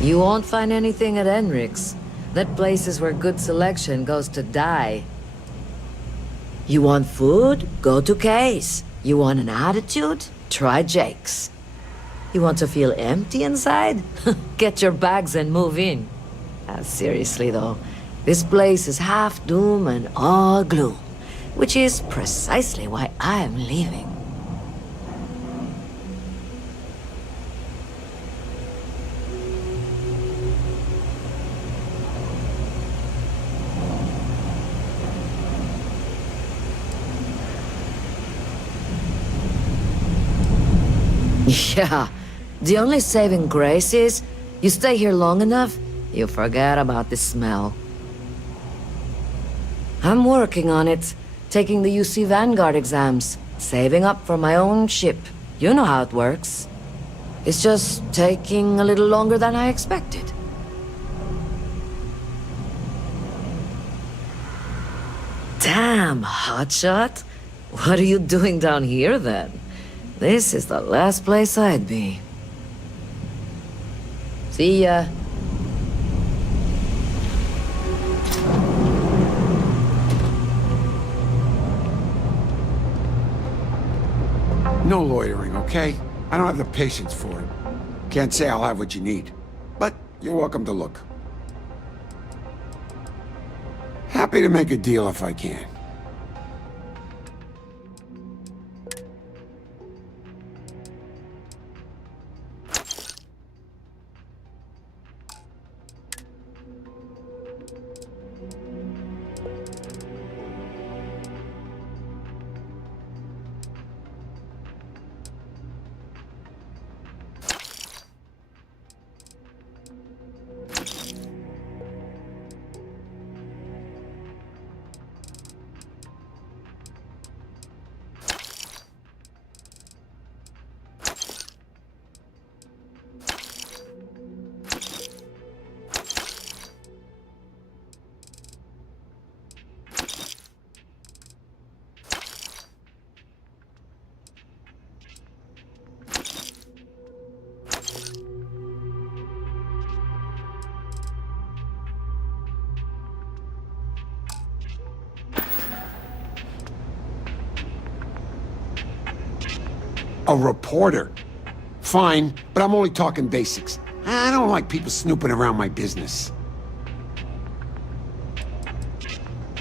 You won't find anything at Enric's. That place is where good selection goes to die. You want food? Go to Kay's. You want an attitude? Try Jake's. You want to feel empty inside? Get your bags and move in. Seriously though, this place is half doom and all gloom, which is precisely why I'm leaving. Yeah, the only saving grace is, you stay here long enough, you forget about the smell. I'm working on it, taking the UC Vanguard exams, saving up for my own ship. You know how it works. It's just taking a little longer than I expected. Damn, hotshot. What are you doing down here then? This is the last place I'd be. See ya. No loitering, okay? I don't have the patience for it. Can't say I'll have what you need, but you're welcome to look. Happy to make a deal if I can. A reporter? Fine, but I'm only talking basics. I don't like people snooping around my business.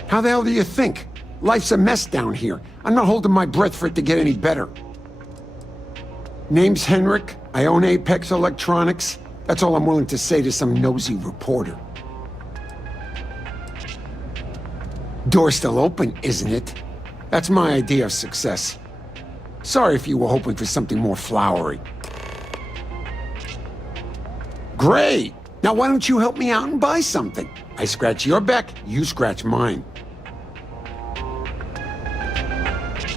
How the hell do you think? Life's a mess down here. I'm not holding my breath for it to get any better. Name's Henrik. I own Apex Electronics. That's all I'm willing to say to some nosy reporter. Door's still open, isn't it? That's my idea of success. Sorry if you were hoping for something more flowery. Great! Now why don't you help me out and buy something? I scratch your back, you scratch mine.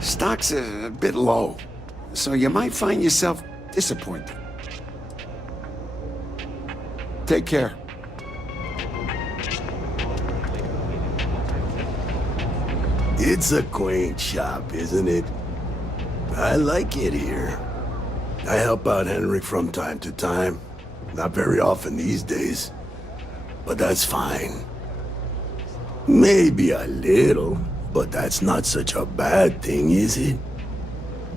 Stock's a bit low, so you might find yourself disappointed. Take care. It's a quaint shop, isn't it? I like it here. I help out Henrik from time to time. Not very often these days. But that's fine. Maybe a little, but that's not such a bad thing, is it?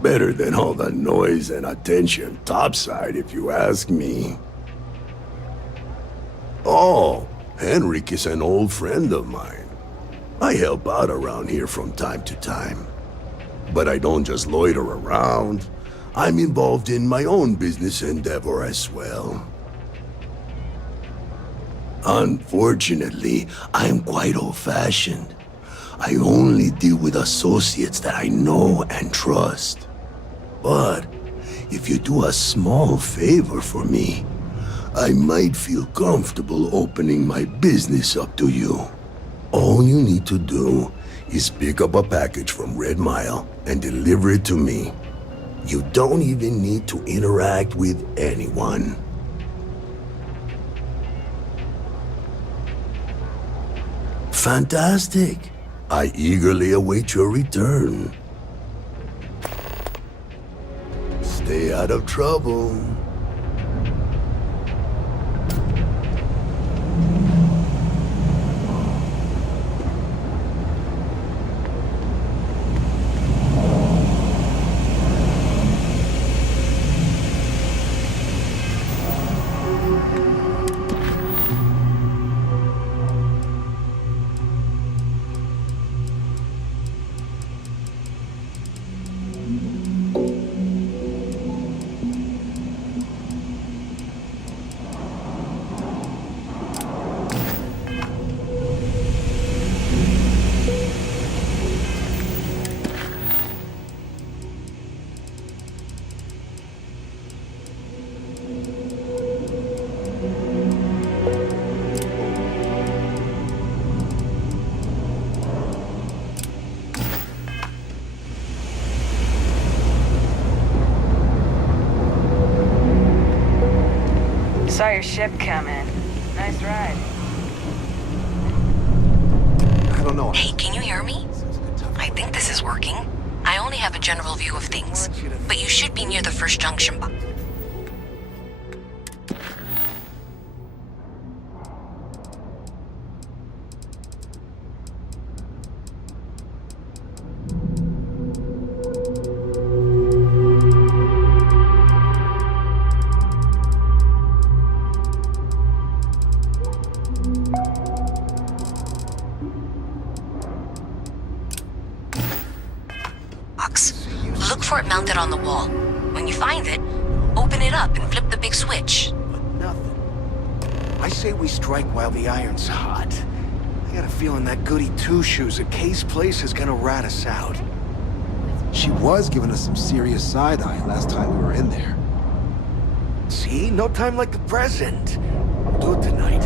Better than all the noise and attention topside, if you ask me. Oh, Henrik is an old friend of mine. I help out around here from time to time. But I don't just loiter around. I'm involved in my own business endeavor as well. Unfortunately, I'm quite old-fashioned. I only deal with associates that I know and trust. But if you do a small favor for me, I might feel comfortable opening my business up to you. All you need to do is pick up a package from Red Mile and deliver it to me. You don't even need to interact with anyone. Fantastic. I eagerly await your return. Stay out of trouble. Saw your ship come in. Nice ride. I don't know. Hey, can you hear me? I think this is working. I only have a general view of things, but you should be near the first junction box. Look for it mounted on the wall. When you find it, open it up and flip the big switch. But nothing. I say we strike while the iron's hot. I got a feeling that goody two-shoes at Kay's place is gonna rat us out. She was giving us some serious side-eye last time we were in there. See? No time like the present. We'll do it tonight.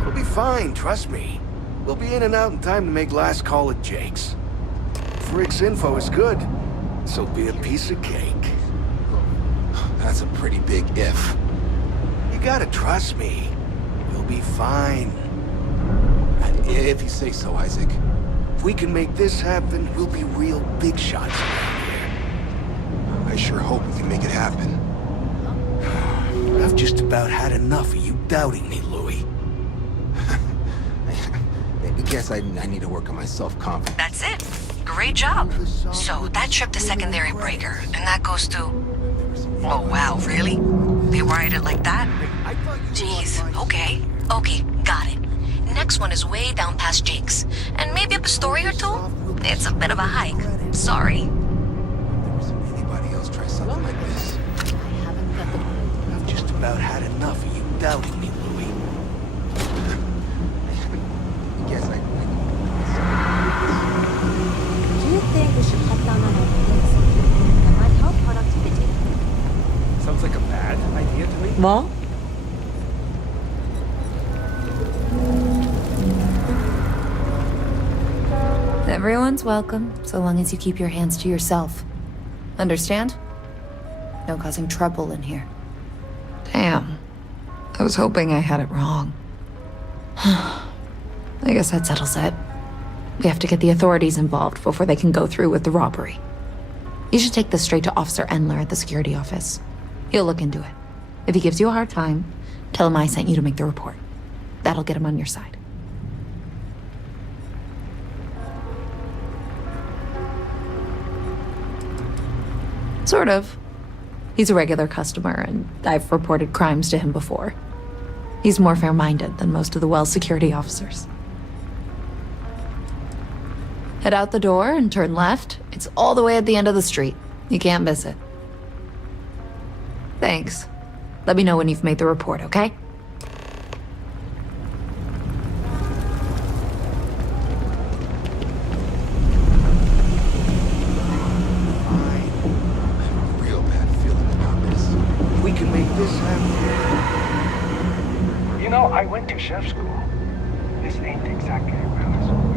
It'll be fine, trust me. We'll be in and out in time to make last call at Jake's. Frick's info is good. This'll be a piece of cake. That's a pretty big if. You gotta trust me. We'll be fine. If you say so, Isaac. If we can make this happen, we'll be real big shots around here. I sure hope we can make it happen. I've just about had enough of you doubting me, Louis. I guess I need to work on my self-confidence. That's it. Great job. So, that tripped the secondary breaker, and that goes to... Oh, wow, really? They wired it like that? Jeez, okay. Okay, got it. Next one is way down past Jake's. And maybe up a story or two? It's a bit of a hike. Sorry. Anybody else try something like this? I've just about had enough of you doubting me, Louis. I guess I Do you think we should cut down on overhead something that might help productivity? Sounds like a bad idea to me. 뭐? Everyone's welcome, so long as you keep your hands to yourself. Understand? No causing trouble in here. Damn. I was hoping I had it wrong. I guess that settles it. We have to get the authorities involved before they can go through with the robbery. You should take this straight to Officer Endler at the security office. He'll look into it. If he gives you a hard time, tell him I sent you to make the report. That'll get him on your side. Sort of. He's a regular customer, and I've reported crimes to him before. He's more fair-minded than most of the Wells security officers. Head out the door and turn left. It's all the way at the end of the street. You can't miss it. Thanks. Let me know when you've made the report, okay? real bad feeling about this. We can make this happen. You know, I went to chef school. This ain't exactly around the schools.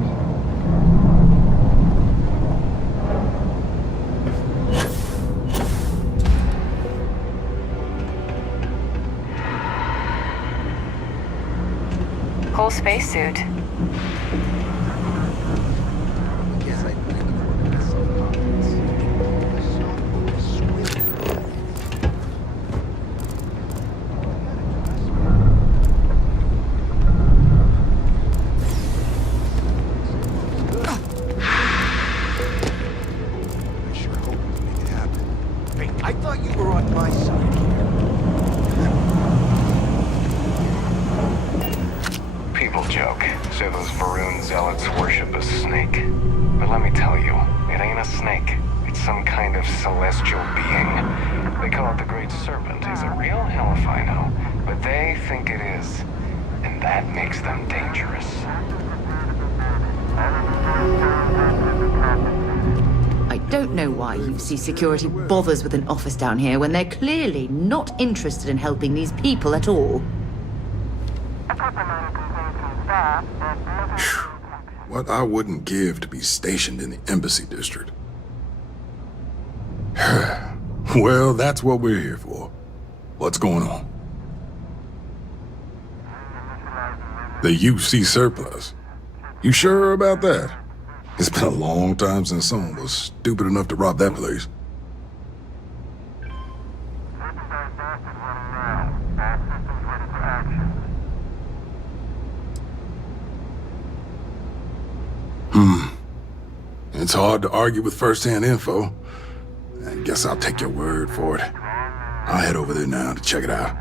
Whole spacesuit. I guess I need to work on my self-confidence. I sure hope we can make it happen. Hey, I thought you were on my side here. People joke, say those Varun zealots worship a snake. But let me tell you, it ain't a snake. It's some kind of celestial being. They call it the Great Serpent. Is it real? Hell if I know. But they think it is. And that makes them dangerous. I don't know why UC Security bothers with an office down here when they're clearly not interested in helping these people at all. What I wouldn't give to be stationed in the Embassy District. Well, that's what we're here for. What's going on? The UC surplus. You sure about that? It's been a long time since someone was stupid enough to rob that place. It's hard to argue with first-hand info. I guess I'll take your word for it. I'll head over there now to check it out.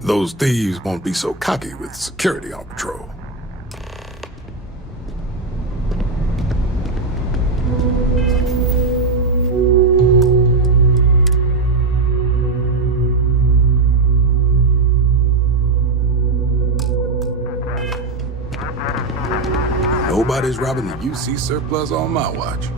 Those thieves won't be so cocky with security on patrol. Nobody's robbing the UC surplus on my watch.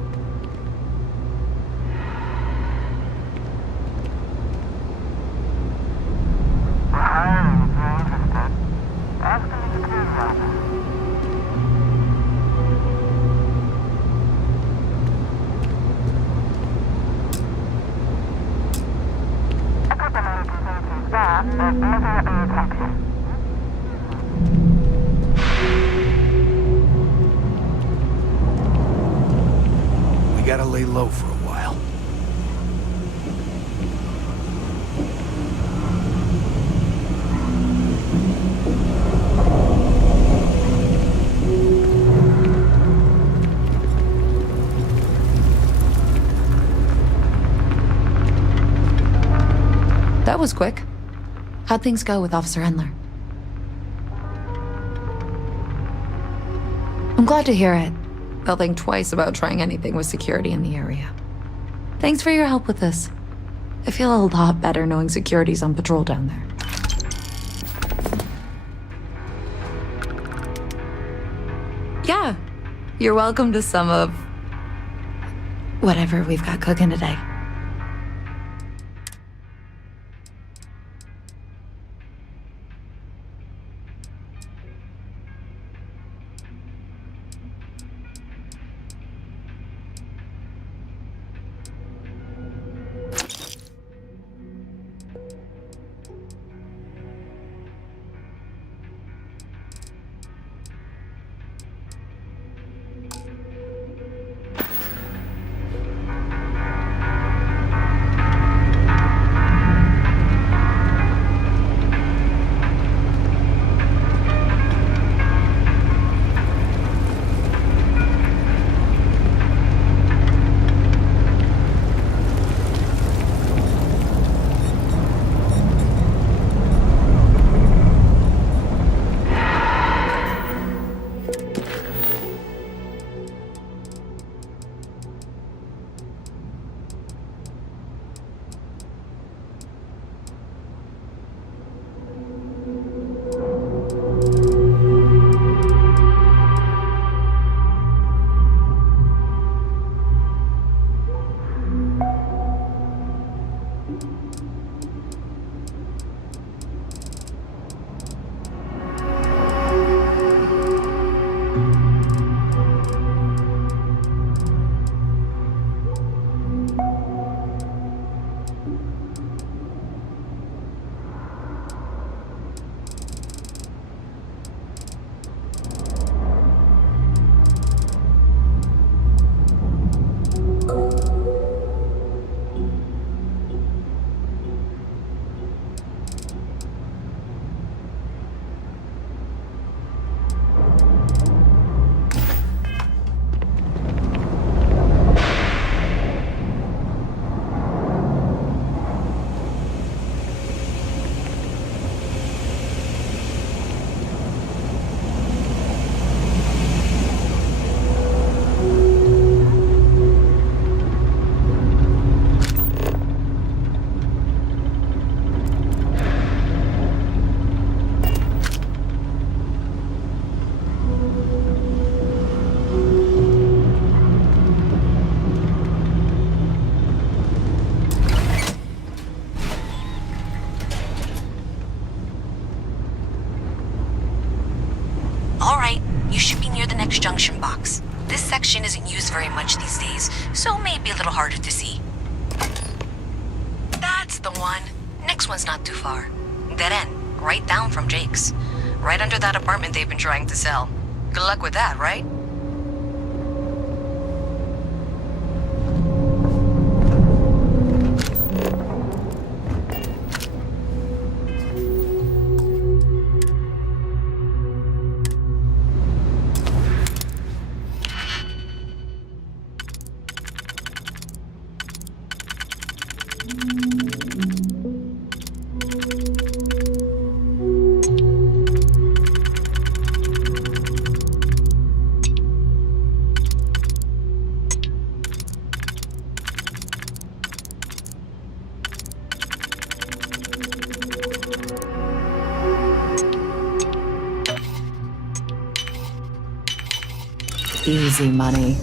We gotta lay low for a while. That was quick. How'd things go with Officer Endler? I'm glad to hear it. They'll think twice about trying anything with security in the area. Thanks for your help with this. I feel a lot better knowing security's on patrol down there. Yeah, you're welcome to some of whatever we've got cooking today. Junction box. This section isn't used very much these days, so may be a little harder to see. That's the one. Next one's not too far. Dead end, right down from Jake's. Right under that apartment they've been trying to sell. Good luck with that, right? Easy money.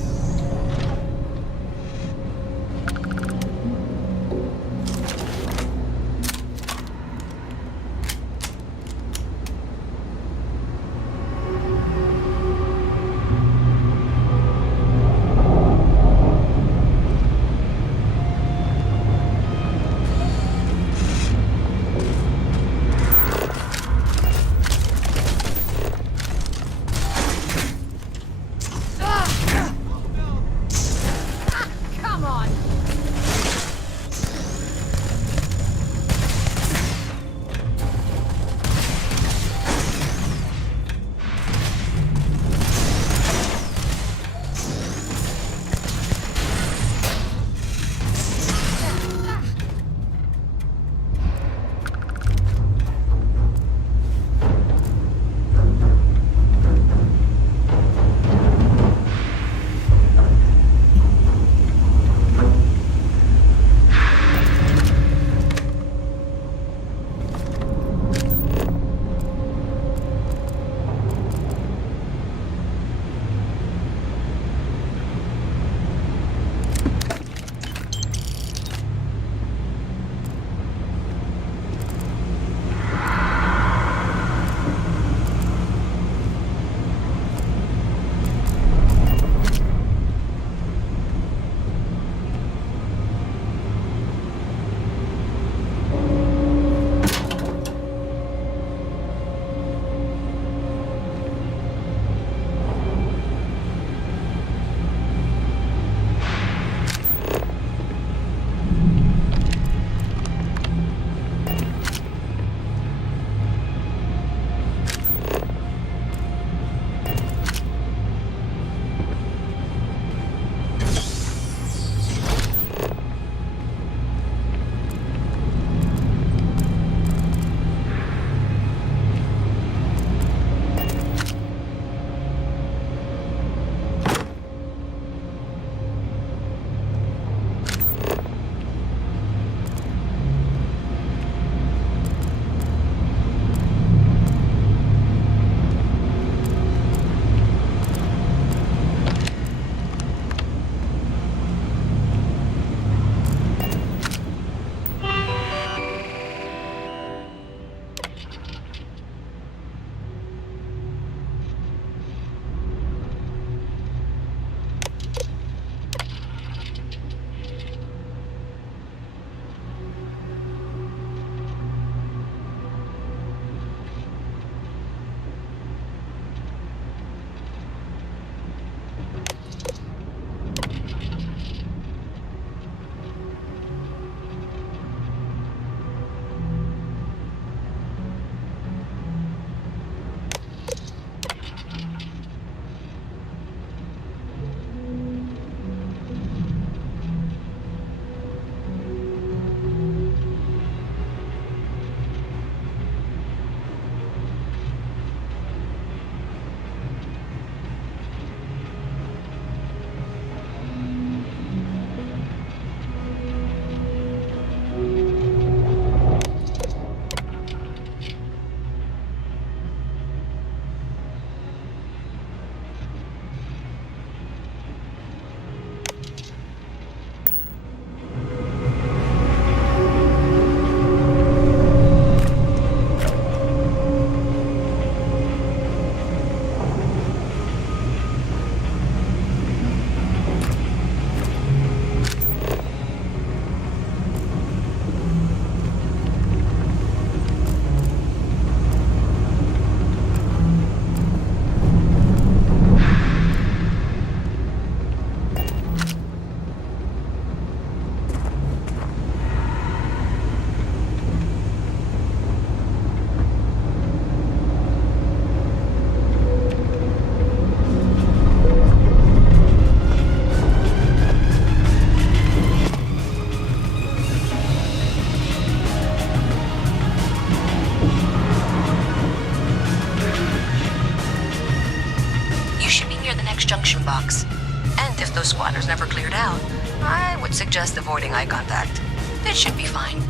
ever cleared out, I would suggest avoiding eye contact. It should be fine.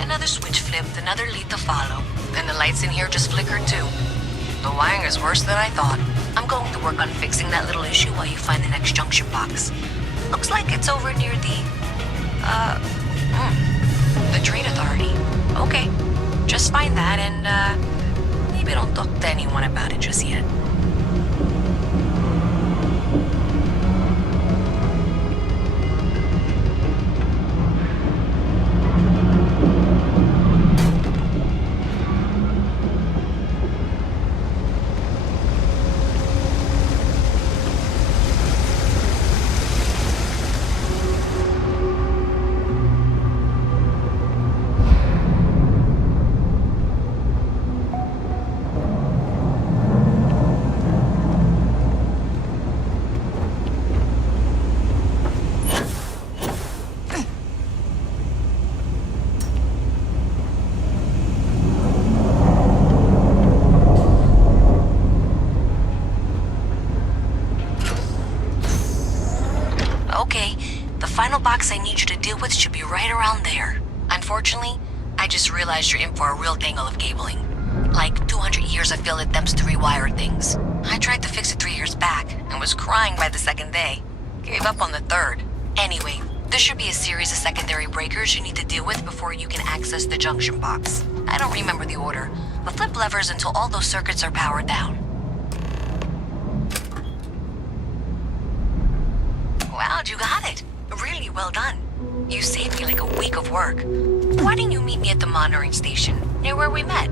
Another switch flipped, another lead to follow, and the lights in here just flickered too. The wiring is worse than I thought. I'm going to work on fixing that little issue while you find the next junction box. Looks like it's over near the Trade Authority. Okay, just find that and, maybe don't talk to anyone about it just yet. I need you to deal with should be right around there. Unfortunately, I just realized you're in for a real tangle of cabling. Like 200 years of field attempts to rewire things. I tried to fix it 3 years back and was crying by the second day. Gave up on the third. Anyway, there should be a series of secondary breakers you need to deal with before you can access the junction box. I don't remember the order, but flip levers until all those circuits are powered down. Wow, you got it. Really well done. You saved me like a week of work. Why didn't you meet me at the monitoring station, near where we met?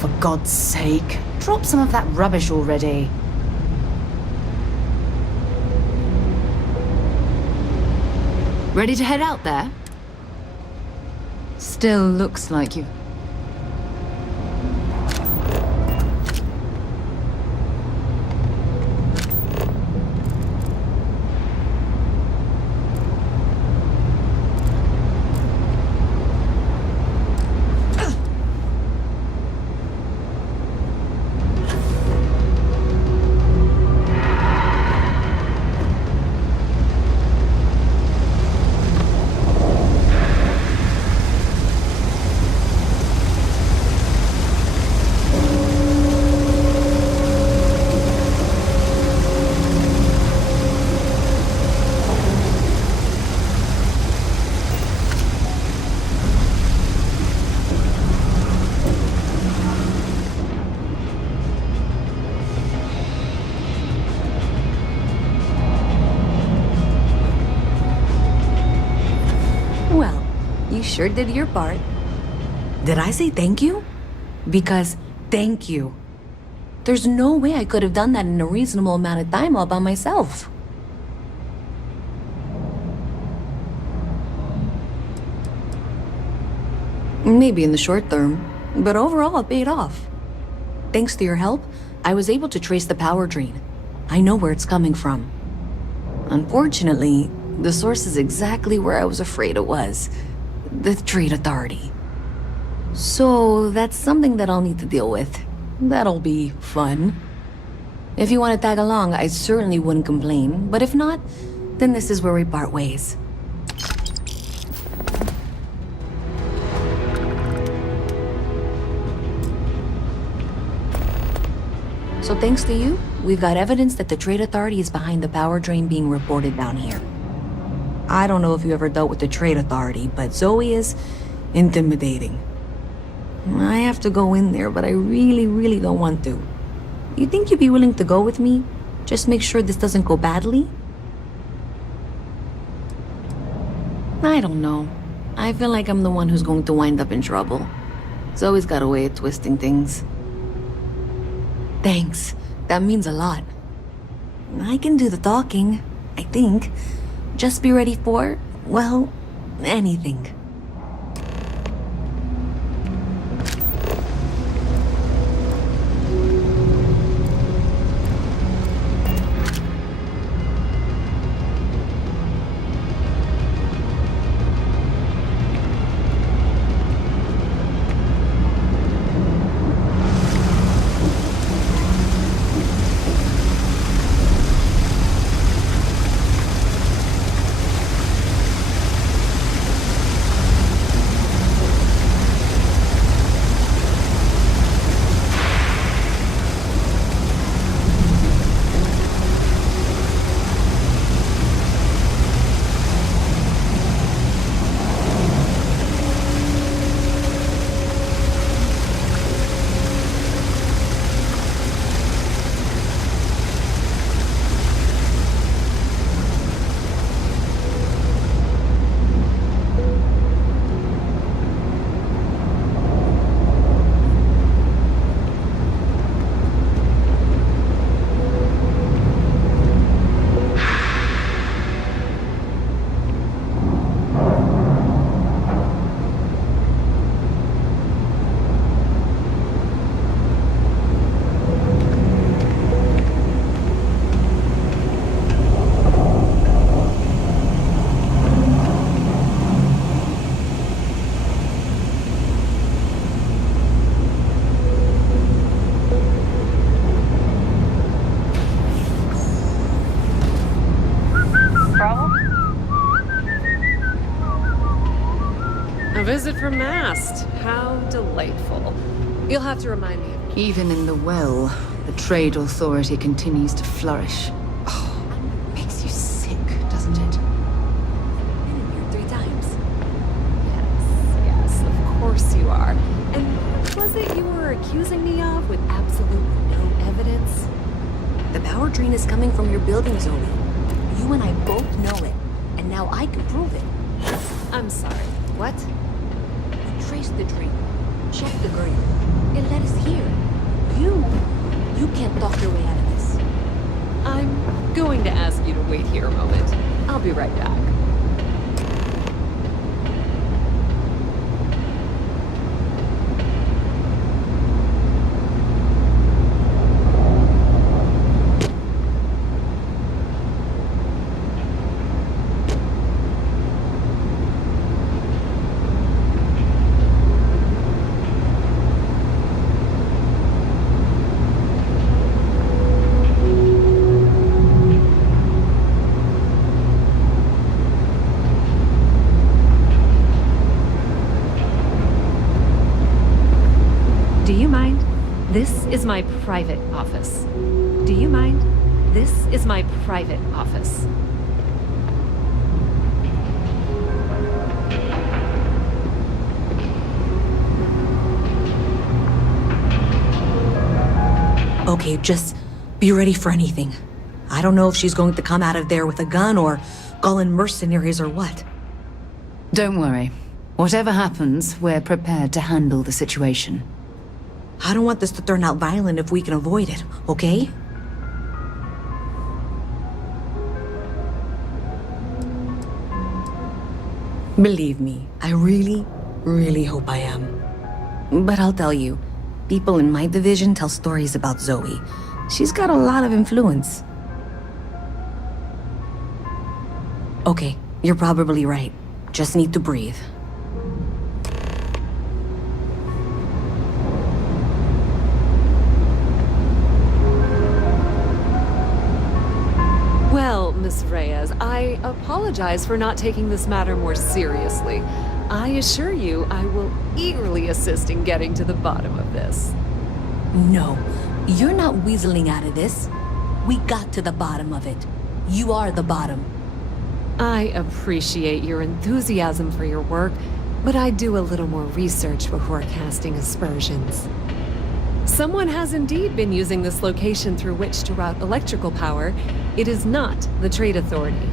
For God's sake, drop some of that rubbish already. Ready to head out there? Still looks like you. You sure did your part. Did I say thank you? Because thank you. There's no way I could have done that in a reasonable amount of time all by myself. Maybe in the short term, but overall it paid off. Thanks to your help, I was able to trace the power drain. I know where it's coming from. Unfortunately, the source is exactly where I was afraid it was. The Trade Authority. So that's something that I'll need to deal with. That'll be fun. If you want to tag along, I certainly wouldn't complain, but if not, then this is where we part ways. So thanks to you, we've got evidence that the Trade Authority is behind the power drain being reported down here. I don't know if you ever dealt with the Trade Authority, but Zoe is intimidating. I have to go in there, but I really don't want to. You think you'd be willing to go with me? Just make sure this doesn't go badly? I don't know. I feel like I'm the one who's going to wind up in trouble. Zoe's got a way of twisting things. Thanks. That means a lot. I can do the talking, I think. Just be ready for, well, anything. Visit from Mast. How delightful. You'll have to remind me of... Even in the well, the Trade Authority continues to flourish. Oh, makes you sick, doesn't it? I've been in here 3 times. Yes, of course you are. And what was it you were accusing me of with absolutely no evidence? The power drain is coming from your building, Zoe. You and I both know it, and now I can prove it. I'm sorry. What? Trace the drain. Check the grate. It led us here. You can't talk your way out of this. I'm going to ask you to wait here a moment. I'll be right back. This is my private office. Do you mind? This is my private office. Okay, just be ready for anything. I don't know if she's going to come out of there with a gun or call in mercenaries or what. Don't worry. Whatever happens, we're prepared to handle the situation. I don't want this to turn out violent if we can avoid it, okay? Believe me, I really, really hope I am. But I'll tell you, people in my division tell stories about Zoe. She's got a lot of influence. Okay, you're probably right. Just need to breathe. Well, Miss Reyes, I apologize for not taking this matter more seriously. I assure you I will eagerly assist in getting to the bottom of this. No, you're not weaseling out of this. We got to the bottom of it. You are the bottom. I appreciate your enthusiasm for your work, but I do a little more research before casting aspersions. Someone has indeed been using this location through which to route electrical power. It is not the Trade Authority.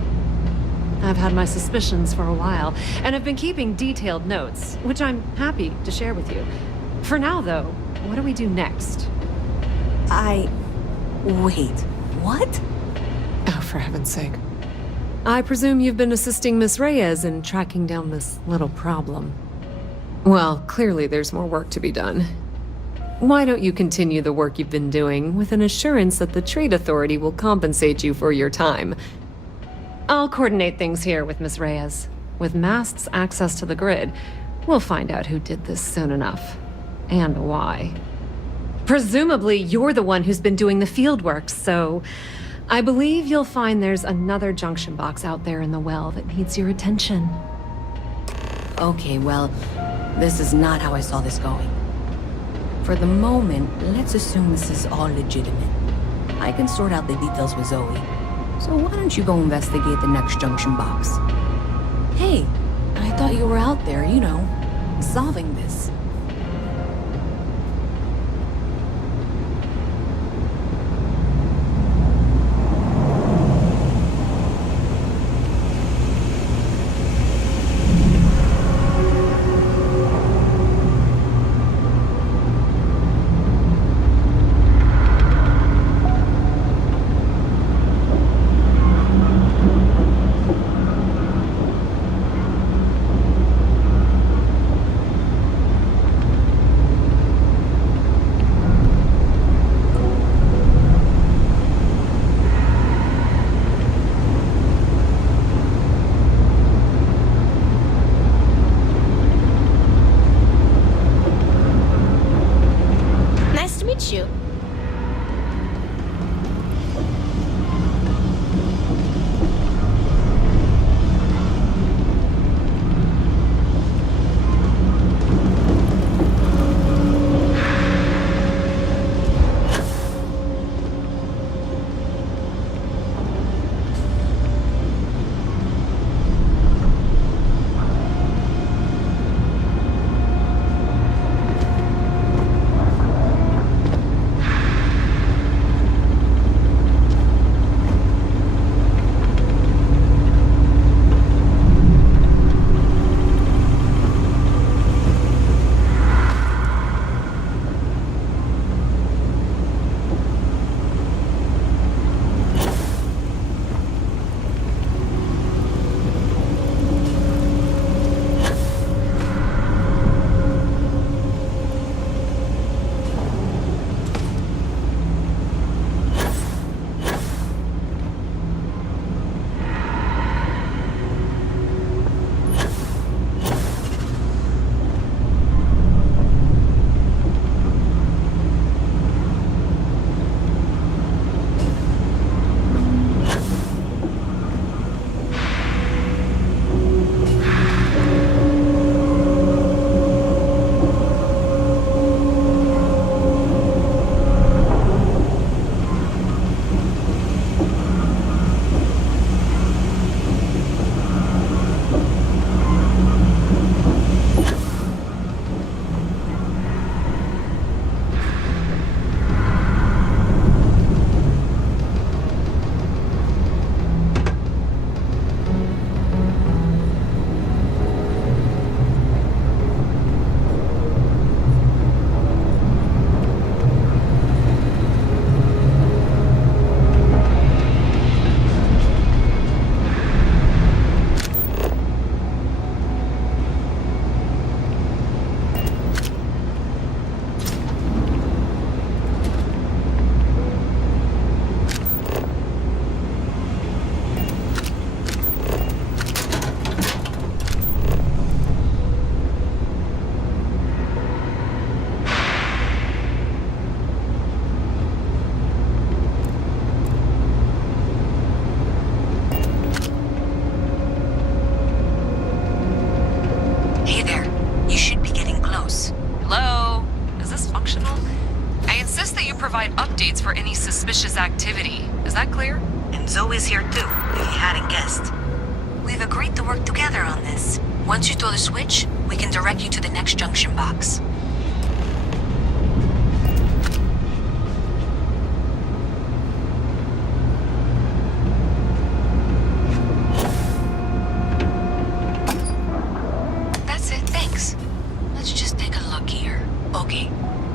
I've had my suspicions for a while, and have been keeping detailed notes, which I'm happy to share with you. For now, though, what do we do next? Wait, what? Oh, for heaven's sake. I presume you've been assisting Miss Reyes in tracking down this little problem. Well, clearly there's more work to be done. Why don't you continue the work you've been doing with an assurance that the Trade Authority will compensate you for your time? I'll coordinate things here with Miss Reyes. With Mast's access to the grid, we'll find out who did this soon enough. And why. Presumably, you're the one who's been doing the field work, so I believe you'll find there's another junction box out there in the well that needs your attention. Okay, well, this is not how I saw this going. For the moment, let's assume this is all legitimate. I can sort out the details with Zoe. So why don't you go investigate the next junction box? Hey, I thought you were out there, you know, solving this. coordinates for any suspicious activity. Is that clear? And Zoe's here too, if you hadn't guessed. We've agreed to work together on this. Once you throw the switch, we can direct you to the next junction box. That's it, thanks. Let's just take a look here. Okay,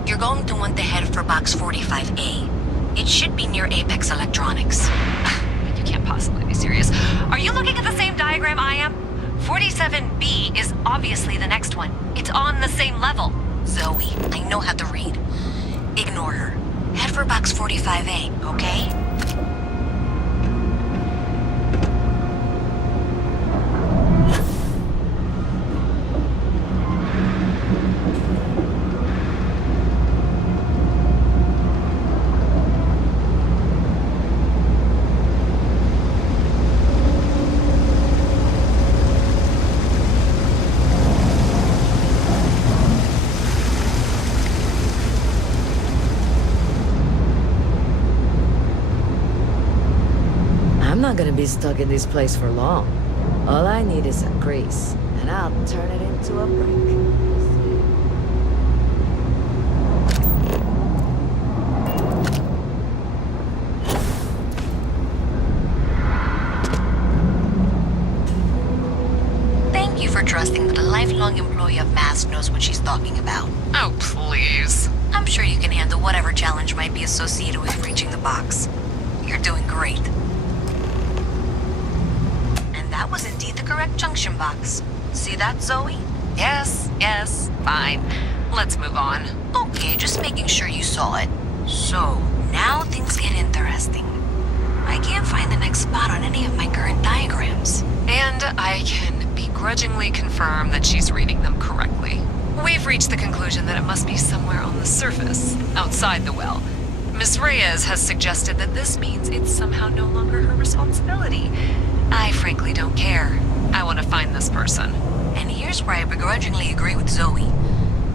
you're going to want to head for box 45A. It should be near Apex Electronics. You can't possibly be serious. Are you looking at the same diagram I am? 47B is obviously the next one. It's on the same level. Zoe, I know how to read. Ignore her. Head for box 45A, okay? I'm not gonna be stuck in this place for long. All I need is a grease, and I'll turn it into a brick. Thank you for trusting that a lifelong employee of MASK knows what she's talking about. Oh, please. I'm sure you can handle whatever challenge might be associated with reaching the box. You're doing great. And that was indeed the correct junction box. See that, Zoe? Yes, fine. Let's move on. Okay, just making sure you saw it. So, now things get interesting. I can't find the next spot on any of my current diagrams. And I can begrudgingly confirm that she's reading them correctly. We've reached the conclusion that it must be somewhere on the surface, outside the well. Miss Reyes has suggested that this means it's somehow no longer her responsibility. I frankly don't care. I want to find this person. And here's where I begrudgingly agree with Zoe.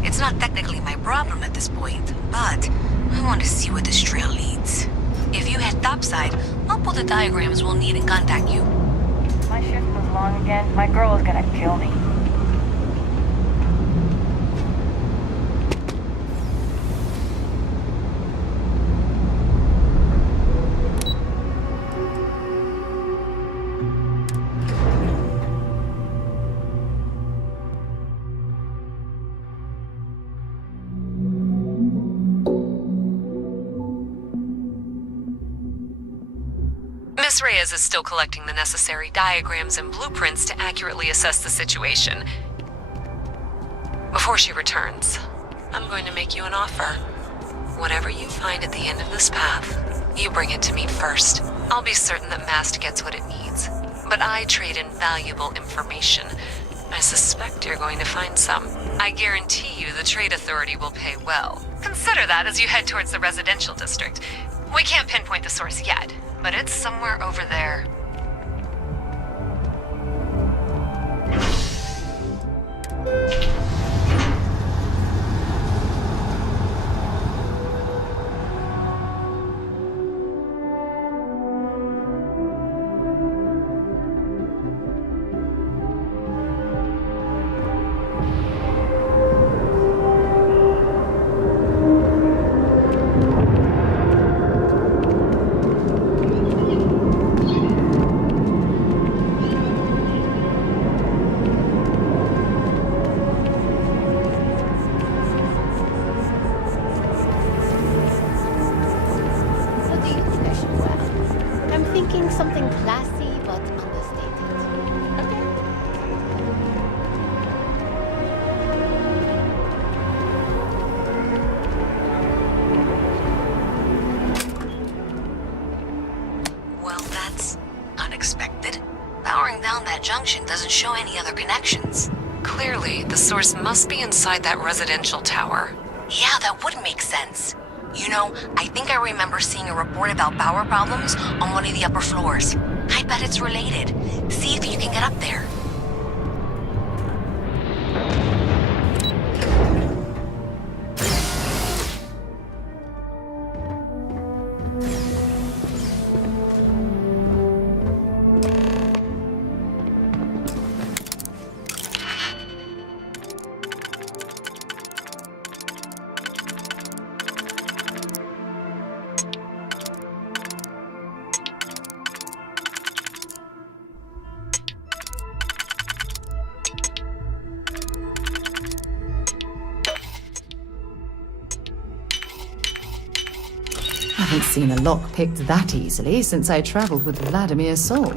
It's not technically my problem at this point, but I want to see where this trail leads. If you head topside, I'll pull the diagrams we'll need and contact you. My shift was long again. My girl is gonna kill me. Miss Reyes is still collecting the necessary diagrams and blueprints to accurately assess the situation. Before she returns, I'm going to make you an offer. Whatever you find at the end of this path, you bring it to me first. I'll be certain that MAST gets what it needs, but I trade in valuable information. I suspect you're going to find some. I guarantee you the Trade Authority will pay well. Consider that as you head towards the residential district. We can't pinpoint the source yet, but it's somewhere over there. What do you think I should wear? I'm thinking something classy but understated. Okay. Well, that's unexpected. Powering down that junction doesn't show any other connections. Clearly, the source must be inside that residential tower. Yeah, that would make sense. You know, I think I remember seeing a report about power problems on one of the upper floors. I bet it's related. See if you can get up there. Haven't seen a lock picked that easily since I traveled with Vladimir's soul.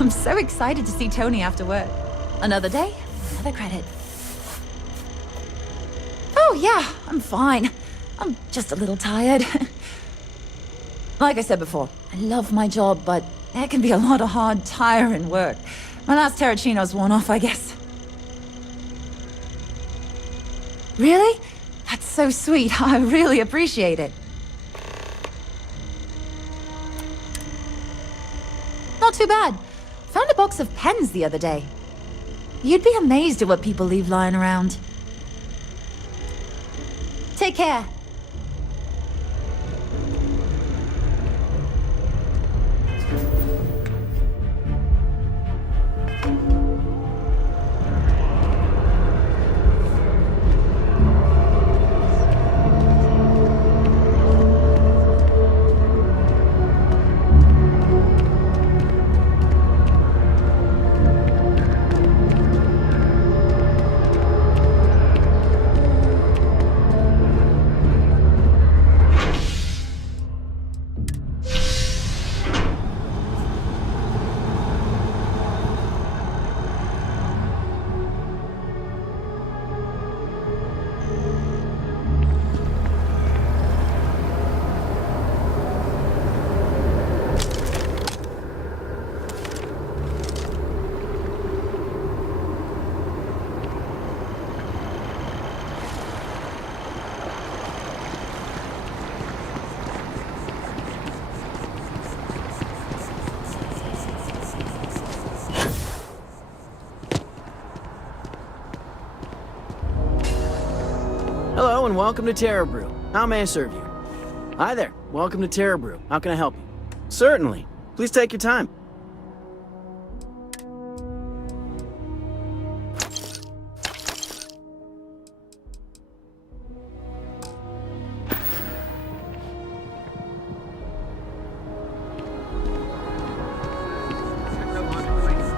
I'm so excited to see Tony after work. Another day, another credit. Oh yeah, I'm fine. I'm just a little tired. Like I said before, I love my job, but there can be a lot of hard, tiring work. My last Terracino's worn off, I guess. Really? That's so sweet. I really appreciate it. Not too bad. Found a box of pens the other day. You'd be amazed at what people leave lying around. Take care. Hello and welcome to Terra Brew. How may I serve you? Hi there. Welcome to Terra Brew. How can I help you? Certainly. Please take your time.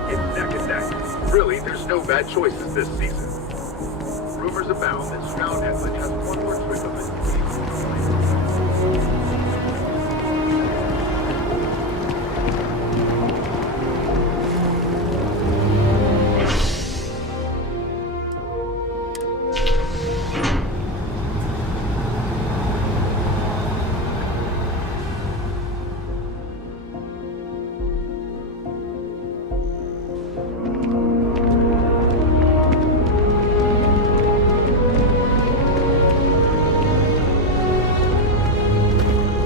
It's neck and neck. Really, there's no bad choices this season. Rumors abound that Stroud Edwin has one more trick up his sleeve.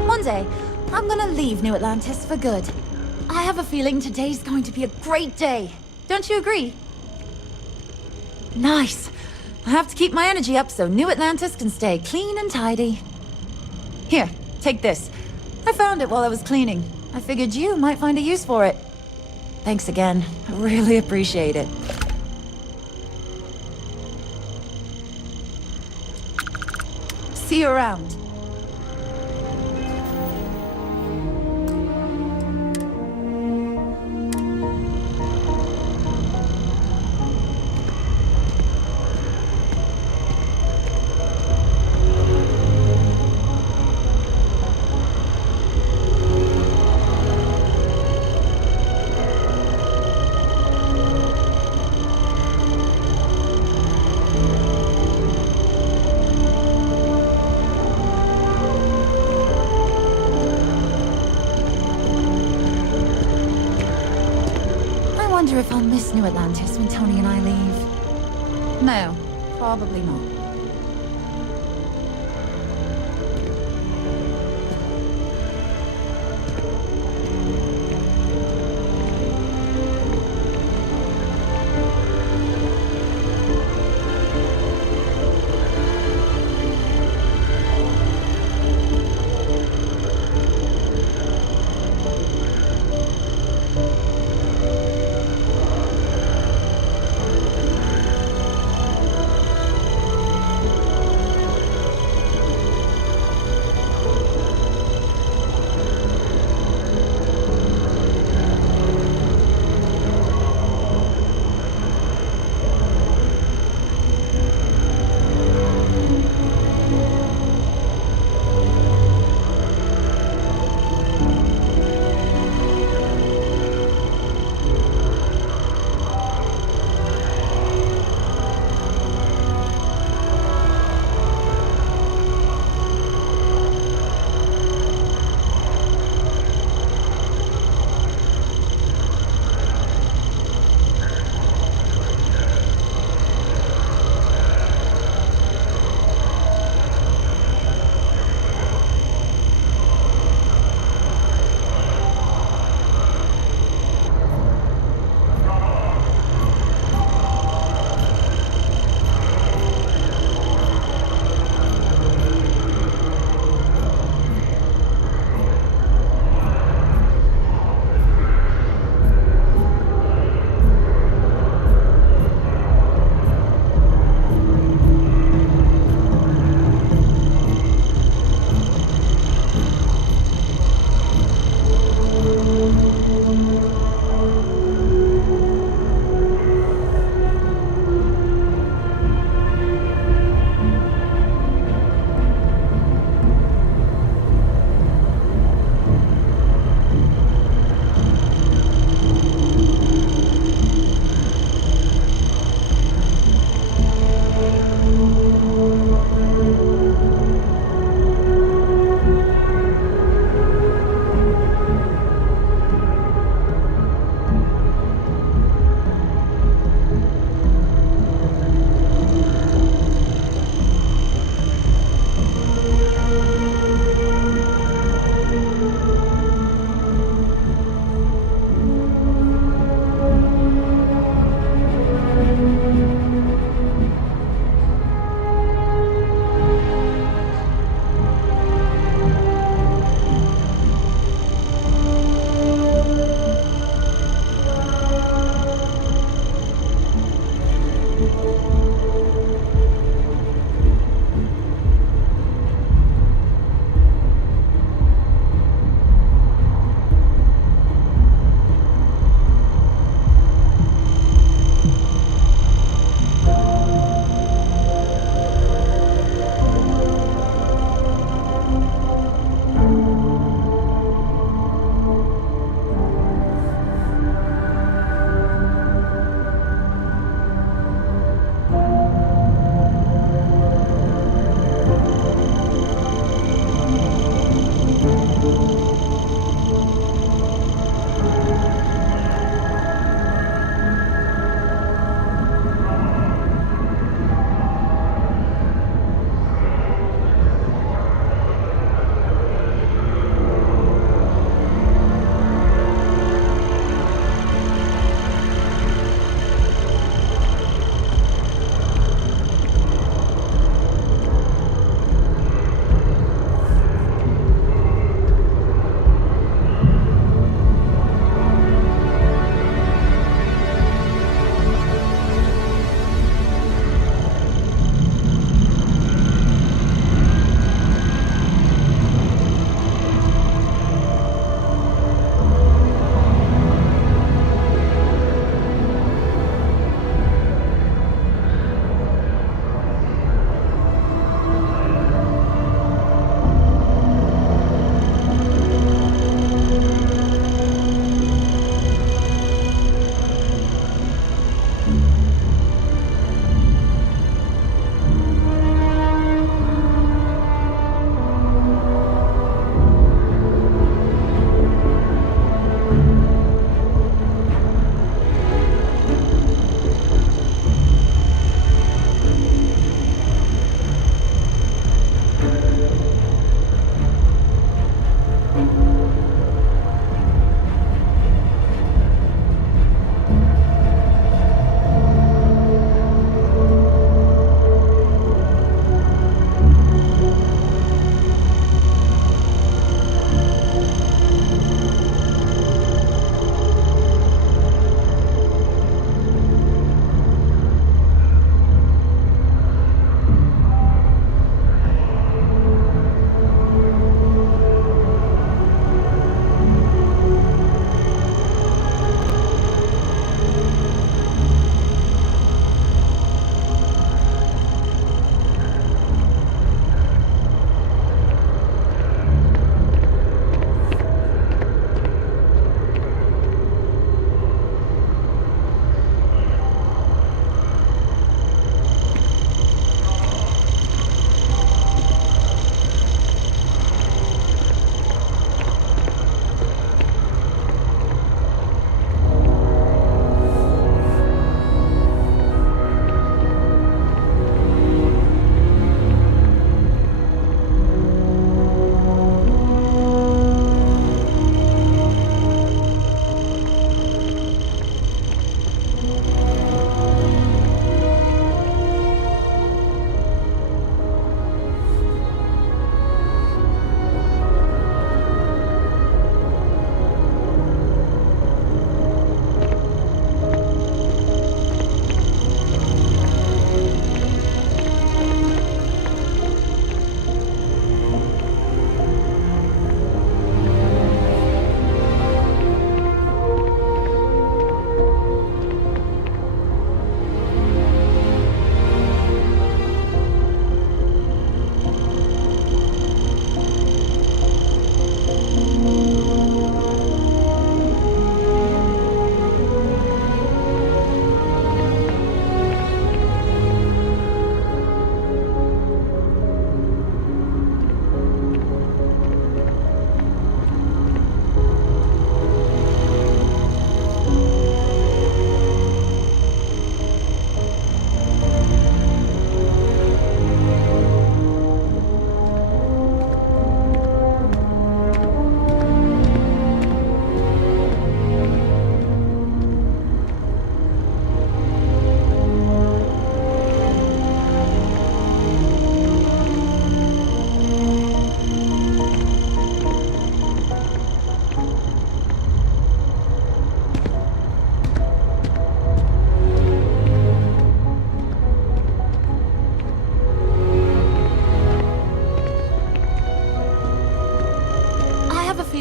Monday, I'm gonna leave New Atlantis for good. I have a feeling today's going to be a great day. Don't you agree? Nice. I have to keep my energy up so New Atlantis can stay clean and tidy. Here, take this. I found it while I was cleaning. I figured you might find a use for it. Thanks again. I really appreciate it. See you around. I wonder if I'll miss New Atlantis when Tony and I leave. No, probably not.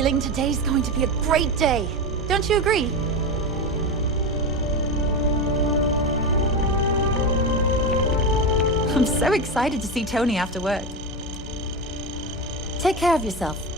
feeling today's going to be a great day. Don't you agree? I'm so excited to see Tony after work. Take care of yourself.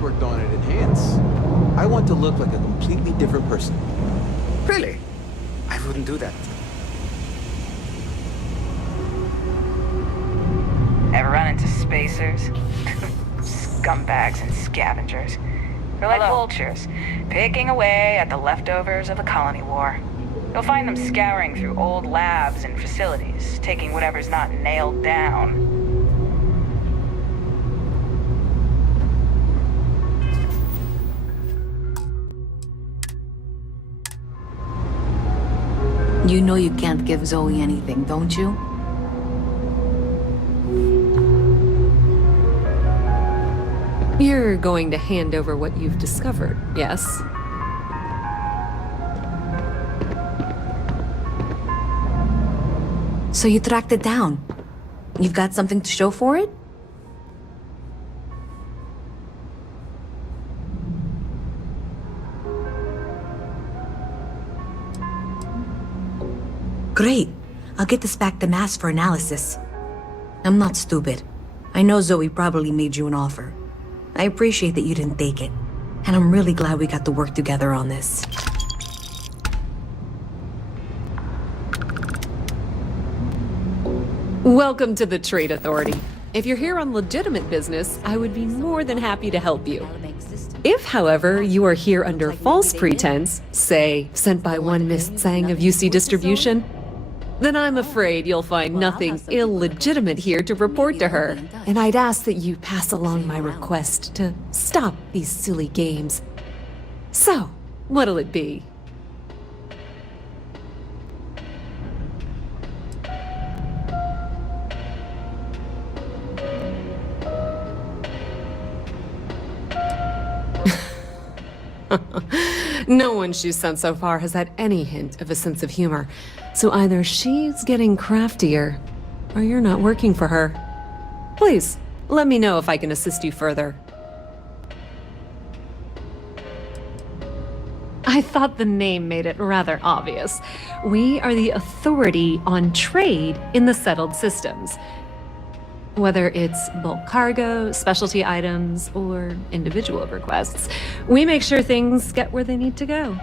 Worked on it enhance. I want to look like a completely different person. Really? I wouldn't do that. Ever run into spacers? Scumbags and scavengers. They're like vultures, picking away at the leftovers of the colony war. You'll find them scouring through old labs and facilities, taking whatever's not nailed down. You know you can't give Zoe anything, don't you? You're going to hand over what you've discovered, yes? So you tracked it down. You've got something to show for it? Great. I'll get this back to Mass for analysis. I'm not stupid. I know Zoe probably made you an offer. I appreciate that you didn't take it. And I'm really glad we got to work together on this. Welcome to the Trade Authority. If you're here on legitimate business, I would be more than happy to help you. If, however, you are here under false pretense, say, sent by one Miss Tsang of UC Distribution, then I'm afraid you'll find nothing illegitimate here to report to her. And I'd ask that you pass along my request to stop these silly games. So, what'll it be? No one she's sent so far has had any hint of a sense of humor. So either she's getting craftier, or you're not working for her. Please, let me know if I can assist you further. I thought the name made it rather obvious. We are the authority on trade in the settled systems. Whether it's bulk cargo, specialty items, or individual requests, we make sure things get where they need to go.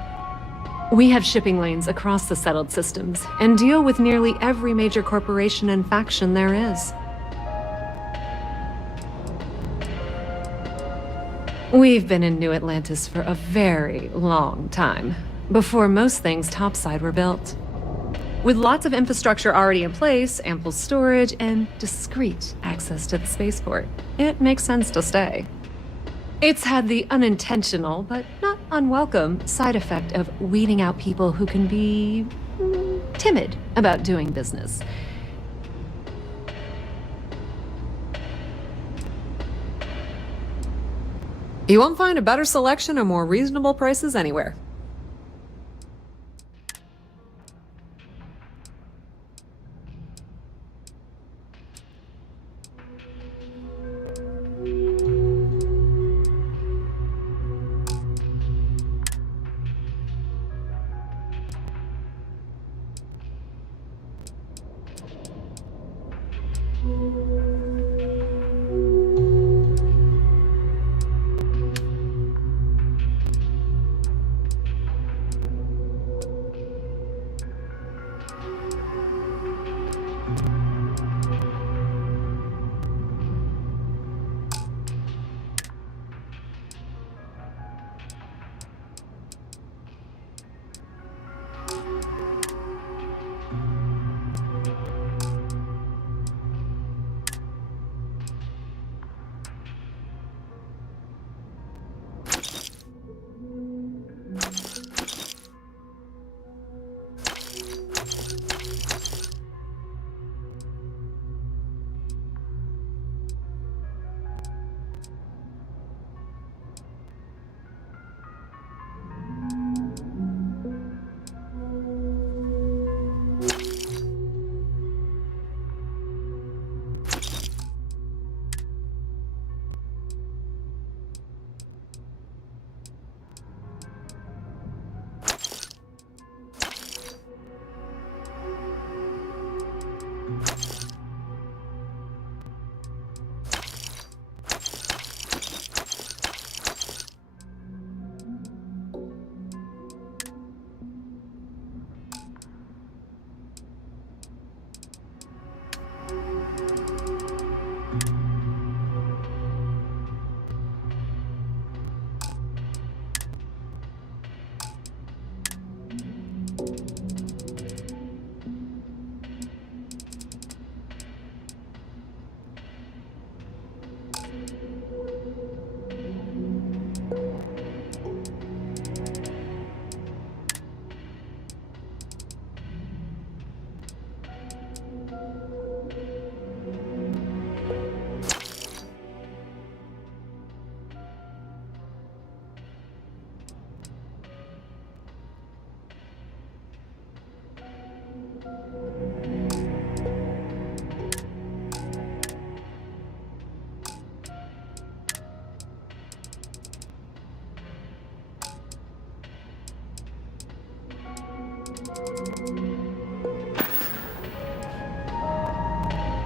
We have shipping lanes across the settled systems and deal with nearly every major corporation and faction there is. We've been in New Atlantis for a very long time, before most things topside were built. With lots of infrastructure already in place, ample storage, and discreet access to the spaceport, it makes sense to stay. It's had the unintentional, but not unwelcome, side effect of weeding out people who can be timid about doing business. You won't find a better selection or more reasonable prices anywhere.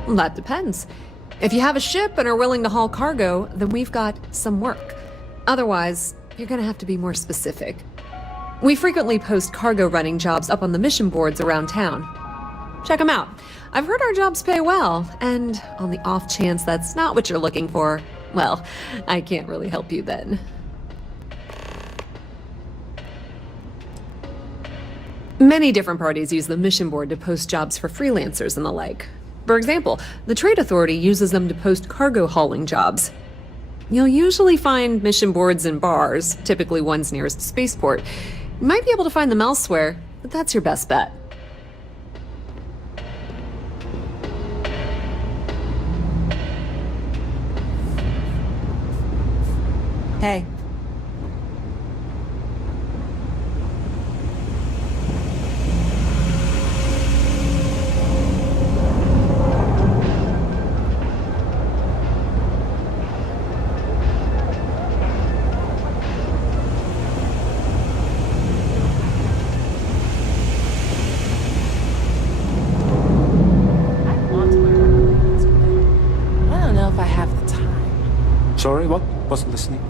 That depends. If you have a ship and are willing to haul cargo, then we've got some work. Otherwise, you're gonna have to be more specific. We frequently post cargo running jobs up on the mission boards around town. Check them out. I've heard our jobs pay well, and on the off chance that's not what you're looking for, well, I can't really help you then. Many different parties use the mission board to post jobs for freelancers and the like. For example, the Trade Authority uses them to post cargo hauling jobs. You'll usually find mission boards in bars, typically ones nearest a spaceport. You might be able to find them elsewhere, but that's your best bet. Hey. I don't know if I have the time. Sorry, what? Wasn't listening.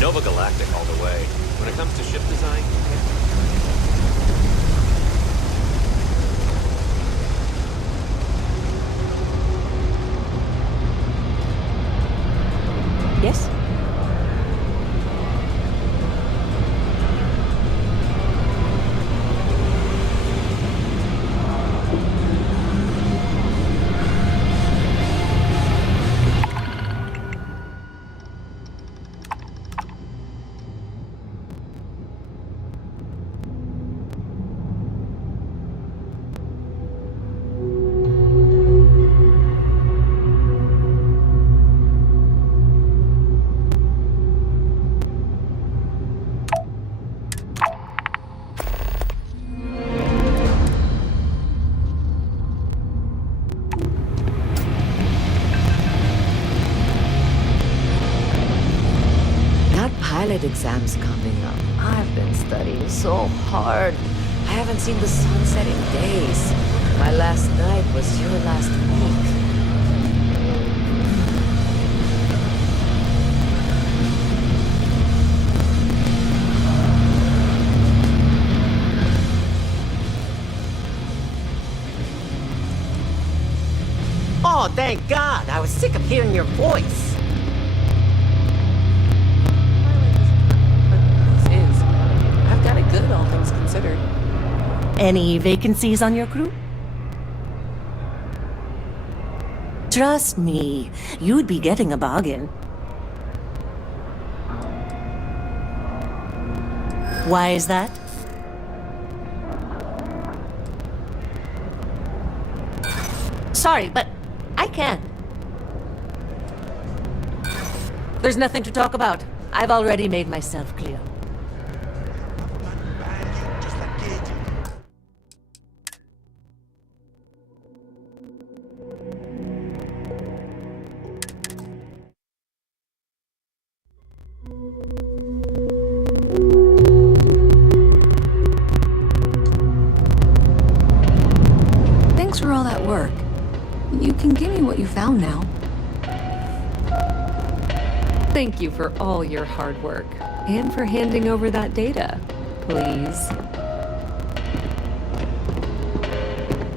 Nova Galactic all the way. When it comes to ship design, Yes? Pilot exams coming up. I've been studying so hard. I haven't seen the sunset in days. My last night was your last week. Oh, thank God! I was sick of hearing your voice. I've got it good, all things considered. Any vacancies on your crew? Trust me, you'd be getting a bargain. Why is that? Sorry, but I can't. There's nothing to talk about. I've already made myself clear. Thanks for all that work. You can give me what you found now. Thank you for all your hard work, and for handing over that data, please.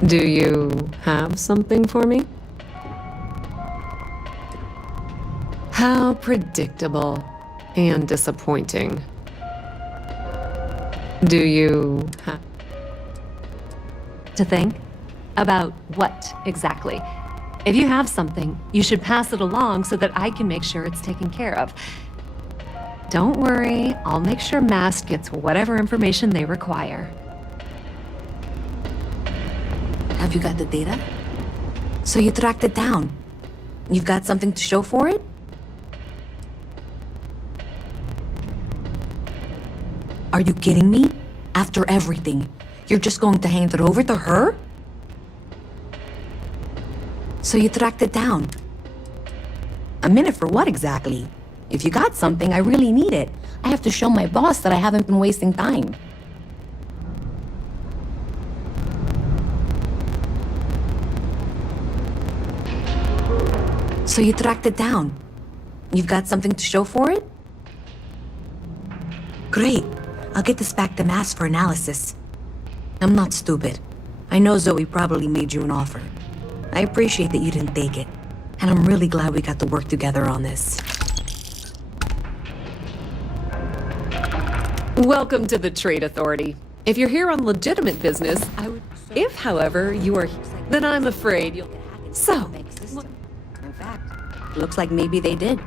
Do you have something for me? How predictable and disappointing. Do you have to think? About what, exactly? If you have something, you should pass it along so that I can make sure it's taken care of. Don't worry, I'll make sure MAST gets whatever information they require. Have you got the data? So you tracked it down. You've got something to show for it? Are you kidding me? After everything, you're just going to hand it over to her? So you tracked it down. A minute for what exactly? If you got something, I really need it. I have to show my boss that I haven't been wasting time. So you tracked it down. You've got something to show for it? Great. I'll get this back to Mass for analysis. I'm not stupid. I know Zoe probably made you an offer. I appreciate that you didn't take it. And I'm really glad we got to work together on this. Welcome to the Trade Authority. If you're here on legitimate business, I would... If, however, you are... Then I'm afraid you'll... So... In fact, looks like maybe they did.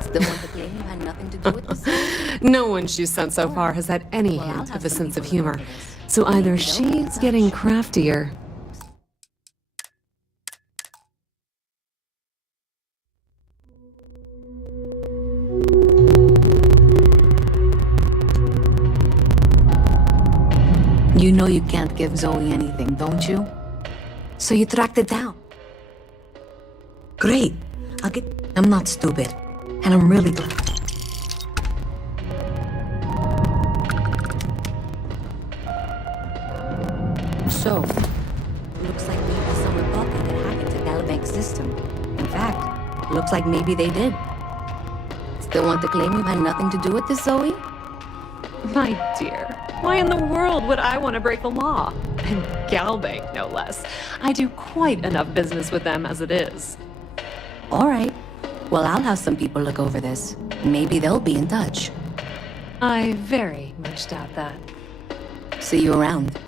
Still want to claim you had nothing to do with this? No one she's sent so far has had any hint of a sense of humor. So either she's getting craftier... You know you can't give Zoe anything, don't you? So you tracked it down. Great. I'm not stupid. And I'm really glad. So, looks like maybe someone thought they could hack into Galabank's system. In fact, looks like maybe they did. Still want to claim you had nothing to do with this, Zoe? My dear, why in the world would I want to break the law? And Galbank, no less. I do quite enough business with them as it is. All right. Well, I'll have some people look over this. Maybe they'll be in touch. I very much doubt that. See you around.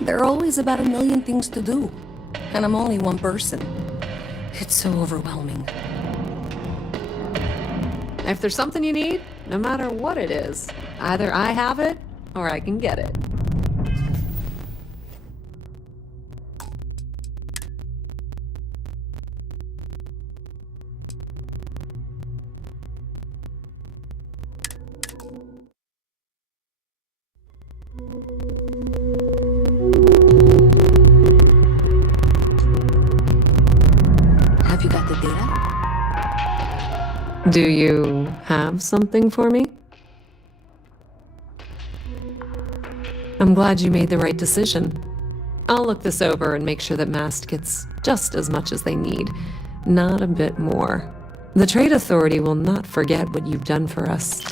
There are always about a million things to do. And I'm only one person. It's so overwhelming. If there's something you need, no matter what it is, either I have it or I can get it. Have you got the data? Do you have something for me? I'm glad you made the right decision. I'll look this over and make sure that Mast gets just as much as they need, not a bit more. The Trade Authority will not forget what you've done for us.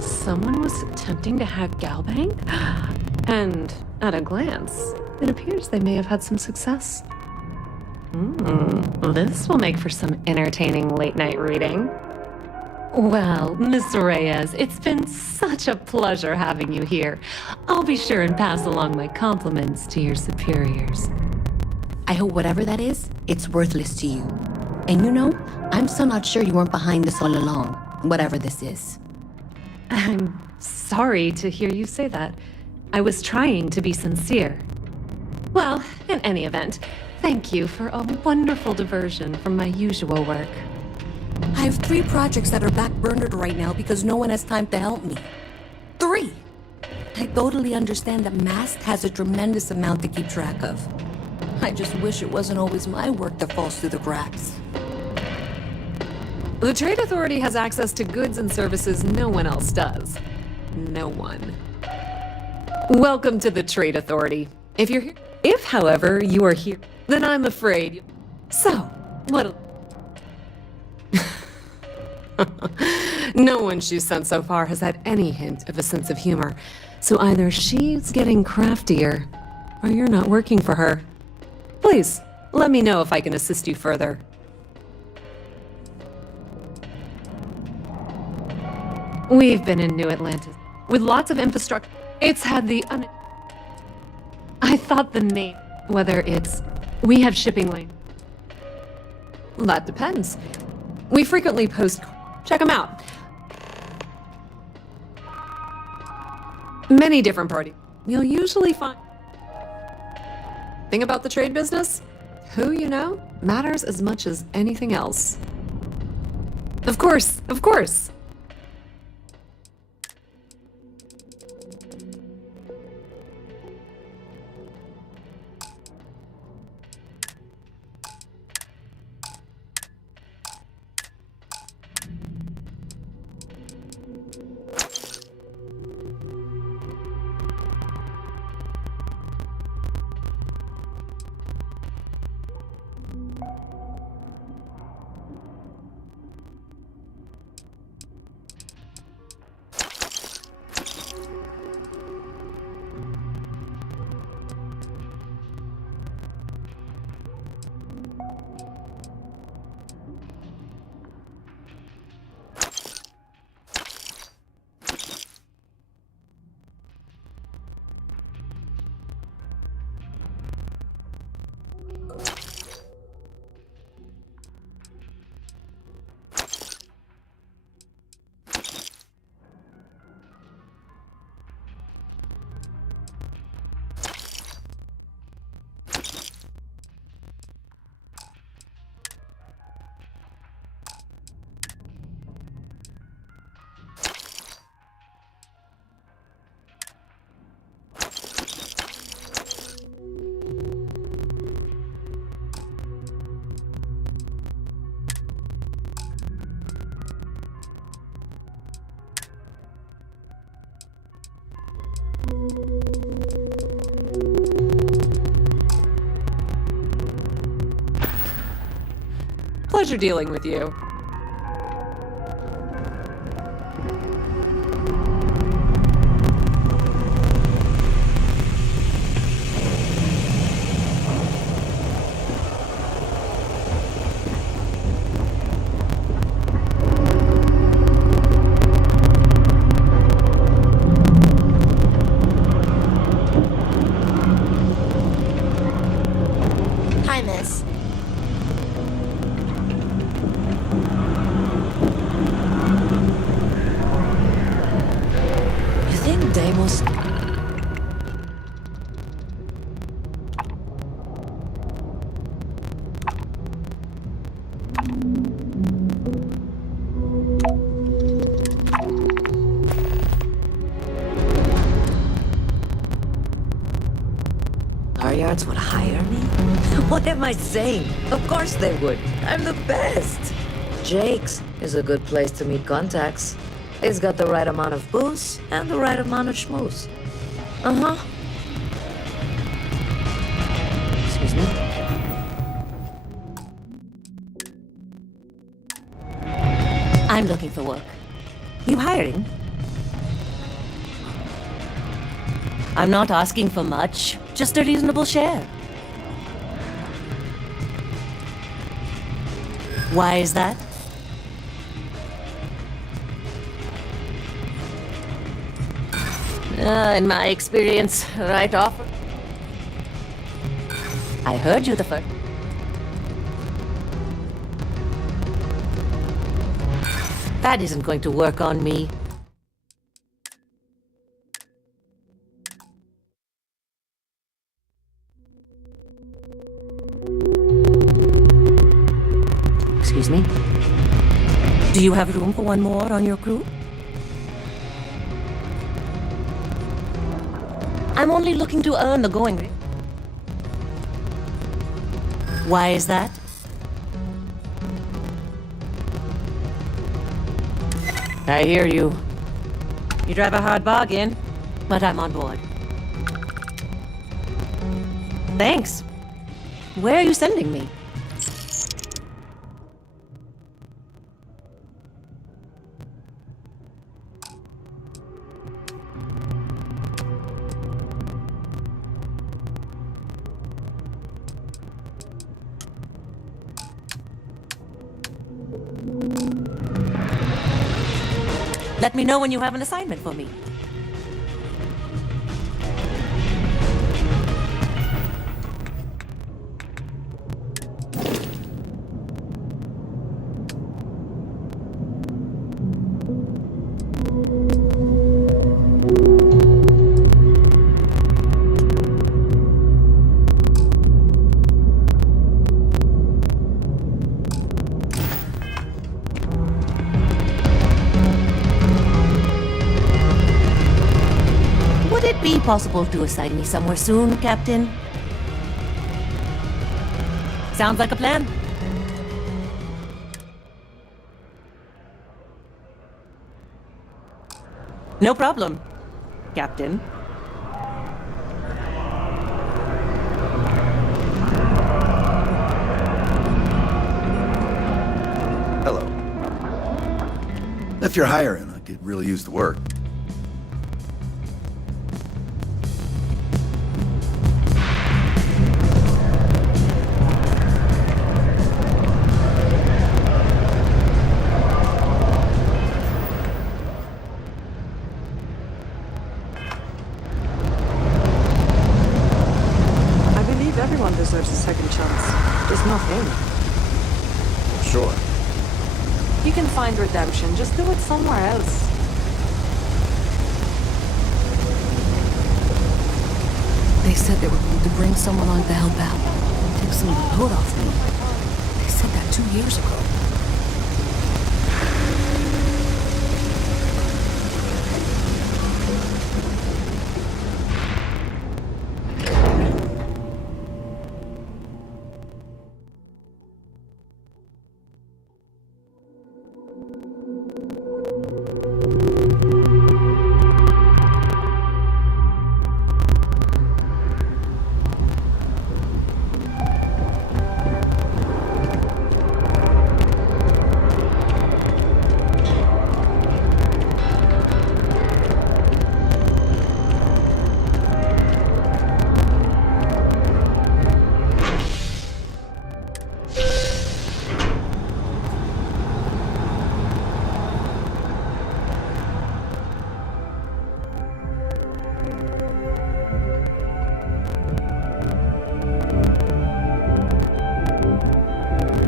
Someone was attempting to hack Galbank? And at a glance, it appears they may have had some success. This will make for some entertaining late-night reading. Well, Miss Reyes, it's been such a pleasure having you here. I'll be sure and pass along my compliments to your superiors. I hope whatever that is, it's worthless to you. And you know, I'm so not sure you weren't behind this all along, whatever this is. I'm sorry to hear you say that. I was trying to be sincere. Well, in any event, thank you for a wonderful diversion from my usual work. I have 3 projects that are backburnered right now because no one has time to help me. 3! I totally understand that Mast has a tremendous amount to keep track of. I just wish it wasn't always my work that falls through the cracks. The Trade Authority has access to goods and services no one else does. No one. Welcome to the Trade Authority. If you're here... If, however, you are here, then I'm afraid... So, what... No one she's sent so far has had any hint of a sense of humor. So either she's getting craftier, or you're not working for her. Please, let me know if I can assist you further. We've been in New Atlantis, with lots of infrastructure. It's had the I thought the name, whether it's... We have shipping lane. That depends. We frequently post... Check them out. Many different parties. You'll usually find... Thing about the trade business? Who you know matters as much as anything else. Of course, of course. Pleasure dealing with you. Hi, miss. You think Deimos... Our yards would hire me? What am I saying? Of course they would. I'm the best. Jake's is a good place to meet contacts. It's got the right amount of booze and the right amount of schmooze. Uh-huh. Excuse me? I'm looking for work. You hiring? I'm not asking for much, just a reasonable share. Why is that? In my experience, right off. I heard you the first. That isn't going to work on me. Excuse me? Do you have room for one more on your crew? I'm only looking to earn the going rate. Why is that? I hear you. You drive a hard bargain, but I'm on board. Thanks. Where are you sending me? Let me know when you have an assignment for me. possible to assign me somewhere soon, Captain? Sounds like a plan. No problem, Captain. Hello. If you're hiring, I could really use the work. I believe everyone deserves a second chance. Just not him. Sure. You can find redemption, just do it somewhere else. They said they were going to bring someone on to help out. Take some of the load off me. They said that 2 years ago.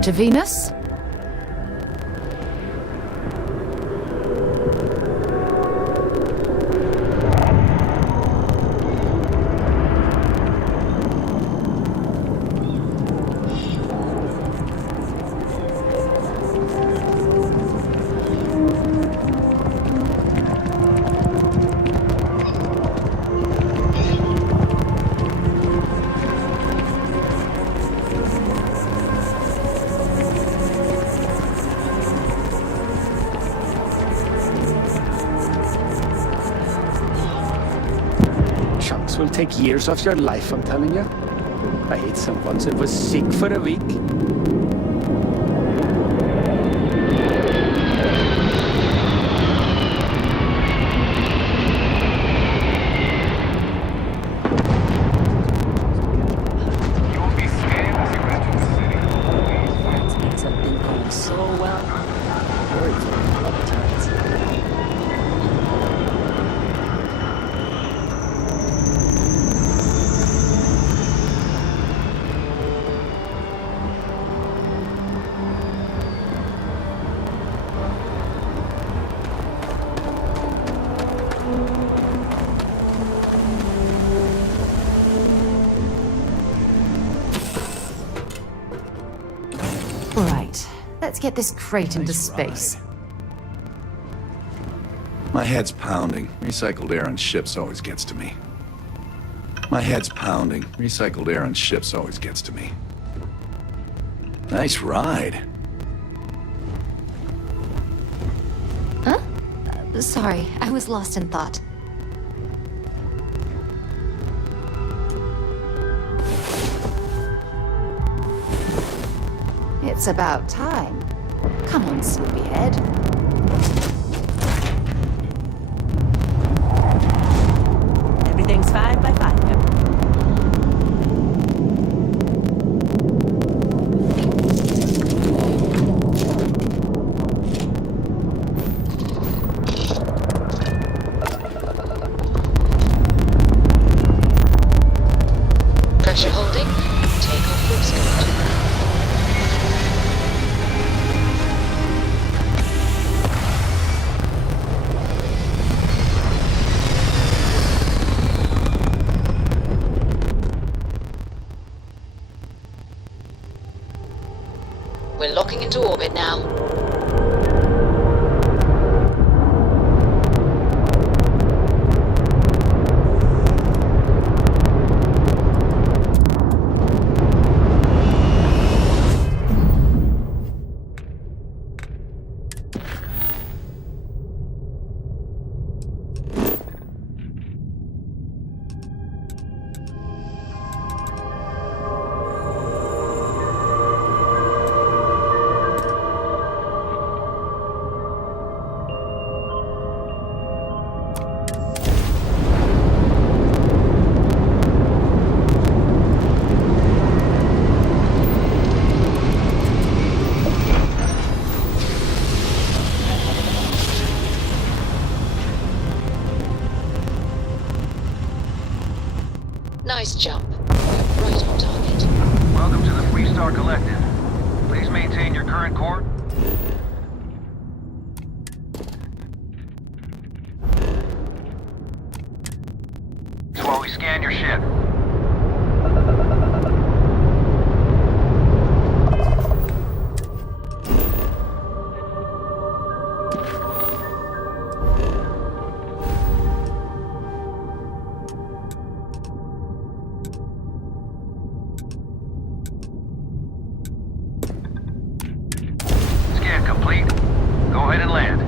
To Venus? Will take years of your life, I'm telling you. I hate someone that was sick for a week. Things have been going so well. I'm worried for a lot of times. Let's get this crate into space. My head's pounding. Recycled air on ships always gets to me. My head's pounding. Recycled air on ships always gets to me. Nice ride. Huh? Sorry, I was lost in thought. It's about time. Come on, sleepyhead. Everything's 5 by 5. Pressure holding. Take off your skirt. We're locking into orbit now. Nice jump. We're right on target. Welcome to the Freestar Collective. Please maintain your current course. While we scan your ship. Scan complete. Go ahead and land.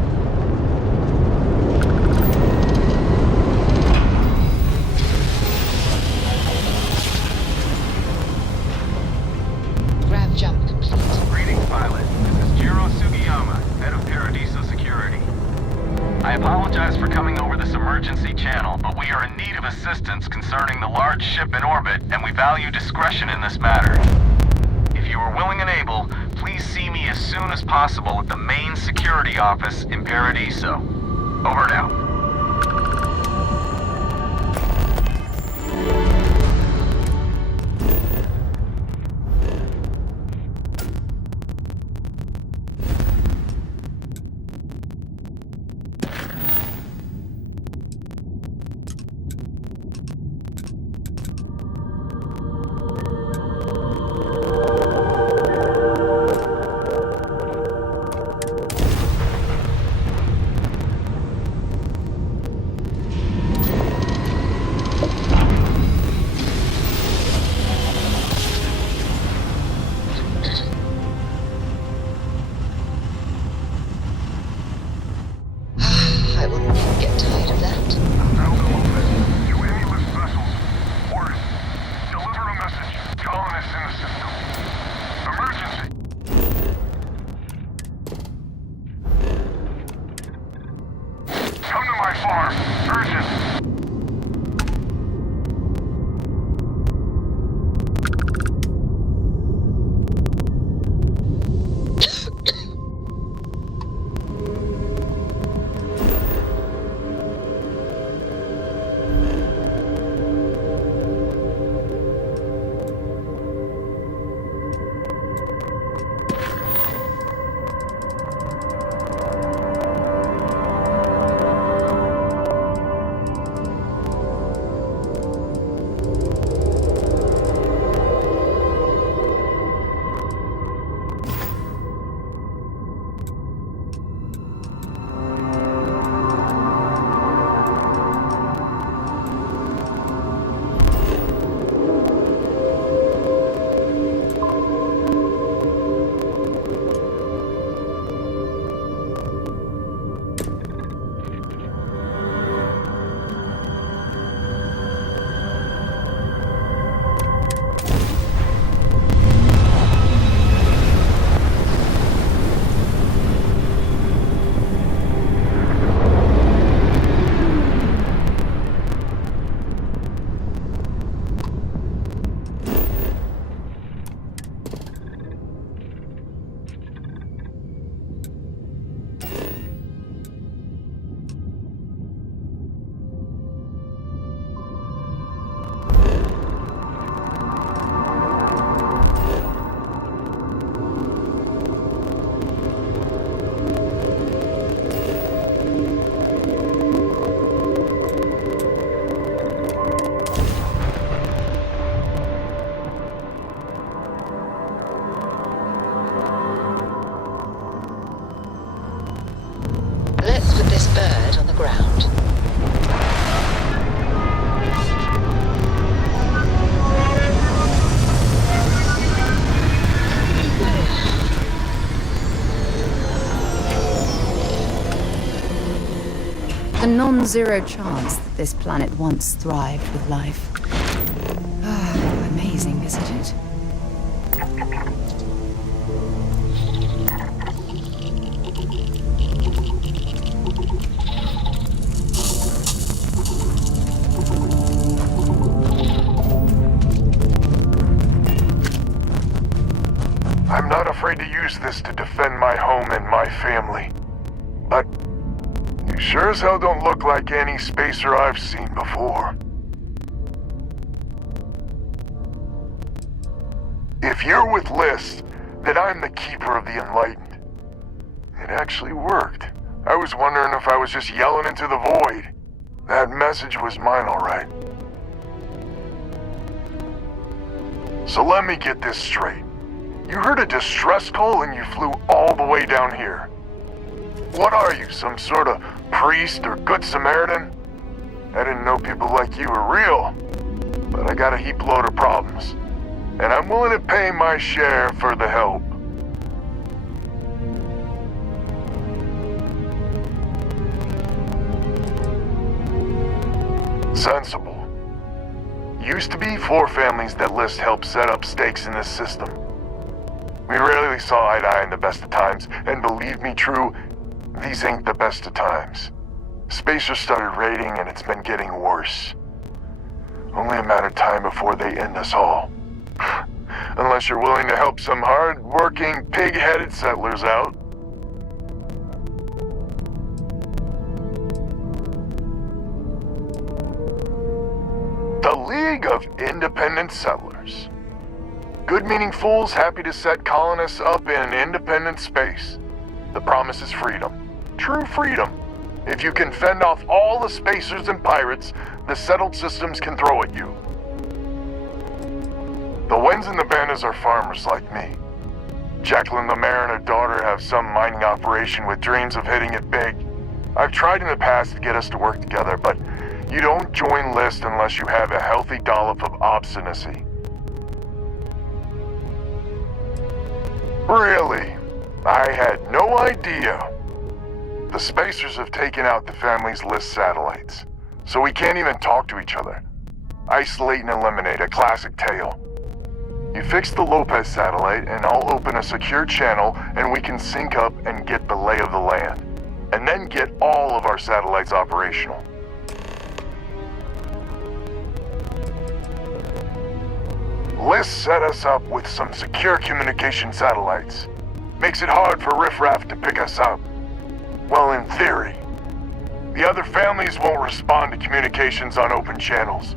Grav jump complete. Greetings, pilot. This is Jiro Sugiyama, head of Paradiso Security. I apologize for coming over this emergency channel, but we are in need of assistance concerning the large ship in orbit, and we value discretion in this matter. If you are willing and able, please see me as soon as possible at the main security office in Paradiso. Over and out. I will never get tired of that. You aimless vessels. Orders. Deliver a message. Colonists in the system. Emergency. Come to my farm. Urgent. Let's put this bird on the ground. The non-zero chance that this planet once thrived with life. Amazing, isn't it? I'm not afraid to use this to defend my home and my family. But you sure as hell don't look like any spacer I've seen before. If you're with List, then I'm the Keeper of the Enlightened. It actually worked. I was wondering if I was just yelling into the void. That message was mine, all right. So let me get this straight. You heard a distress call and you flew all the way down here. What are you, some sort of priest or good Samaritan? I didn't know people like you were real, but I got a heap load of problems. And I'm willing to pay my share for the help. Sensible. Used to be 4 families that List helped set up stakes in this system. We rarely saw eye to eye in the best of times, and believe me, True, these ain't the best of times. Spacers started raiding and it's been getting worse. Only a matter of time before they end us all. Unless you're willing to help some hard-working, pig-headed settlers out. The League of Independent Settlers. Good-meaning fools happy to set colonists up in independent space. The promise is freedom. True freedom. If you can fend off all the spacers and pirates the settled systems can throw at you. The Wens and the Bandas are farmers like me. Jacqueline the mayor and her daughter have some mining operation with dreams of hitting it big. I've tried in the past to get us to work together, but you don't join List unless you have a healthy dollop of obstinacy. Really? I had no idea. The Spacers have taken out the family's List satellites, so we can't even talk to each other. Isolate and eliminate, a classic tale. You fix the Lopez satellite and I'll open a secure channel and we can sync up and get the lay of the land. And then get all of our satellites operational. List set us up with some secure communication satellites. Makes it hard for riffraff to pick us up. Well, in theory. The other families won't respond to communications on open channels.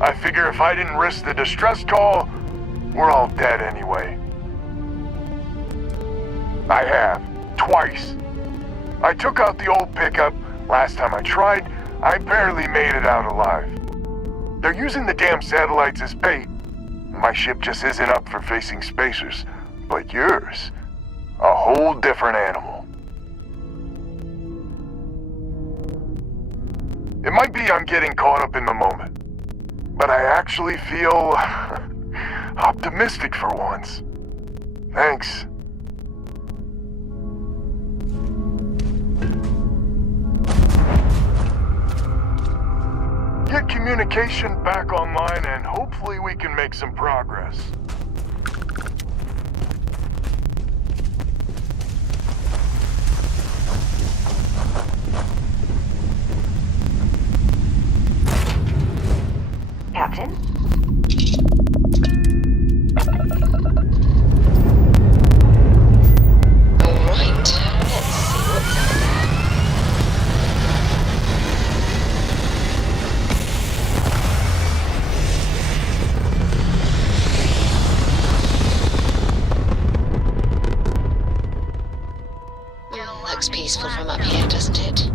I figure if I didn't risk the distress call, we're all dead anyway. I have. Twice. I took out the old pickup. Last time I tried, I barely made it out alive. They're using the damn satellites as bait. My ship just isn't up for facing spacers. But yours, a whole different animal. It might be I'm getting caught up in the moment, but I actually feel optimistic for once. Thanks. Get communication back online and hopefully we can make some progress. Captain? Alright, let's see what's up. Looks peaceful from up here, doesn't it?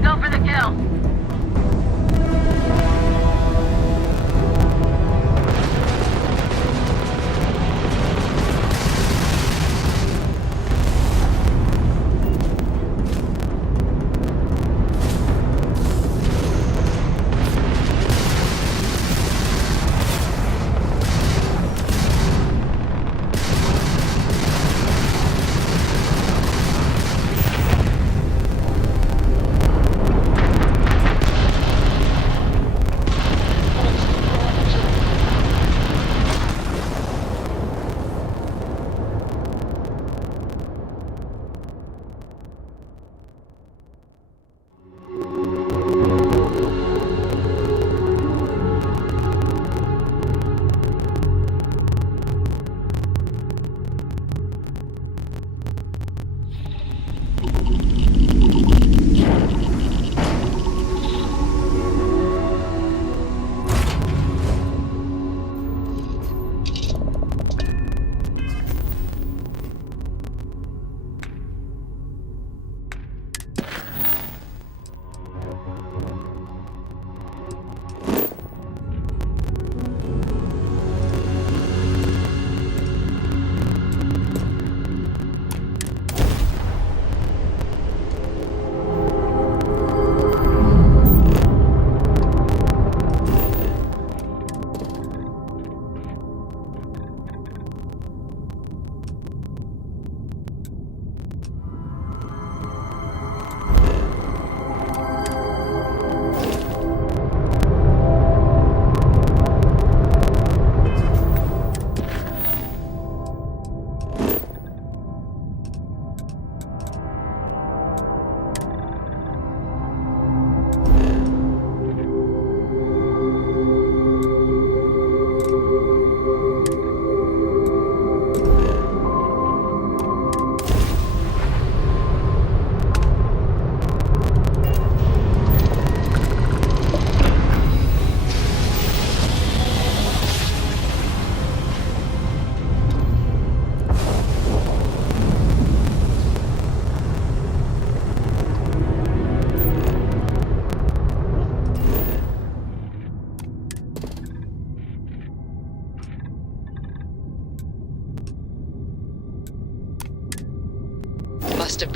Go for the kill.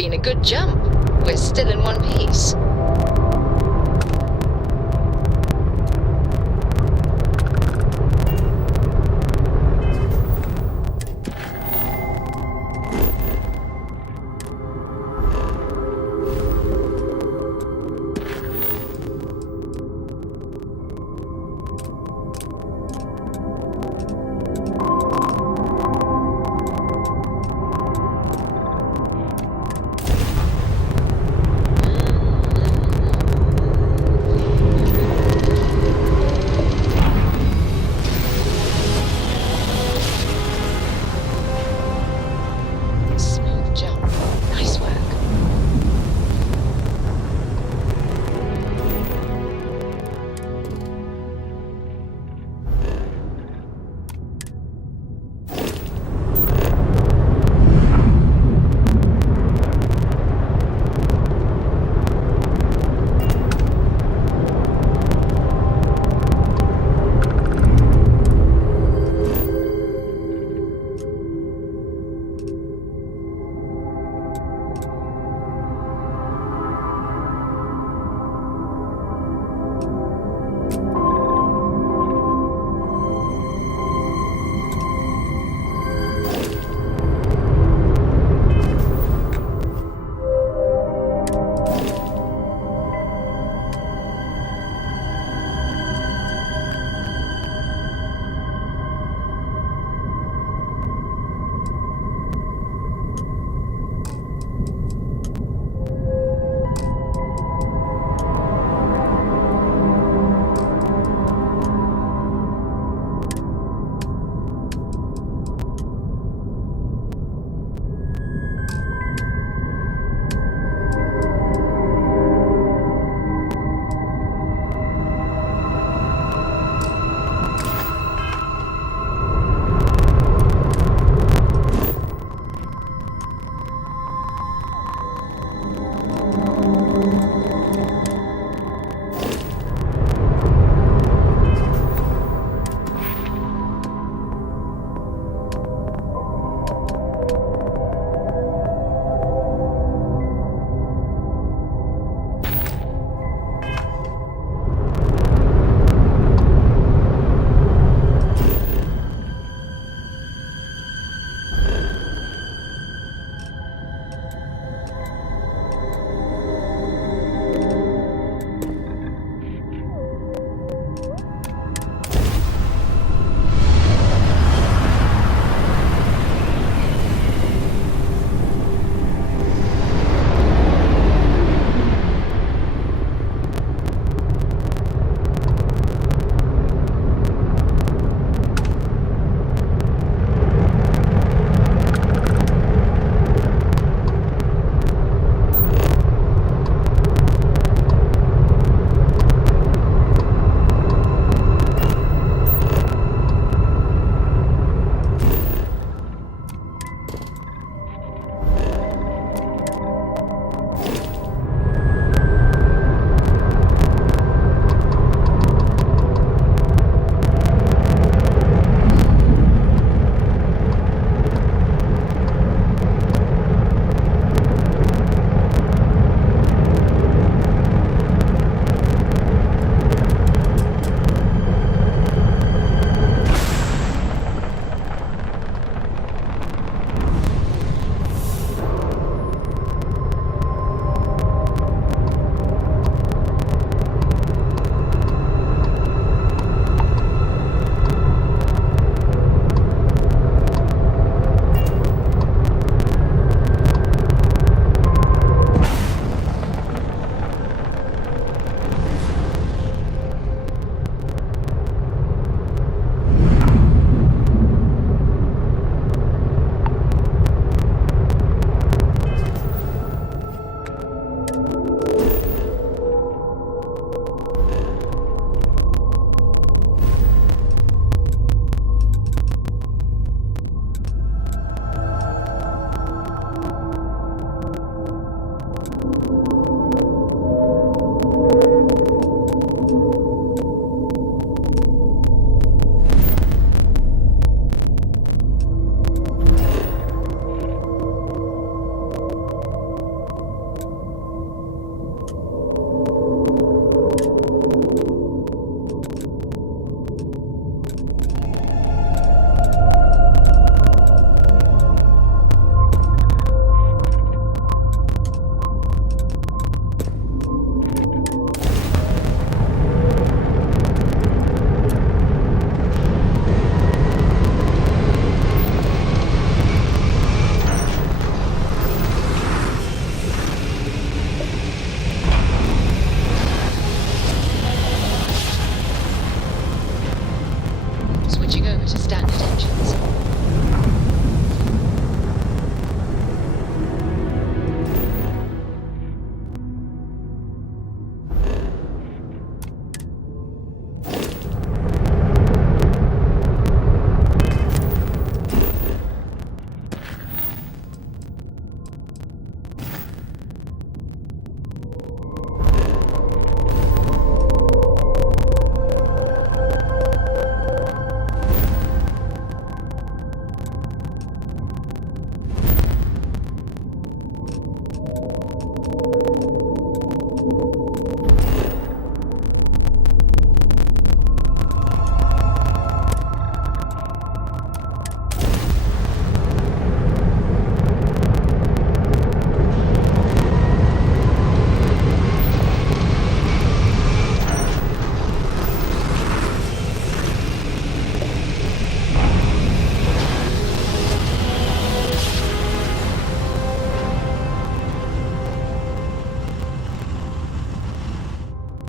been a good jump. We're still in one piece.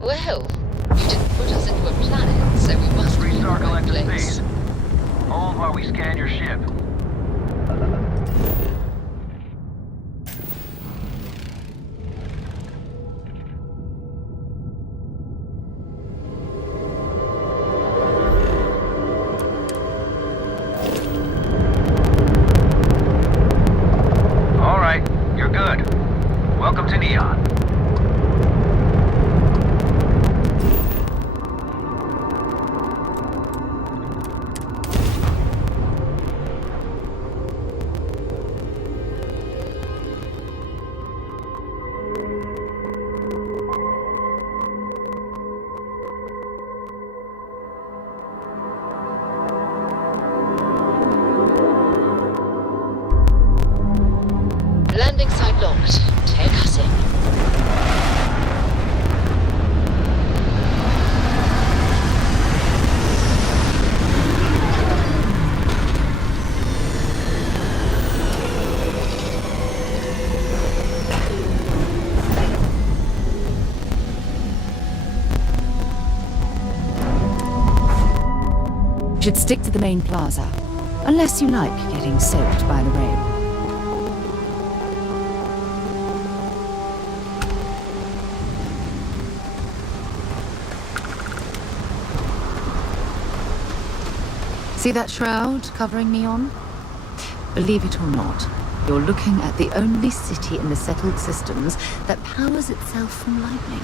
Well, you didn't put us into a planet, so we must be in the right place. Hold while we scan your ship. All right, you're good. Welcome to Neon. Landing site locked. Take us in. Should stick to the main plaza, unless you like getting soaked by the rain. See that shroud covering Neon? Believe it or not, you're looking at the only city in the settled systems that powers itself from lightning.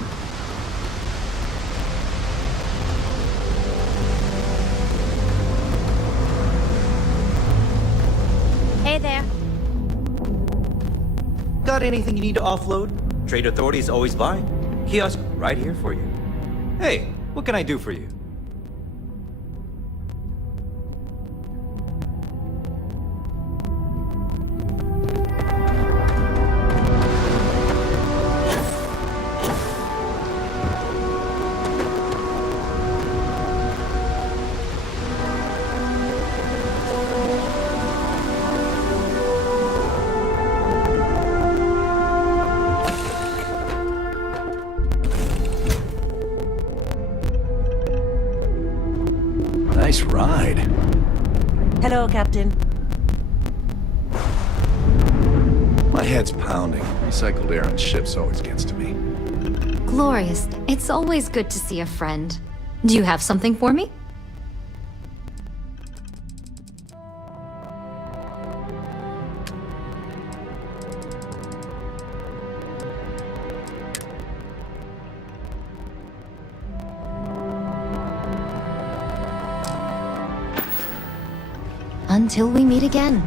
Hey there. Got anything you need to offload? Trade authorities always buy. Kiosk right here for you. Hey, what can I do for you? Nice ride. Hello, Captain. My head's pounding. Recycled air on ships always gets to me. Glorious. It's always good to see a friend. Do you have something for me? Until we meet again.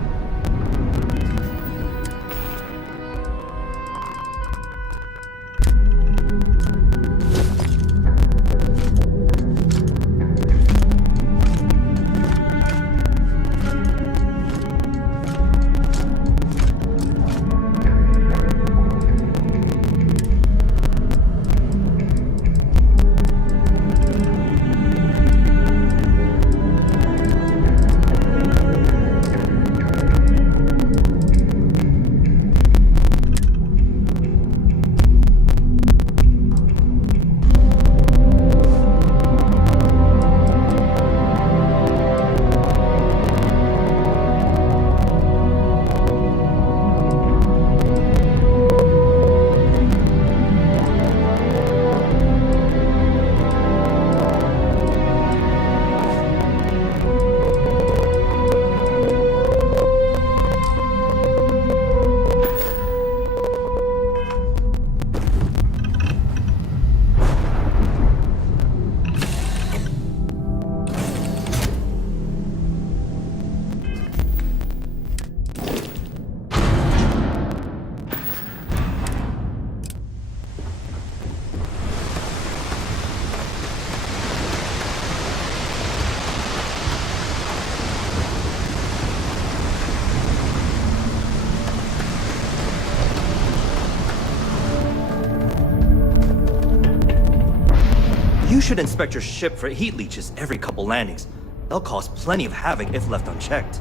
You should inspect your ship for heat leeches every couple landings. They'll cause plenty of havoc if left unchecked.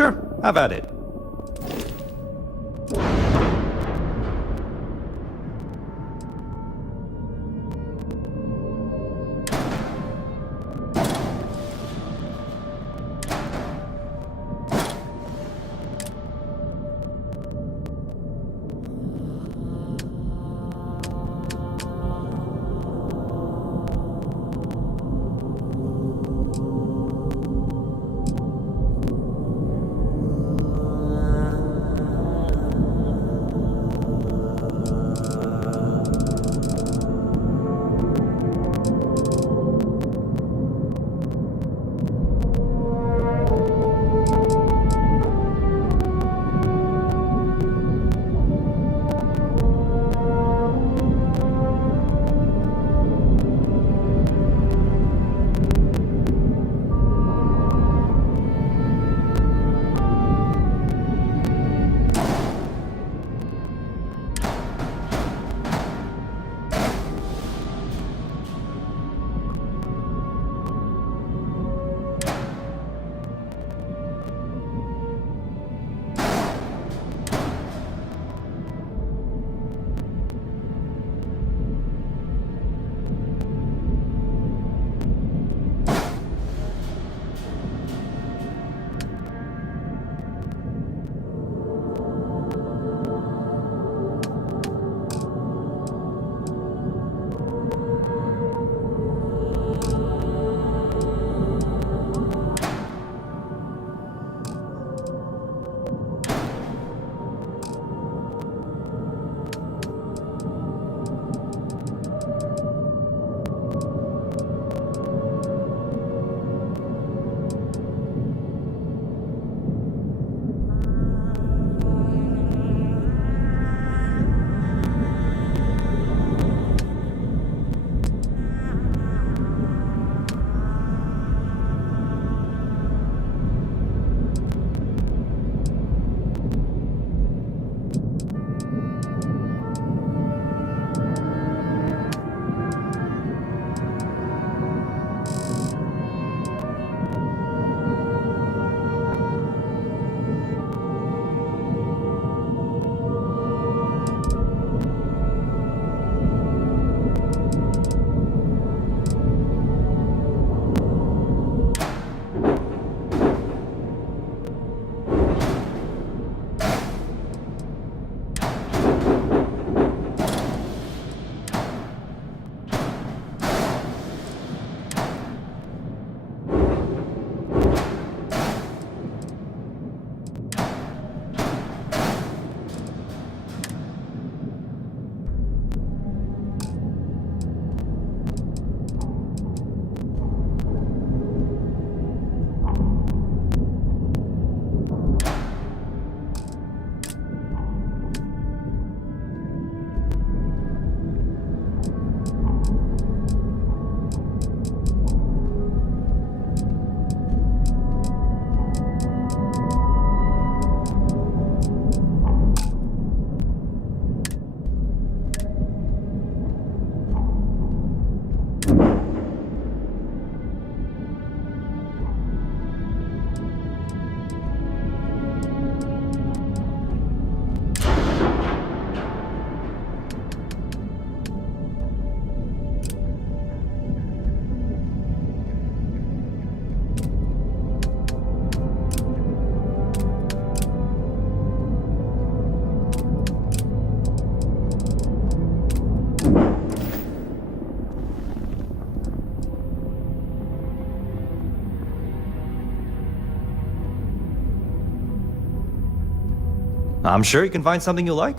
Sure, have at it. I'm sure you can find something you like.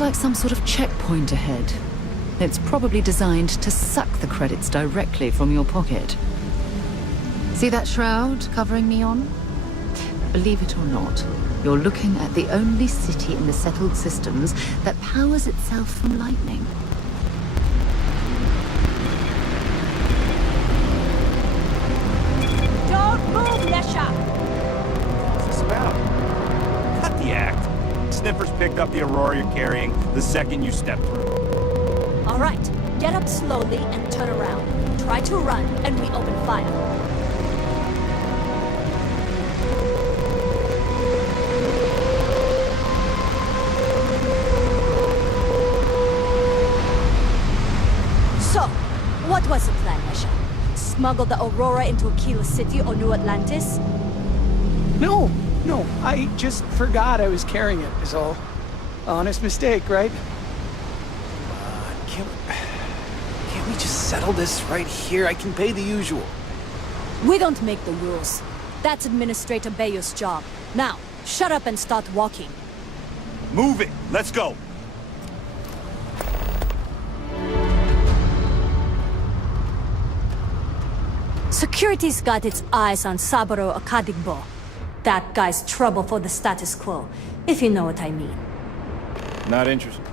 Looks like some sort of checkpoint ahead. It's probably designed to suck the credits directly from your pocket. See that shroud covering Neon? Believe it or not, you're looking at the only city in the settled systems that powers itself from lightning. Don't move, Nesha! What's this about? Cut the act. Sniffers picked up the Aurora you're carrying the second you stepped through. All right, get up slowly and turn around. Try to run, and we open fire. So, what was the plan, Nesha? Smuggle the Aurora into Aquila City or New Atlantis? No, I just forgot I was carrying it, is all. Honest mistake, right? Can't we just settle this right here? I can pay the usual. We don't make the rules. That's Administrator Bayou's job. Now, shut up and start walking. Move it! Let's go! Security's got its eyes on Saburo Akadigbo. That guy's trouble for the status quo, if you know what I mean. Not interested.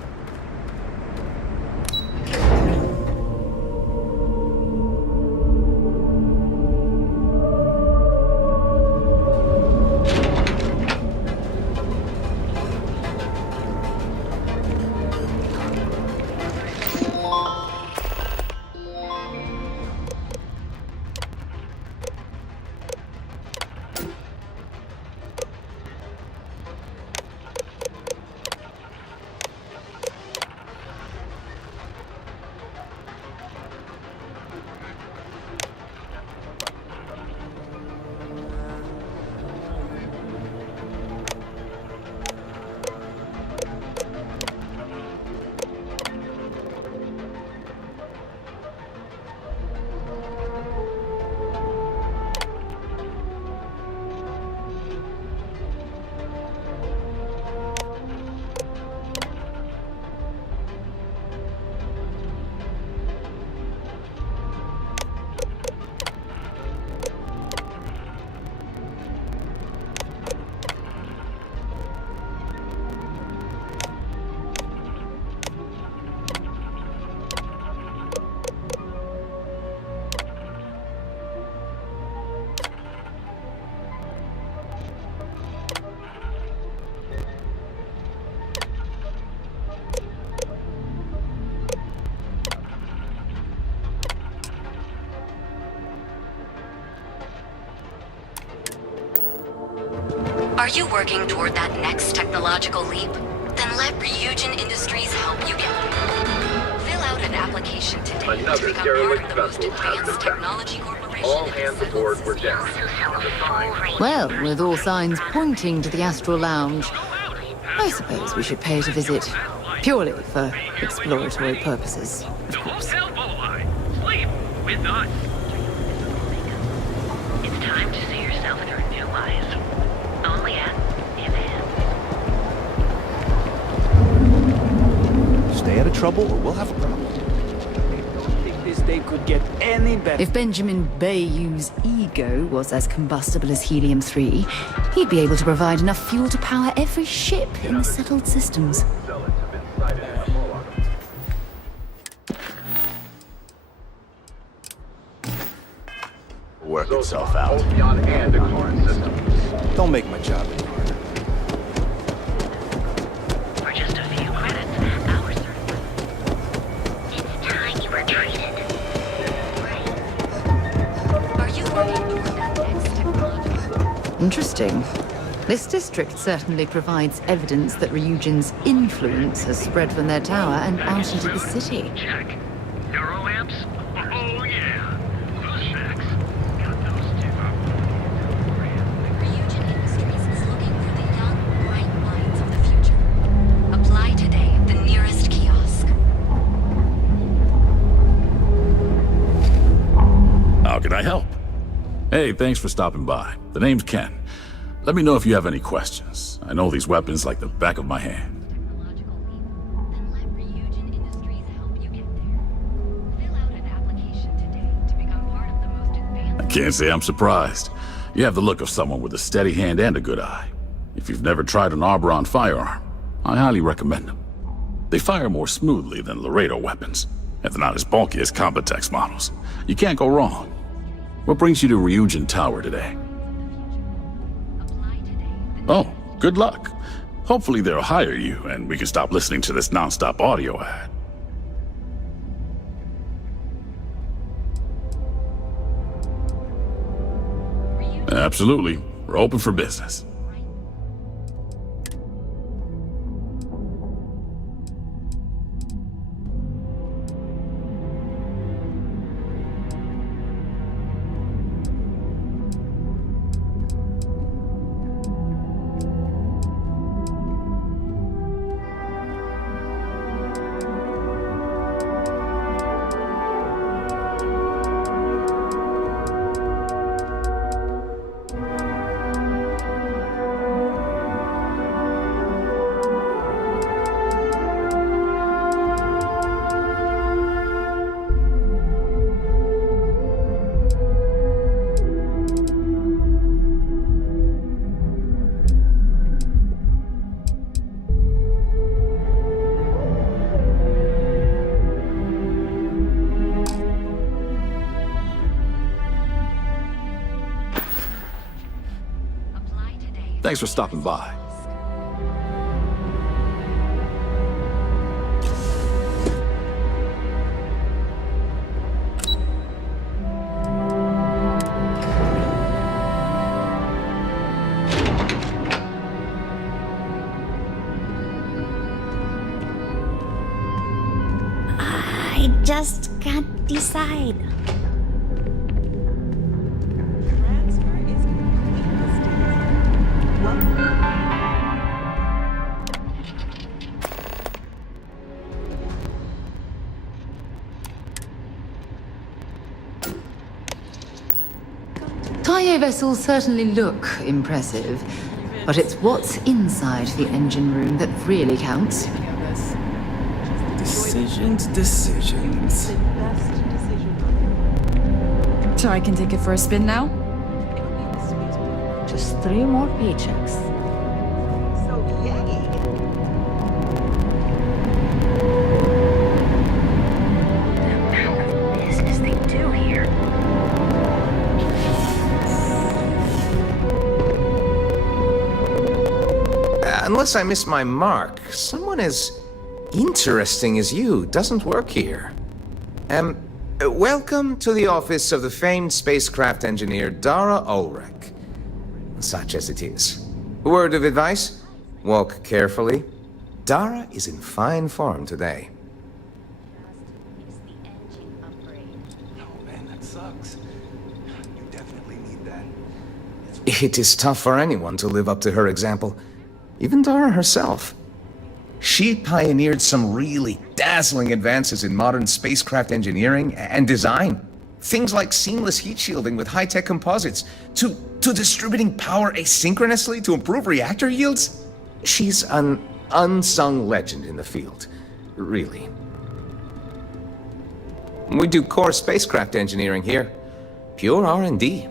Are you working toward that next technological leap? Then let Ryujin Industries help you get there. Fill out an application today to become part of the most advanced technology corporation. All hands aboard were down. Well, with all signs pointing to the Astral Lounge, I suppose we should pay it a visit. Purely for exploratory purposes, of course. Sleep with us. It's time to see yourself through new eyes. Only at Stay out of trouble or we'll have a problem. This day could get any better. If Benjamin Bayou's ego was as combustible as helium-3, he'd be able to provide enough fuel to power every ship in the settled systems. Work itself out. Don't make my job any harder. For just a few credits, our service. It's time you were treated. Are you working toward that next technology? Interesting. This district certainly provides evidence that Ryujin's influence has spread from their tower and out into the city. Check. Neuroamps? Oh yeah. Those shacks. Got those too. Ryujin Industries is looking for the young, bright minds of the future. Apply today at the nearest kiosk. How can I help? Hey, thanks for stopping by. The name's Ken. Let me know if you have any questions. I know these weapons like the back of my hand. Can't say I'm surprised. You have the look of someone with a steady hand and a good eye. If you've never tried an Arbron firearm, I highly recommend them. They fire more smoothly than Laredo weapons, and they're not as bulky as Combatex models. You can't go wrong. What brings you to Ryujin Tower today? Oh, good luck. Hopefully they'll hire you, and we can stop listening to this non-stop audio ad. Absolutely. We're open for business. Thanks for stopping by. I just can't decide. Taiye vessels certainly look impressive, but it's what's inside the engine room that really counts. Decisions. So I can take it for a spin now? Just 3 more paychecks. Business they do here. Unless I miss my mark, someone as interesting as you doesn't work here. Welcome to the office of the famed spacecraft engineer Dara Ulrich. Such as it is. Word of advice? Walk carefully. Dara is in fine form today. Oh man, that sucks. You definitely need that. It is tough for anyone to live up to her example. Even Dara herself. She pioneered some really dazzling advances in modern spacecraft engineering and design. Things like seamless heat shielding with high-tech composites, to distributing power asynchronously to improve reactor yields. She's an unsung legend in the field, really. We do core spacecraft engineering here. Pure R&D.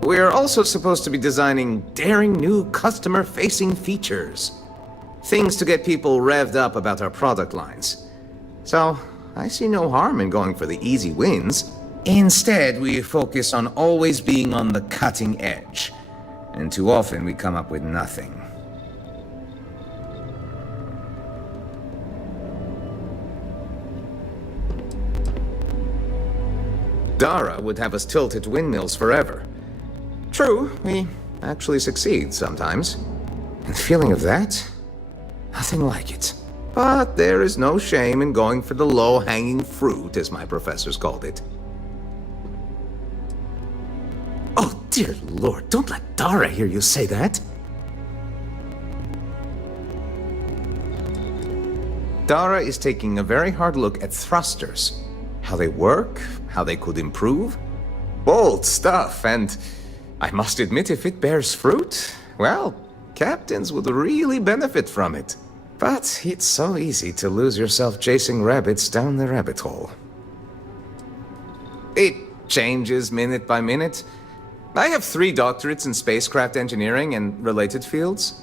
We're also supposed to be designing daring new customer-facing features. Things to get people revved up about our product lines. So, I see no harm in going for the easy wins. Instead, we focus on always being on the cutting edge. And too often we come up with nothing. Dara would have us tilt at windmills forever. True, we actually succeed sometimes. And the feeling of that? Nothing like it. But there is no shame in going for the low-hanging fruit, as my professors called it. Oh, dear Lord, don't let Dara hear you say that. Dara is taking a very hard look at thrusters. How they work, how they could improve. Bold stuff, and I must admit, if it bears fruit, well, captains would really benefit from it. But it's so easy to lose yourself chasing rabbits down the rabbit hole. It changes minute by minute. I have 3 doctorates in spacecraft engineering and related fields.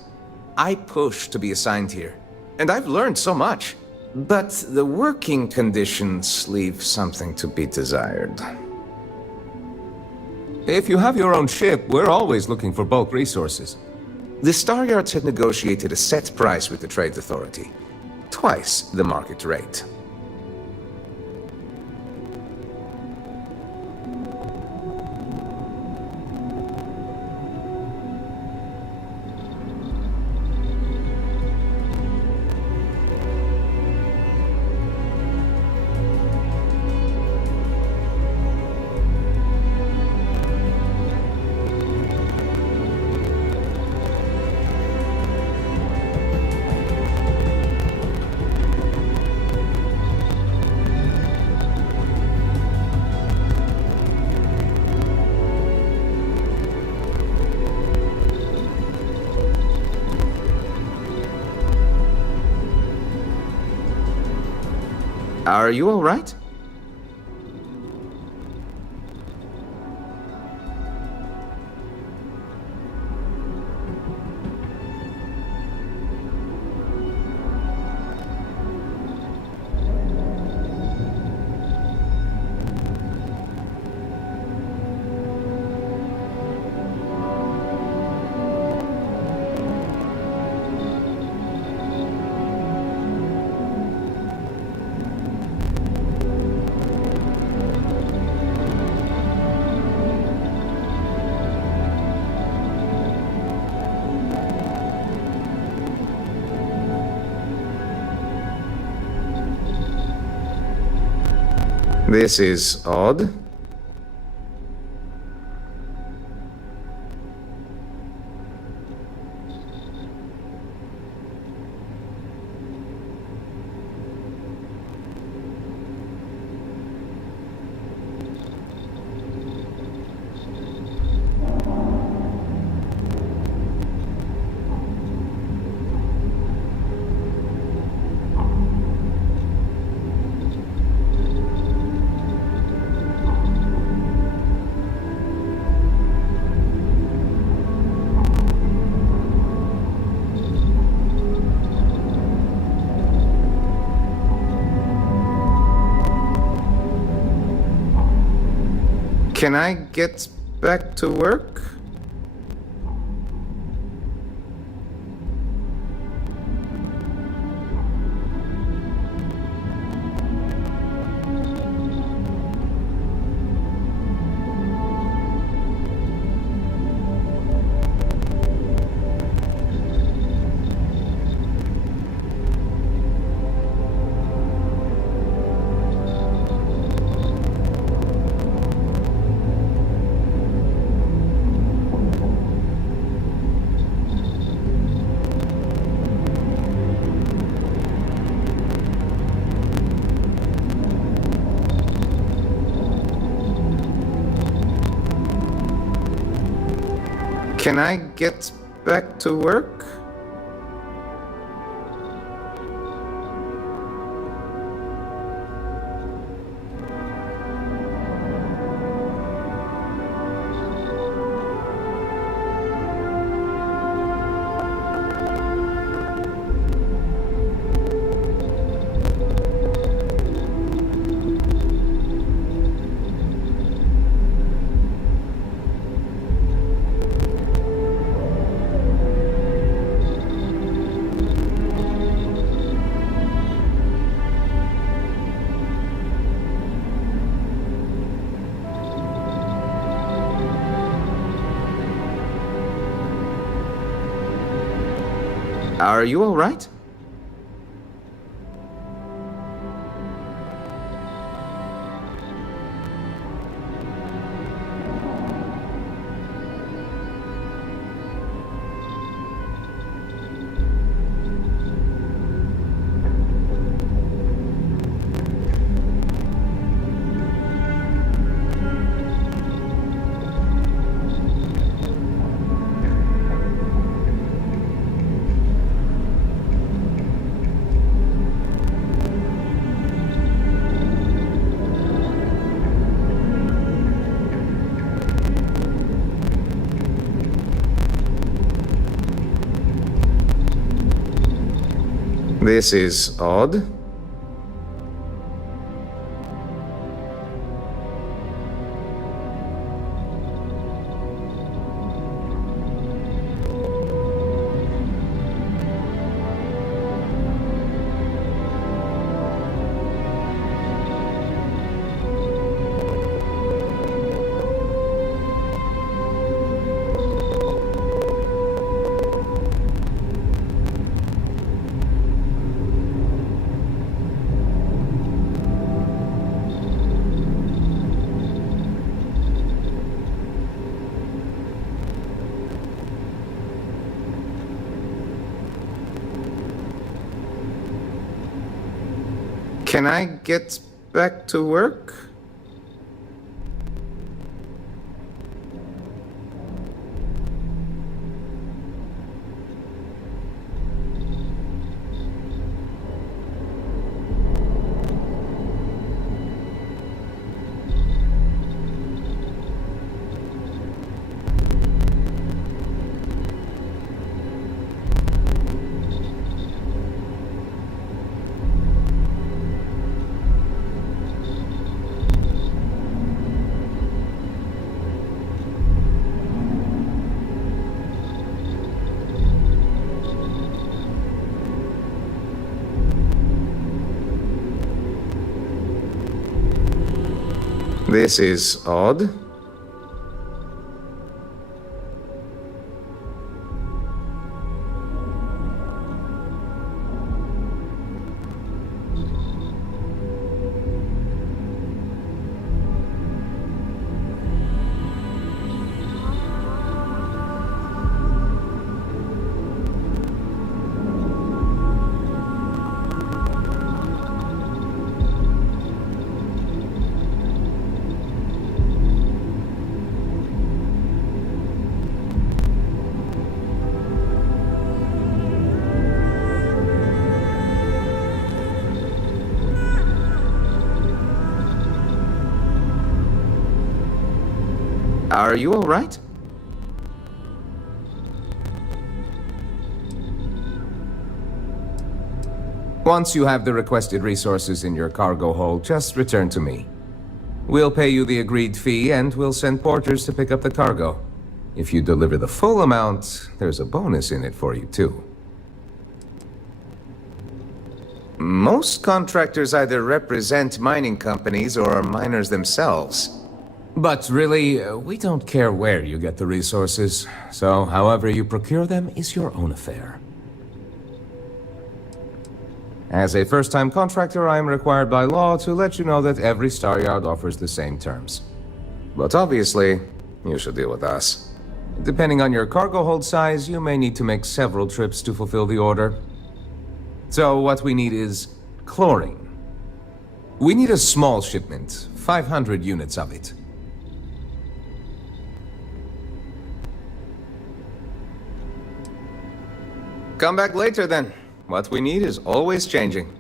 I push to be assigned here, and I've learned so much. But the working conditions leave something to be desired. If you have your own ship, we're always looking for bulk resources. The Star Yards had negotiated a set price with the Trade Authority. Twice the market rate. Are you all right? This is odd. Can I get back to work? Can I get back to work? Are you all right? This is odd. Can I get back to work? This is odd. Are you all right? Once you have the requested resources in your cargo hold, just return to me. We'll pay you the agreed fee, and we'll send porters to pick up the cargo. If you deliver the full amount, there's a bonus in it for you, too. Most contractors either represent mining companies or are miners themselves. But really, we don't care where you get the resources, so however you procure them is your own affair. As a first-time contractor, I am required by law to let you know that every Star Yard offers the same terms. But obviously, you should deal with us. Depending on your cargo hold size, you may need to make several trips to fulfill the order. So what we need is chlorine. We need a small shipment, 500 units of it. Come back later then. What we need is always changing.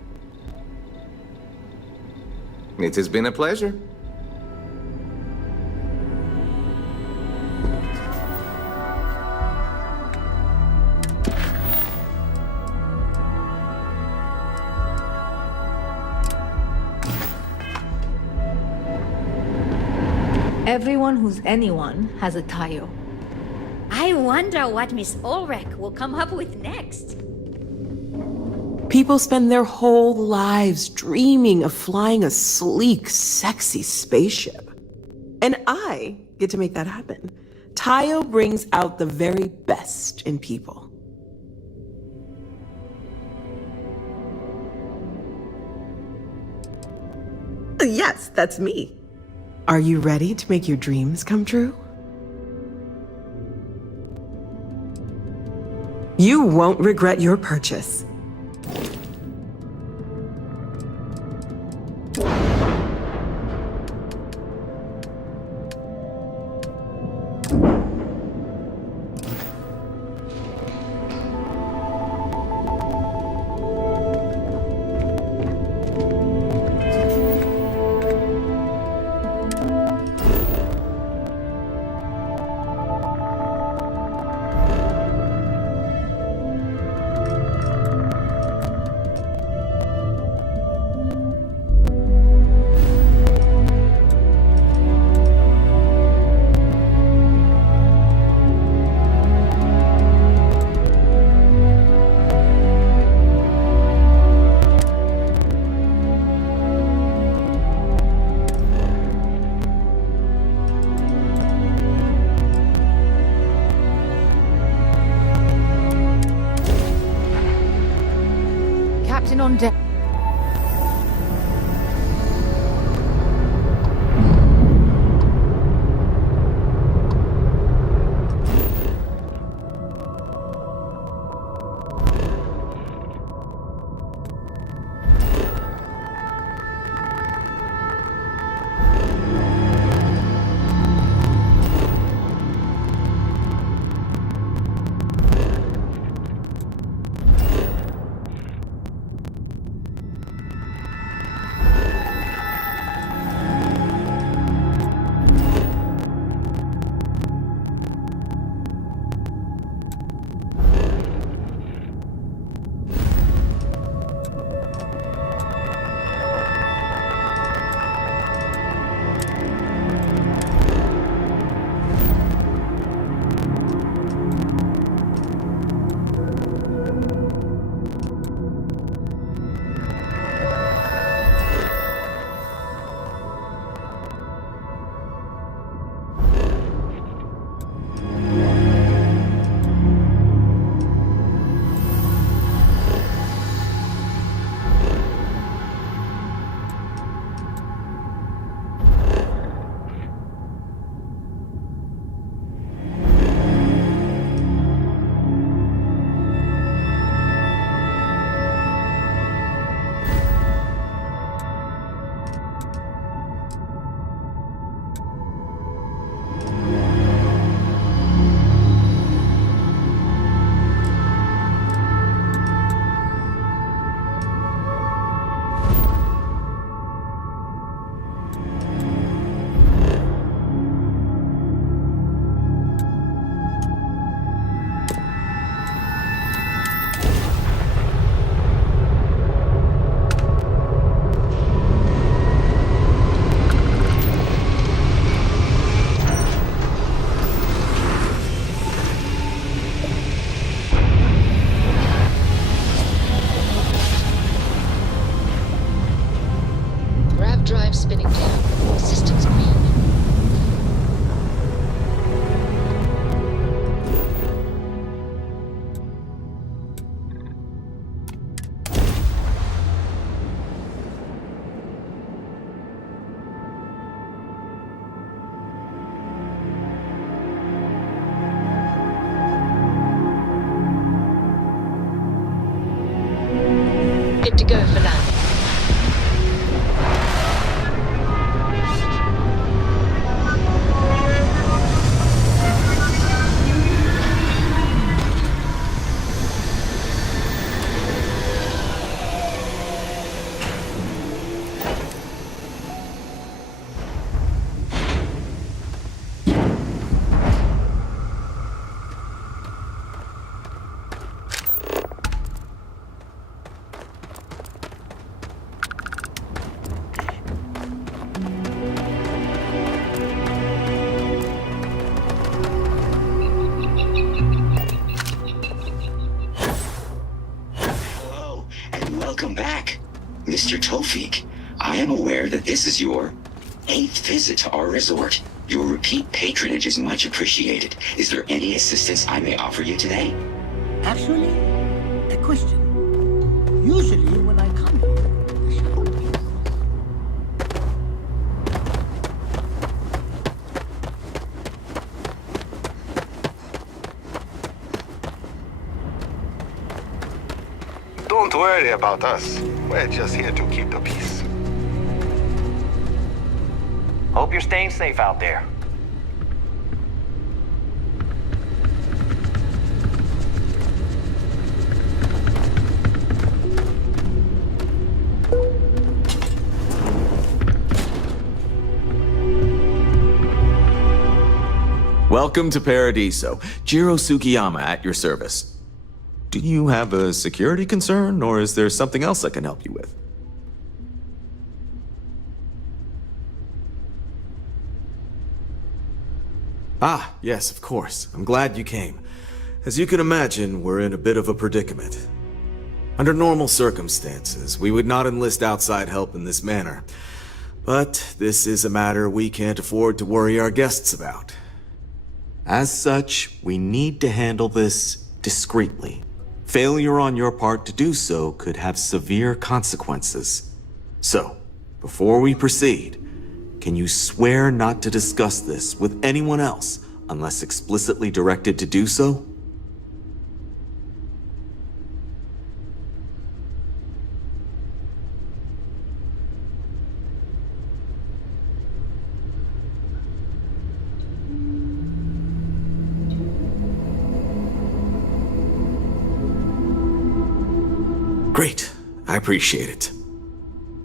It has been a pleasure. Everyone who's anyone has a Tayo. I wonder what Miss Ulrich will come up with next. People spend their whole lives dreaming of flying a sleek, sexy spaceship. And I get to make that happen. Tayo brings out the very best in people. Yes, that's me. Are you ready to make your dreams come true? You won't regret your purchase. men on deck. Drive spinning down. Systems green. Good to go for landing. Welcome back. Mr. Tofik, I am aware that this is your 8th visit to our resort. Your repeat patronage is much appreciated. Is there any assistance I may offer you today? Actually, a question. Usually when I come here, the show is... Don't worry about us. We're just here to keep the peace. Hope you're staying safe out there. Welcome to Paradiso. Jiro Sugiyama at your service. Do you have a security concern, or is there something else I can help you with? Ah, yes, of course. I'm glad you came. As you can imagine, we're in a bit of a predicament. Under normal circumstances, we would not enlist outside help in this manner. But this is a matter we can't afford to worry our guests about. As such, we need to handle this discreetly. Failure on your part to do so could have severe consequences. So, before we proceed, can you swear not to discuss this with anyone else unless explicitly directed to do so? Great. I appreciate it.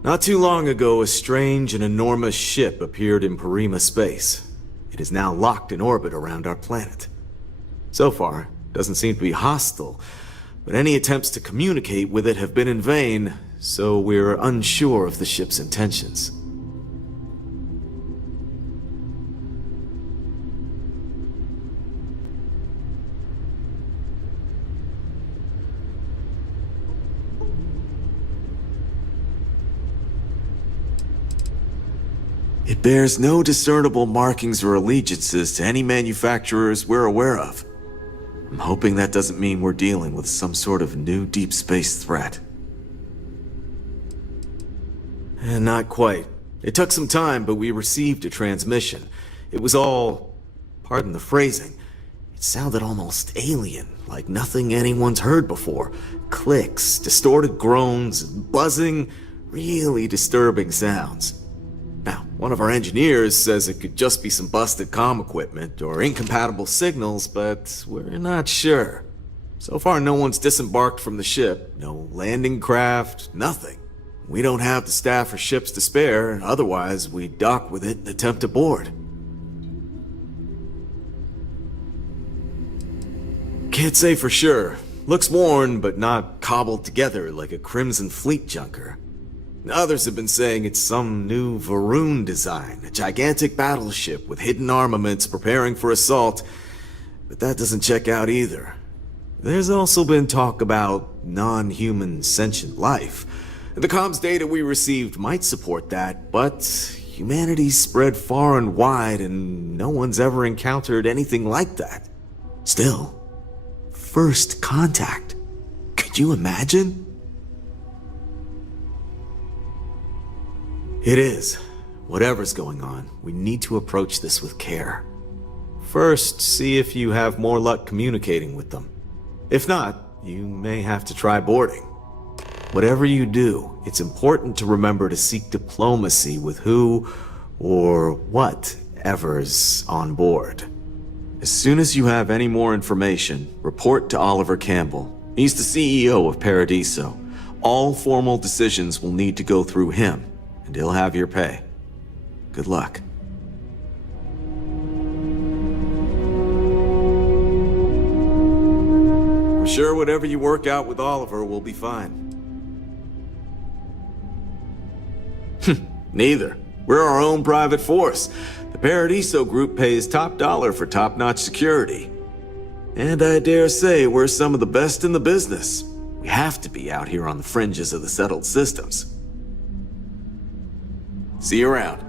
Not too long ago, a strange and enormous ship appeared in Parima space. It is now locked in orbit around our planet. So far, it doesn't seem to be hostile, but any attempts to communicate with it have been in vain, so we're unsure of the ship's intentions. It bears no discernible markings or allegiances to any manufacturers we're aware of. I'm hoping that doesn't mean we're dealing with some sort of new deep space threat. And not quite. It took some time, but we received a transmission. It was all, pardon the phrasing, it sounded almost alien, like nothing anyone's heard before. Clicks, distorted groans, buzzing, really disturbing sounds. Now, one of our engineers says it could just be some busted comm equipment or incompatible signals, but we're not sure. So far, no one's disembarked from the ship, no landing craft, nothing. We don't have the staff or ships to spare, otherwise we'd dock with it and attempt to board. Can't say for sure. Looks worn, but not cobbled together like a Crimson Fleet junker. Others have been saying it's some new Varun design, a gigantic battleship with hidden armaments preparing for assault, but that doesn't check out either. There's also been talk about non-human sentient life. The comms data we received might support that, but humanity's spread far and wide and no one's ever encountered anything like that. Still, first contact. Could you imagine? It is. Whatever's going on, we need to approach this with care. First, see if you have more luck communicating with them. If not, you may have to try boarding. Whatever you do, it's important to remember to seek diplomacy with who or whatever's on board. As soon as you have any more information, report to Oliver Campbell. He's the CEO of Paradiso. All formal decisions will need to go through him, and he'll have your pay. Good luck. I'm sure whatever you work out with Oliver will be fine. Neither. We're our own private force. The Paradiso group pays top dollar for top-notch security. And I dare say we're some of the best in the business. We have to be out here on the fringes of the settled systems. See you around.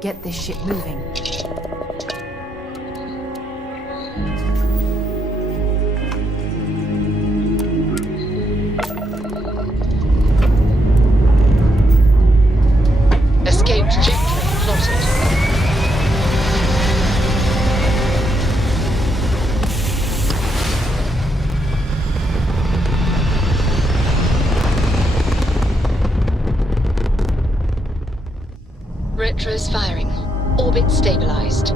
Get this shit moving. Escape trajectory plotted. Retros firing. Orbit stabilized.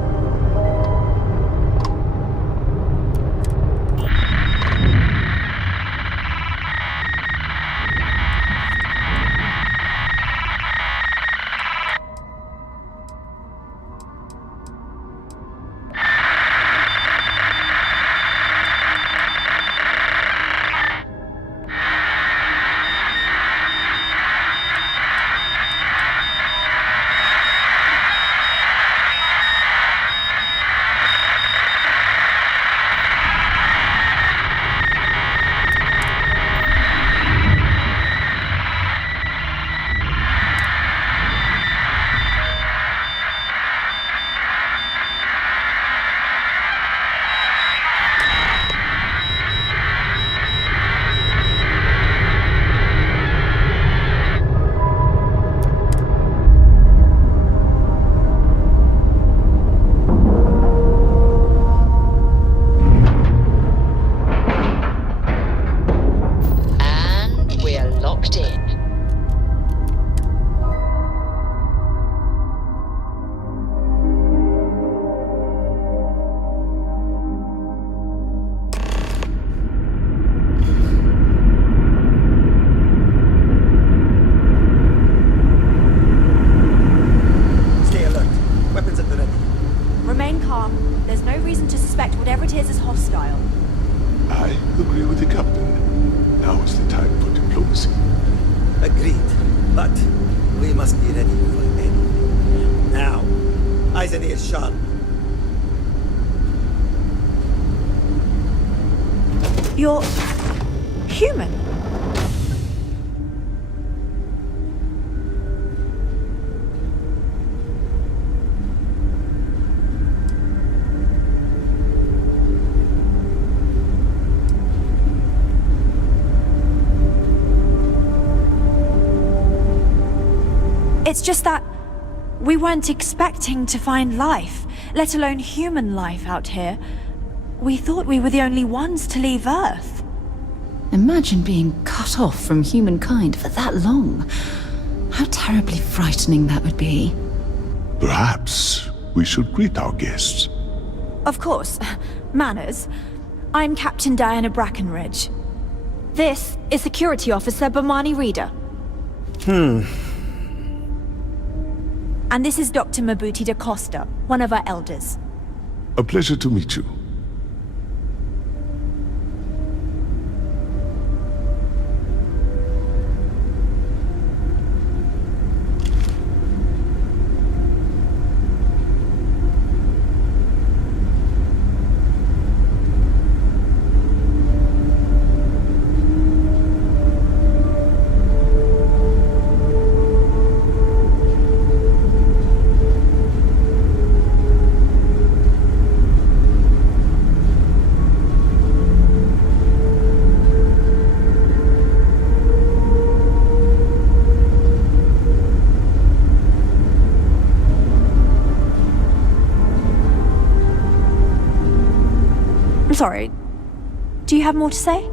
But we must be ready for anything. Now, eyes and ears sharp. You're human. It's just that we weren't expecting to find life, let alone human life out here. We thought we were the only ones to leave Earth. Imagine being cut off from humankind for that long. How terribly frightening that would be. Perhaps we should greet our guests. Of course. Manners. I'm Captain Diana Brackenridge. This is Security Officer Bomani Reader. And this is Dr. Mabuti da Costa, one of our elders. A pleasure to meet you. Sorry. Do you have more to say?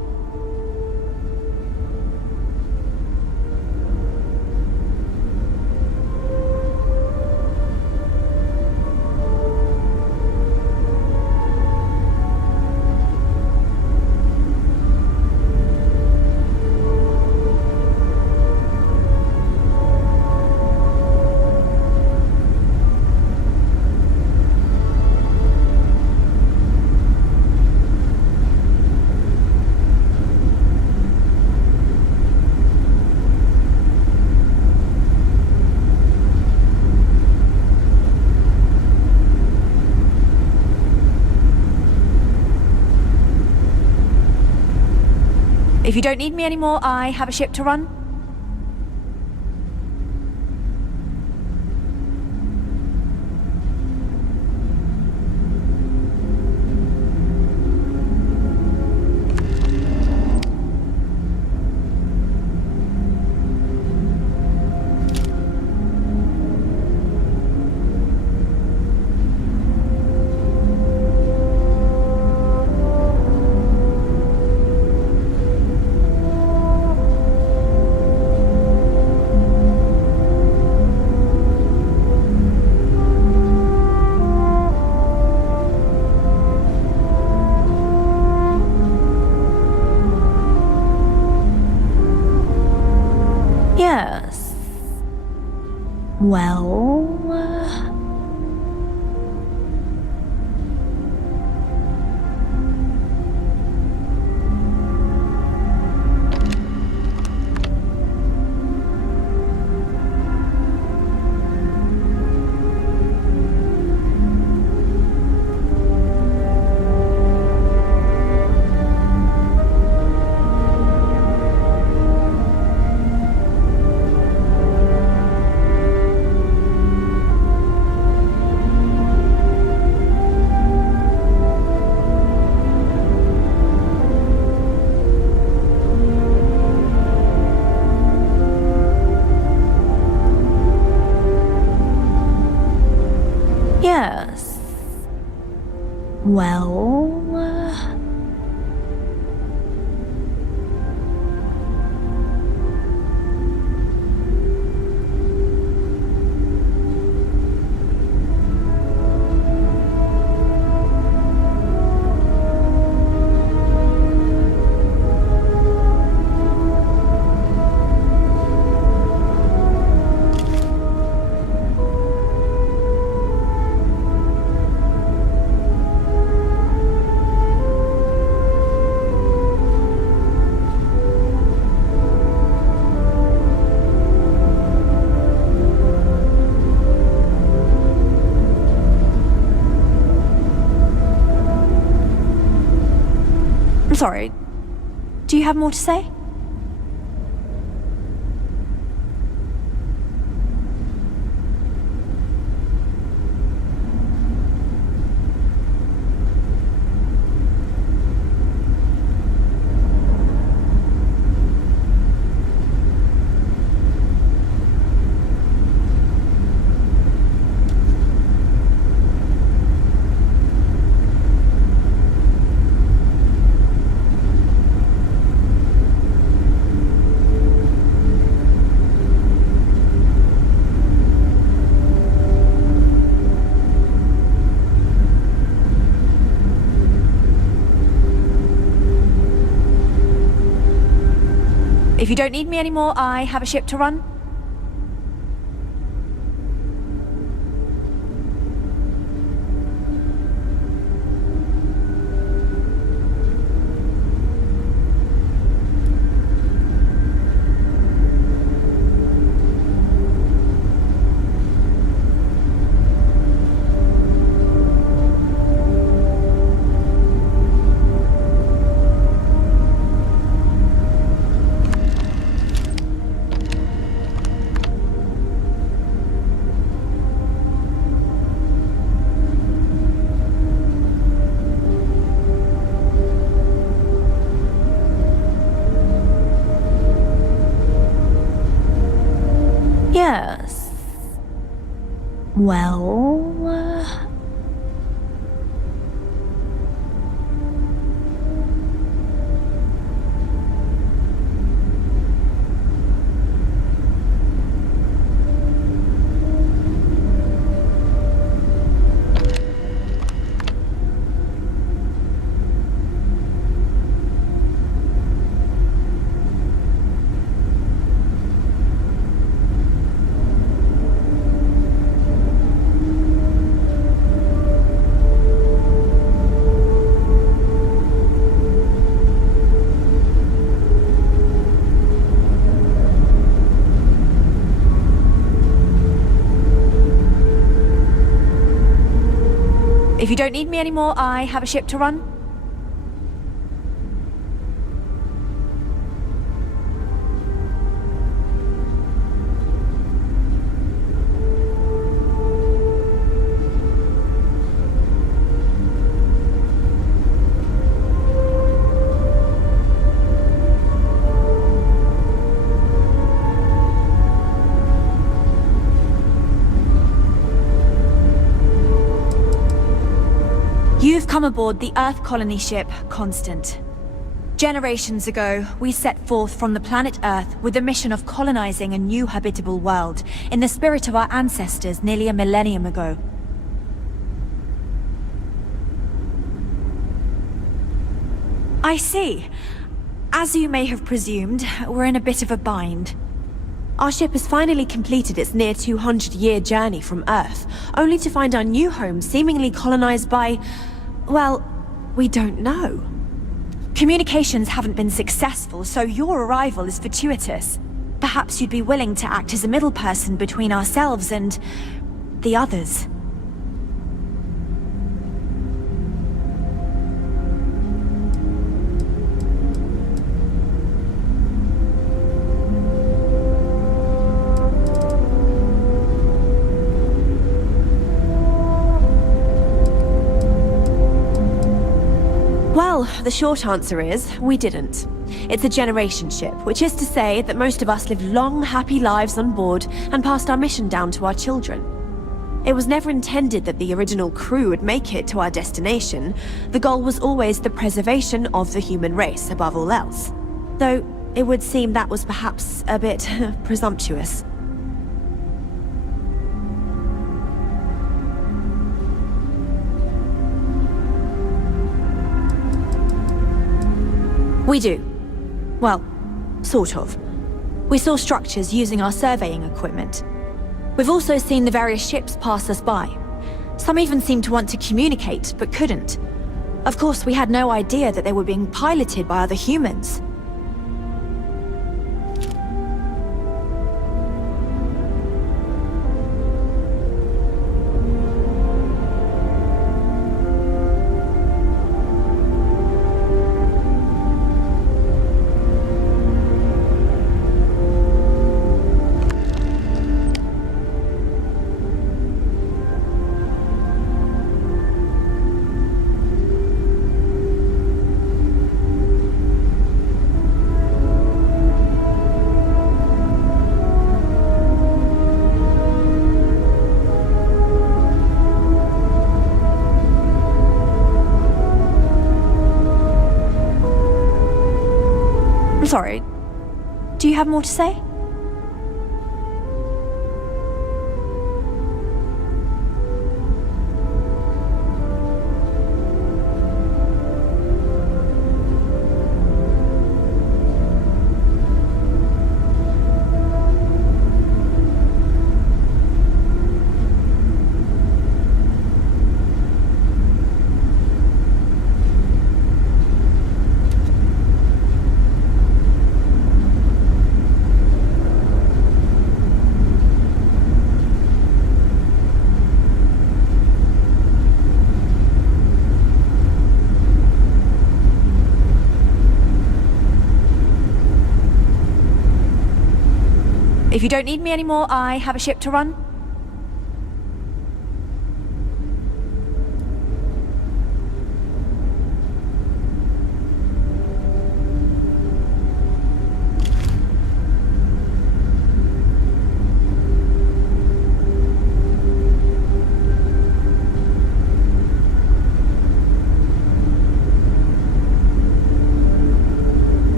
If you don't need me anymore, I have a ship to run. Yes. Well... Yes. Well... have more to say? If you don't need me anymore, I have a ship to run. Yes. Well... If you don't need me anymore, I have a ship to run. You've come aboard the Earth colony ship, Constant. Generations ago, we set forth from the planet Earth with the mission of colonizing a new habitable world, in the spirit of our ancestors nearly a millennium ago. I see. As you may have presumed, we're in a bit of a bind. Our ship has finally completed its near 200-year journey from Earth, only to find our new home seemingly colonized by... well, we don't know. Communications haven't been successful, so your arrival is fortuitous. Perhaps you'd be willing to act as a middle person between ourselves and... the others. Well, the short answer is, we didn't. It's a generation ship, which is to say that most of us lived long, happy lives on board and passed our mission down to our children. It was never intended that the original crew would make it to our destination. The goal was always the preservation of the human race above all else. Though, it would seem that was perhaps a bit presumptuous. We do. Well, sort of. We saw structures using our surveying equipment. We've also seen the various ships pass us by. Some even seemed to want to communicate, but couldn't. Of course, we had no idea that they were being piloted by other humans. have more to say? If you don't need me anymore, I have a ship to run.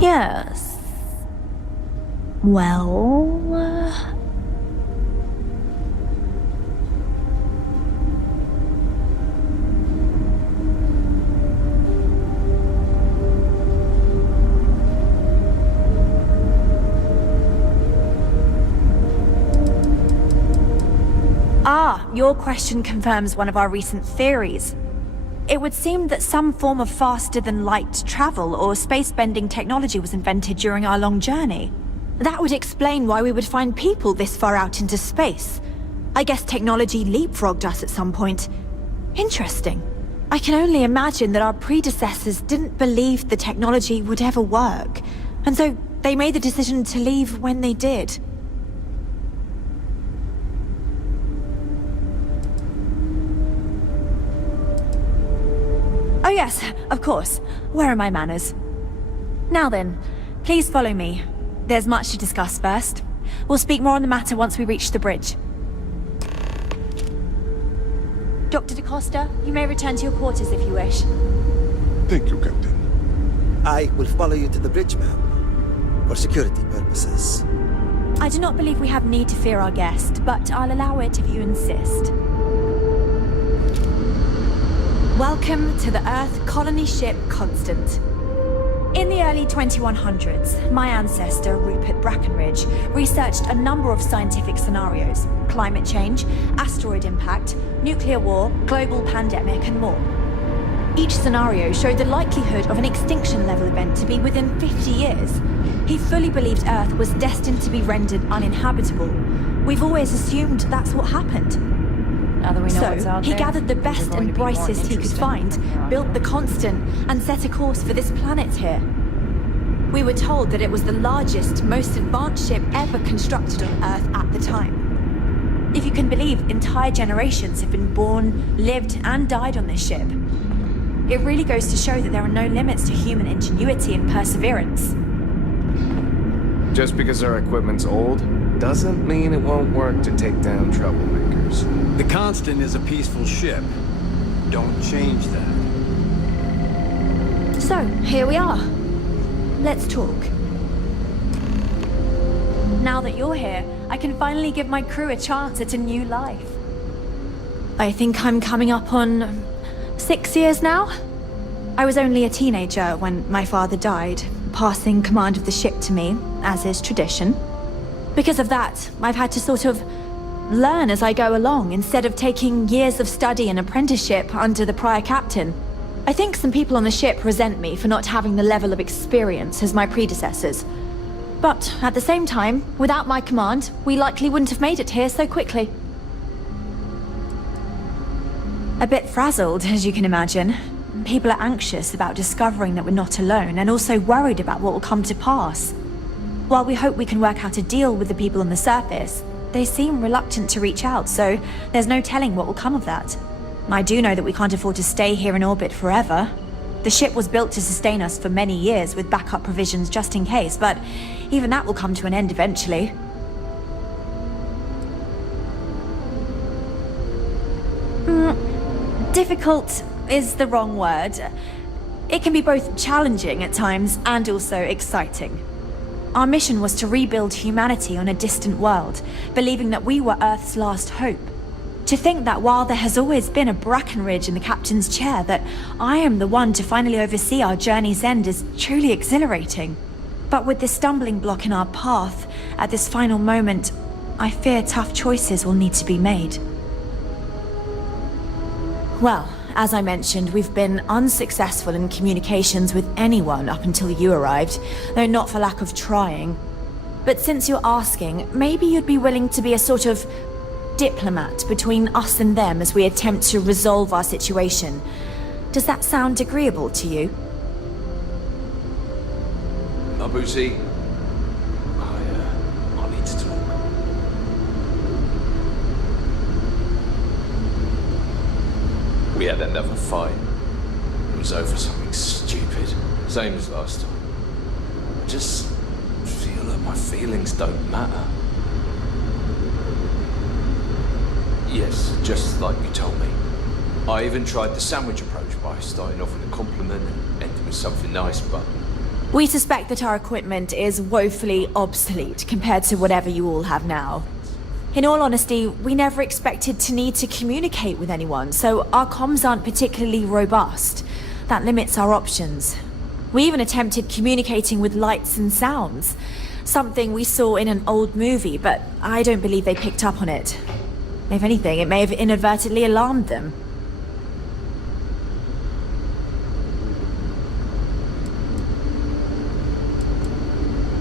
Yes. Well... your question confirms one of our recent theories. It would seem that some form of faster-than-light travel or space-bending technology was invented during our long journey. That would explain why we would find people this far out into space. I guess technology leapfrogged us at some point. Interesting. I can only imagine that our predecessors didn't believe the technology would ever work, and so they made the decision to leave when they did. Oh yes, of course. Where are my manners? Now then, please follow me. There's much to discuss first. We'll speak more on the matter once we reach the bridge. Dr. DaCosta, you may return to your quarters if you wish. Thank you, Captain. I will follow you to the bridge, ma'am, for security purposes. I do not believe we have need to fear our guest, but I'll allow it if you insist. Welcome to the Earth colony ship Constant. In the early 2100s, my ancestor, Rupert Brackenridge, researched a number of scientific scenarios: climate change, asteroid impact, nuclear war, global pandemic, and more. Each scenario showed the likelihood of an extinction-level event to be within 50 years. He fully believed Earth was destined to be rendered uninhabitable. We've always assumed that's what happened. Now that we know what's out So, he there, gathered the best and brightest he could find, built the Constant, and set a course for this planet here. We were told that it was the largest, most advanced ship ever constructed on Earth at the time. If you can believe, entire generations have been born, lived, and died on this ship. It really goes to show that there are no limits to human ingenuity and perseverance. Just because our equipment's old, doesn't mean it won't work to take down troublemakers. The Constant is a peaceful ship. Don't change that. So, here we are. Let's talk. Now that you're here, I can finally give my crew a chance at a new life. I think I'm coming up on 6 years now. I was only a teenager when my father died, passing command of the ship to me, as is tradition. Because of that, I've had to sort of learn as I go along, instead of taking years of study and apprenticeship under the prior captain. I think some people on the ship resent me for not having the level of experience as my predecessors. But at the same time, without my command, we likely wouldn't have made it here so quickly. A bit frazzled, as you can imagine. People are anxious about discovering that we're not alone, and also worried about what will come to pass. While we hope we can work out a deal with the people on the surface, they seem reluctant to reach out, so there's no telling what will come of that. I do know that we can't afford to stay here in orbit forever. The ship was built to sustain us for many years with backup provisions just in case, but even that will come to an end eventually. Difficult is the wrong word. It can be both challenging at times and also exciting. Our mission was to rebuild humanity on a distant world, believing that we were Earth's last hope. To think that while there has always been a Brackenridge in the captain's chair, that I am the one to finally oversee our journey's end is truly exhilarating. But with this stumbling block in our path, at this final moment, I fear tough choices will need to be made. Well, as I mentioned, we've been unsuccessful in communications with anyone up until you arrived, though not for lack of trying. But since you're asking, maybe you'd be willing to be a sort of diplomat between us and them as we attempt to resolve our situation. Does that sound agreeable to you? Booty, I need to talk. We had another fight. It was over something stupid, same as last time. I just feel that my feelings don't matter. Yes, just like you told me. I even tried the sandwich approach by starting off with a compliment and ending with something nice, but We suspect that our equipment is woefully obsolete compared to whatever you all have now. In all honesty, we never expected to need to communicate with anyone, so our comms aren't particularly robust. That limits our options. We even attempted communicating with lights and sounds, something we saw in an old movie, but I don't believe they picked up on it. If anything, it may have inadvertently alarmed them.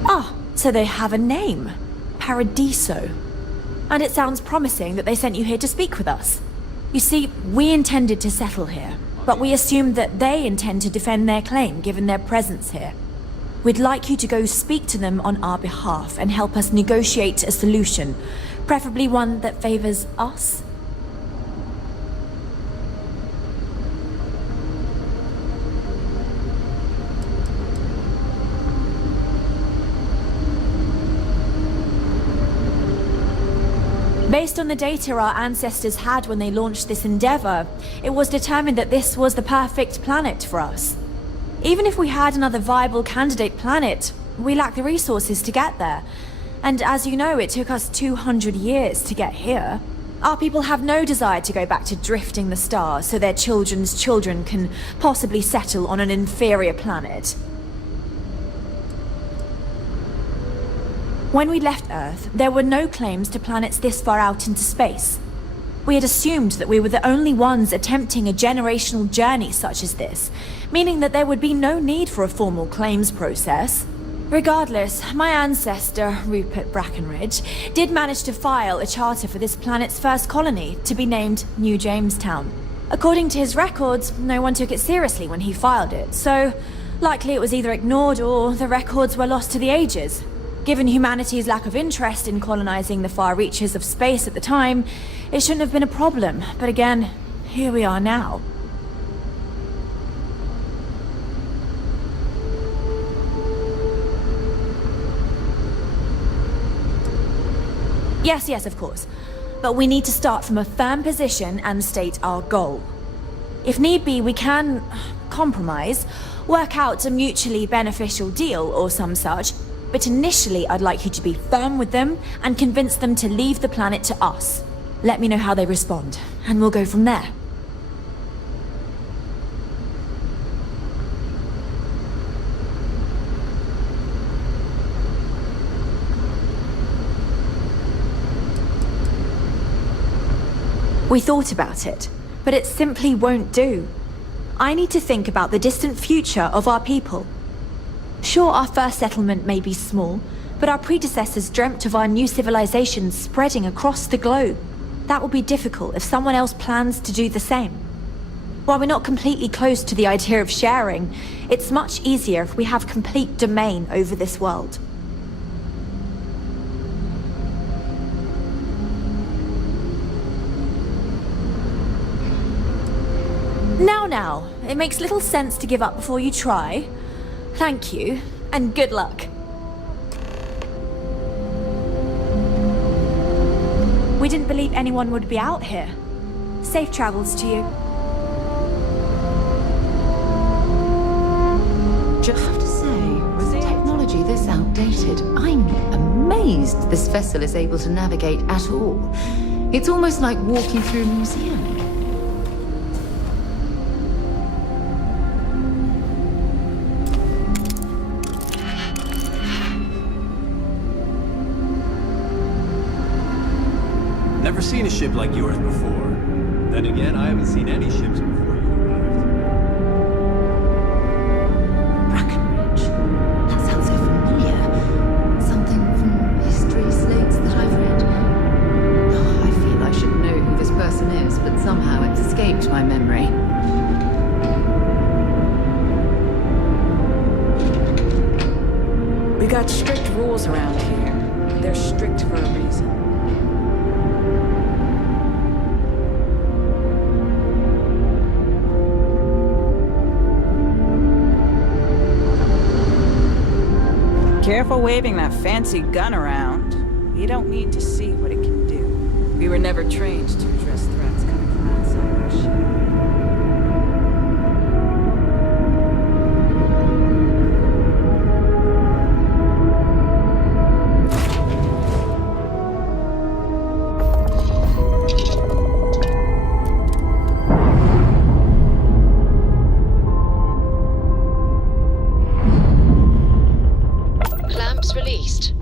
Ah, so they have a name. Paradiso. And it sounds promising that they sent you here to speak with us. You see, we intended to settle here, but we assumed that they intend to defend their claim given their presence here. We'd like you to go speak to them on our behalf and help us negotiate a solution, preferably one that favors us. Based on the data our ancestors had when they launched this endeavor, it was determined that this was the perfect planet for us. Even if we had another viable candidate planet, we lack the resources to get there. And as you know, it took us 200 years to get here. Our people have no desire to go back to drifting the stars so their children's children can possibly settle on an inferior planet. When we left Earth, there were no claims to planets this far out into space. We had assumed that we were the only ones attempting a generational journey such as this, meaning that there would be no need for a formal claims process. Regardless, my ancestor, Rupert Brackenridge, did manage to file a charter for this planet's first colony to be named New Jamestown. According to his records, no one took it seriously when he filed it, so likely it was either ignored or the records were lost to the ages. Given humanity's lack of interest in colonizing the far reaches of space at the time, it shouldn't have been a problem, but again, here we are now. Yes, of course. But we need to start from a firm position and state our goal. If need be, we can compromise, work out a mutually beneficial deal or some such, but initially I'd like you to be firm with them and convince them to leave the planet to us. Let me know how they respond, and we'll go from there. We thought about it, but it simply won't do. I need to think about the distant future of our people. Sure, our first settlement may be small, but our predecessors dreamt of our new civilization spreading across the globe. That will be difficult if someone else plans to do the same. While we're not completely close to the idea of sharing, it's much easier if we have complete domain over this world. now. It makes little sense to give up before you try. Thank you, and good luck. We didn't believe anyone would be out here. Safe travels to you. Just have to say, with technology this outdated, I'm amazed this vessel is able to navigate at all. It's almost like walking through a museum. Never seen a ship like yours before. Then again, I haven't seen any ships before you arrived. Brackenridge. That sounds so familiar. Something from history slates that I've read. Oh, I feel I should know who this person is, but somehow it's escaped my memory. We got strict rules around here. They're strict for a reason. Careful waving that fancy gun around. You don't need to see what it can do. We were never trained to address threats coming from outside our ship. Clamps released.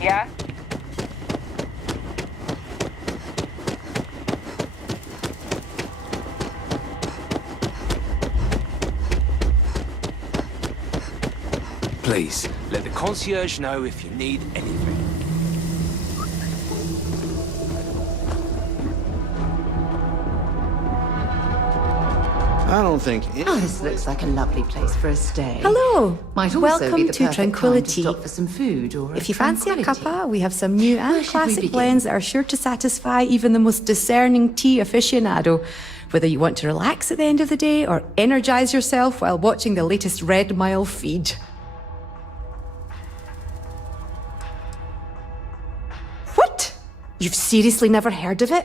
Yeah? Please, let the concierge know if you need anything. I don't think... Oh, this looks like a lovely place for a stay. Hello. Might also Welcome be the to perfect time Tranquility. to stop for some food or If you fancy a tranquility. cuppa, we have some new Where and should we classic begin? blends that are sure to satisfy even the most discerning tea aficionado. Whether you want to relax at the end of the day or energize yourself while watching the latest Red Mile feed. What? You've seriously never heard of it?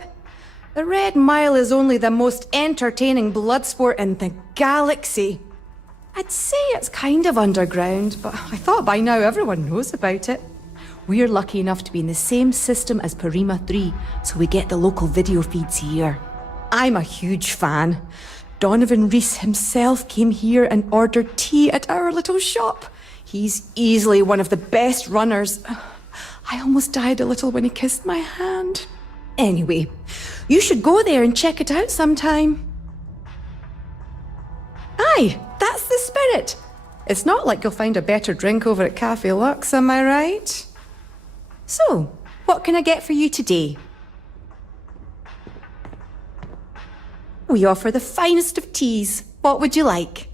The Red Mile is only the most entertaining blood sport in the galaxy. I'd say it's kind of underground, but I thought by now everyone knows about it. We're lucky enough to be in the same system as Parima 3, so we get the local video feeds here. I'm a huge fan. Donovan Reese himself came here and ordered tea at our little shop. He's easily one of the best runners. I almost died a little when he kissed my hand. Anyway, you should go there and check it out sometime. Aye, that's the spirit. It's not like you'll find a better drink over at Cafe Lux, am I right? So, what can I get for you today? We offer the finest of teas. What would you like?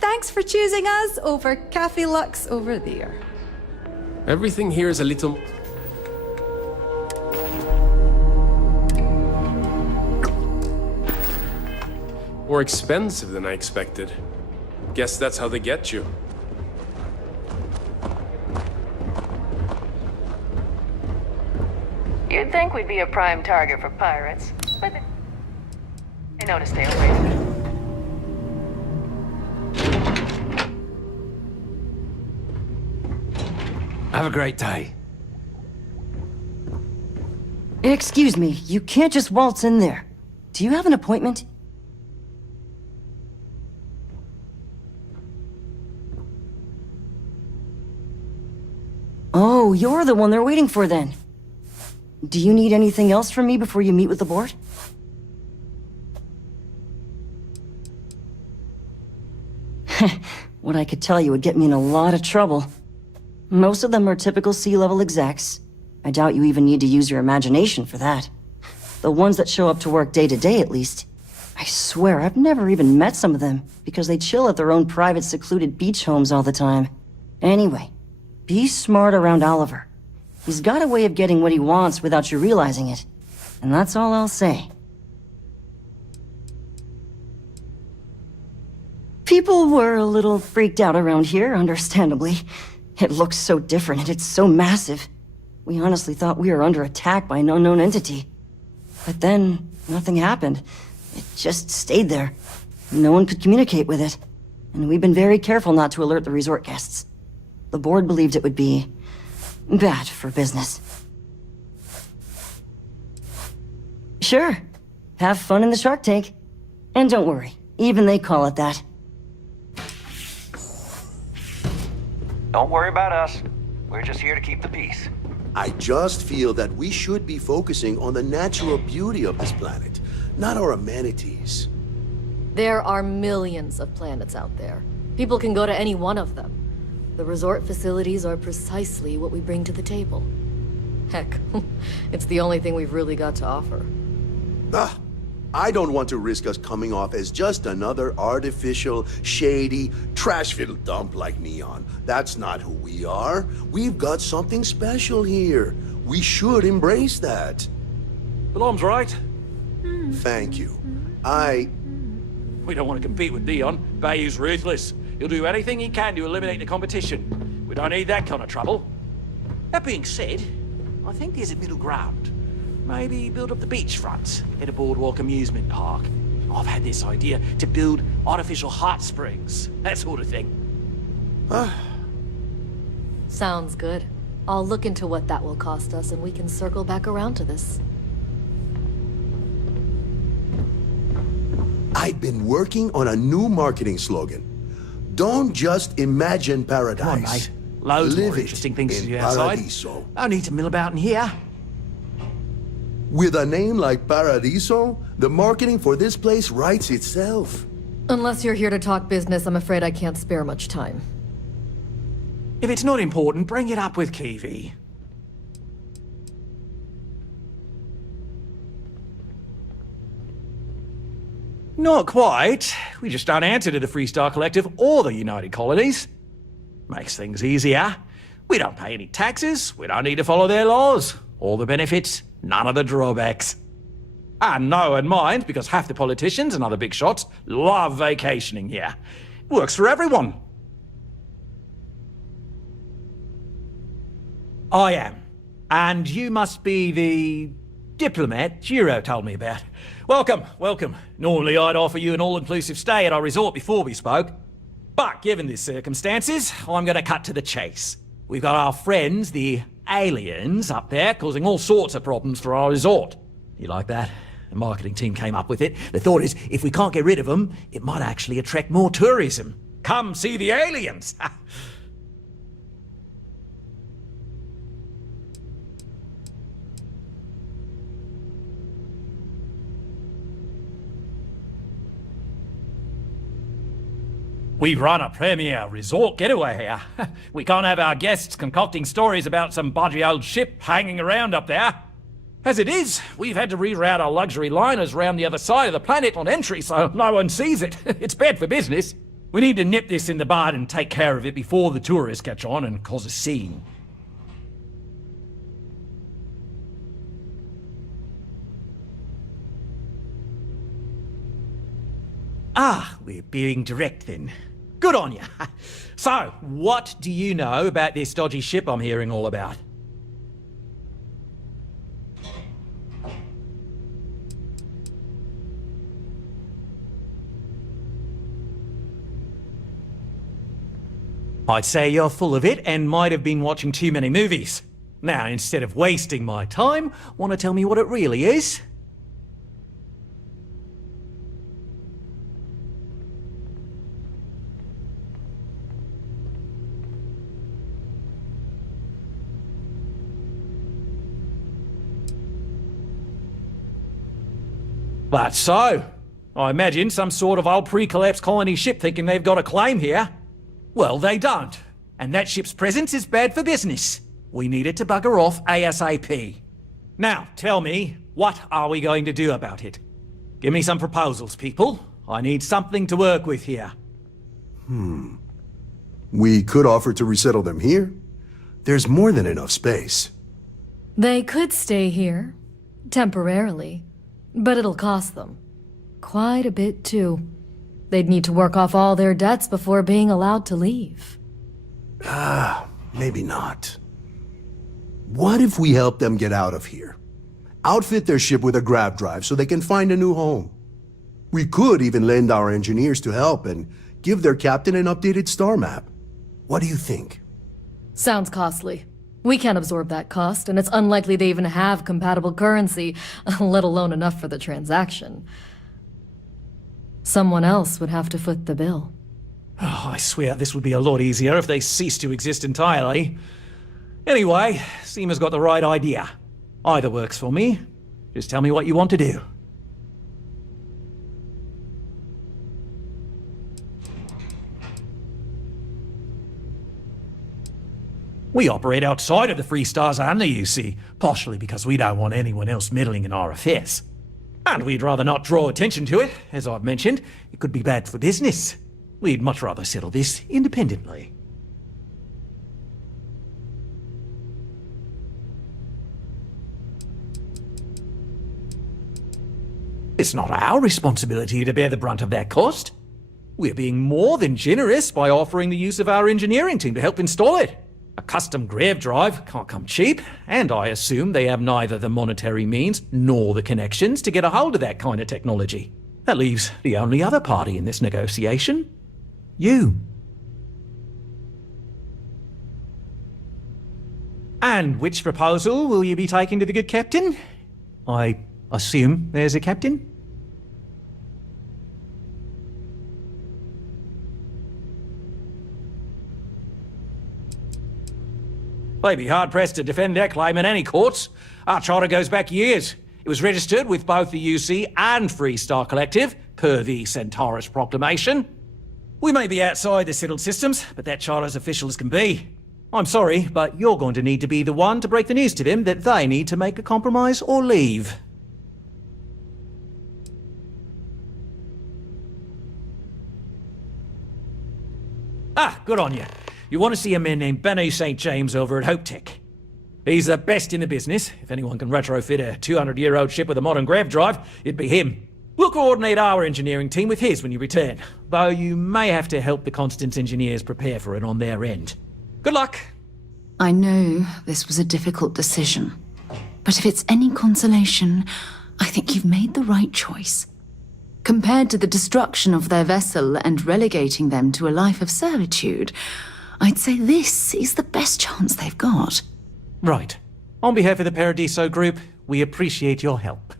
Thanks for choosing us over Cafe Lux over there. Everything here is a little... More expensive than I expected. Guess that's how they get you. You'd think we'd be a prime target for pirates, but they know to stay away from it. Have a great day. Excuse me, you can't just waltz in there. Do you have an appointment? Oh, you're the one they're waiting for then. Do you need anything else from me before you meet with the board? What I could tell you would get me in a lot of trouble. Most of them are typical C-level execs. I doubt you even need to use your imagination for that. The ones that show up to work day to day, at least. I swear, I've never even met some of them, because they chill at their own private secluded beach homes all the time. Anyway, be smart around Oliver. He's got a way of getting what he wants without you realizing it. And that's all I'll say. People were a little freaked out around here, understandably. It looks so different and it's so massive. We honestly thought we were under attack by an unknown entity. But then, nothing happened. It just stayed there. No one could communicate with it. And we've been very careful not to alert the resort guests. The board believed it would be bad for business. Sure. Have fun in the shark tank. And don't worry, even they call it that. Don't worry about us. We're just here to keep the peace. I just feel that we should be focusing on the natural beauty of this planet, not our amenities. There are millions of planets out there. People can go to any one of them. The resort facilities are precisely what we bring to the table. Heck, it's the only thing we've really got to offer. I don't want to risk us coming off as just another artificial, shady, trash-filled dump like Neon. That's not who we are. We've got something special here. We should embrace that. Alarm's right. Thank you. We don't want to compete with Neon. Bayou's ruthless. He'll do anything he can to eliminate the competition. We don't need that kind of trouble. That being said, I think there's a middle ground. Maybe build up the beachfront at a boardwalk amusement park. I've had this idea to build artificial hot springs, that sort of thing. Sounds good. I'll look into what that will cost us and we can circle back around to this. I've been working on a new marketing slogan. Don't just imagine paradise. Come on, mate. Loads Live more it interesting things to in do outside. Paradiso. No need to mill about in here. With a name like Paradiso, the marketing for this place writes itself. Unless you're here to talk business, I'm afraid I can't spare much time. If it's not important, bring it up with Kiwi. Not quite. We just don't answer to the Freestar Collective or the United Colonies. Makes things easier. We don't pay any taxes, we don't need to follow their laws. All the benefits, none of the drawbacks. And no one minds, because half the politicians and other big shots love vacationing here. Works for everyone. I am. And you must be the diplomat Giro told me about. Welcome, welcome. Normally I'd offer you an all-inclusive stay at our resort before we spoke. But given the circumstances, I'm going to cut to the chase. We've got our friends, the aliens, up there causing all sorts of problems for our resort. You like that? The marketing team came up with it. The thought is, if we can't get rid of them, it might actually attract more tourism. Come see the aliens! We run a premier resort getaway here. We can't have our guests concocting stories about some budgy old ship hanging around up there. As it is, we've had to reroute our luxury liners round the other side of the planet on entry so no one sees it. It's bad for business. We need to nip this in the bud and take care of it before the tourists catch on and cause a scene. Ah, we're being direct then. Good on you. So, what do you know about this dodgy ship I'm hearing all about? I'd say you're full of it and might have been watching too many movies. Now, instead of wasting my time, want to tell me what it really is? That's so. I imagine some sort of old pre-collapse colony ship thinking they've got a claim here. Well, they don't. And that ship's presence is bad for business. We need it to bugger off ASAP. Now, tell me, what are we going to do about it? Give me some proposals, people. I need something to work with here. We could offer to resettle them here. There's more than enough space. They could stay here, temporarily, but it'll cost them. Quite a bit, too. They'd need to work off all their debts before being allowed to leave. Maybe not. What if we help them get out of here? Outfit their ship with a grav drive so they can find a new home. We could even lend our engineers to help and give their captain an updated star map. What do you think? Sounds costly. We can't absorb that cost, and it's unlikely they even have compatible currency, let alone enough for the transaction. Someone else would have to foot the bill. Oh, I swear this would be a lot easier if they ceased to exist entirely. Anyway, Seema's got the right idea. Either works for me. Just tell me what you want to do. We operate outside of the Free Stars only, you see, partially because we don't want anyone else meddling in our affairs. And we'd rather not draw attention to it. As I've mentioned, it could be bad for business. We'd much rather settle this independently. It's not our responsibility to bear the brunt of that cost. We're being more than generous by offering the use of our engineering team to help install it. A custom grav drive can't come cheap, and I assume they have neither the monetary means nor the connections to get a hold of that kind of technology. That leaves the only other party in this negotiation. You. And which proposal will you be taking to the good captain? I assume there's a captain? They'd be hard-pressed to defend their claim in any courts. Our charter goes back years. It was registered with both the UC and Free Star Collective, per the Centaurus Proclamation. We may be outside the settled systems, but that charter's official as can be. I'm sorry, but you're going to need to be the one to break the news to them that they need to make a compromise or leave. Ah, good on you. You want to see a man named Benny St. James over at Hope Tech. He's the best in the business. If anyone can retrofit a 200-year-old ship with a modern grav drive, it'd be him. We'll coordinate our engineering team with his when you return, though you may have to help the Constance engineers prepare for it on their end. Good luck. I know this was a difficult decision, but if it's any consolation, I think you've made the right choice. Compared to the destruction of their vessel and relegating them to a life of servitude, I'd say this is the best chance they've got. Right. On behalf of the Paradiso Group, we appreciate your help.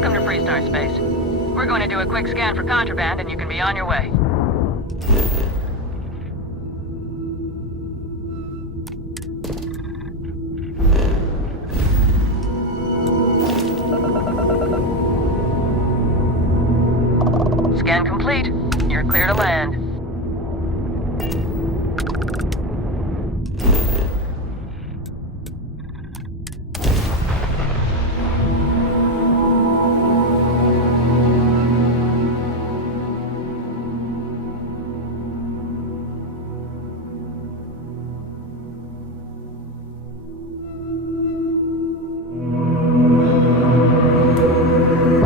Welcome to Freestar Space. We're going to do a quick scan for contraband and you can be on your way. Scan complete. You're clear to land.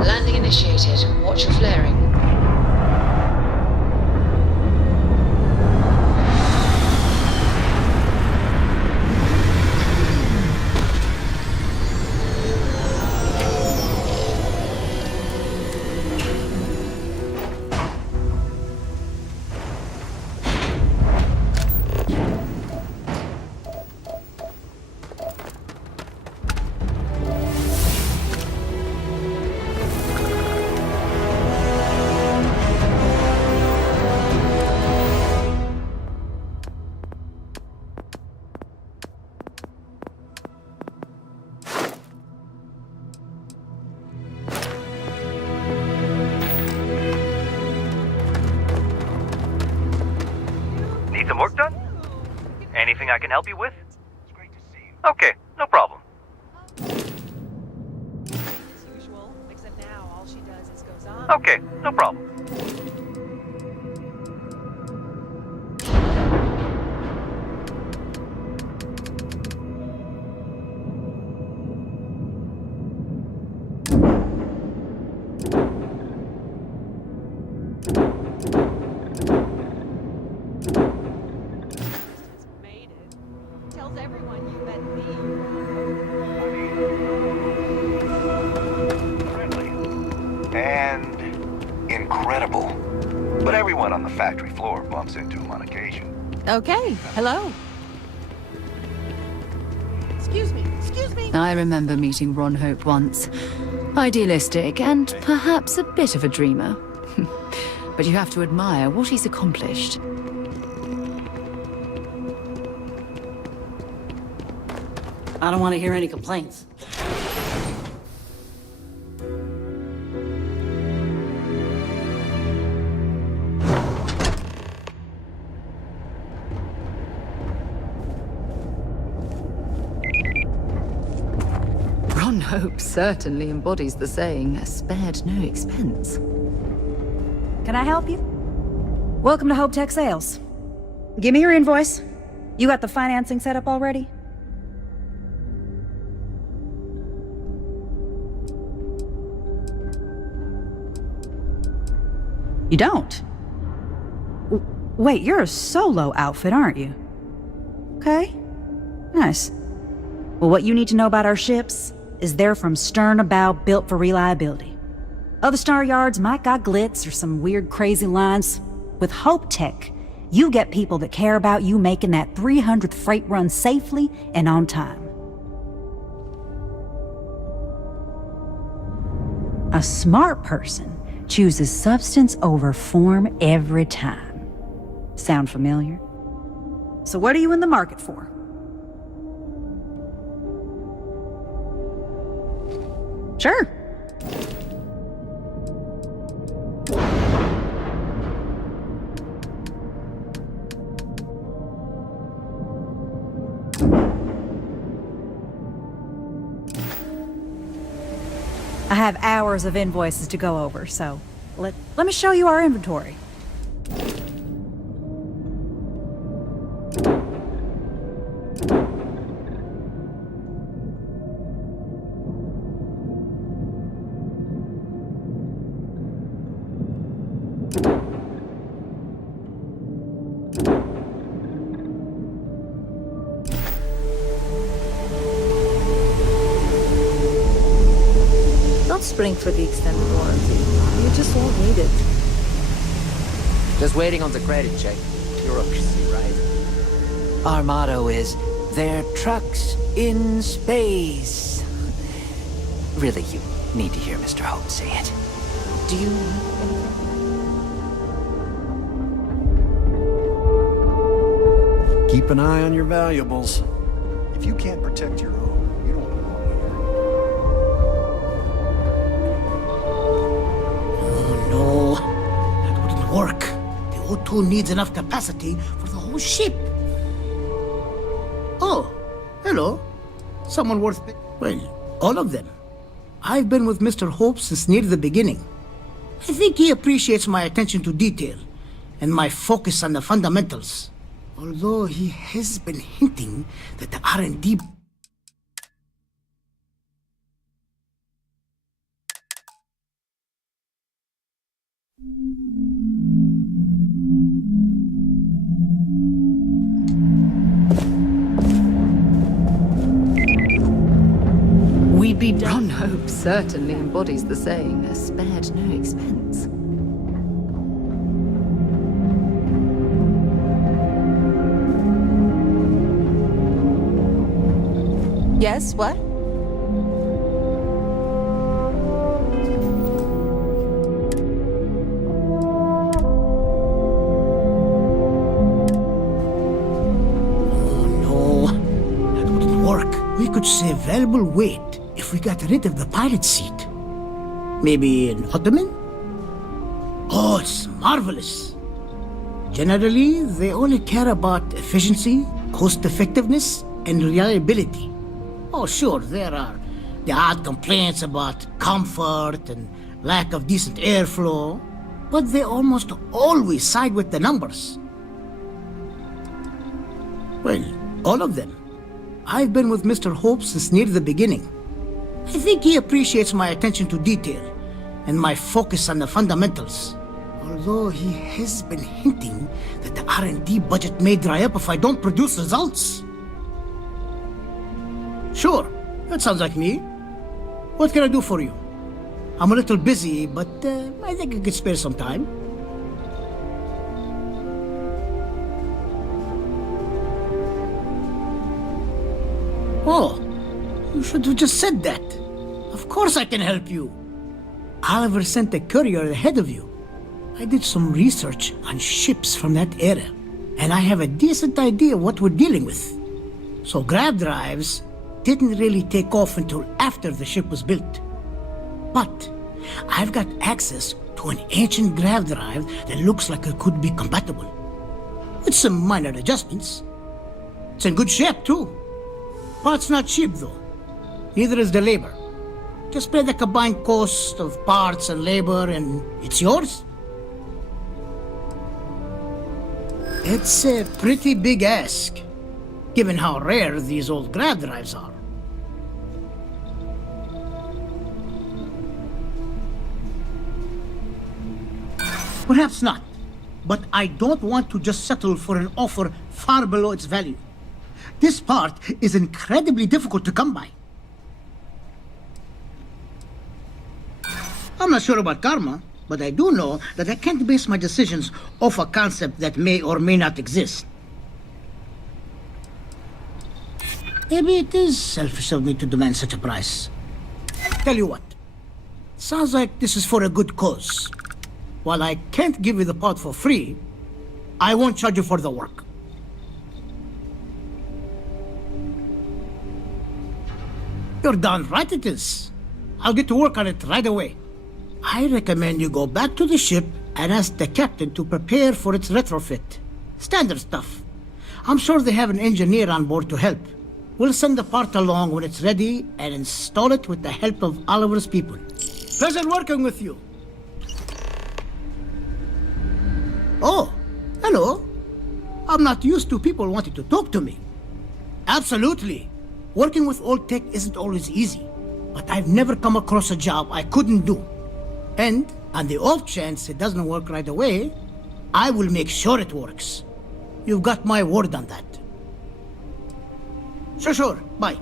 Landing initiated. Watch your flaring. Need some work done? Anything I can help you with? Okay, no problem. Okay, no problem. Tells everyone you met And incredible. But everyone on the factory floor bumps into him on occasion. Okay, hello. Excuse me, excuse me. I remember meeting Ron Hope once. Idealistic and perhaps a bit of a dreamer. But you have to admire what he's accomplished. I don't want to hear any complaints. Ron Hope certainly embodies the saying, spared no expense. Can I help you? Welcome to Hope Tech Sales. Give me your invoice. You got the financing set up already? You don't? Wait, you're a solo outfit, aren't you? Okay. Nice. Well, what you need to know about our ships is they're from stern to bow, built for reliability. Other star yards might got glitz or some weird crazy lines. With Hope Tech, you get people that care about you making that 300th freight run safely and on time. A smart person chooses substance over form every time. Sound familiar? So what are you in the market for? Sure. I have hours of invoices to go over, so let me show you our inventory. Spring for the extended warranty. You just won't need it. Just waiting on the credit check. Bureaucracy, right? Our motto is, they're trucks in space. Really, you need to hear Mr. Hope say it. Do you need anything? Keep an eye on your valuables. If you can't protect your own, you don't belong here. Oh no, that wouldn't work. The O2 needs enough capacity for the whole ship. Oh, hello. Someone worth... Well, all of them. I've been with Mr. Hope since near the beginning. I think he appreciates my attention to detail and my focus on the fundamentals. Although he has been hinting that the R&D... We'd be done. Ron Hope certainly embodies the saying, spared no expense. Yes, what? Oh no, that wouldn't work. We could save valuable weight if we got rid of the pilot seat. Maybe an ottoman? Oh, it's marvelous. Generally, they only care about efficiency, cost-effectiveness, and reliability. Oh, sure, there are the odd complaints about comfort and lack of decent airflow, but they almost always side with the numbers. Well, all of them. I've been with Mr. Hope since near the beginning. I think he appreciates my attention to detail and my focus on the fundamentals. Although he has been hinting that the R&D budget may dry up if I don't produce results. Sure, that sounds like me. What can I do for you? I'm a little busy, but I think I could spare some time. Oh, you should have just said that. Of course I can help you. Oliver sent a courier ahead of you. I did some research on ships from that era, and I have a decent idea what we're dealing with. So grav drives didn't really take off until after the ship was built. But I've got access to an ancient grav drive that looks like it could be compatible. With some minor adjustments. It's in good shape too. Parts not cheap though. Neither is the labor. Just pay the combined cost of parts and labor and it's yours. It's a pretty big ask, given how rare these old grav drives are. Perhaps not, but I don't want to just settle for an offer far below its value. This part is incredibly difficult to come by. I'm not sure about karma, but I do know that I can't base my decisions off a concept that may or may not exist. Maybe it is selfish of me to demand such a price. Tell you what, sounds like this is for a good cause. While I can't give you the part for free, I won't charge you for the work. You're darn right it is. I'll get to work on it right away. I recommend you go back to the ship and ask the captain to prepare for its retrofit. Standard stuff. I'm sure they have an engineer on board to help. We'll send the part along when it's ready and install it with the help of Oliver's people. Pleasure working with you. Oh, hello. I'm not used to people wanting to talk to me. Absolutely. Working with old tech isn't always easy, but I've never come across a job I couldn't do. And on the off chance it doesn't work right away, I will make sure it works. You've got my word on that. Sure. Bye.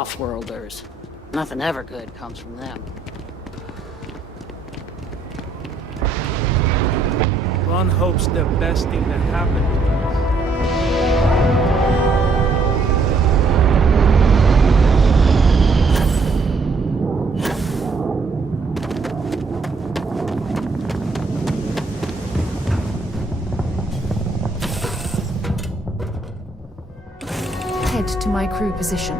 Off-worlders. Nothing ever good comes from them. One hopes the best thing that happened to Head to my crew position.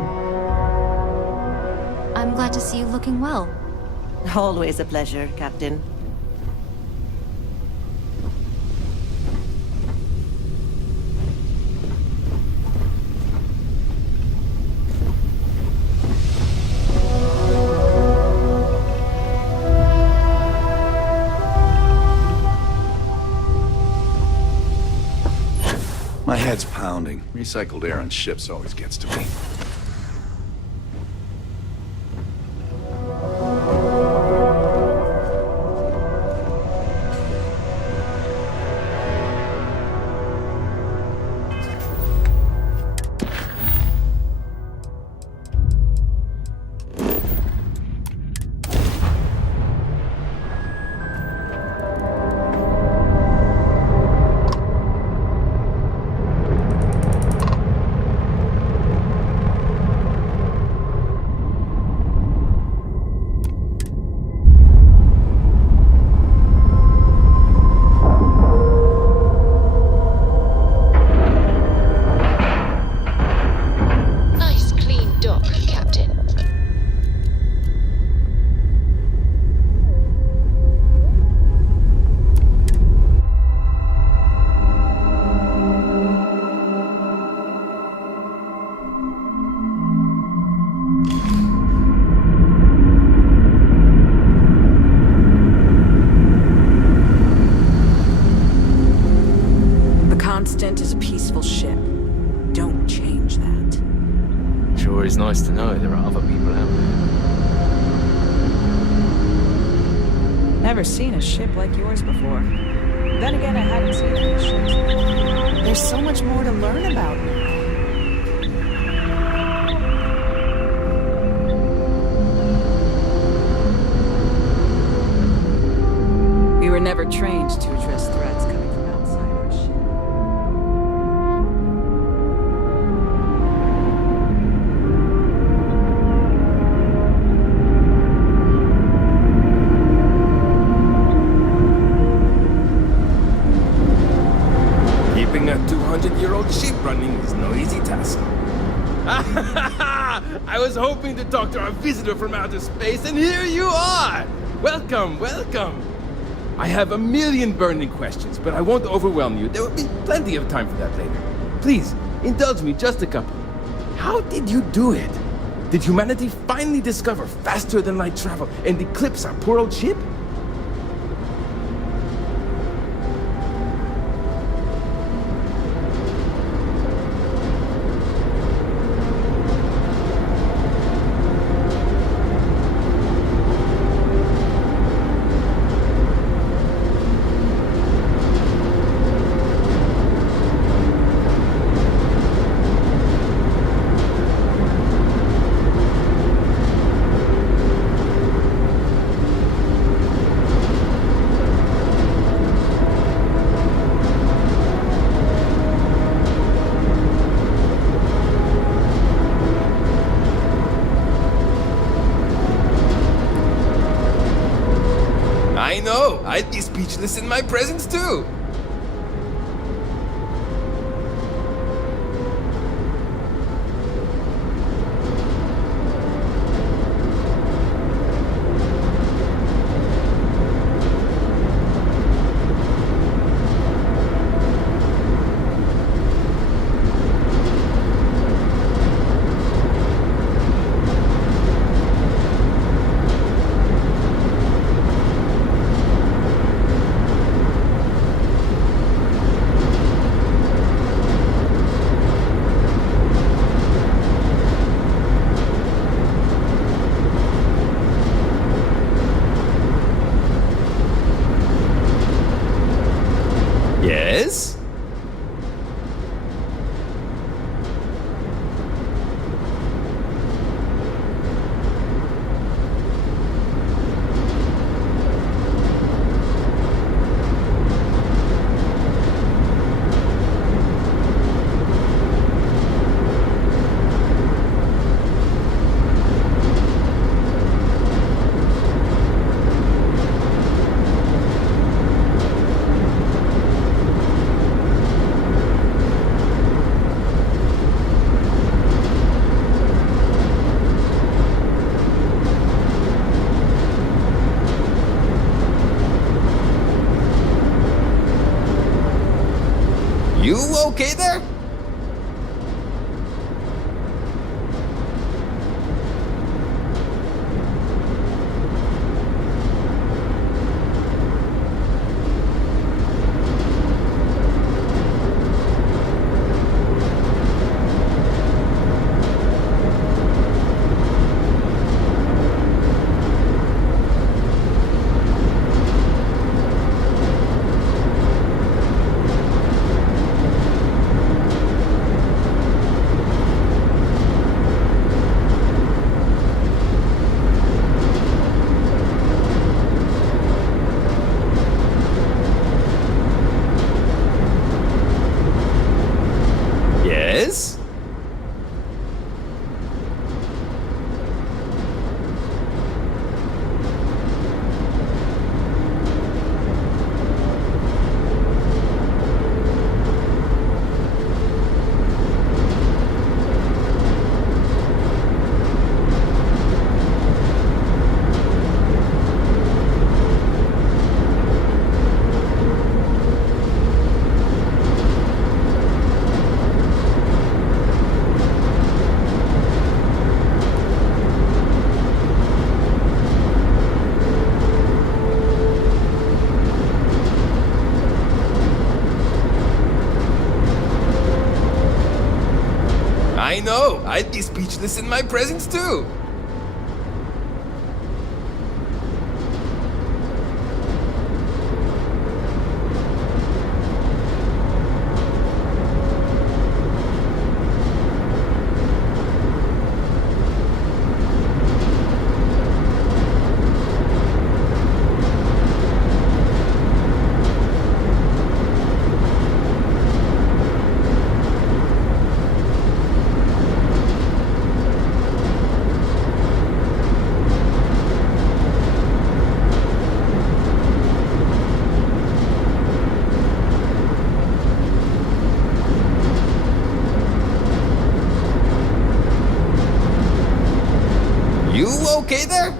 I'm glad to see you looking well. Always a pleasure, Captain. My head's pounding. Recycled air on ships always gets to me. Nice clean dock, Captain. The Constant is a peaceful ship. Don't change that. Sure is nice to know there are other people out there. Never seen a ship like yours before. Then again, I haven't seen any ships. There's so much more to learn about now. We were never trained to address threats coming from outside our ship. Keeping a 200-year-old ship running is no easy task. I was hoping to talk to our visitor from outer space, and here you are! Welcome, welcome! I have a million burning questions, but I won't overwhelm you. There will be plenty of time for that later. Please, indulge me just a couple. How did you do it? Did humanity finally discover faster than light travel and eclipse our poor old ship? I know! I'd be speechless in my presence too! okay there? Yes? I know, I'd be speechless in my presence too. You okay there?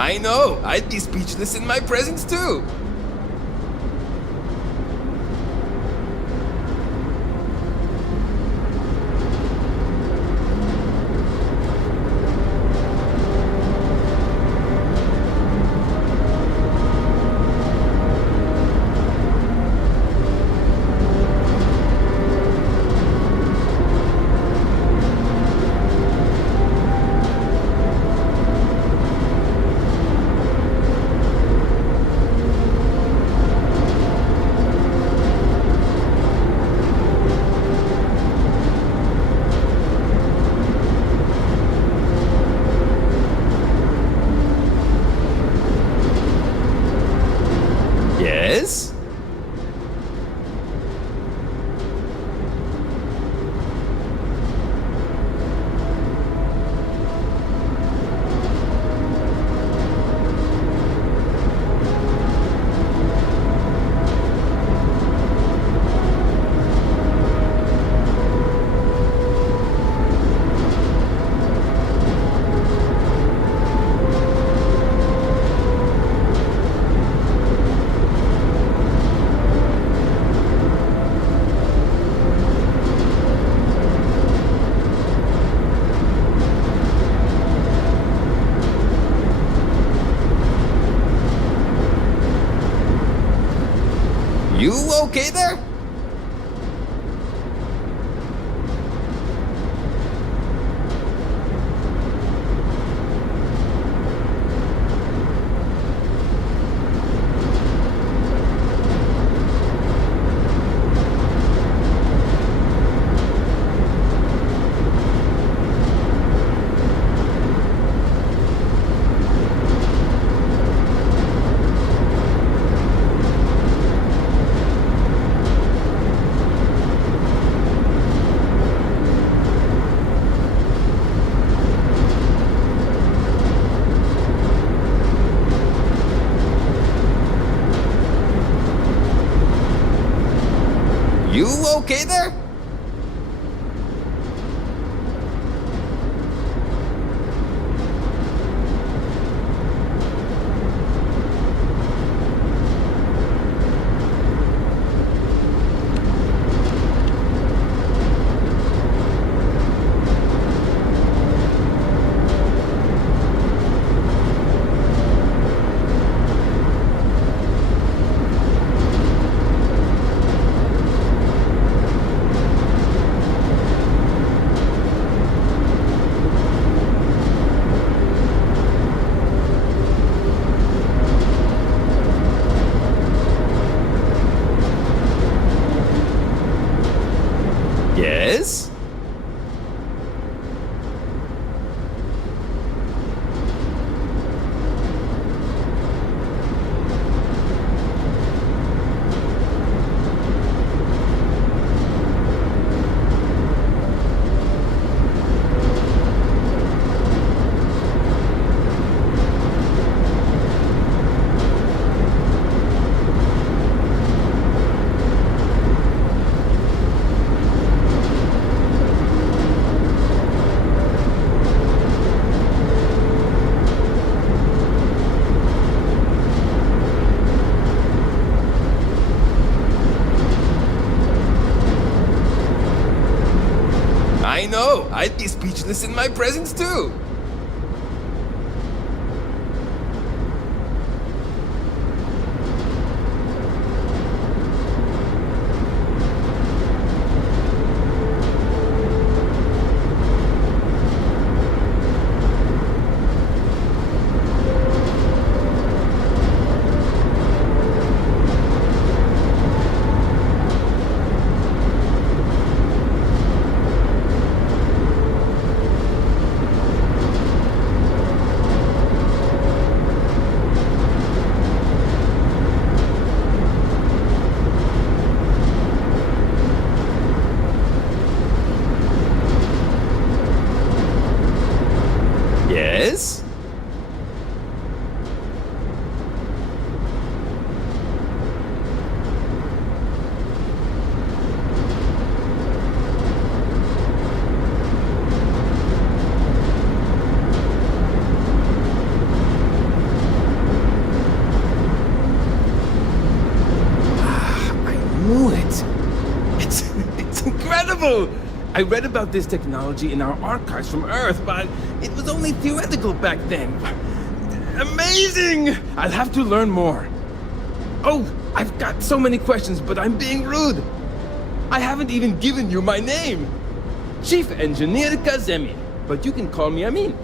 I know, I'd be speechless in my presence too. Yes? You okay there? You okay there? Yes? I know, I'd be speechless in my presence too. Yes? I knew it. It's incredible! I read about this technology in our archives from Earth, but it was only theoretical back then. Amazing! I'll have to learn more. Oh, I've got so many questions, but I'm being rude. I haven't even given you my name. Chief Engineer Kazemi, but you can call me Amin.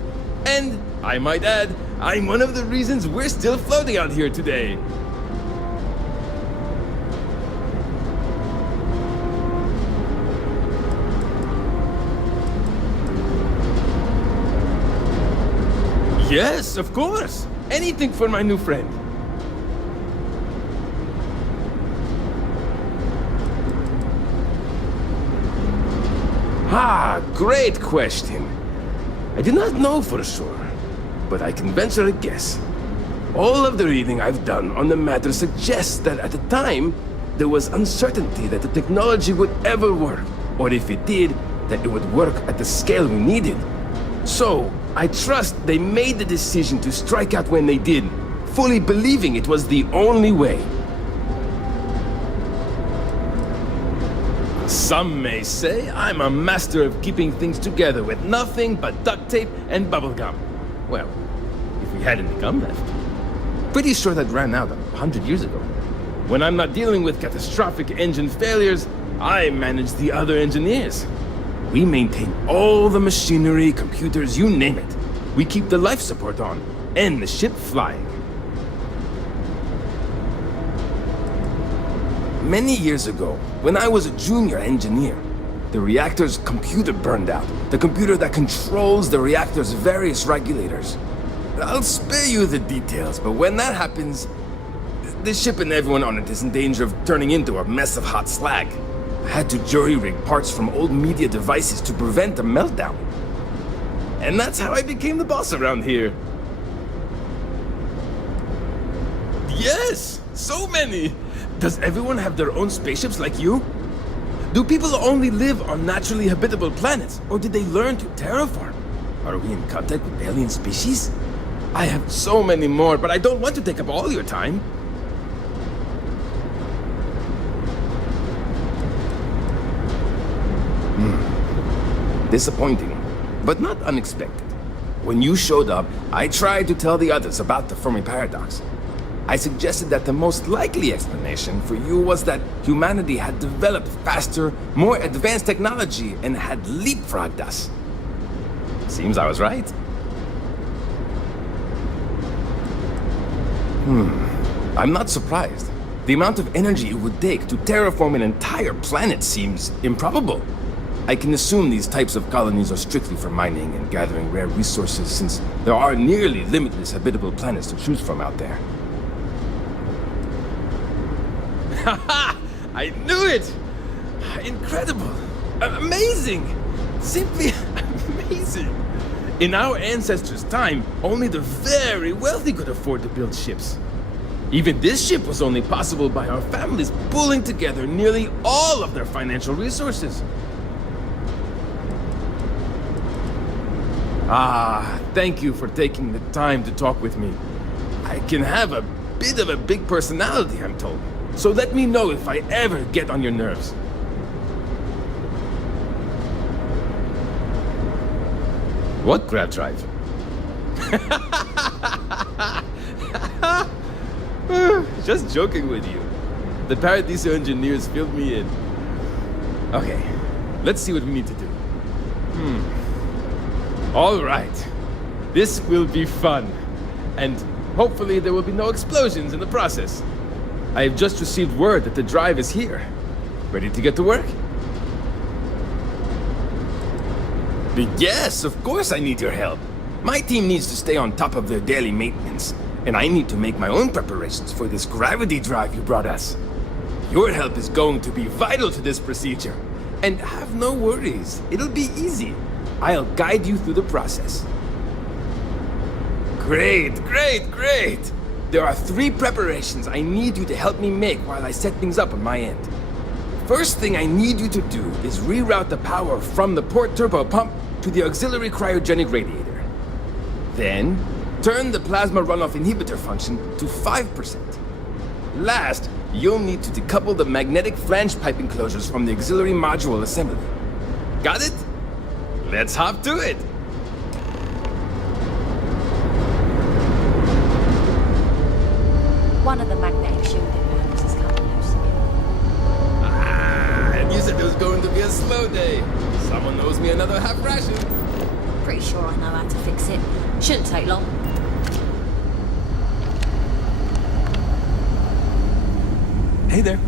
And, I might add, I'm one of the reasons we're still floating out here today. Yes, of course. Anything for my new friend. Ah, great question. I do not know for sure, but I can venture a guess. All of the reading I've done on the matter suggests that at the time, there was uncertainty that the technology would ever work, or if it did, that it would work at the scale we needed. So, I trust they made the decision to strike out when they did, fully believing it was the only way. Some may say I'm a master of keeping things together with nothing but duct tape and bubblegum. Well, if we had any gum left. Pretty sure that ran out 100 years ago. When I'm not dealing with catastrophic engine failures, I manage the other engineers. We maintain all the machinery, computers, you name it. We keep the life support on, and the ship flying. Many years ago, when I was a junior engineer, the reactor's computer burned out. The computer that controls the reactor's various regulators. I'll spare you the details, but when that happens, the ship and everyone on it is in danger of turning into a mess of hot slag. I had to jury-rig parts from old media devices to prevent a meltdown. And that's how I became the boss around here. Yes! So many! Does everyone have their own spaceships like you? Do people only live on naturally habitable planets, or did they learn to terraform? Are we in contact with alien species? I have so many more, but I don't want to take up all your time. Disappointing, but not unexpected. When you showed up, I tried to tell the others about the Fermi paradox. I suggested that the most likely explanation for you was that humanity had developed faster, more advanced technology and had leapfrogged us. Seems I was right. I'm not surprised. The amount of energy it would take to terraform an entire planet seems improbable. I can assume these types of colonies are strictly for mining and gathering rare resources, since there are nearly limitless habitable planets to choose from out there. Haha! I knew it! Incredible! Amazing! Simply amazing! In our ancestors' time, only the very wealthy could afford to build ships. Even this ship was only possible by our families pulling together nearly all of their financial resources. Thank you for taking the time to talk with me. I can have a bit of a big personality, I'm told. So let me know if I ever get on your nerves. What grab drive? Just joking with you. The Paradiso engineers filled me in. Okay, let's see what we need to do. All right. This will be fun. And hopefully there will be no explosions in the process. I have just received word that the drive is here. Ready to get to work? But yes, of course I need your help. My team needs to stay on top of their daily maintenance, and I need to make my own preparations for this gravity drive you brought us. Your help is going to be vital to this procedure. And have no worries, it'll be easy. I'll guide you through the process. Great, great, great! There are 3 preparations I need you to help me make while I set things up on my end. First thing I need you to do is reroute the power from the port turbo pump to the auxiliary cryogenic radiator. Then, turn the plasma runoff inhibitor function to 5%. Last, you'll need to decouple the magnetic flange pipe enclosures from the auxiliary module assembly. Got it? Let's hop to it! One of the magnetic shielding panels is coming loose. And you said it was going to be a slow day. Someone owes me another half ration. Pretty sure I know how to fix it. Shouldn't take long. Hey there.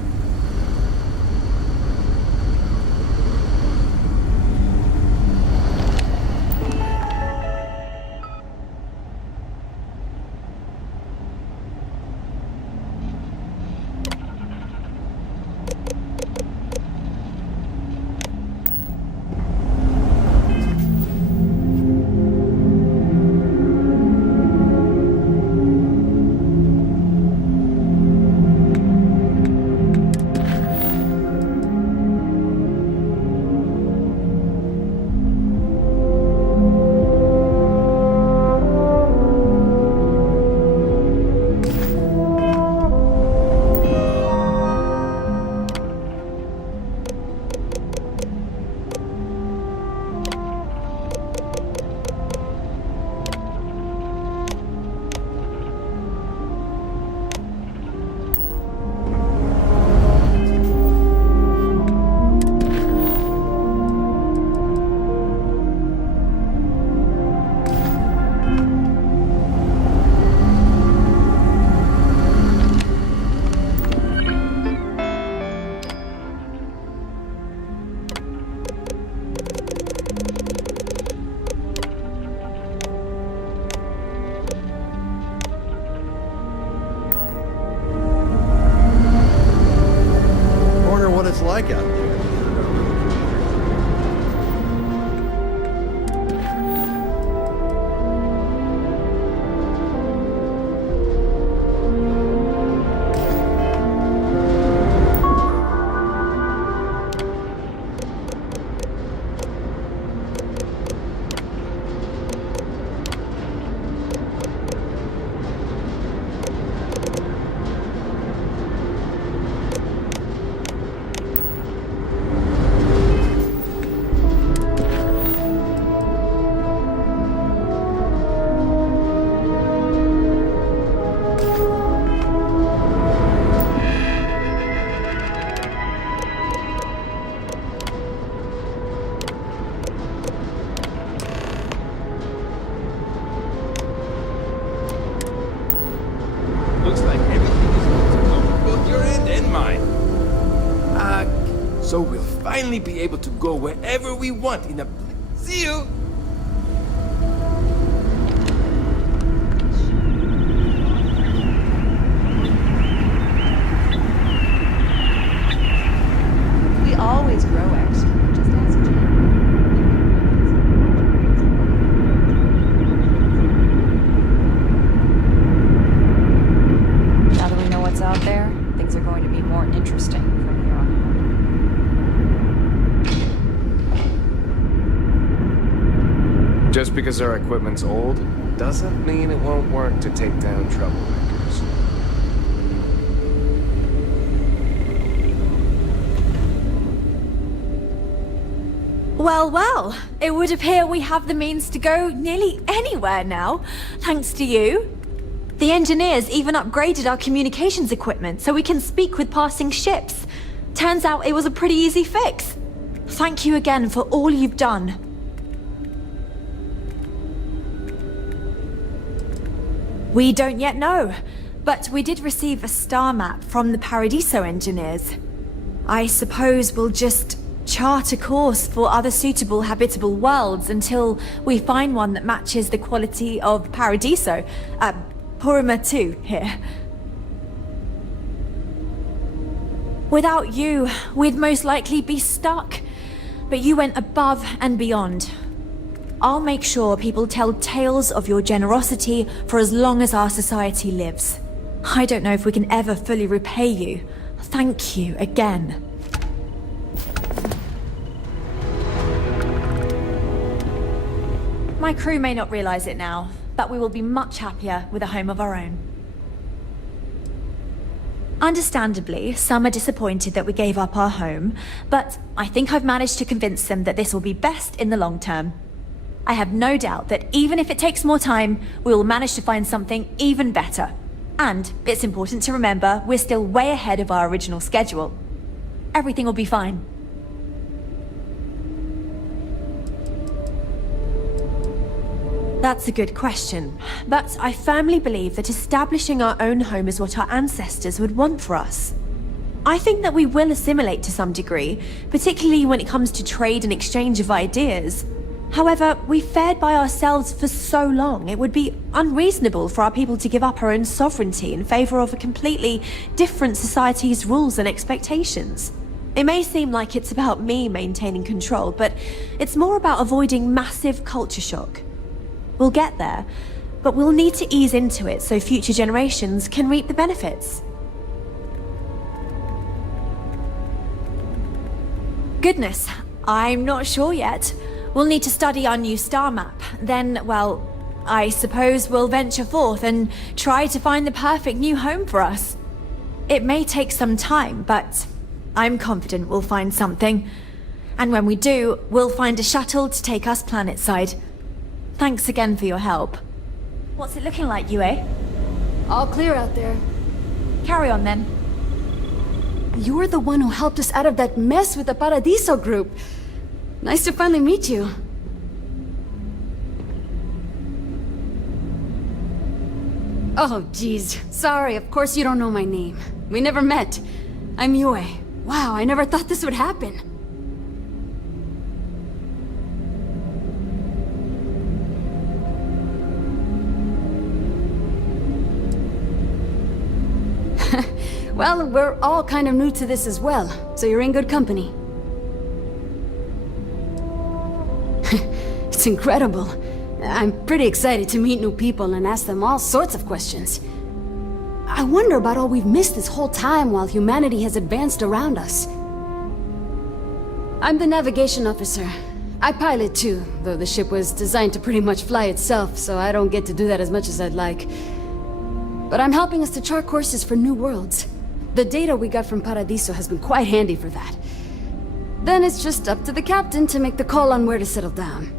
It's like out there. Looks like everything is going to go on both your end and mine. So we'll finally be able to go wherever we want in a... See you! We always grow extra. Just ask Jim. Now that we know what's out there, things are going to be more interesting from here on out. Just because our equipment's old, doesn't mean it won't work to take down troublemakers. Well, well, it would appear we have the means to go nearly anywhere now, thanks to you. The engineers even upgraded our communications equipment so we can speak with passing ships. Turns out it was a pretty easy fix. Thank you again for all you've done. We don't yet know, but we did receive a star map from the Paradiso engineers. I suppose we'll just chart a course for other suitable habitable worlds until we find one that matches the quality of Paradiso. Purima 2 here. Without you, we'd most likely be stuck. But you went above and beyond. I'll make sure people tell tales of your generosity for as long as our society lives. I don't know if we can ever fully repay you. Thank you again. My crew may not realize it now, but we will be much happier with a home of our own. Understandably, some are disappointed that we gave up our home, but I think I've managed to convince them that this will be best in the long term. I have no doubt that even if it takes more time, we will manage to find something even better. And it's important to remember we're still way ahead of our original schedule. Everything will be fine. That's a good question, but I firmly believe that establishing our own home is what our ancestors would want for us. I think that we will assimilate to some degree, particularly when it comes to trade and exchange of ideas. However, we've fared by ourselves for so long, it would be unreasonable for our people to give up our own sovereignty in favor of a completely different society's rules and expectations. It may seem like it's about me maintaining control, but it's more about avoiding massive culture shock. We'll get there, but we'll need to ease into it so future generations can reap the benefits. Goodness, I'm not sure yet. We'll need to study our new star map. Then, well, I suppose we'll venture forth and try to find the perfect new home for us. It may take some time, but I'm confident we'll find something. And when we do, we'll find a shuttle to take us planetside. Thanks again for your help. What's it looking like, Yue? All clear out there. Carry on then. You're the one who helped us out of that mess with the Paradiso group. Nice to finally meet you. Oh, geez. Sorry, of course you don't know my name. We never met. I'm Yue. Wow, I never thought this would happen. Well, we're all kind of new to this as well, so you're in good company. It's incredible. I'm pretty excited to meet new people and ask them all sorts of questions. I wonder about all we've missed this whole time while humanity has advanced around us. I'm the navigation officer. I pilot too, though the ship was designed to pretty much fly itself, so I don't get to do that as much as I'd like. But I'm helping us to chart courses for new worlds. The data we got from Paradiso has been quite handy for that. Then it's just up to the captain to make the call on where to settle down.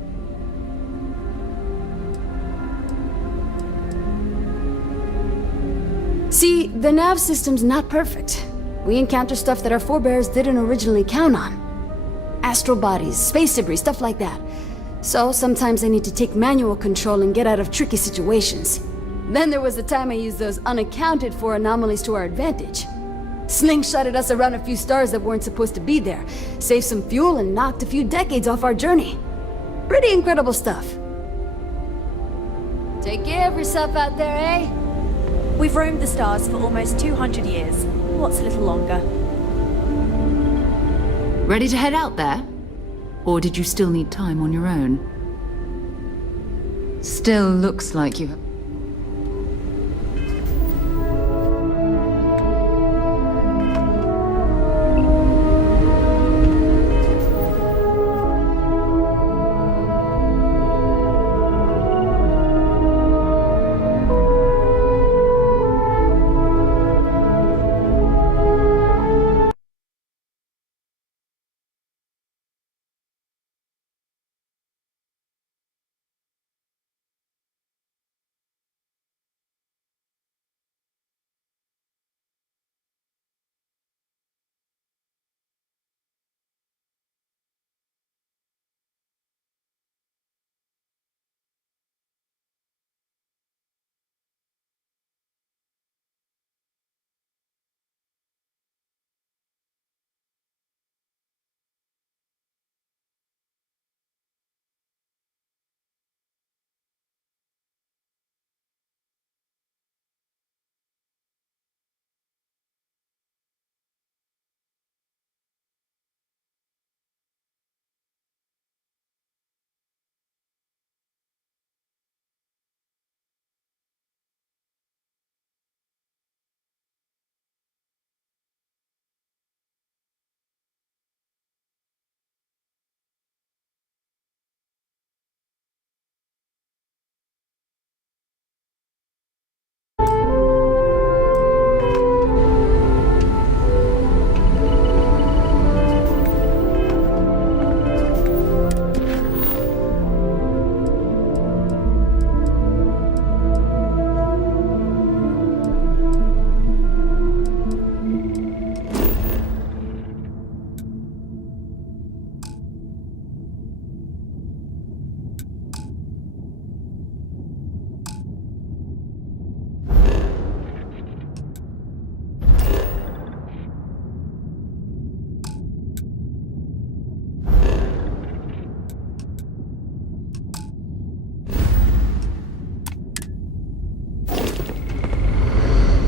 See, the nav system's not perfect. We encounter stuff that our forebears didn't originally count on. Astral bodies, space debris, stuff like that. So sometimes I need to take manual control and get out of tricky situations. Then there was the time I used those unaccounted for anomalies to our advantage. Slingshotted us around a few stars that weren't supposed to be there, saved some fuel and knocked a few decades off our journey. Pretty incredible stuff. Take care of yourself out there, eh? We've roamed the stars for almost 200 years. What's a little longer? Ready to head out there? Or did you still need time on your own? Still looks like you have...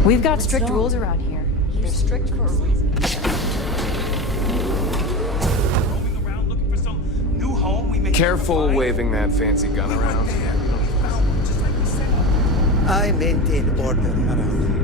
We've got strict rules around here. They're strict for a reason. Careful waving that fancy gun around. I maintain order around here.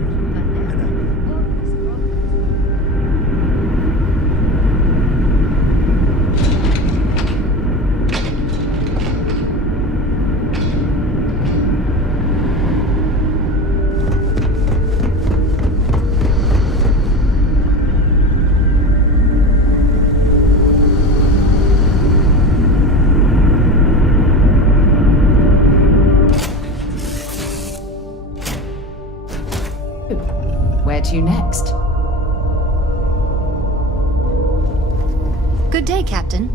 Where to next? Good day, Captain.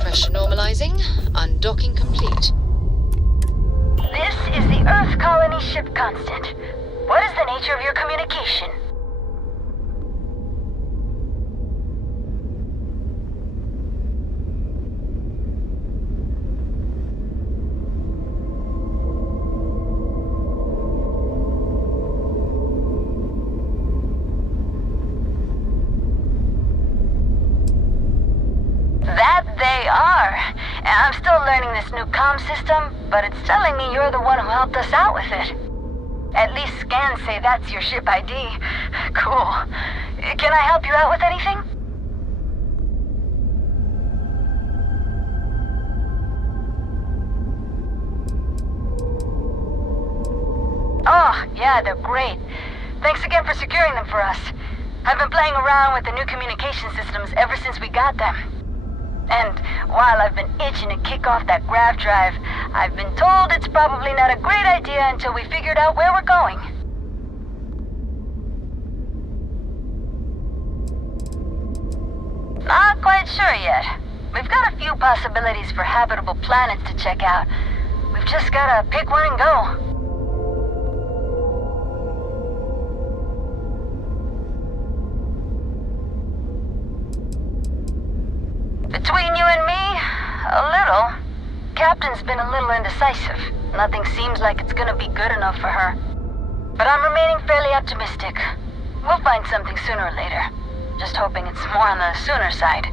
Pressure normalizing. Undocking complete. This is the Earth Colony ship constant. What is the nature of your communication? That they are. I'm still learning this new comm system, but it's telling me you're the one who helped us out with it. At least scans say that's your ship ID. Cool. Can I help you out with anything? Oh, yeah, they're great. Thanks again for securing them for us. I've been playing around with the new communication systems ever since we got them. And while I've been itching to kick off that grav drive, I've been told it's probably not a great idea until we figured out where we're going. Not quite sure yet. We've got a few possibilities for habitable planets to check out. We've just gotta pick one and go. Between you and me, a little. Captain's been a little indecisive. Nothing seems like it's gonna be good enough for her. But I'm remaining fairly optimistic. We'll find something sooner or later. Just hoping it's more on the sooner side.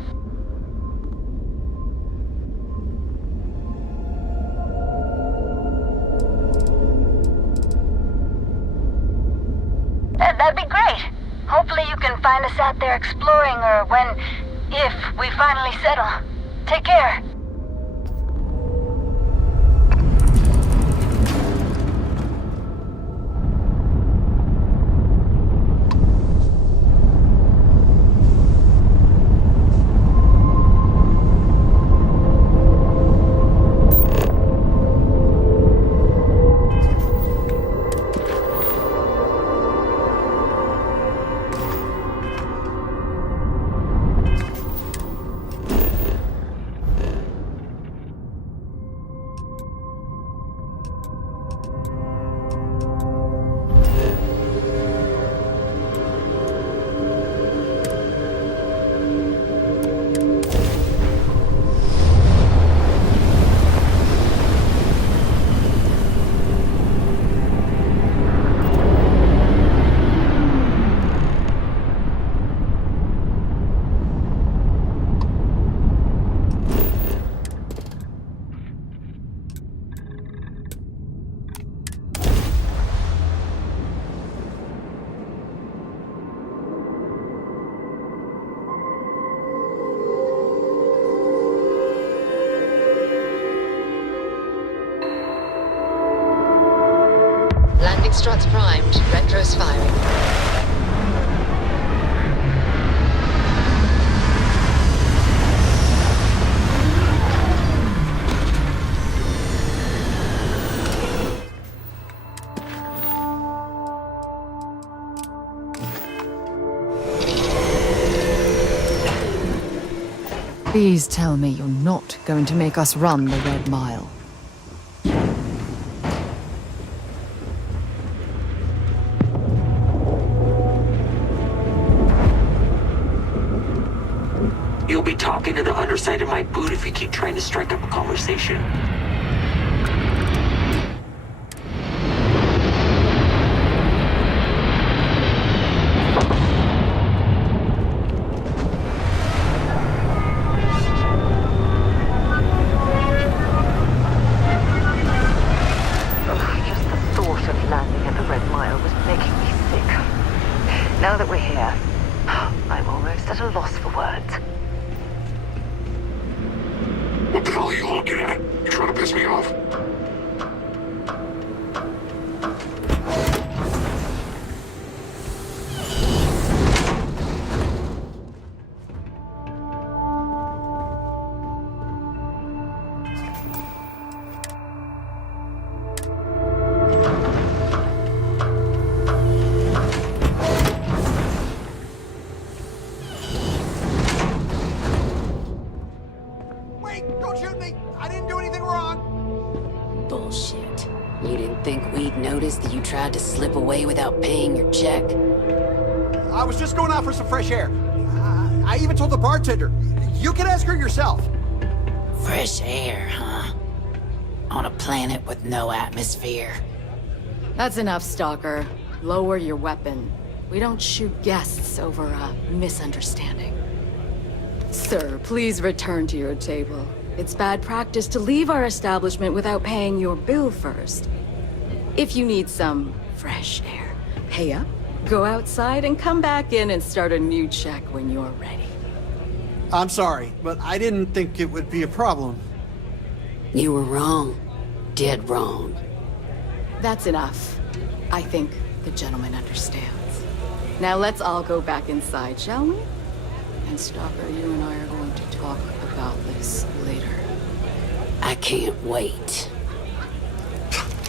That'd be great. Hopefully you can find us out there exploring, or if we finally settle. Take care. Struts primed, retros firing. Please tell me you're not going to make us run the Red Mile. You'll be talking to the underside of my boot if you keep trying to strike up a conversation. Just the thought of landing at the Red Mile was making me sick. Now that we're here, I'm almost at a loss for words. What the hell are you looking at? You trying to piss me off? Don't shoot me! I didn't do anything wrong! Bullshit. You didn't think we'd notice that you tried to slip away without paying your check? I was just going out for some fresh air. I even told the bartender. You can ask her yourself. Fresh air, huh? On a planet with no atmosphere. That's enough, Stalker. Lower your weapon. We don't shoot guests over a misunderstanding. Sir, please return to your table. It's bad practice to leave our establishment without paying your bill first. If you need some fresh air, pay up, go outside, and come back in and start a new check when you're ready. I'm sorry, but I didn't think it would be a problem. You were wrong. Dead wrong. That's enough. I think the gentleman understands. Now let's all go back inside, shall we? And Stalker, you and I are going to talk about about this later. I can't wait.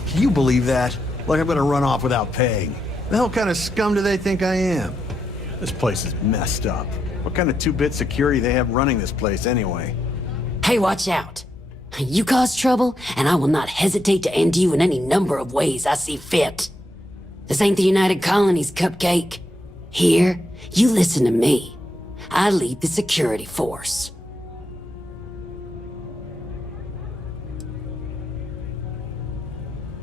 Can you believe that? Like I'm gonna run off without paying. The hell kind of scum do they think I am? This place is messed up. What kind of two-bit security they have running this place anyway? Hey, watch out. You cause trouble, and I will not hesitate to end you in any number of ways I see fit. This ain't the United Colonies, Cupcake. Here, you listen to me. I lead the security force.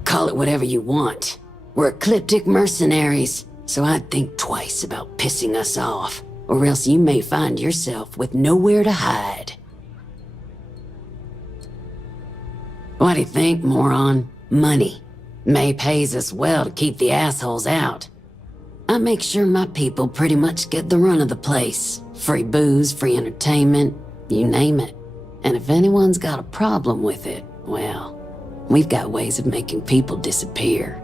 Call it whatever you want. We're ecliptic mercenaries, so I'd think twice about pissing us off, or else you may find yourself with nowhere to hide. What do you think, moron? Money. May pays us well to keep the assholes out. I make sure my people pretty much get the run of the place. Free booze, free entertainment, you name it. And if anyone's got a problem with it, well, we've got ways of making people disappear.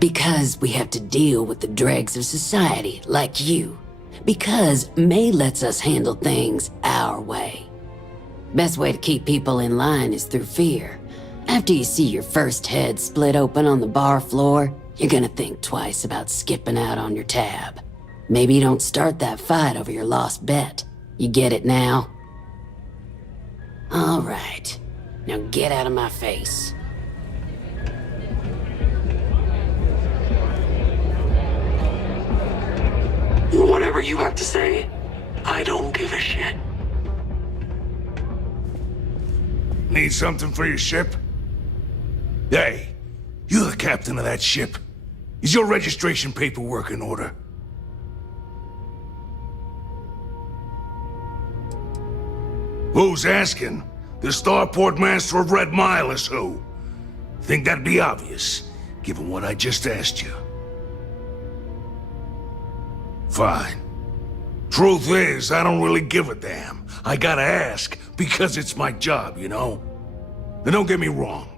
Because we have to deal with the dregs of society, like you. Because May lets us handle things our way. Best way to keep people in line is through fear. After you see your first head split open on the bar floor, you're gonna think twice about skipping out on your tab. Maybe you don't start that fight over your lost bet. You get it now? All right. Now get out of my face. Whatever you have to say, I don't give a shit. Need something for your ship? Hey, you're the captain of that ship. Is your registration paperwork in order? Who's asking? The starport master of Red Mile is who? Think that'd be obvious, given what I just asked you. Fine. Truth is, I don't really give a damn. I gotta ask, because it's my job, you know? And don't get me wrong.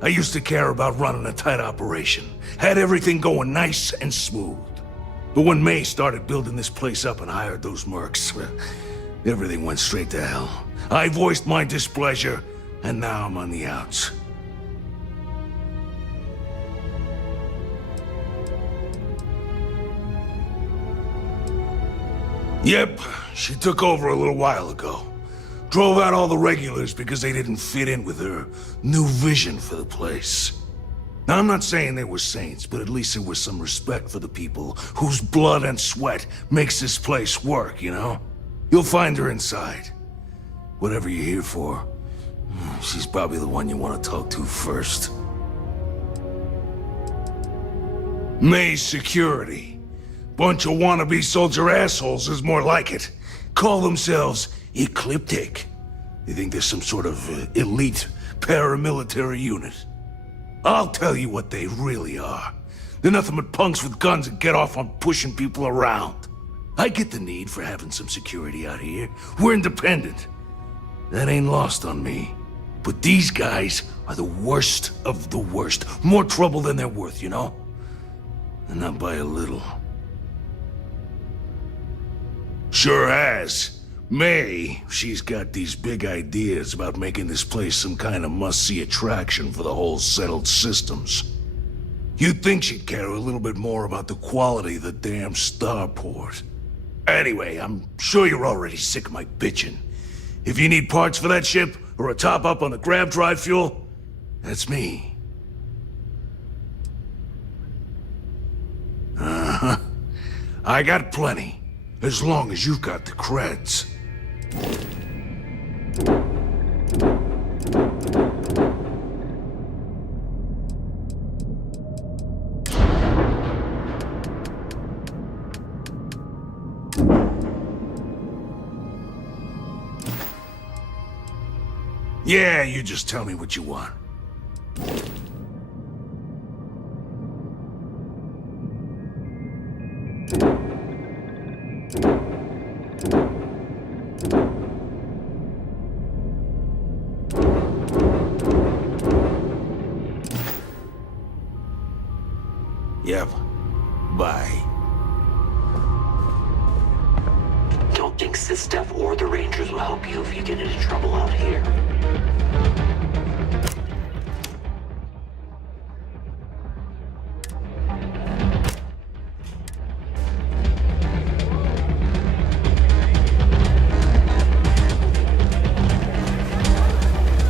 I used to care about running a tight operation. Had everything going nice and smooth. But when May started building this place up and hired those mercs, everything went straight to hell. I voiced my displeasure, and now I'm on the outs. Yep, she took over a little while ago. Drove out all the regulars because they didn't fit in with her new vision for the place. Now, I'm not saying they were saints, but at least there was some respect for the people whose blood and sweat makes this place work, you know? You'll find her inside. Whatever you're here for, she's probably the one you want to talk to first. May's security. Bunch of wannabe soldier assholes is more like it. Call themselves ecliptic. They think they're some sort of elite paramilitary unit. I'll tell you what they really are. They're nothing but punks with guns that get off on pushing people around. I get the need for having some security out here. We're independent. That ain't lost on me. But these guys are the worst of the worst. More trouble than they're worth, you know? And not by a little. Sure has. May, she's got these big ideas about making this place some kind of must-see attraction for the whole settled systems. You'd think she'd care a little bit more about the quality of the damn starport. Anyway, I'm sure you're already sick of my bitching. If you need parts for that ship, or a top-up on the grab drive fuel, that's me. Uh-huh. I got plenty. As long as you've got the creds. Yeah, you just tell me what you want. Yep. Bye. thinks this stuff or the Rangers will help you if you get into trouble out here.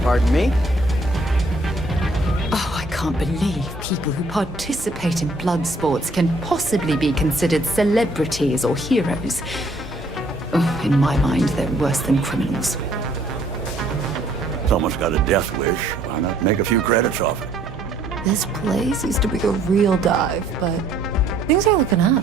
Pardon me? Oh, I can't believe people who participate in blood sports can possibly be considered celebrities or heroes. Oh, in my mind, they're worse than criminals. Someone's got a death wish. Why not make a few credits off it? This place used to be a real dive, but things are looking up.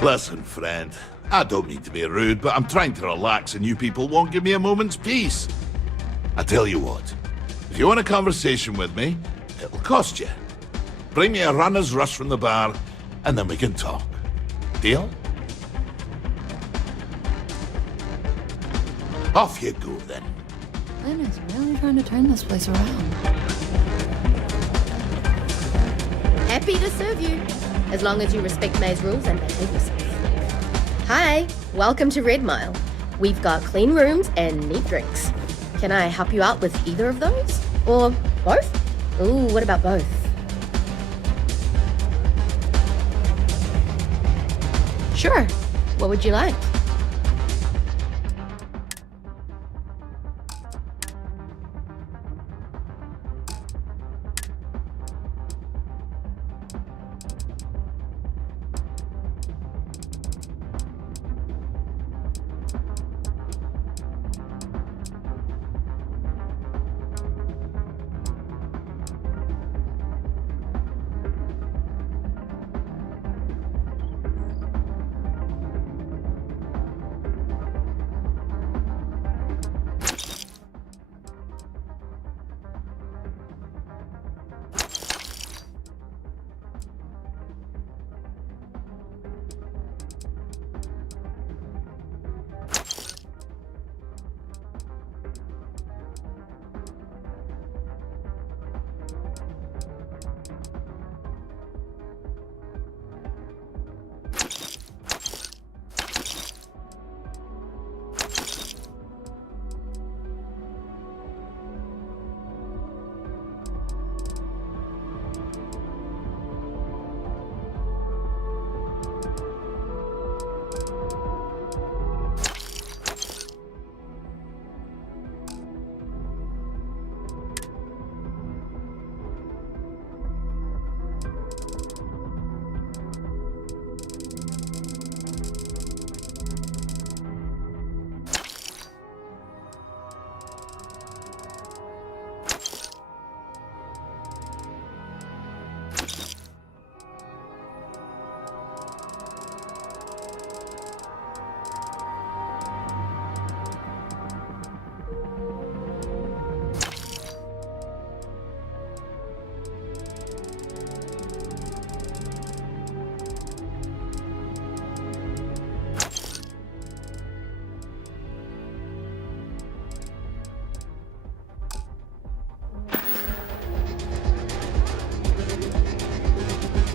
Listen, friend. I don't mean to be rude, but I'm trying to relax and you people won't give me a moment's peace. I tell you what, if you want a conversation with me, it'll cost you. Bring me a runner's rush from the bar, and then we can talk. Deal? Off you go, then. Lynn is really trying to turn this place around. Happy to serve you, as long as you respect May's rules and behave yourself. Hi, welcome to Red Mile. We've got clean rooms and neat drinks. Can I help you out with either of those? Or both? Ooh, what about both? Sure. What would you like?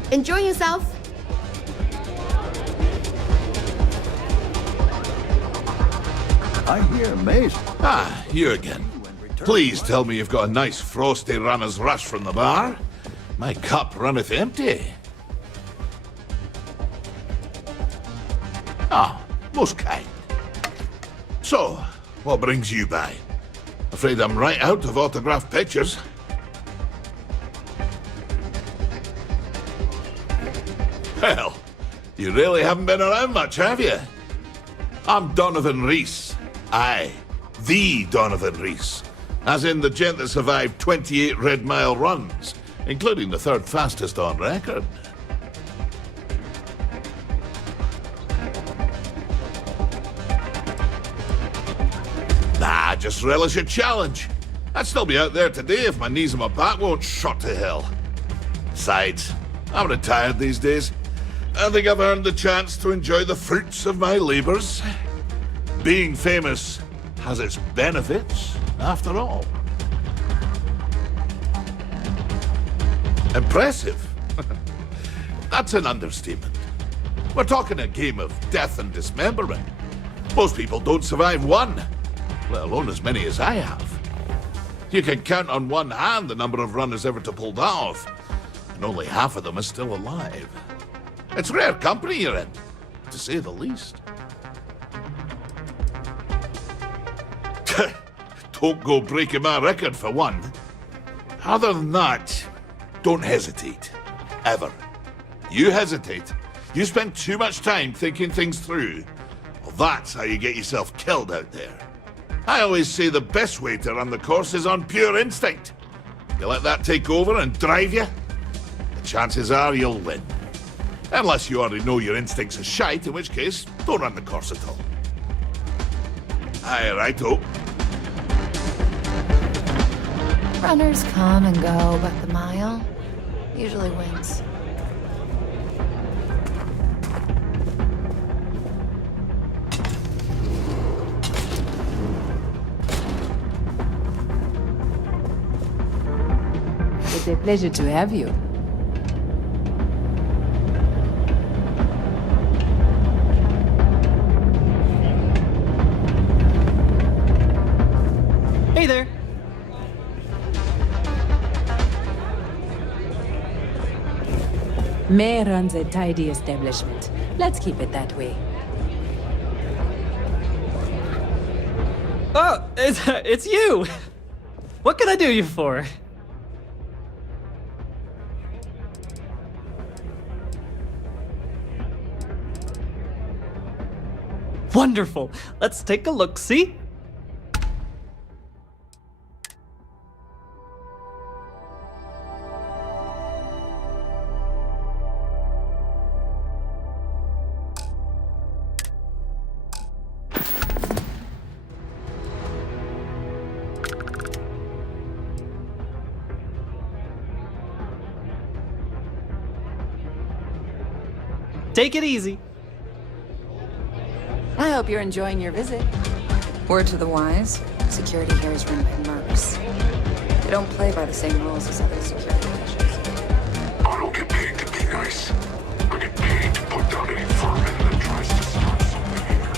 Enjoy yourself. I hear amazing. Ah, you again. Please tell me you've got a nice frosty runner's rush from the bar. My cup runneth empty. Ah, most kind. So, what brings you by? Afraid I'm right out of autographed pictures. Well, you really haven't been around much, have you? I'm Donovan Reese. Aye, the Donovan Reese. As in the gent that survived 28 Red Mile runs, including the third fastest on record. Nah, just relish a challenge. I'd still be out there today if my knees and my back won't shot to hell. Besides, I'm retired these days. I think I've earned the chance to enjoy the fruits of my labors. Being famous has its benefits, after all. Impressive? That's an understatement. We're talking a game of death and dismemberment. Most people don't survive one, let alone as many as I have. You can count on one hand the number of runners ever to pull that off, and only half of them are still alive. It's rare company you're in, to say the least. Don't go breaking my record for one. Other than that, don't hesitate. Ever. You hesitate, you spend too much time thinking things through. Well, that's how you get yourself killed out there. I always say the best way to run the course is on pure instinct. You let that take over and drive you, the chances are you'll win. Unless you already know your instincts are shite, in which case, don't run the course at all. Aye, righto. Runners come and go, but the mile usually wins. It's a pleasure to have you. Hey there. May runs a tidy establishment. Let's keep it that way. Oh, it's you. What can I do you for? Wonderful. Let's take a look, see? Take it easy. I hope you're enjoying your visit. Word to the wise, security here is run by mercs. They don't play by the same rules as other security measures. I don't get paid to be nice. I get paid to put down any vermin that tries to start something here.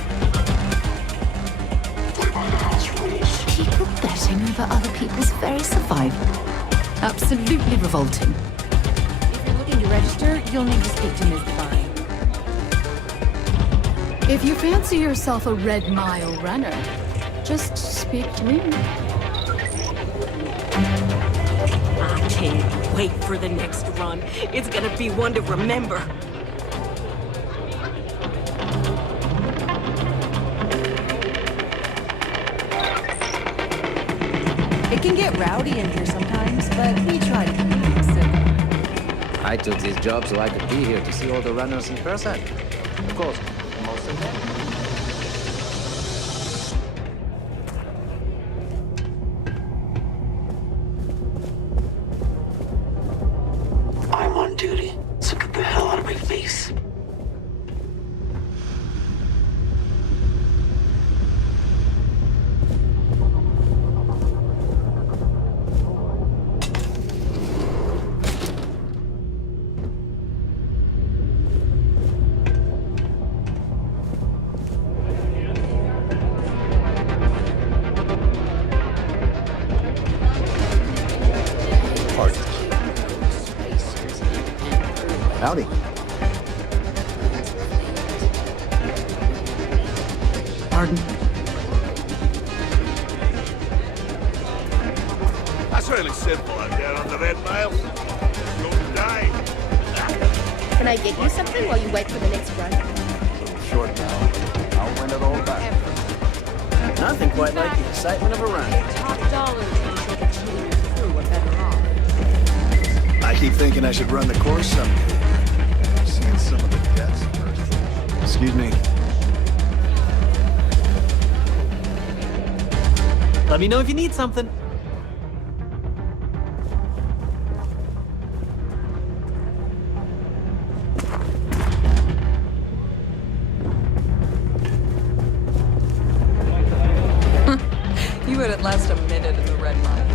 Play by the house rules. People betting over other people's very survival. Absolutely revolting. If you're looking to register, you'll need to speak to Ms. Divine. If you fancy yourself a Red Mile runner, just speak to me. I can't wait for the next run. It's gonna be one to remember. It can get rowdy in here sometimes, but we try to keep things simple. I took this job so I could be here to see all the runners in person. Of course, most of them. I'm on duty, so get the hell out of my face. Howdy. Pardon? That's really simple out there on the Red Mile. Don't die. Can I get you something while you wait for the next run? Short now. I'll win it all back. Nothing quite like the excitement of a run. Top dollars until the cheating crew are better off. I keep thinking I should run the course someday. Seeing some of the deaths first. Excuse me. Let me know if you need something. You wouldn't last a minute in the Red Mile.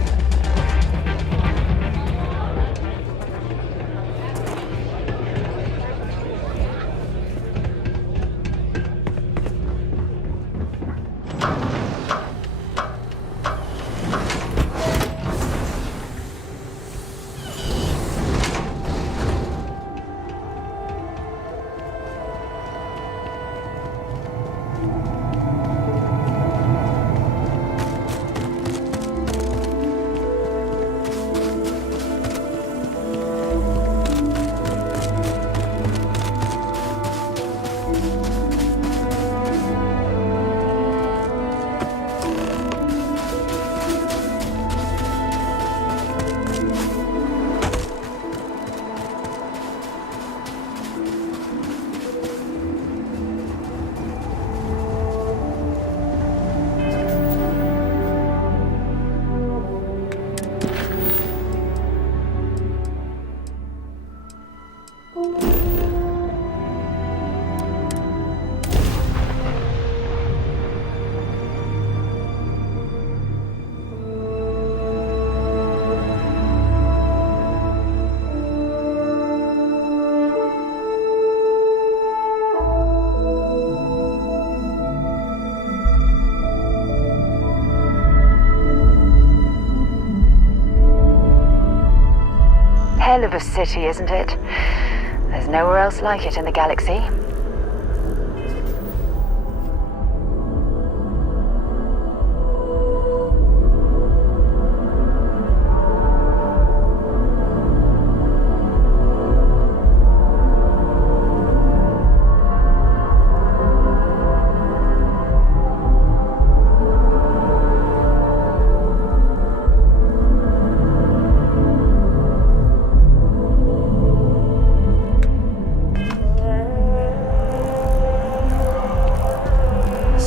hell of a city, isn't it? There's nowhere else like it in the galaxy.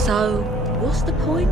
So, what's the point?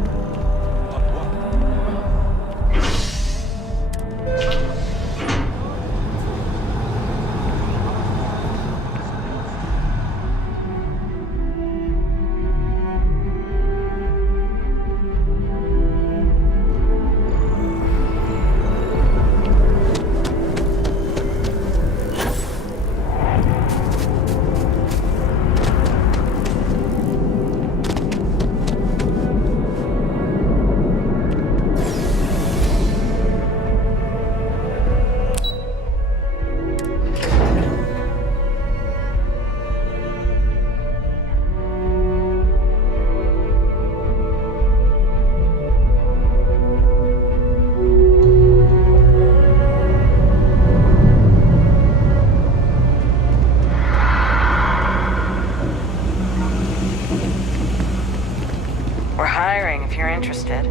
We're hiring if you're interested.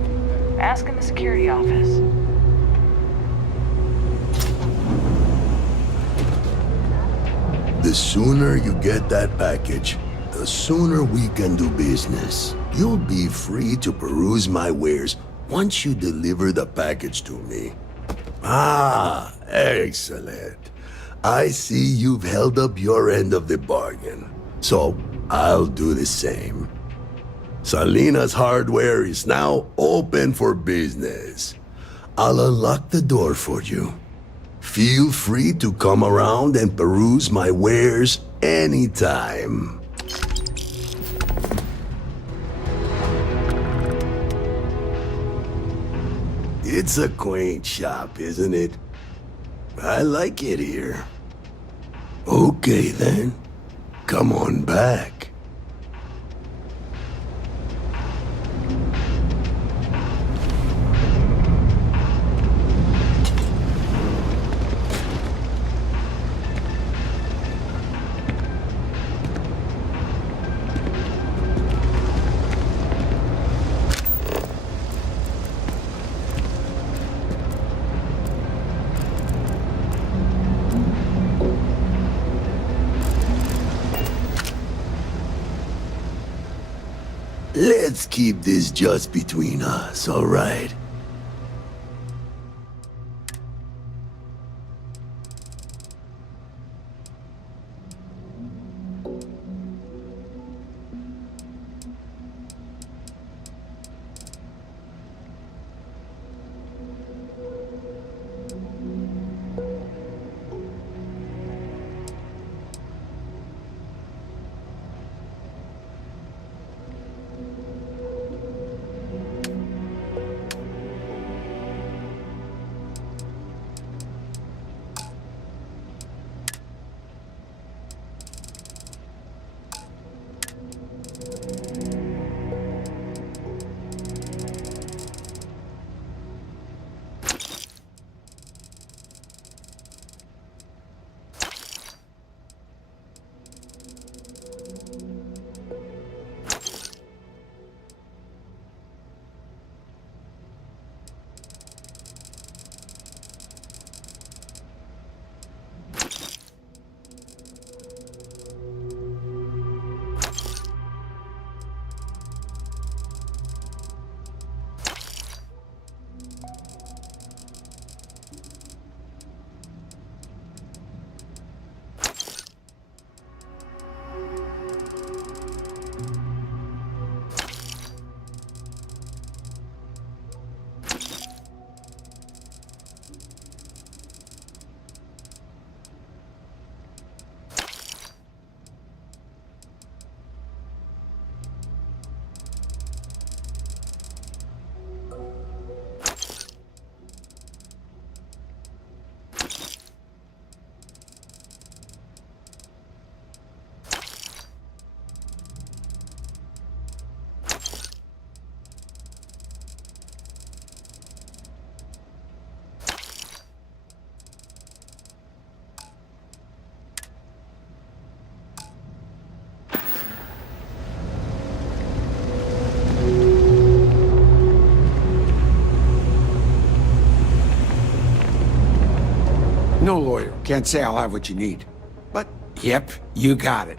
Ask in the security office. The sooner you get that package, the sooner we can do business. You'll be free to peruse my wares once you deliver the package to me. Ah, excellent. I see you've held up your end of the bargain. So, I'll do the same. Salina's Hardware is now open for business. I'll unlock the door for you. Feel free to come around and peruse my wares anytime. It's a quaint shop, isn't it? I like it here. Okay then, come on back. Let's keep this just between us, all right? lawyer. Can't say I'll have what you need. But, yep, you got it.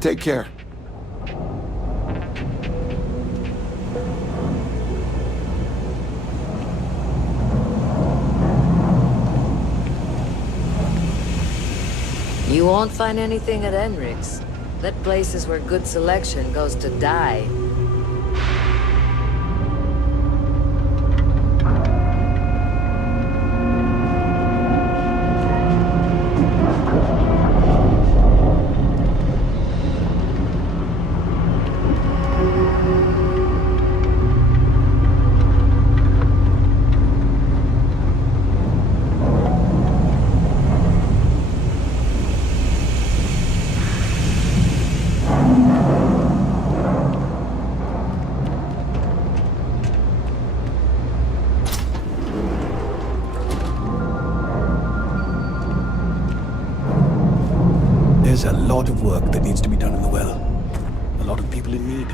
Take care. You won't find anything at Enric's. That place is where good selection goes to die. There's a lot of work that needs to be done in the well. A lot of people in need.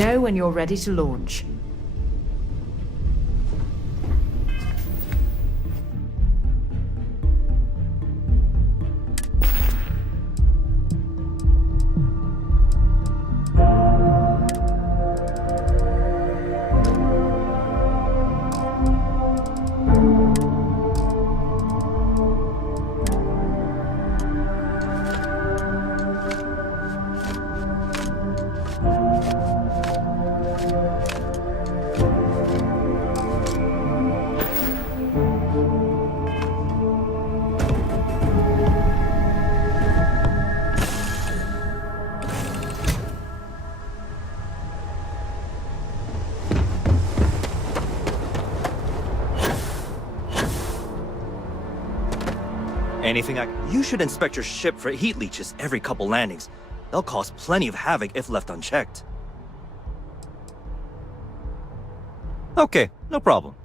know when you're ready to launch. Anything You should inspect your ship for heat leeches every couple landings. They'll cause plenty of havoc if left unchecked. Okay, no problem.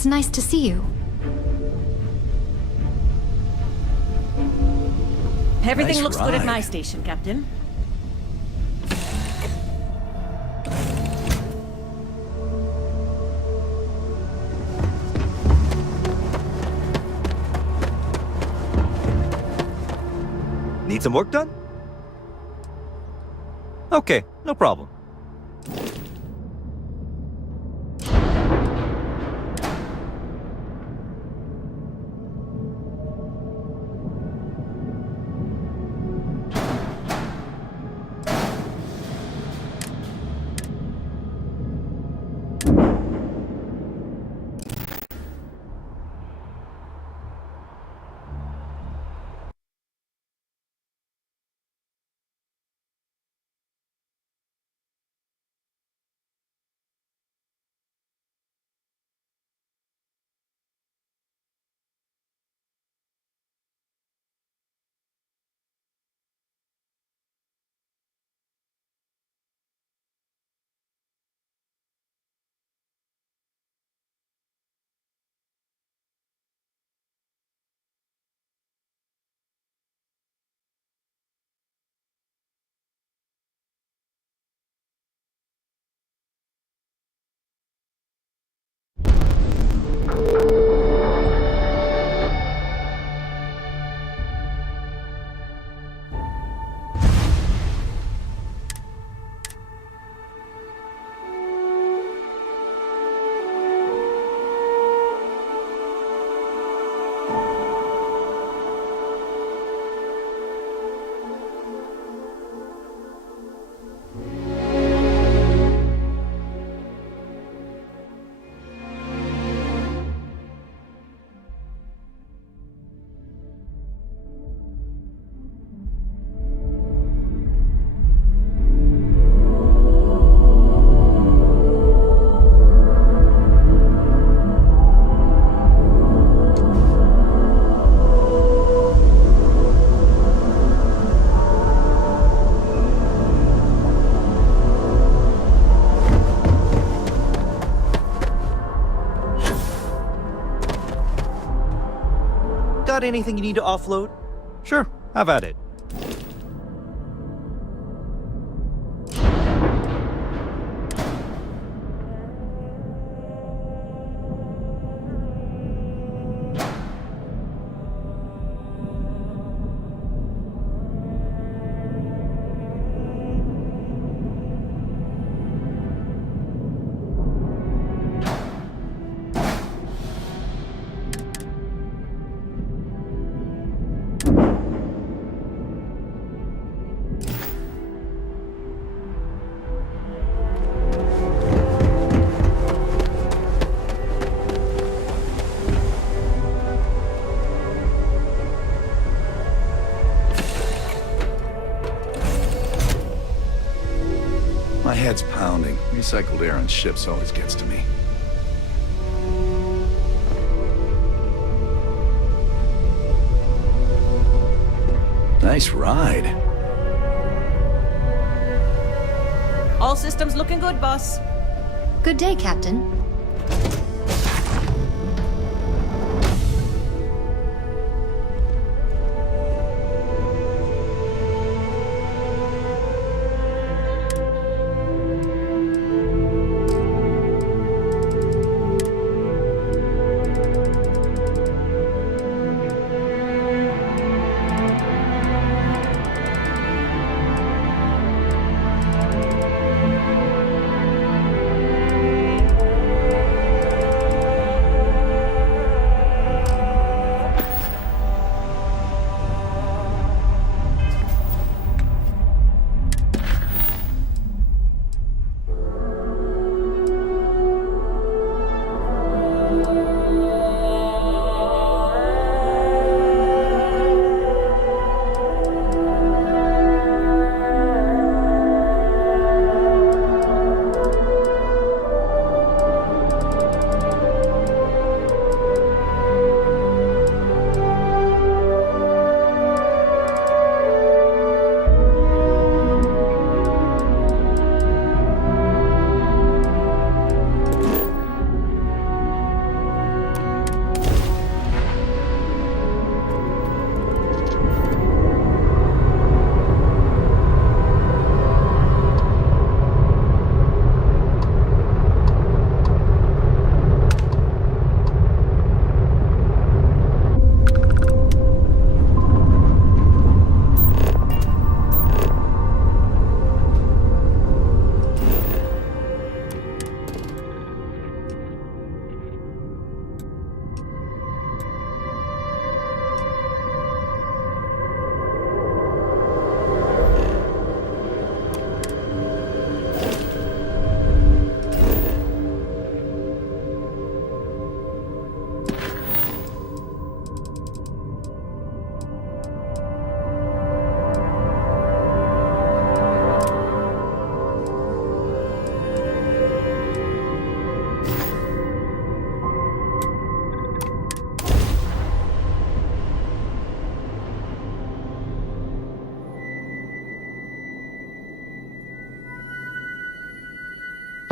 It's nice to see you. Everything Nice looks good at ride. my station, Captain. Need some work done? Okay, no problem. Got anything you need to offload? Sure, have at it. My head's pounding. Recycled air on ships always gets to me. Nice ride. All systems looking good, boss. Good day, Captain.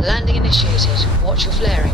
Landing initiated. Watch your flaring.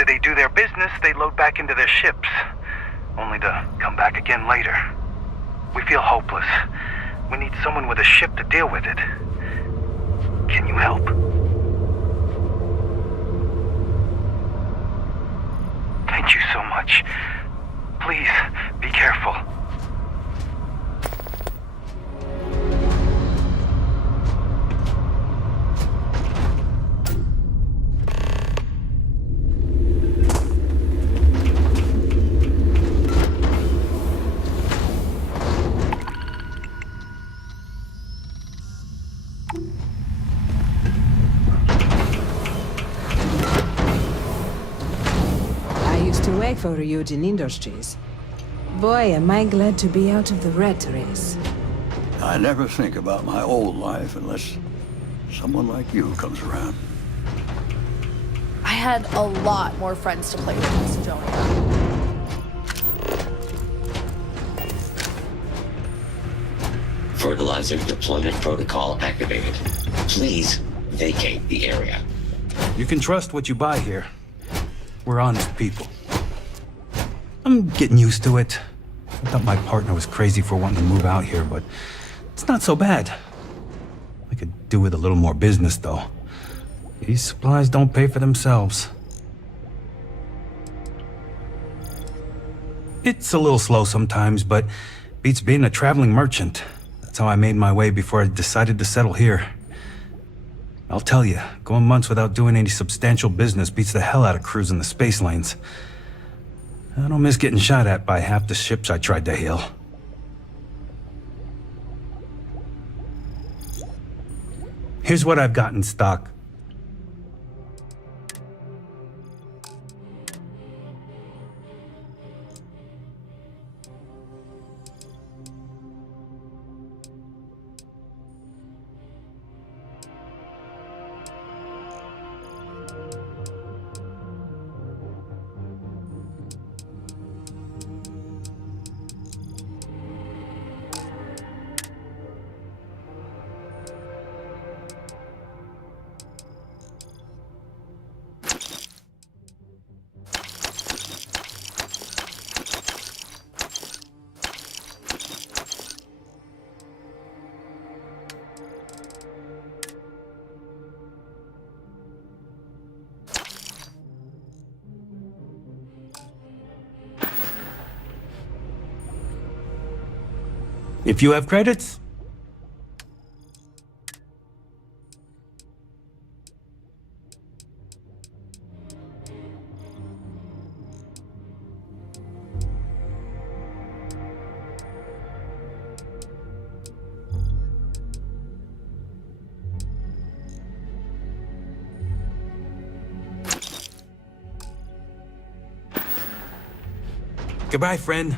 After they do their business, they load back into their ships, only to come back again later. We feel hopeless. We need someone with a ship to deal with it. Can you help? Thank you so much. Please, be careful. Work for Ryujin Industries. Boy, am I glad to be out of the rat race. I never think about my old life unless someone like you comes around. I had a lot more friends to play with in Macedonia. Fertilizer deployment protocol activated. Please vacate the area. You can trust what you buy here. We're honest people. I'm getting used to it. I thought my partner was crazy for wanting to move out here, but it's not so bad. I could do with a little more business, though. These supplies don't pay for themselves. It's a little slow sometimes, but beats being a traveling merchant. That's how I made my way before I decided to settle here. I'll tell you, going months without doing any substantial business beats the hell out of cruising the space lanes. I don't miss getting shot at by half the ships I tried to hail. Here's what I've got in stock. If you have credits, goodbye, friend.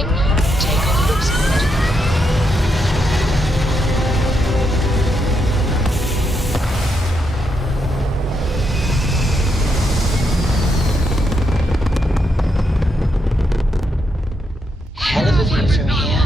Incoming. Takeoff looks good. Hell of a view from here.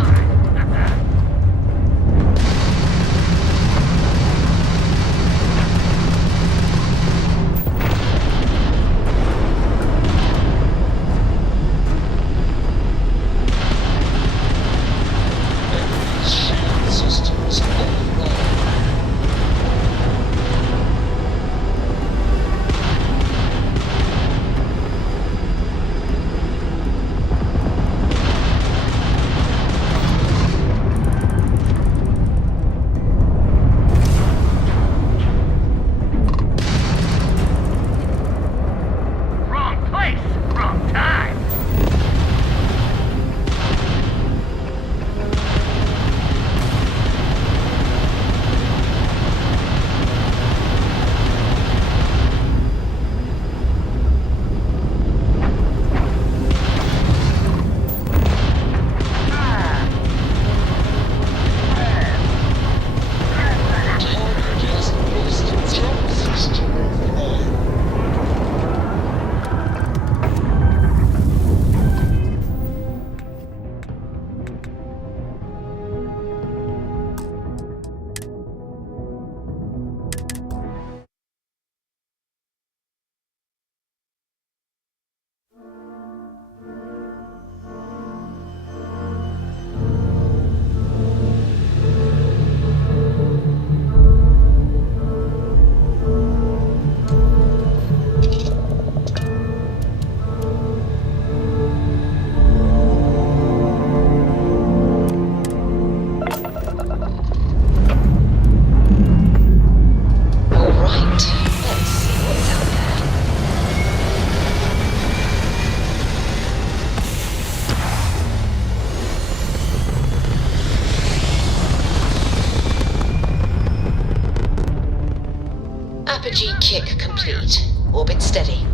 Apogee kick complete. Orbit steady.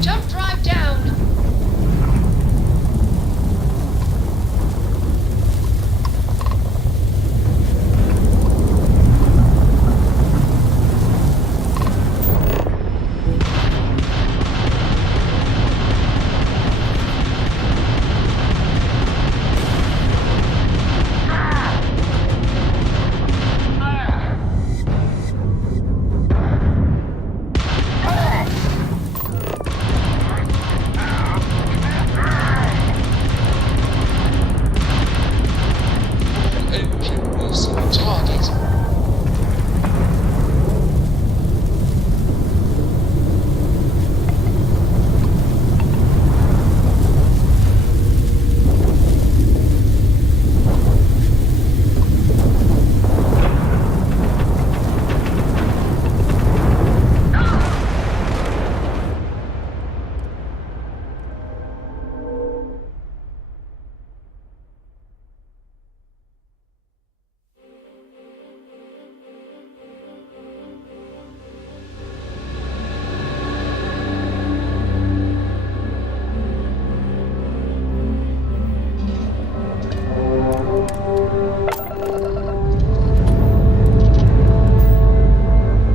Jump drive down.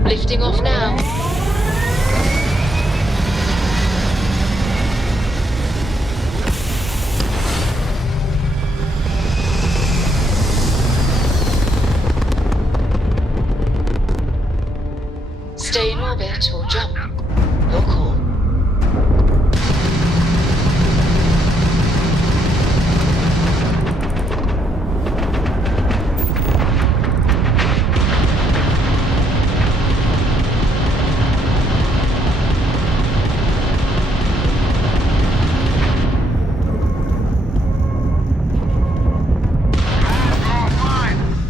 Lifting off now. Stay in orbit or jump. Your call.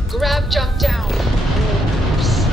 Grab jump down. Oops.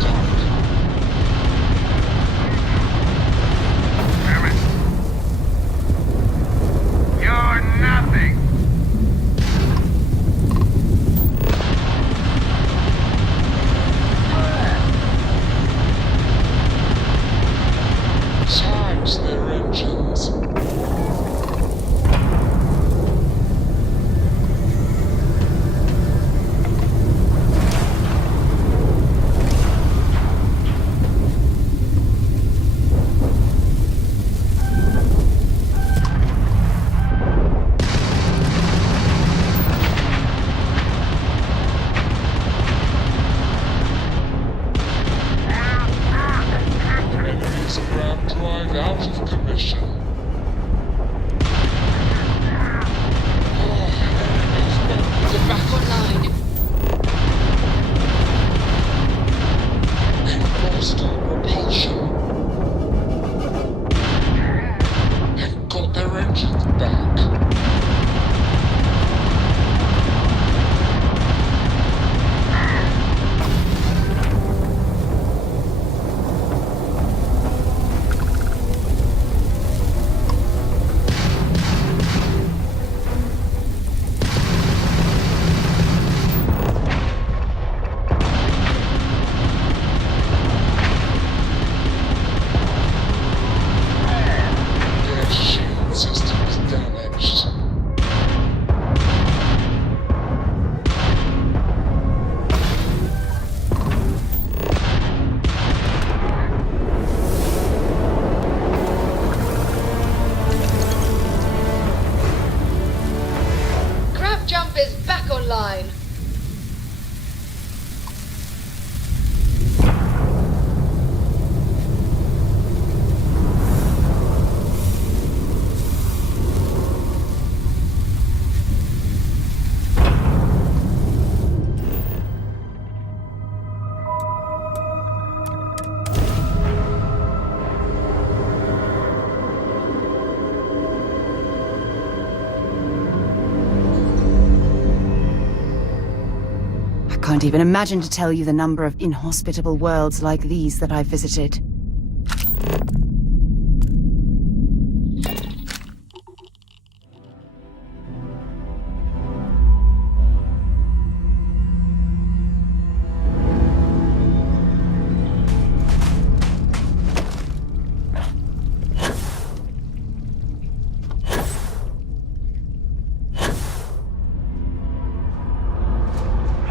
can't even imagine to tell you the number of inhospitable worlds like these that I've visited.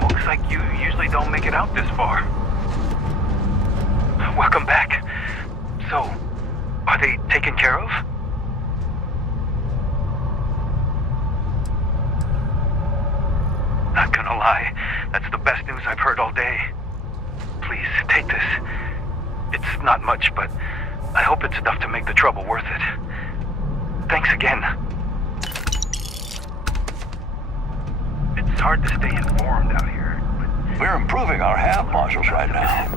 Looks like you usually don't make it out this far. Welcome back. So, are they taken care of? Not gonna lie, that's the best news I've heard all day. Please, take this. It's not much, but I hope it's enough to make the trouble worth it. Thanks again. It's hard to stay informed out here, but... We're improving our ham modules right now.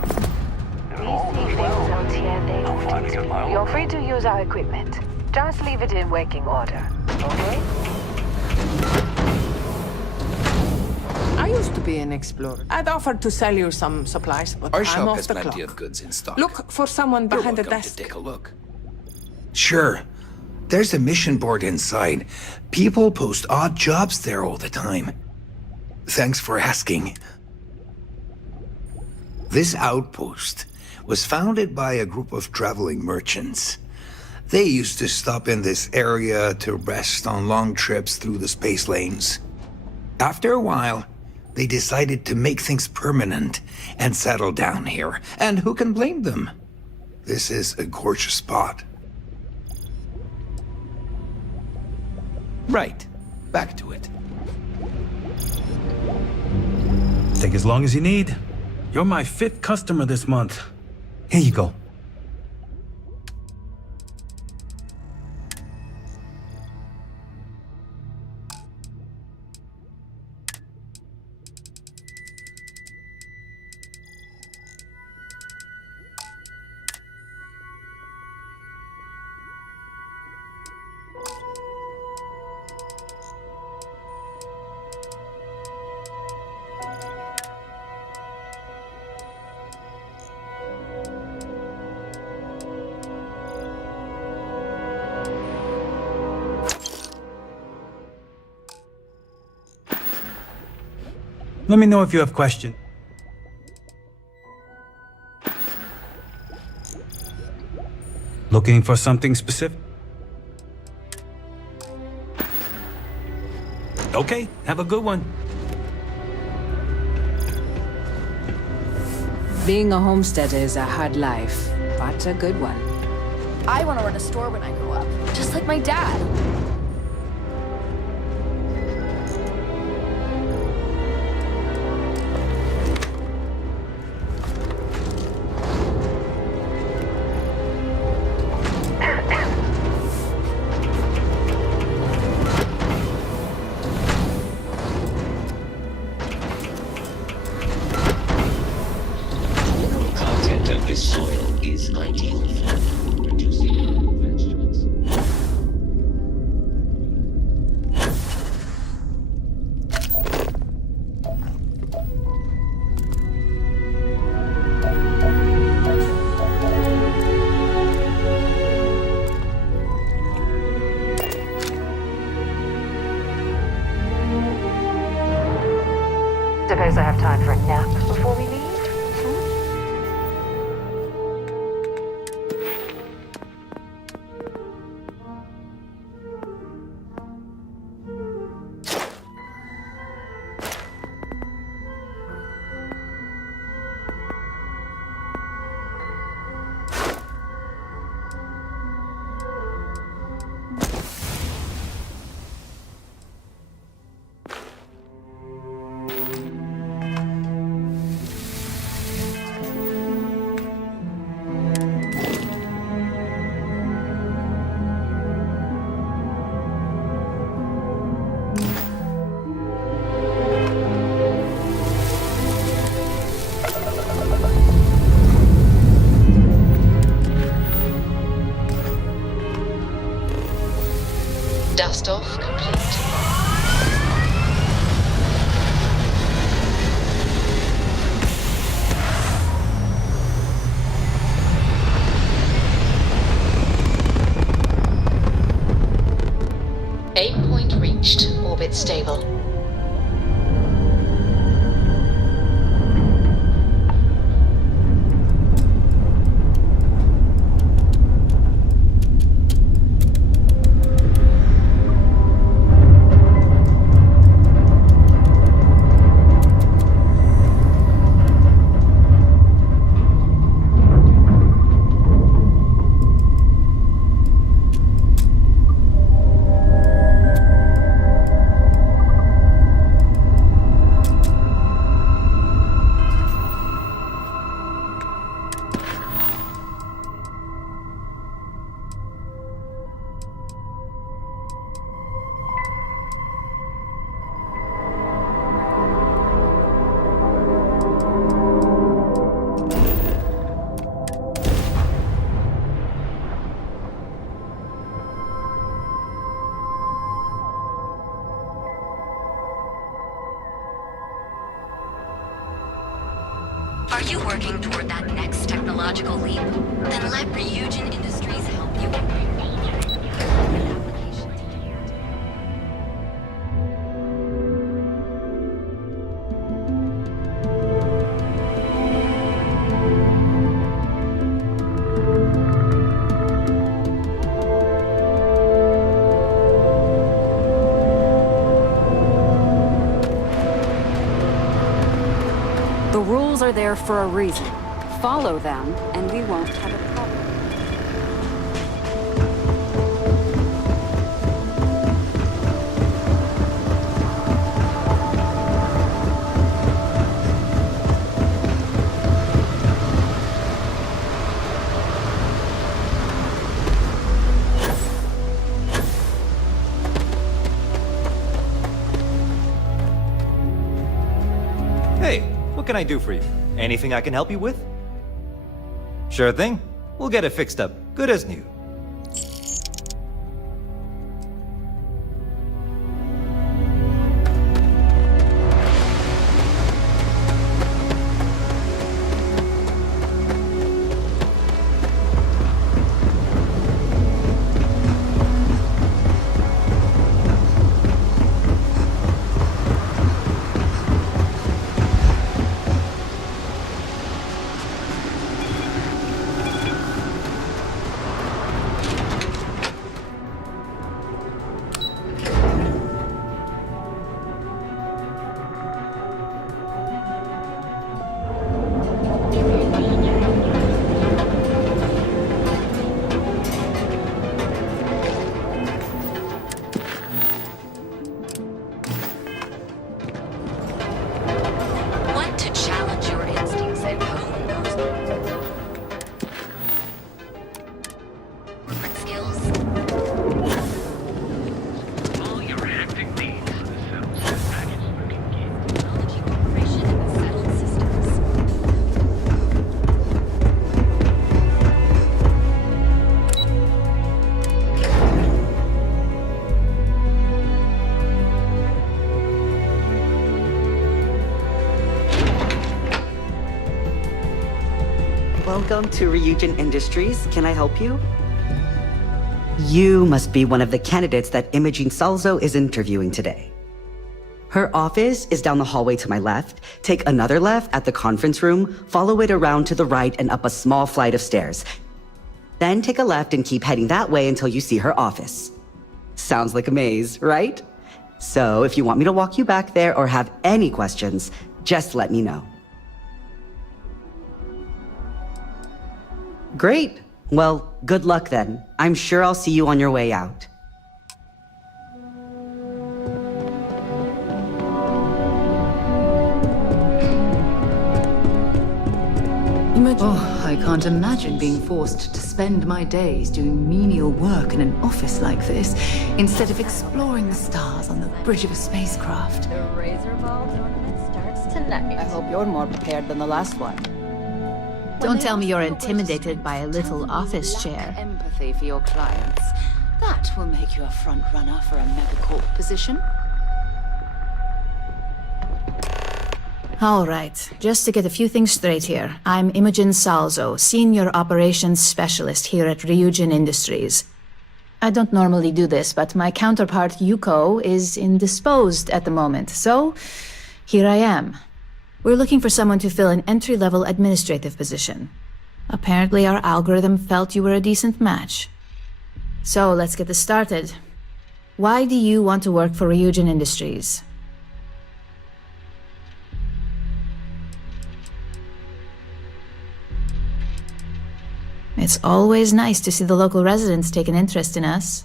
We see things out here they don't. You're free to use our equipment. Just leave it in working order, okay? I used to be an explorer. I'd offered to sell you some supplies, but Our I'm shop off has the plenty clock. of goods in stock. Look for someone You're behind the welcome desk. to take a look. Sure. There's a mission board inside. People post odd jobs there all the time. Thanks for asking. This outpost was founded by a group of traveling merchants. They used to stop in this area to rest on long trips through the space lanes. After a while, they decided to make things permanent and settle down here. And who can blame them? This is a gorgeous spot. Right. Back to it. Take as long as you need. You're my 5th customer this month. Here you go. Let me know if you have questions. Looking for something specific? Okay, have a good one. Being a homesteader is a hard life, but a good one. I want to run a store when I grow up, just like my dad. Content of this soil is ideal for producing vegetables. Suppose I have time for a nap before we leave? stable. Are you working toward that next technological leap? Then let Ryujin Industries help you bring all your applications here. The rules are there for a reason. Follow them, and we won't have a problem. Hey, what can I do for you? Anything I can help you with? Sure thing. We'll get it fixed up. Good as new. Want to challenge your instincts and hone those corporate skills? All your hectic needs. The settled set package looking good. Technology Corporation and the settled systems. Welcome to Ryujin Industries. Can I help you? You must be one of the candidates that Imogene Salzo is interviewing today. Her office is down the hallway to my left. Take another left at the conference room, follow it around to the right and up a small flight of stairs. Then take a left and keep heading that way until you see her office. Sounds like a maze, right? So if you want me to walk you back there or have any questions, just let me know. Great. Well, good luck then. I'm sure I'll see you on your way out. Oh, I can't imagine being forced to spend my days doing menial work in an office like this, instead of exploring the stars on the bridge of a spacecraft. The Razor Ball tournament starts tonight. I hope you're more prepared than the last one. Don't tell me you're intimidated by a little office chair. Empathy for your clients. That will make you a front runner for a megacorp position. All right, just to get a few things straight here. I'm Imogen Salzo, Senior Operations Specialist here at Ryujin Industries. I don't normally do this, but my counterpart Yuko is indisposed at the moment, so here I am. We're looking for someone to fill an entry-level administrative position. Apparently our algorithm felt you were a decent match. So let's get this started. Why do you want to work for Ryujin Industries? It's always nice to see the local residents take an interest in us.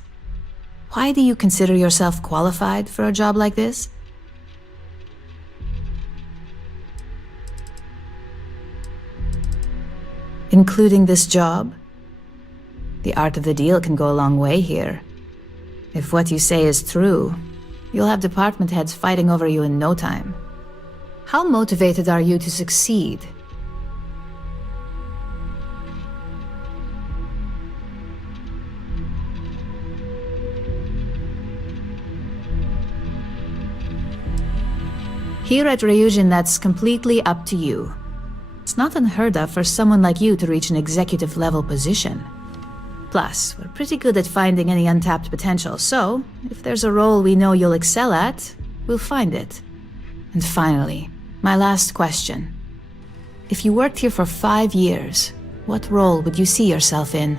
Why do you consider yourself qualified for a job like this? Including this job? The art of the deal can go a long way here. If what you say is true, you'll have department heads fighting over you in no time. How motivated are you to succeed? Here at Ryujin, that's completely up to you. It's not unheard of for someone like you to reach an executive-level position. Plus, we're pretty good at finding any untapped potential, so if there's a role we know you'll excel at, we'll find it. And finally, my last question. If you worked here for 5 years, what role would you see yourself in?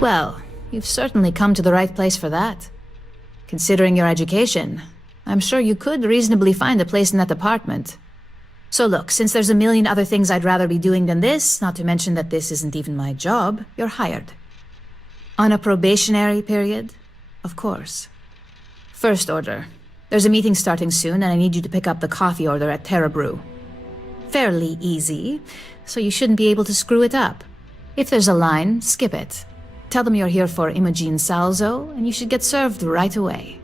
Well, you've certainly come to the right place for that. Considering your education, I'm sure you could reasonably find a place in that department. So look, since there's a million other things I'd rather be doing than this, not to mention that this isn't even my job, you're hired. On a probationary period, of course. First order. There's a meeting starting soon, and I need you to pick up the coffee order at Terra Brew. Fairly easy, so you shouldn't be able to screw it up. If there's a line, skip it. Tell them you're here for Imogen Salzo, and you should get served right away.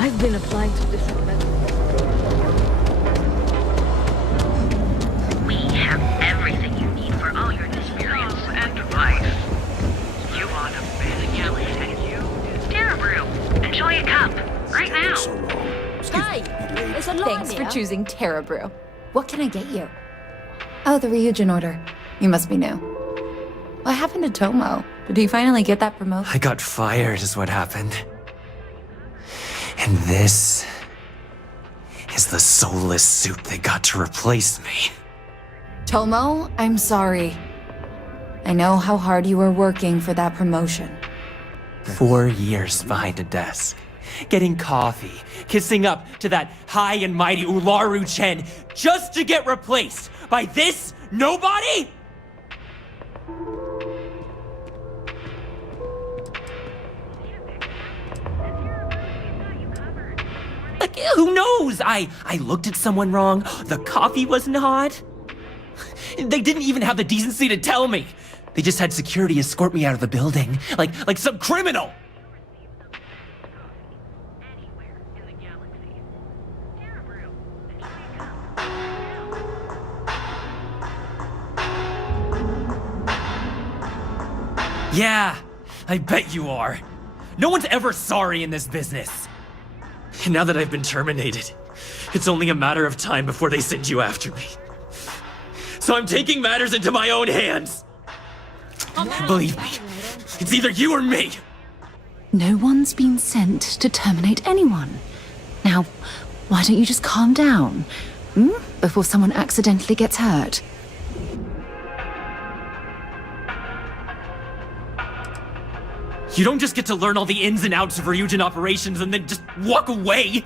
I've been applying to different methods. We have everything you need for all your experience and advice. You ought to be galaxy. Terra Brew. Enjoy a cup. Right now. Hi! Thanks for choosing Terra Brew. What can I get you? Oh, the Ryujin order. You must be new. What happened to Tomo? Did he finally get that promotion? I got fired is what happened. And this is the soulless suit they got to replace me. Tomo, I'm sorry. I know how hard you were working for that promotion. 4 years behind a desk, getting coffee, kissing up to that high and mighty Ularu Chen, just to get replaced by this nobody? Like, who knows? I looked at someone wrong, the coffee wasn't hot. They didn't even have the decency to tell me. They just had security escort me out of the building, like some criminal. Yeah, I bet you are. No one's ever sorry in this business. And now that I've been terminated, it's only a matter of time before they send you after me. So I'm taking matters into my own hands. Believe me, it's either you or me. No one's been sent to terminate anyone. Now, why don't you just calm down? Before someone accidentally gets hurt. You don't just get to learn all the ins and outs of Ryujin operations and then just walk away.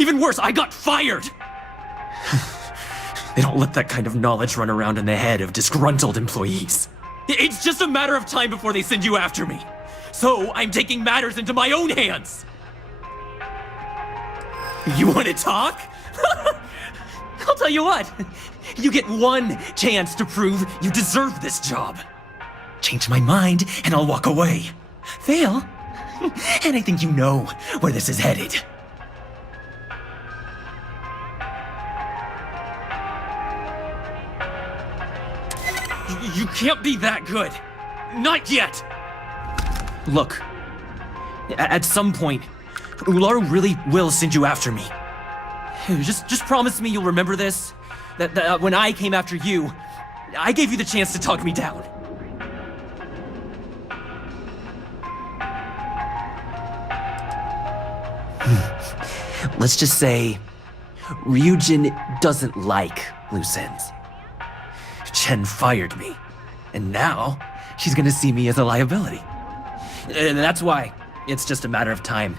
Even worse, I got fired. They don't let that kind of knowledge run around in the head of disgruntled employees. It's just a matter of time before they send you after me. So I'm taking matters into my own hands. You want to talk? I'll tell you what. You get one chance to prove you deserve this job. Change my mind and I'll walk away. Fail, and I think you know where this is headed. You can't be that good. Not yet. Look, at some point, Ularu really will send you after me. Just promise me you'll remember this. That when I came after you, I gave you the chance to talk me down. Let's just say, Ryujin doesn't like loose ends. Chen fired me, and now she's gonna see me as a liability. And that's why it's just a matter of time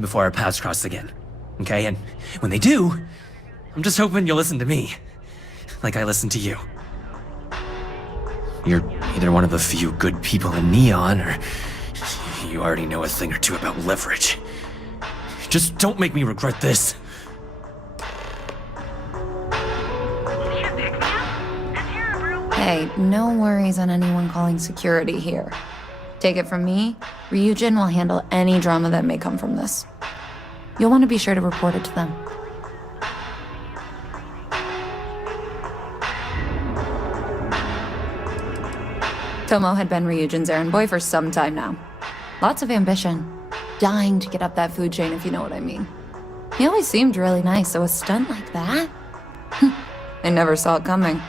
before our paths cross again, okay? And when they do, I'm just hoping you'll listen to me, like I listened to you. You're either one of the few good people in Neon, or you already know a thing or two about leverage. Just don't make me regret this. Hey, no worries on anyone calling security here. Take it from me, Ryujin will handle any drama that may come from this. You'll want to be sure to report it to them. Tomo had been Ryujin's errand boy for some time now. Lots of ambition. Dying to get up that food chain, if you know what I mean. He always seemed really nice, so a stunt like that? I never saw it coming.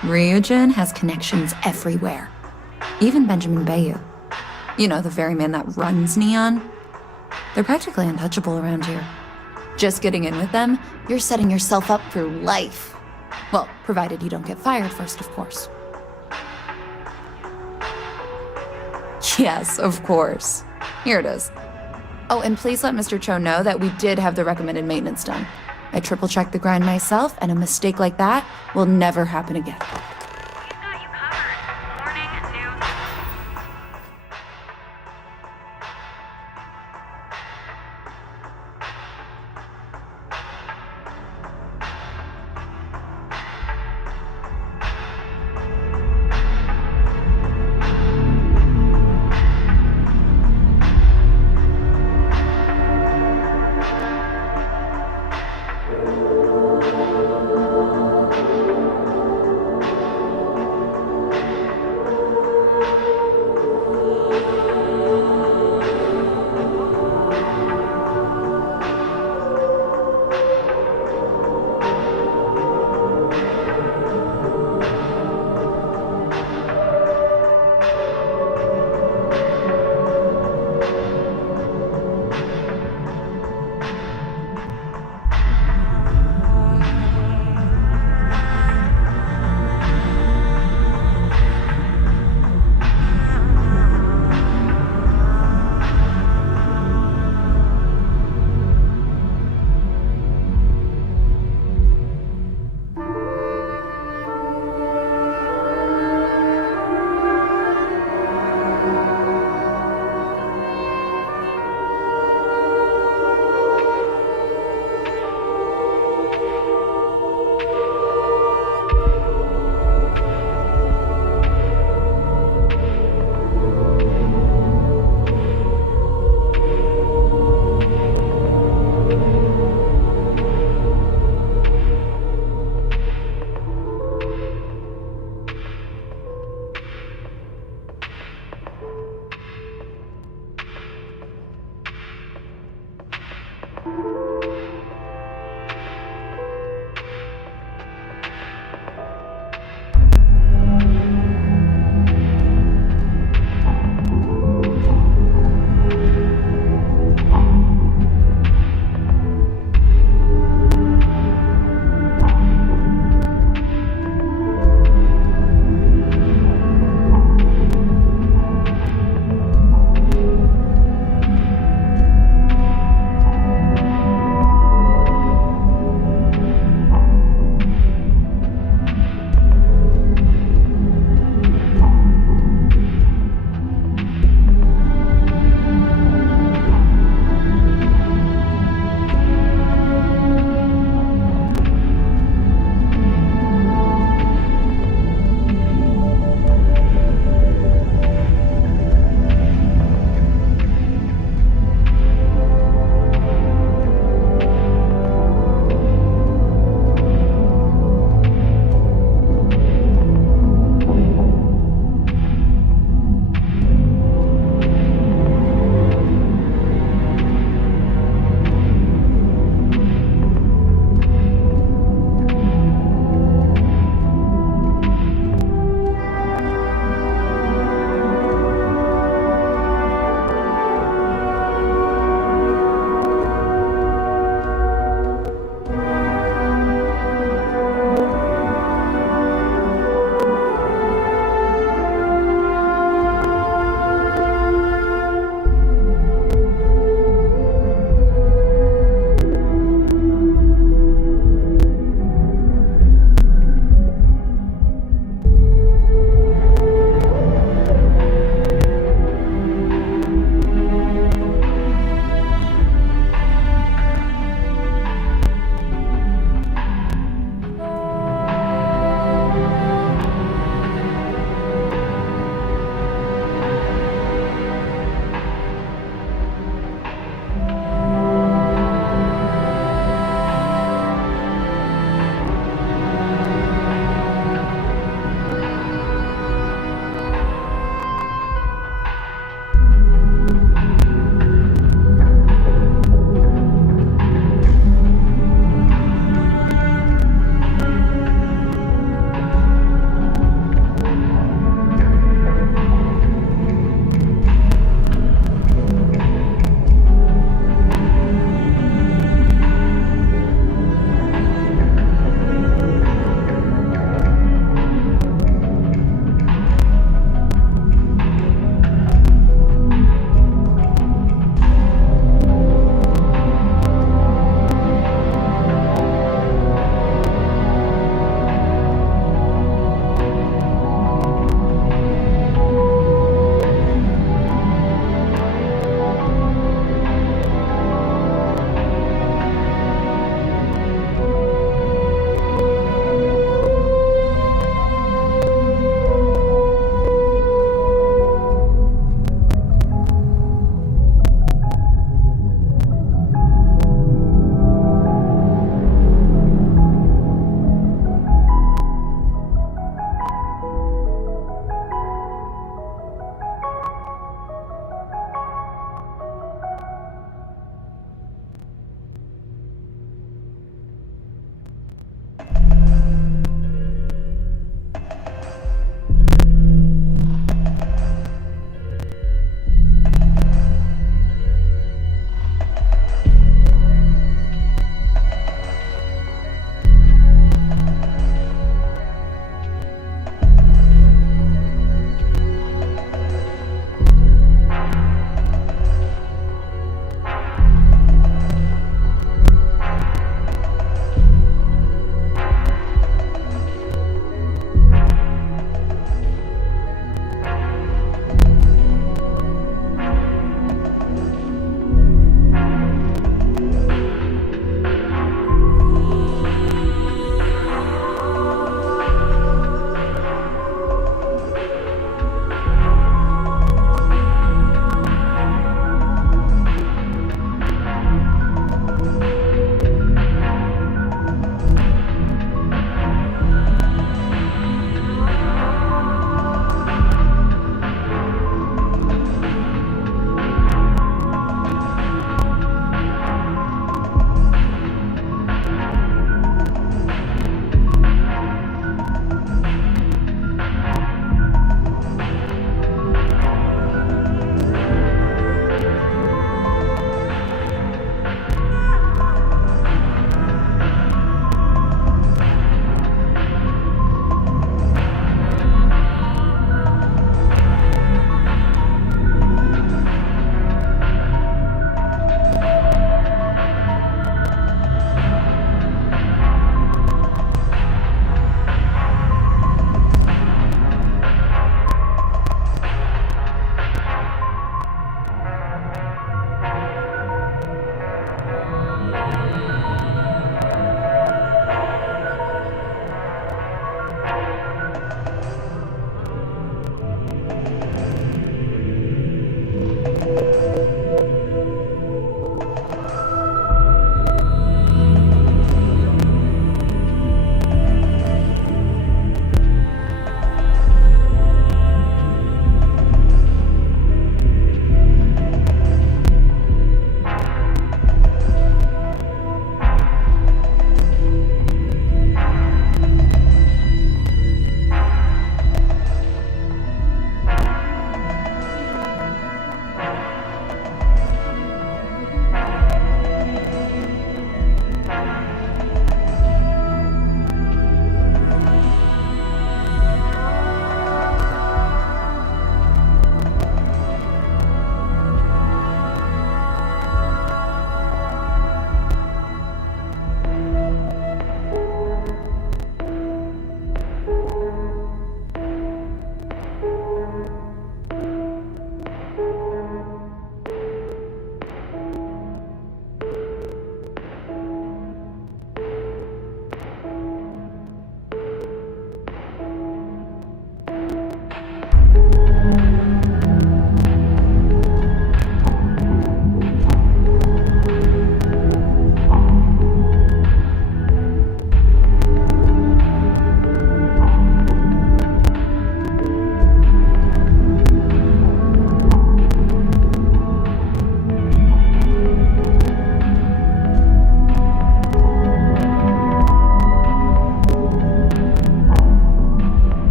Ryujin has connections everywhere. Even Benjamin Bayou. You know, the very man that runs Neon. They're practically untouchable around here. Just getting in with them, you're setting yourself up for life. Well, provided you don't get fired first, of course. Yes, of course. Here it is. Oh, and please let Mr. Cho know that we did have the recommended maintenance done. I triple-checked the grind myself, and a mistake like that will never happen again.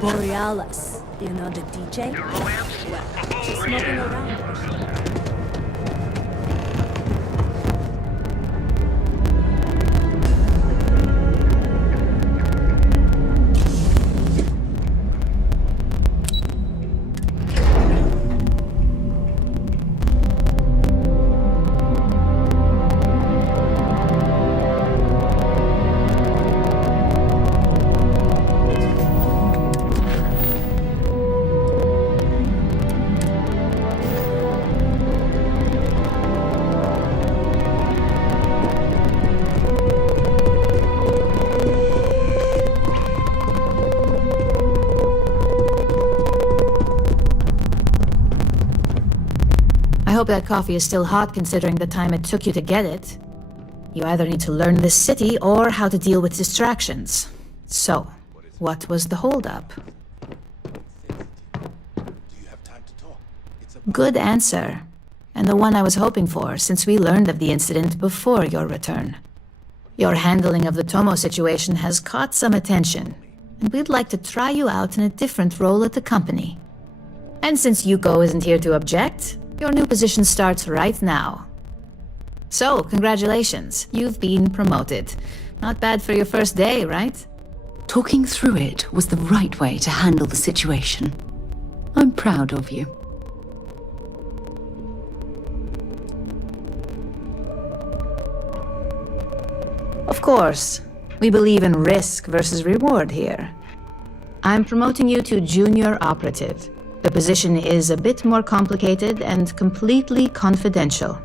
Borealis. Do you know the DJ? Well, she's smoking around. I hope that coffee is still hot considering the time it took you to get it. You either need to learn this city or how to deal with distractions. So, what was the holdup? Good answer. And the one I was hoping for, since we learned of the incident before your return. Your handling of the Tomo situation has caught some attention, and we'd like to try you out in a different role at the company. And since Yuko isn't here to object, your new position starts right now. So, congratulations. You've been promoted. Not bad for your first day, right? Talking through it was the right way to handle the situation. I'm proud of you. Of course. We believe in risk versus reward here. I'm promoting you to junior operative. The position is a bit more complicated and completely confidential.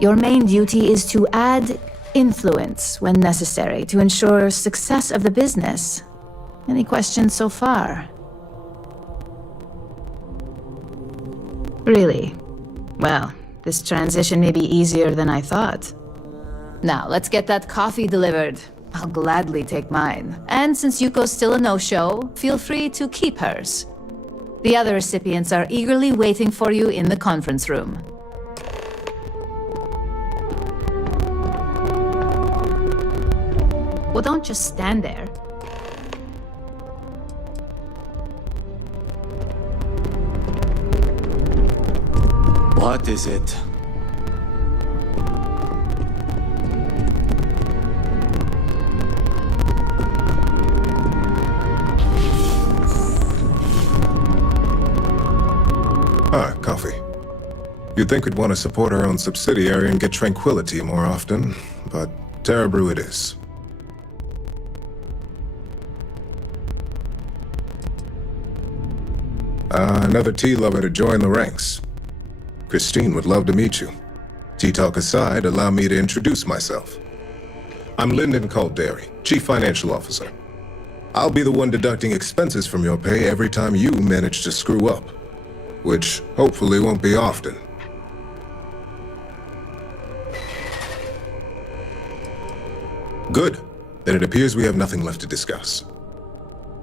Your main duty is to add influence when necessary to ensure success of the business. Any questions so far? Really? Well, this transition may be easier than I thought. Now, let's get that coffee delivered. I'll gladly take mine. And since Yuko's still a no-show, feel free to keep hers. The other recipients are eagerly waiting for you in the conference room. Well, don't just stand there. What is it? Ah, coffee. You'd think we'd want to support our own subsidiary and get tranquility more often, but Terra Brew it is. Another tea lover to join the ranks. Christine would love to meet you. Tea talk aside, allow me to introduce myself. I'm Lyndon Calderi, Chief Financial Officer. I'll be the one deducting expenses from your pay every time you manage to screw up. Which hopefully won't be often. Good. Then it appears we have nothing left to discuss.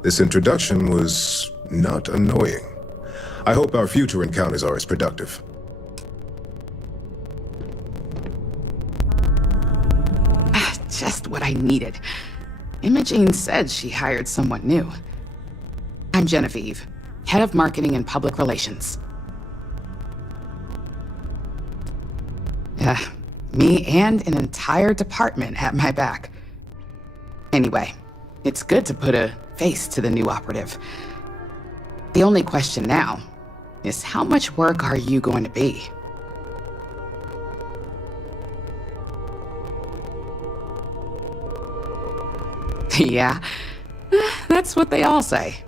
This introduction was not annoying. I hope our future encounters are as productive. Just what I needed. Imogene said she hired someone new. I'm Genevieve, Head of Marketing and Public Relations. Me and an entire department at my back. Anyway, it's good to put a face to the new operative. The only question now is how much work are you going to be? Yeah, that's what they all say.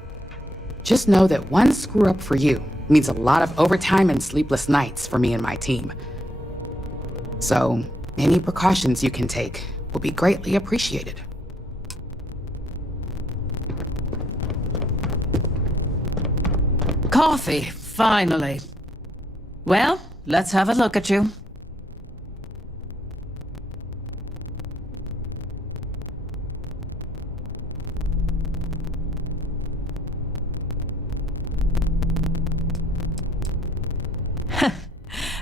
Just know that one screw up for you means a lot of overtime and sleepless nights for me and my team. So, any precautions you can take will be greatly appreciated. Coffee, finally. Well, let's have a look at you.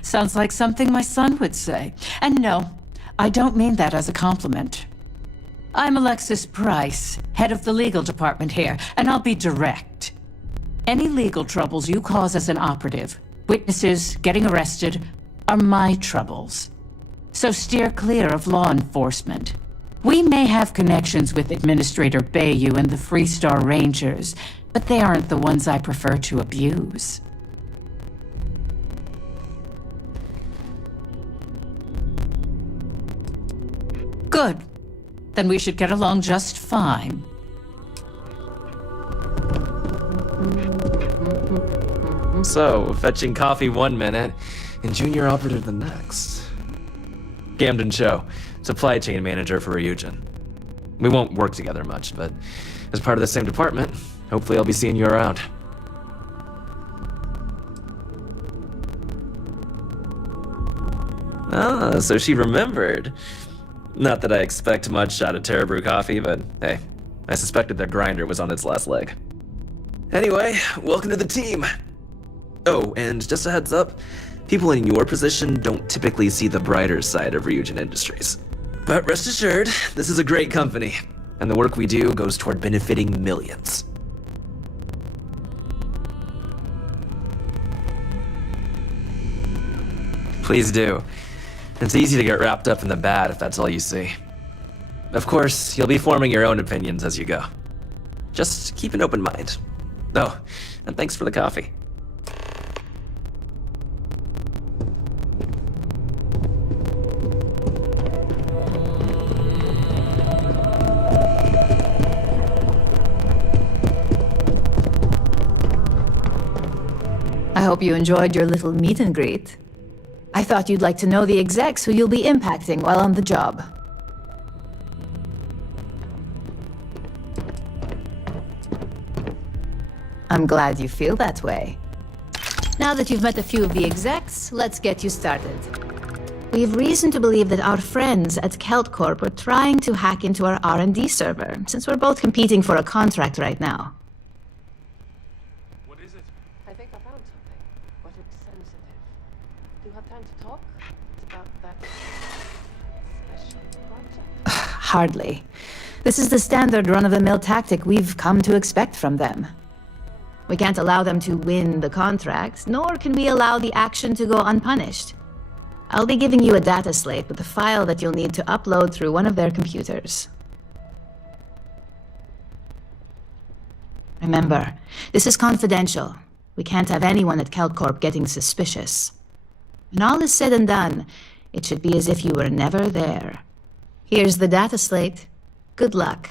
Sounds like something my son would say. And no, I don't mean that as a compliment. I'm Alexis Price, head of the legal department here, and I'll be direct. Any legal troubles you cause as an operative, witnesses, getting arrested, are my troubles. So steer clear of law enforcement. We may have connections with Administrator Bayou and the Freestar Rangers, but they aren't the ones I prefer to abuse. Good. Then we should get along just fine. So, fetching coffee 1 minute and junior operative the next. Camden Cho, supply chain manager for Ryujin. We won't work together much, but as part of the same department, hopefully I'll be seeing you around. Ah, so she remembered. Not that I expect much out of Terra Brew coffee, but hey, I suspected their grinder was on its last leg. Anyway, welcome to the team. Oh, and just a heads up, people in your position don't typically see the brighter side of Ryujin Industries. But rest assured, this is a great company, and the work we do goes toward benefiting millions. Please do. It's easy to get wrapped up in the bad if that's all you see. Of course, you'll be forming your own opinions as you go. Just keep an open mind. Oh, and thanks for the coffee. I hope you enjoyed your little meet and greet. I thought you'd like to know the execs who you'll be impacting while on the job. I'm glad you feel that way. Now that you've met a few of the execs, let's get you started. We have reason to believe that our friends at Kelt Corp are trying to hack into our R&D server, since we're both competing for a contract right now. What is it? I think I found something, but it's sensitive. Do you have time to talk? It's about that special project. Hardly. This is the standard run-of-the-mill tactic we've come to expect from them. We can't allow them to win the contract, nor can we allow the action to go unpunished. I'll be giving you a data slate with a file that you'll need to upload through one of their computers. Remember, this is confidential. We can't have anyone at KeltCorp getting suspicious. When all is said and done, it should be as if you were never there. Here's the data slate. Good luck.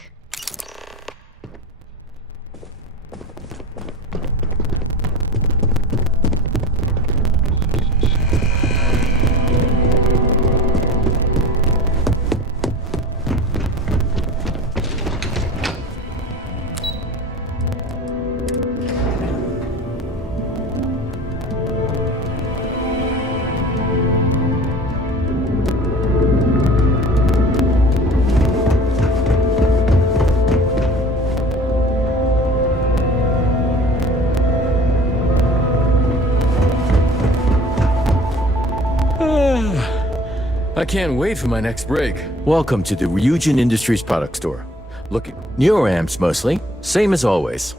I can't wait for my next break. Welcome to the Ryujin Industries product store. Look at neuroamps mostly, same as always.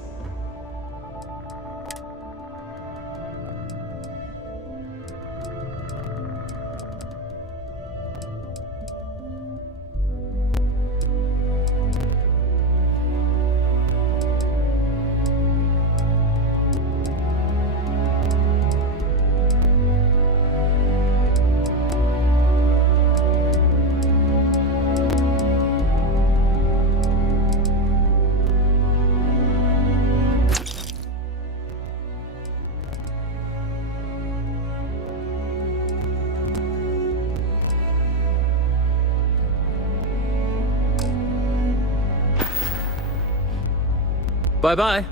Bye-bye.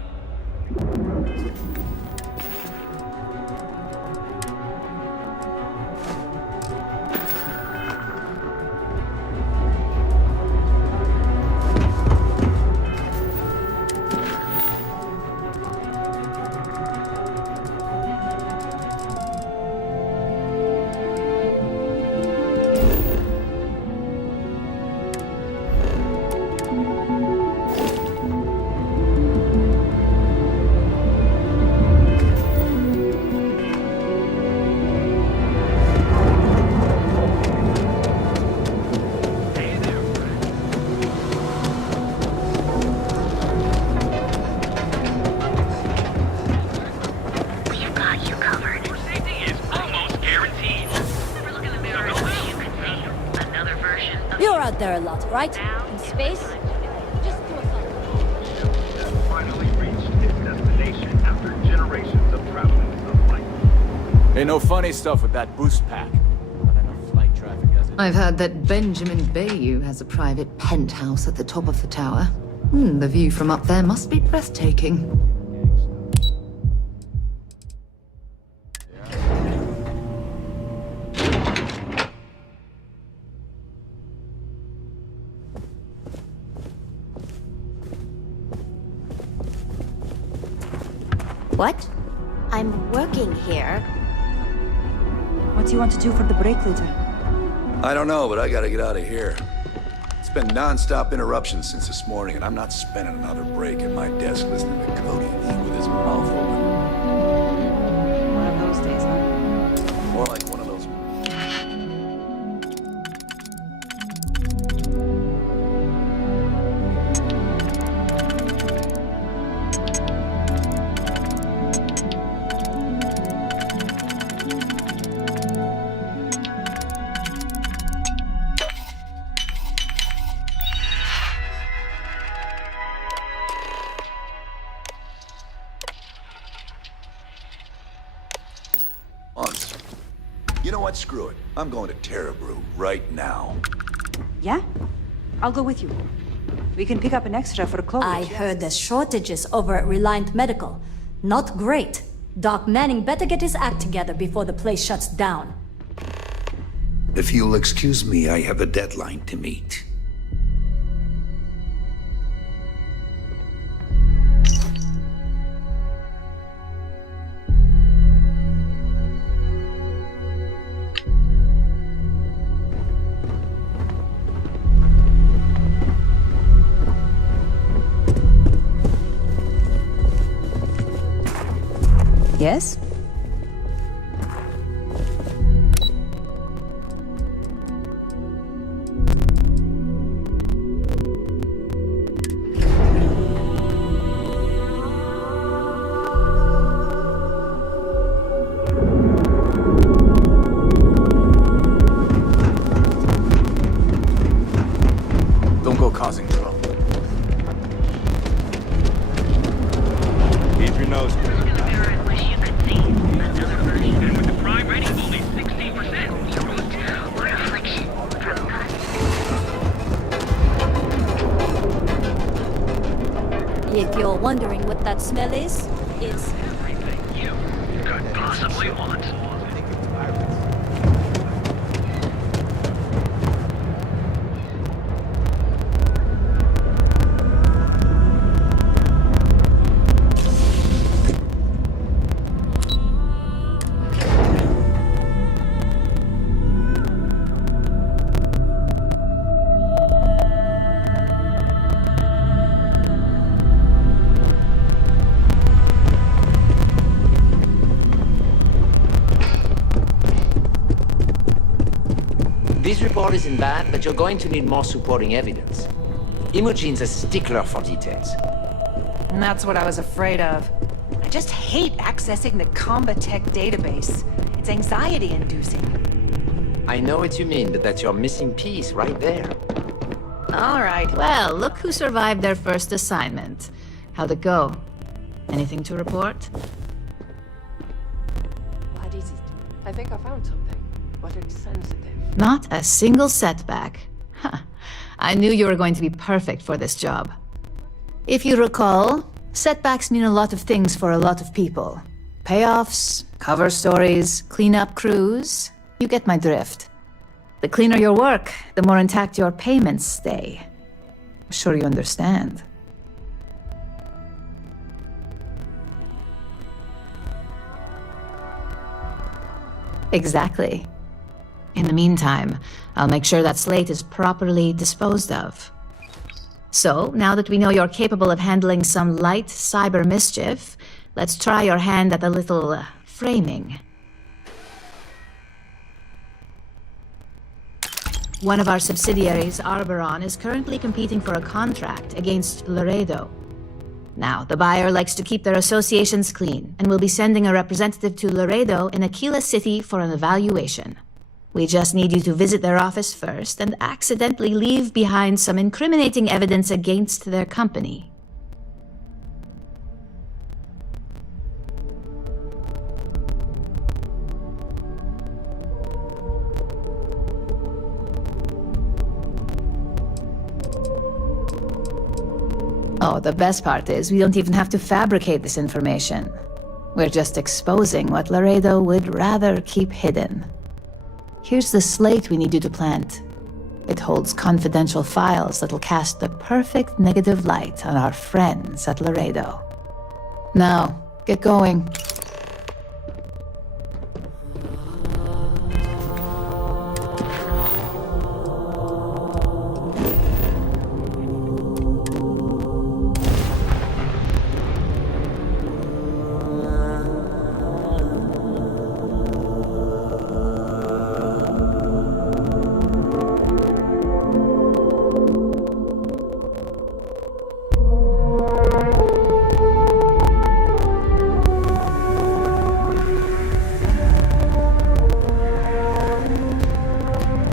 there a lot, right? In space? Just do a thought. Finally reached its destination after generations of traveling the flight. Ain't no funny stuff with that boost pack. Not enough flight traffic as it I've heard that Benjamin Bayou has a private penthouse at the top of the tower. The view from up there must be breathtaking. What? I'm working here. What do you want to do for the break later? I don't know, but I gotta get out of here. It's been non-stop interruptions since this morning, and I'm not spending another break at my desk listening to Cody with his mouth open. One of those days, huh? More like one of those. You know what? Screw it. I'm going to Terrabrew right now. Yeah? I'll go with you. We can pick up an extra for Chloe. I heard there's shortages over at Reliant Medical. Not great. Doc Manning better get his act together before the place shuts down. If you'll excuse me, I have a deadline to meet. Yes? Don't go causing trouble. Keep your nose clean. If you're wondering what that smell is, it's Everything you could possibly want. This report isn't bad, but you're going to need more supporting evidence. Imogene's a stickler for details. And that's what I was afraid of. I just hate accessing the Combatech database. It's anxiety-inducing. I know what you mean, but that's your missing piece right there. All right, well, look who survived their first assignment. How'd it go? Anything to report? What is it? I think I found something, but it's sensitive. Not a single setback. Huh. I knew you were going to be perfect for this job. If you recall, setbacks mean a lot of things for a lot of people. Payoffs, cover stories, cleanup crews. You get my drift. The cleaner your work, the more intact your payments stay. I'm sure you understand. Exactly. In the meantime, I'll make sure that slate is properly disposed of. So, now that we know you're capable of handling some light cyber mischief, let's try your hand at a little framing. One of our subsidiaries, Arboron, is currently competing for a contract against Laredo. Now, the buyer likes to keep their associations clean, and will be sending a representative to Laredo in Aquila City for an evaluation. We just need you to visit their office first and accidentally leave behind some incriminating evidence against their company. Oh, the best part is we don't even have to fabricate this information. We're just exposing what Laredo would rather keep hidden. Here's the slate we need you to plant. It holds confidential files that'll cast the perfect negative light on our friends at Laredo. Now, get going.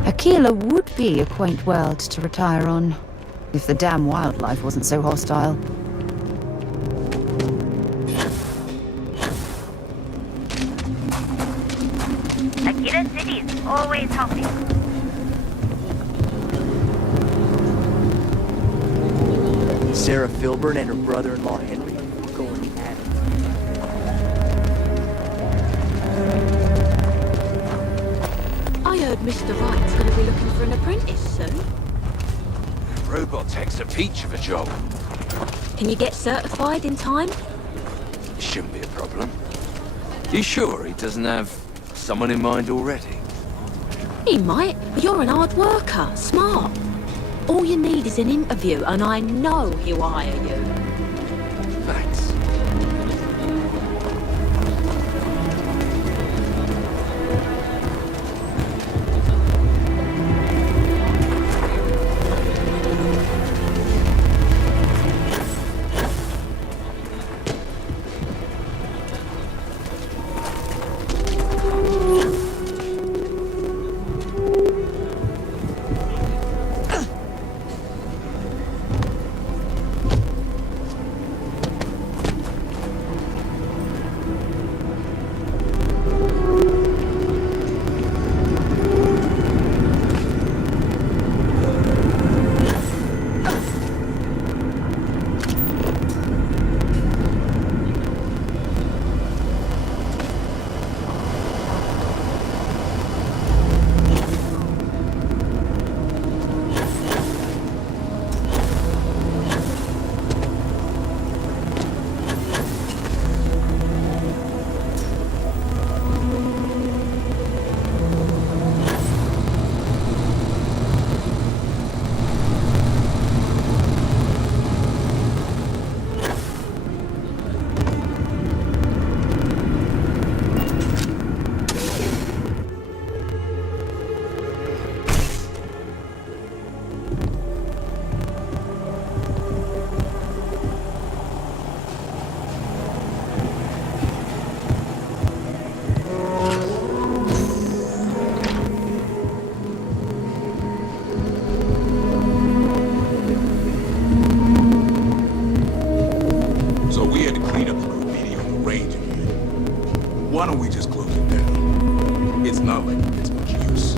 Aquila would be a quaint world to retire on, if the damn wildlife wasn't so hostile. Aquila City is always helping. Sarah Filburn and her brother-in-law Henry were going at it. I heard Mr. Wright's going to be looking for an apprentice soon. Robotech's a peach of a job. Can you get certified in time? It shouldn't be a problem. You sure he doesn't have someone in mind already? He might, but you're an hard worker, smart. All you need is an interview, and I know he'll hire you. Thanks. Why don't we just close it down? It's not like it gets much use.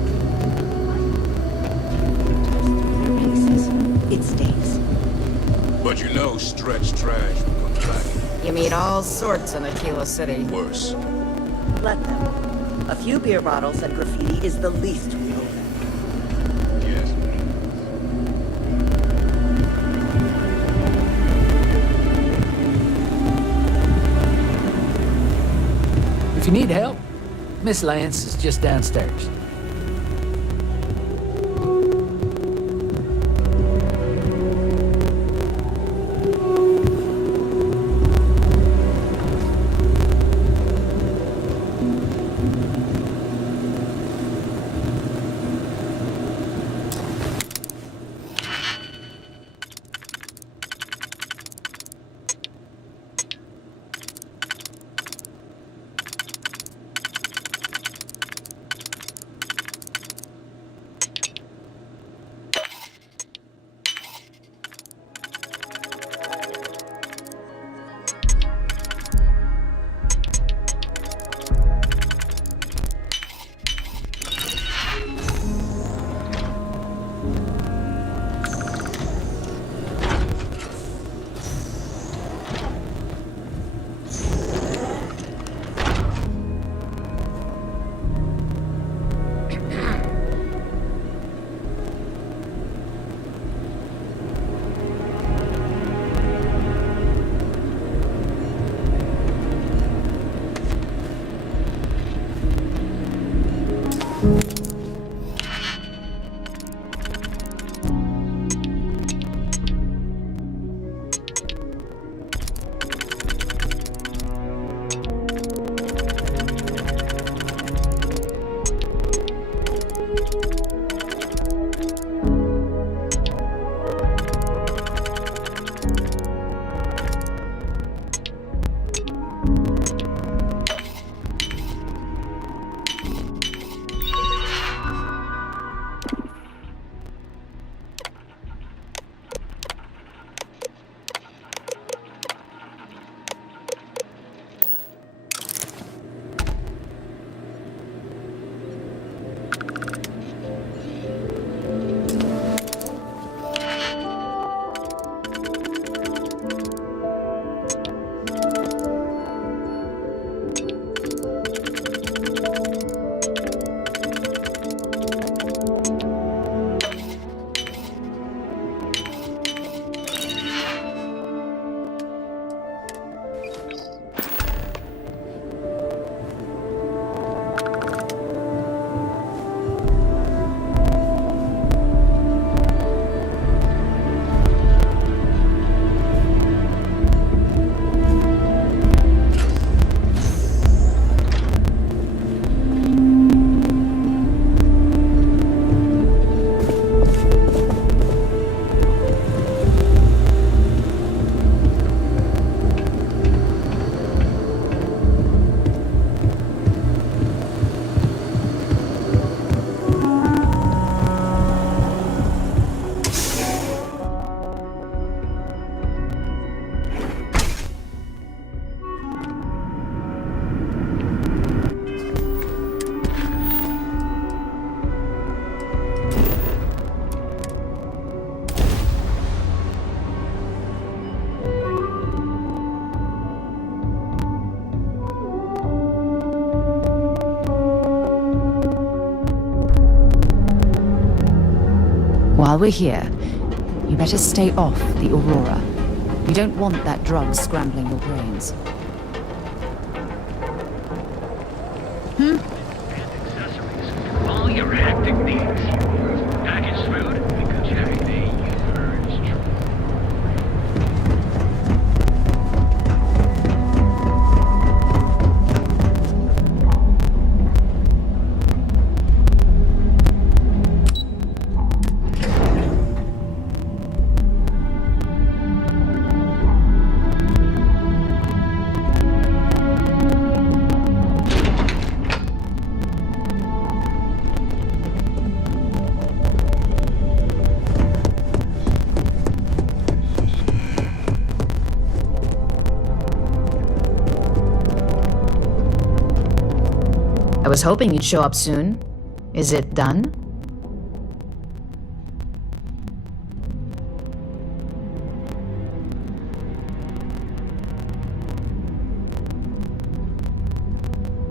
It stays. But you know, stretch trash will come back. You meet all sorts in Aquila City. Worse. Let them. A few beer bottles and graffiti is the least we owe them. Yes. If you need help, Miss Lance is just downstairs. while we're here, you better stay off the Aurora. You don't want that drug scrambling your brains. All your hectic needs. Packaged food, because everything you've heard is true. I was hoping you'd show up soon. Is it done?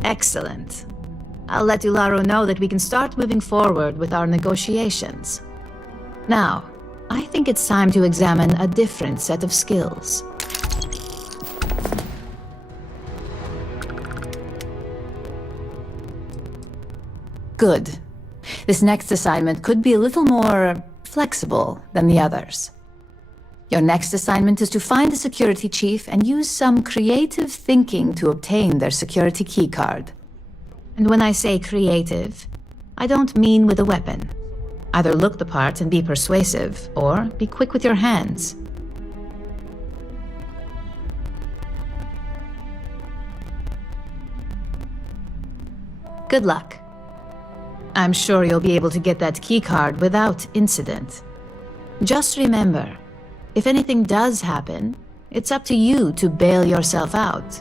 Excellent. I'll let Ularo know that we can start moving forward with our negotiations. Now, I think it's time to examine a different set of skills. Good. This next assignment could be a little more flexible than the others. Your next assignment is to find the security chief and use some creative thinking to obtain their security keycard. And when I say creative, I don't mean with a weapon. Either look the part and be persuasive, or be quick with your hands. Good luck. I'm sure you'll be able to get that keycard without incident. Just remember, if anything does happen, it's up to you to bail yourself out.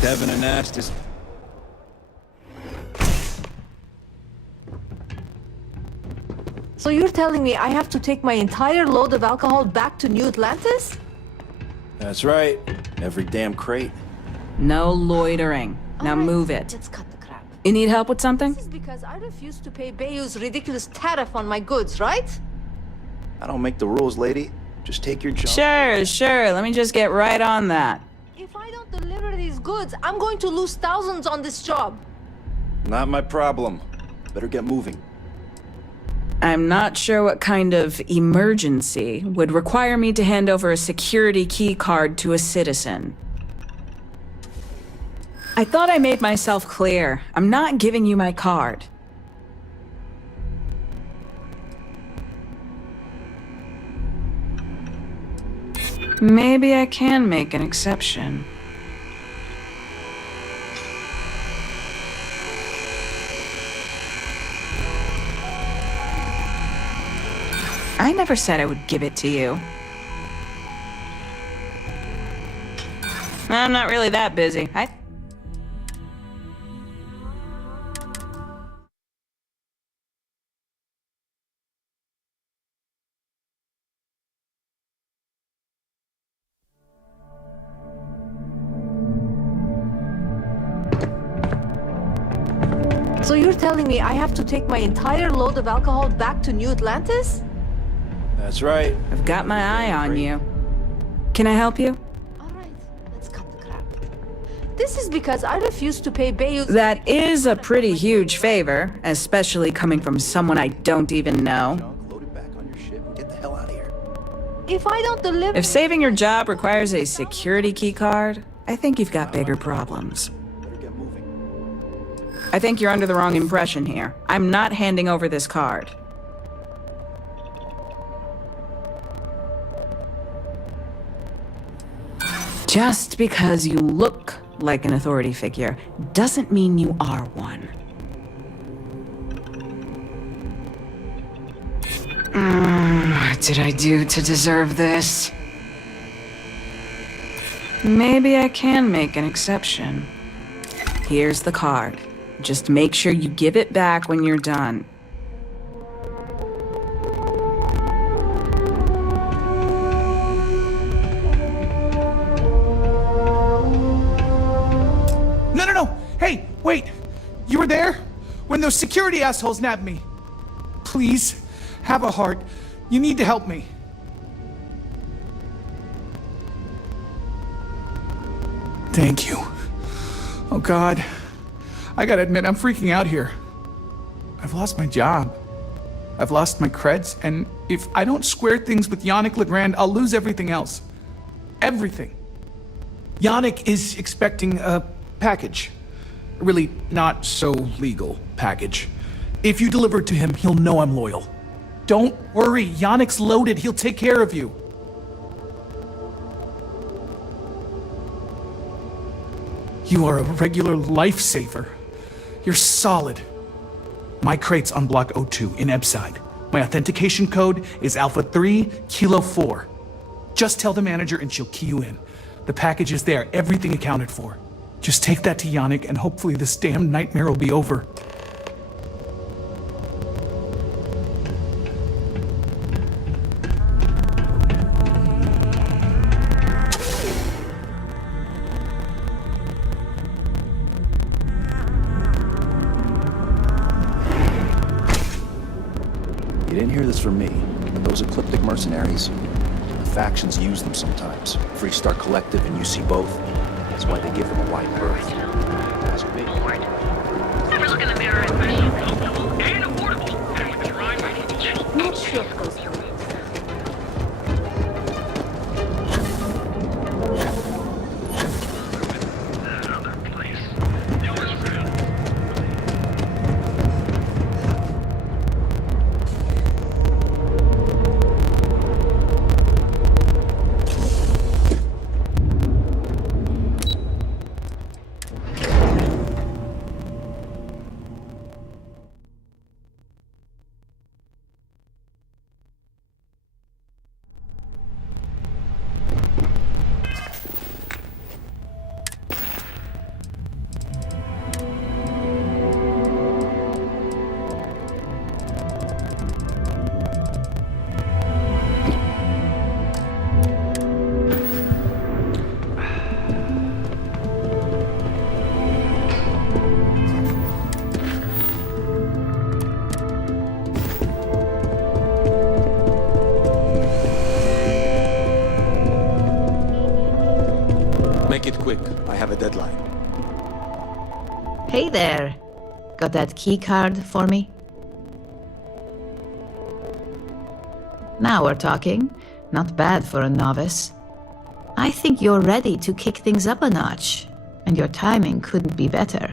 Devin and Nast is... So you're telling me I have to take my entire load of alcohol back to New Atlantis? That's right. Every damn crate. No loitering. Now move it. Let's cut the crap. You need help with something? This is because I refused to pay Bayou's ridiculous tariff on my goods, right? I don't make the rules, lady. Just take your job. Sure. Let me just get right on that. If I don't deliver these goods, I'm going to lose thousands on this job. Not my problem. Better get moving. I'm not sure what kind of emergency would require me to hand over a security key card to a citizen. I thought I made myself clear. I'm not giving you my card. Maybe I can make an exception. I never said I would give it to you. I'm not really that busy. So you're telling me I have to take my entire load of alcohol back to New Atlantis? That's right. I've got my eye on you. Can I help you? This is because I refuse to pay Bayou's... That is a pretty huge favor, especially coming from someone I don't even know. If I don't deliver... If saving your job requires a security key card, I think you've got bigger problems. I think you're under the wrong impression here. I'm not handing over this card. Just because you look like an authority figure doesn't mean you are one. What did I do to deserve this? Maybe I can make an exception. Here's the card. Just make sure you give it back when you're done. No! Hey, wait! You were there? When those security assholes nabbed me? Please, have a heart. You need to help me. Thank you. Oh God. I gotta admit, I'm freaking out here. I've lost my job. I've lost my creds, and if I don't square things with Yannick Legrand, I'll lose everything else. Everything. Yannick is expecting a package. A really not so legal package. If you deliver it to him, he'll know I'm loyal. Don't worry, Yannick's loaded. He'll take care of you. You are a regular lifesaver. You're solid. My crate's on Block 02 in Ebside. My authentication code is Alpha 3 Kilo 4. Just tell the manager and she'll key you in. The package is there, everything accounted for. Just take that to Yannick and hopefully this damn nightmare will be over. You didn't hear this from me, but those ecliptic mercenaries, the factions use them sometimes. Freestar Collective and UC both. That's why they give them a wide berth. Ask me. Ever look in the mirror and wish you comfortable and affordable and with driving? Not sure if those are Make it quick. I have a deadline. Hey there. Got that key card for me? Now we're talking. Not bad for a novice. I think you're ready to kick things up a notch, and your timing couldn't be better.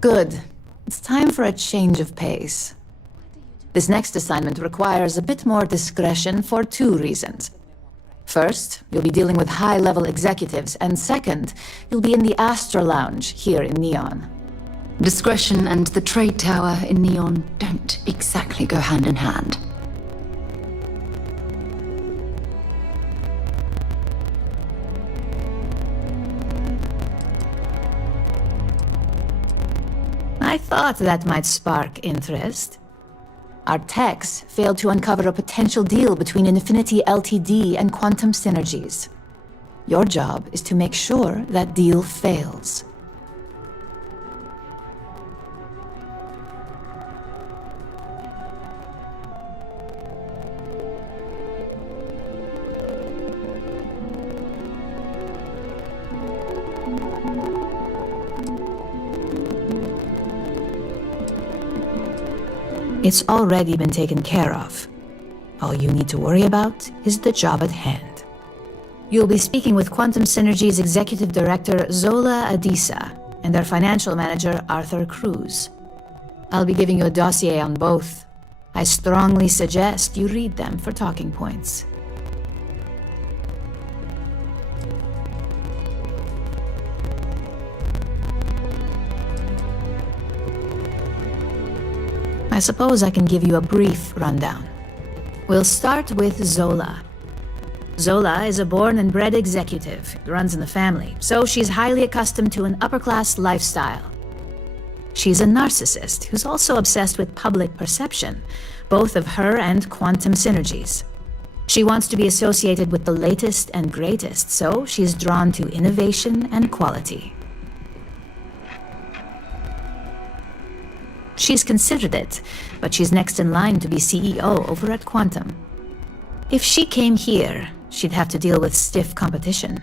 Good. It's time for a change of pace. This next assignment requires a bit more discretion for two reasons. First, you'll be dealing with high-level executives, and second, you'll be in the Astra Lounge here in Neon. Discretion and the trade tower in Neon don't exactly go hand in hand. I thought that might spark interest. Our techs failed to uncover a potential deal between Infinity Ltd and Quantum Synergies. Your job is to make sure that deal fails. It's already been taken care of. All you need to worry about is the job at hand. You'll be speaking with Quantum Synergy's Executive Director Zola Adisa and their Financial Manager Arthur Cruz. I'll be giving you a dossier on both. I strongly suggest you read them for talking points. I suppose I can give you a brief rundown. We'll start with Zola. Zola is a born and bred executive. It runs in the family, so she's highly accustomed to an upper-class lifestyle. She's a narcissist who's also obsessed with public perception, both of her and Quantum Synergies. She wants to be associated with the latest and greatest, so she's drawn to innovation and quality. She's considered it, but she's next in line to be CEO over at Quantum. If she came here, she'd have to deal with stiff competition.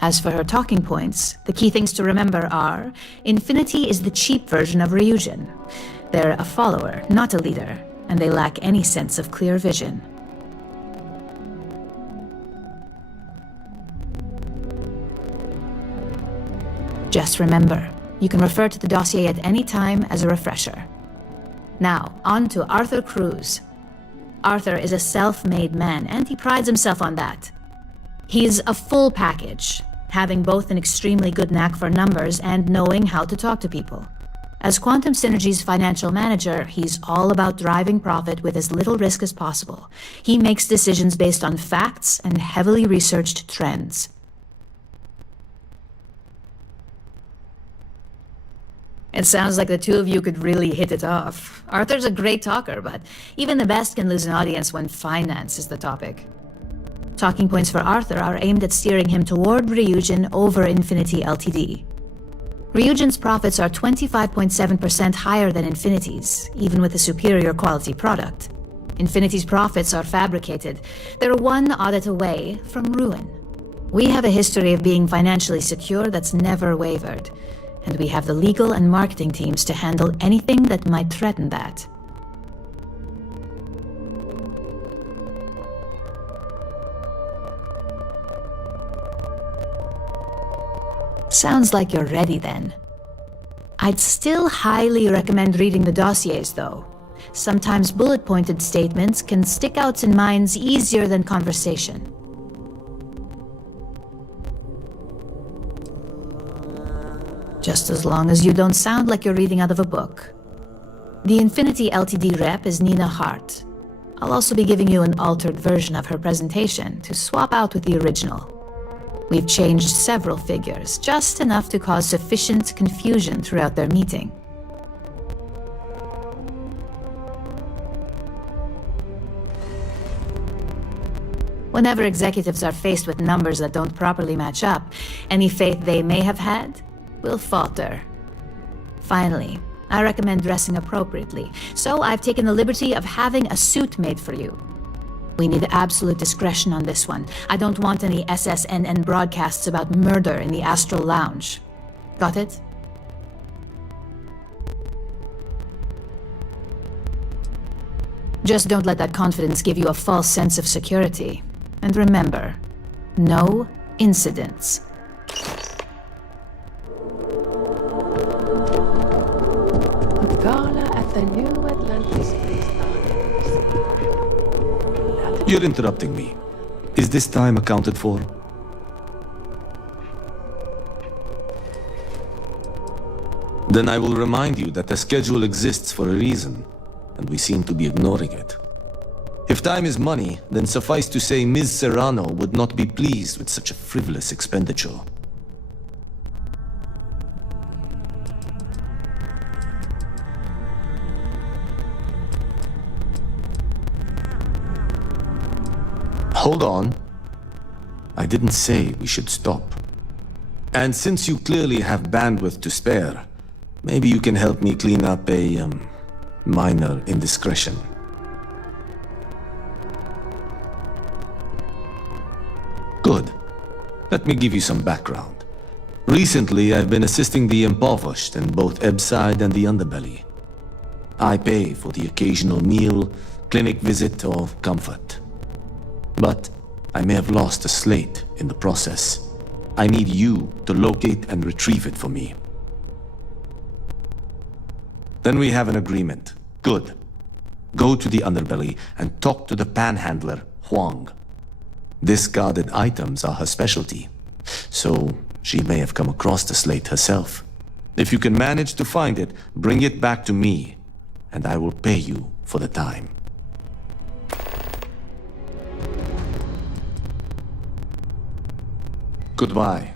As for her talking points, the key things to remember are, Infinity is the cheap version of Ryujin. They're a follower, not a leader, and they lack any sense of clear vision. Just remember, you can refer to the dossier at any time as a refresher. Now, on to Arthur Cruz. Arthur is a self-made man, and he prides himself on that. He's a full package, having both an extremely good knack for numbers and knowing how to talk to people. As Quantum Synergy's financial manager, he's all about driving profit with as little risk as possible. He makes decisions based on facts and heavily researched trends. It sounds like the two of you could really hit it off. Arthur's a great talker, but even the best can lose an audience when finance is the topic. Talking points for Arthur are aimed at steering him toward Ryujin over Infinity Ltd. Ryujin's profits are 25.7% higher than Infinity's, even with a superior quality product. Infinity's profits are fabricated. They're one audit away from ruin. We have a history of being financially secure that's never wavered, and we have the legal and marketing teams to handle anything that might threaten that. Sounds like you're ready then. I'd still highly recommend reading the dossiers though. Sometimes bullet-pointed statements can stick out in minds easier than conversation. Just as long as you don't sound like you're reading out of a book. The Infinity Ltd rep is Nina Hart. I'll also be giving you an altered version of her presentation to swap out with the original. We've changed several figures, just enough to cause sufficient confusion throughout their meeting. Whenever executives are faced with numbers that don't properly match up, any faith they may have had will falter. Finally, I recommend dressing appropriately, so I've taken the liberty of having a suit made for you. We need absolute discretion on this one. I don't want any SSNN broadcasts about murder in the Astral Lounge. Got it? Just don't let that confidence give you a false sense of security. And remember, no incidents. A gala at the new Atlantis Space Station. You're interrupting me. Is this time accounted for? Then I will remind you that the schedule exists for a reason, and we seem to be ignoring it. If time is money, then suffice to say Ms. Serrano would not be pleased with such a frivolous expenditure. Hold on. I didn't say we should stop. And since you clearly have bandwidth to spare, maybe you can help me clean up a, minor indiscretion. Good. Let me give you some background. Recently, I've been assisting the impoverished in both Ebside and the underbelly. I pay for the occasional meal, clinic visit, or comfort. But I may have lost a slate in the process. I need you to locate and retrieve it for me. Then we have an agreement. Good. Go to the underbelly and talk to the panhandler, Huang. Discarded items are her specialty, so she may have come across the slate herself. If you can manage to find it, bring it back to me, and I will pay you for the time. Goodbye.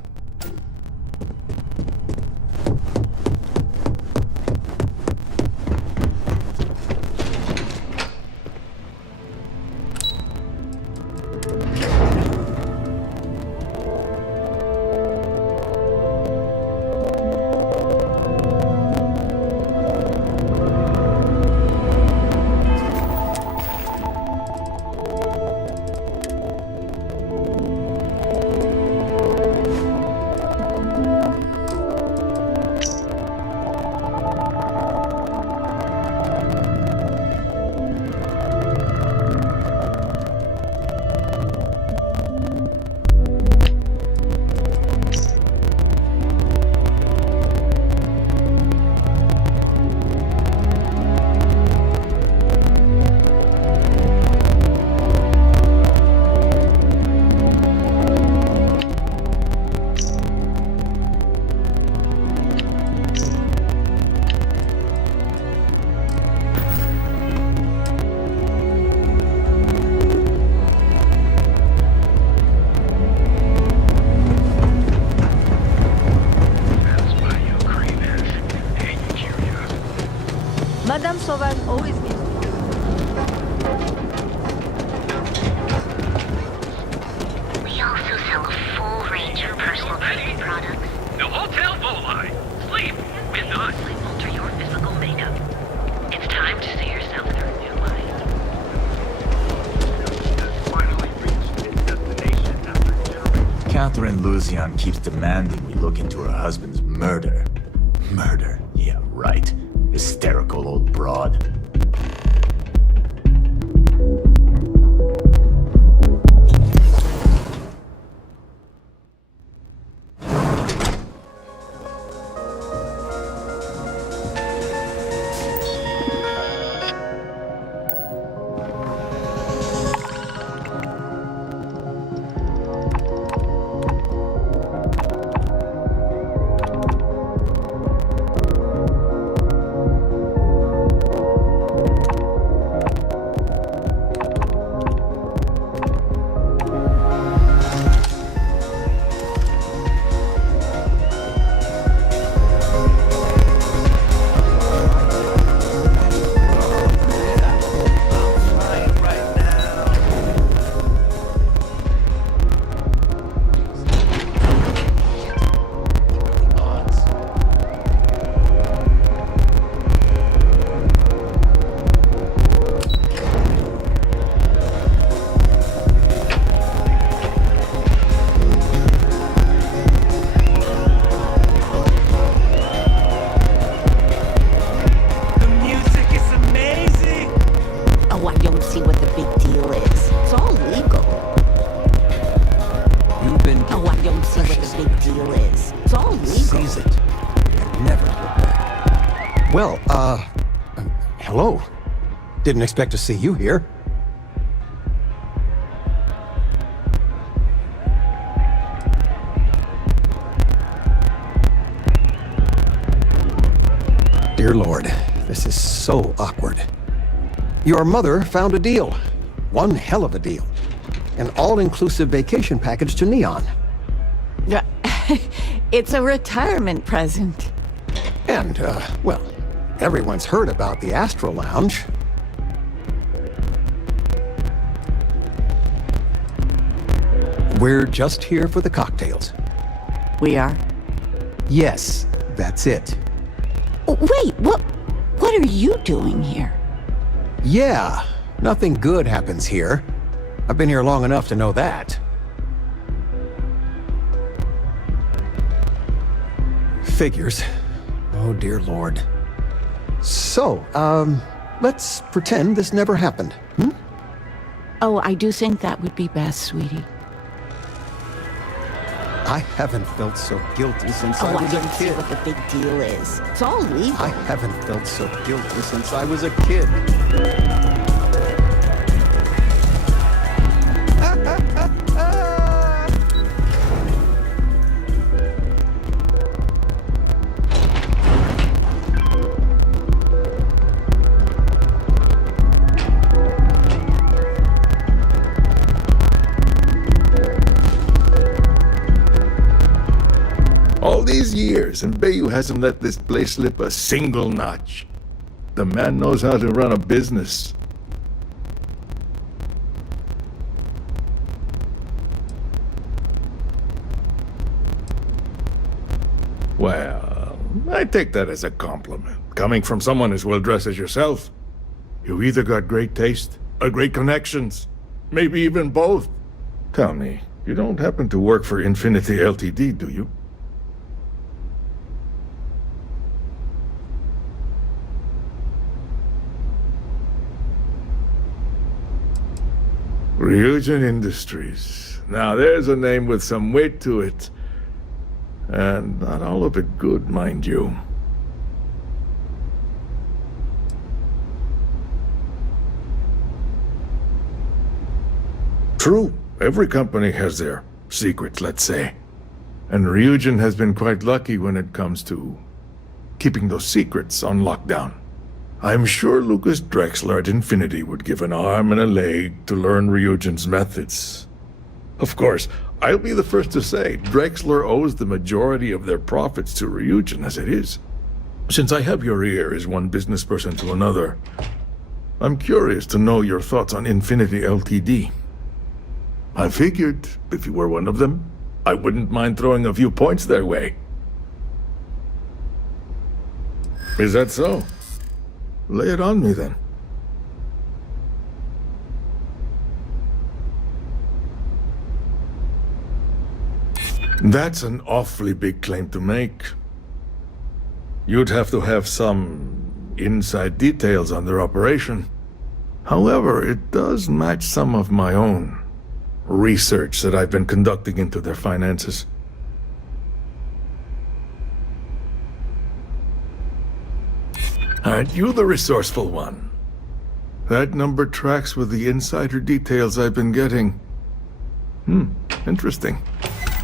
Madame Sauvage always gives me. We also sell a full range of personal grooming products. The Hotel Volai. Sleep with us. Alter your physical makeup. It's time to see yourself through a new life. Catherine Luzian keeps demanding we look into her husband's murder. Murder, yeah, right. Hysterical old broad. Hello. Didn't expect to see you here. Dear Lord, this is so awkward. Your mother found a deal. One hell of a deal. An all-inclusive vacation package to Neon. It's a retirement present. And, well, everyone's heard about the Astro Lounge. We're just here for the cocktails. We are? Yes, that's it. Wait, what are you doing here? Yeah, nothing good happens here. I've been here long enough to know that. Figures. Oh, dear Lord. So, let's pretend this never happened, hmm? Oh, I do think that would be best, sweetie. I haven't felt so guilty since I was a didn't see kid. what the big deal is. It's all legal. I haven't felt so guilty since I was a kid. All these years, and Bayou hasn't let this place slip a single notch. The man knows how to run a business. Well, I take that as a compliment. Coming from someone as well-dressed as yourself. You either got great taste, or great connections. Maybe even both. Tell me, you don't happen to work for Infinity Ltd, do you? Ryujin Industries. Now there's a name with some weight to it. And not all of it good, mind you. True, every company has their secrets, let's say. And Ryujin has been quite lucky when it comes to keeping those secrets on lockdown. I'm sure Lucas Drexler at Infinity would give an arm and a leg to learn Ryujin's methods. Of course, I'll be the first to say Drexler owes the majority of their profits to Ryujin as it is. Since I have your ear as one business person to another, I'm curious to know your thoughts on Infinity Ltd. I figured, if you were one of them, I wouldn't mind throwing a few points their way. Is that so? Lay it on me, then. That's an awfully big claim to make. You'd have to have some inside details on their operation. However, it does match some of my own research that I've been conducting into their finances. Aren't you the resourceful one? That number tracks with the insider details I've been getting. Interesting.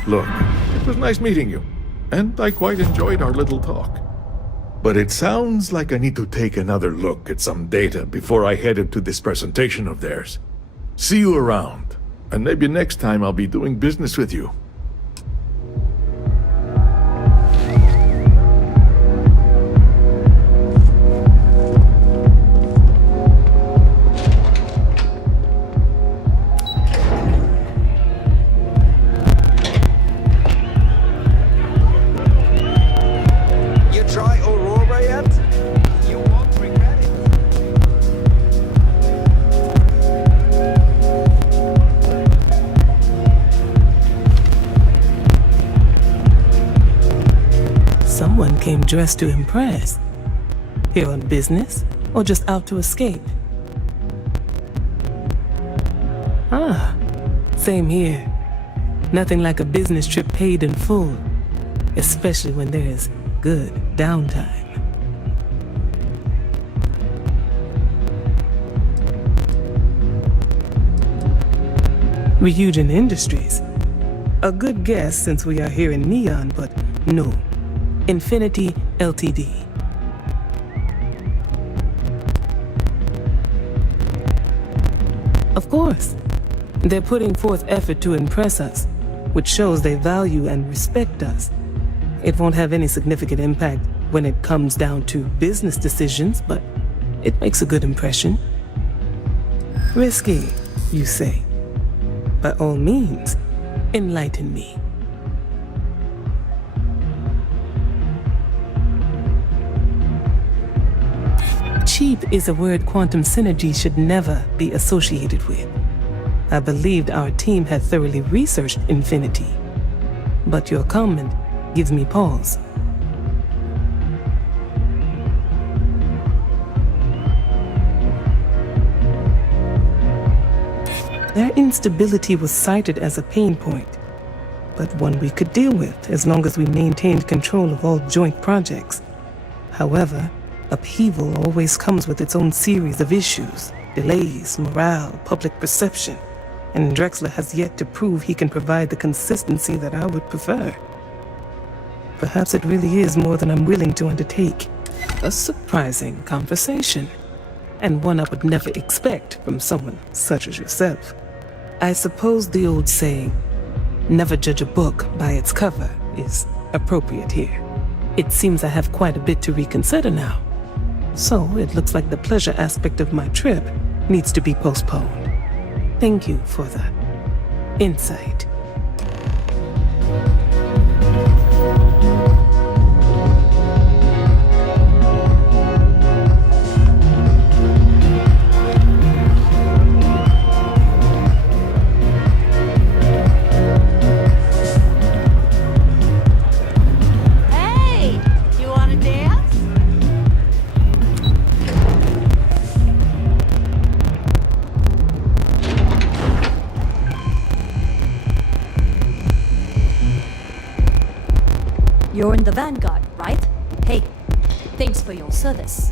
Look, it was nice meeting you, and I quite enjoyed our little talk. But it sounds like I need to take another look at some data before I head into this presentation of theirs. See you around, and maybe next time I'll be doing business with you. Someone came dressed to impress. Here on business, or just out to escape? Ah, same here. Nothing like a business trip paid in full, especially when there's good downtime. Ryujin Industries. A good guess since we are here in Neon, but no. Infinity Ltd. Of course, they're putting forth effort to impress us, which shows they value and respect us. It won't have any significant impact when it comes down to business decisions, but it makes a good impression. Risky, you say? By all means, Enlighten me. Cheap is a word quantum synergy should never be associated with. I believed our team had thoroughly researched Infinity, but your comment gives me pause. Their instability was cited as a pain point, but one we could deal with as long as we maintained control of all joint projects. However, upheaval always comes with its own series of issues, delays, morale, public perception, and Drexler has yet to prove he can provide the consistency that I would prefer. Perhaps it really is more than I'm willing to undertake. A surprising conversation, and one I would never expect from someone such as yourself. I suppose the old saying, never judge a book by its cover, is appropriate here. It seems I have quite a bit to reconsider now. So it looks like the pleasure aspect of my trip needs to be postponed. Thank you for the insight. Hey, you want to dance? You're in the Vanguard, right? Hey, thanks for your service.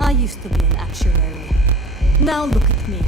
I used to be an actuary. Now look at me.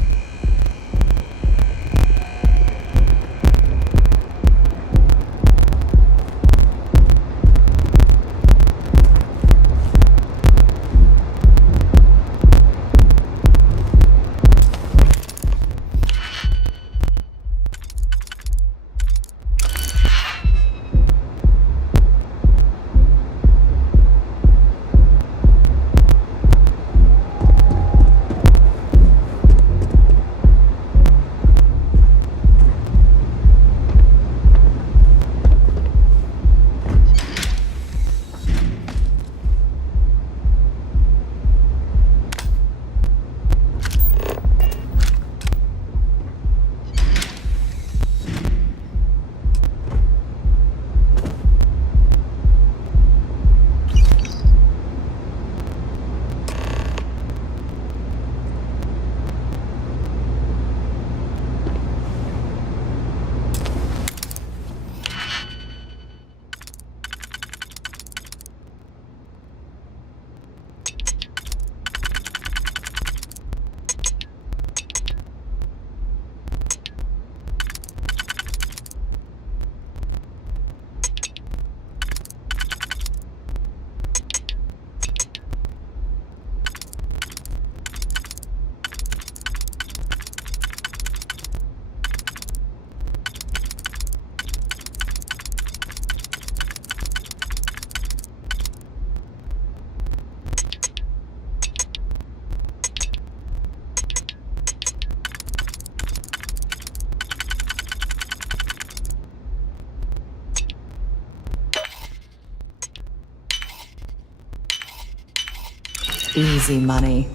Easy money.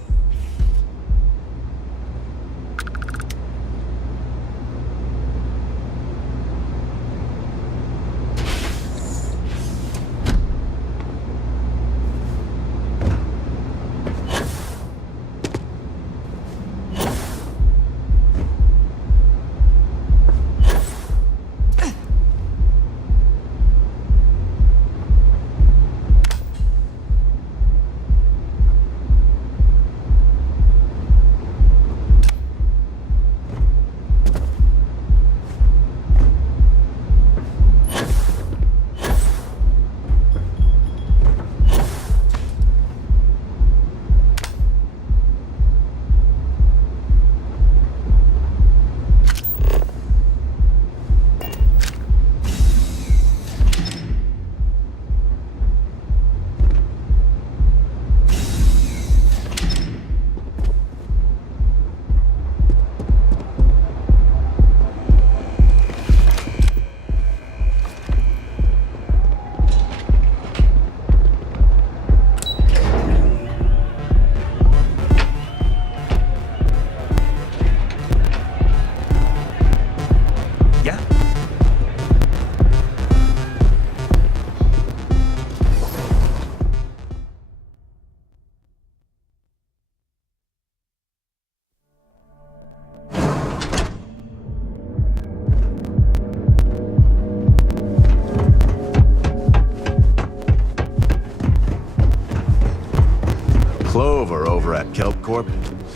Kelp Corp?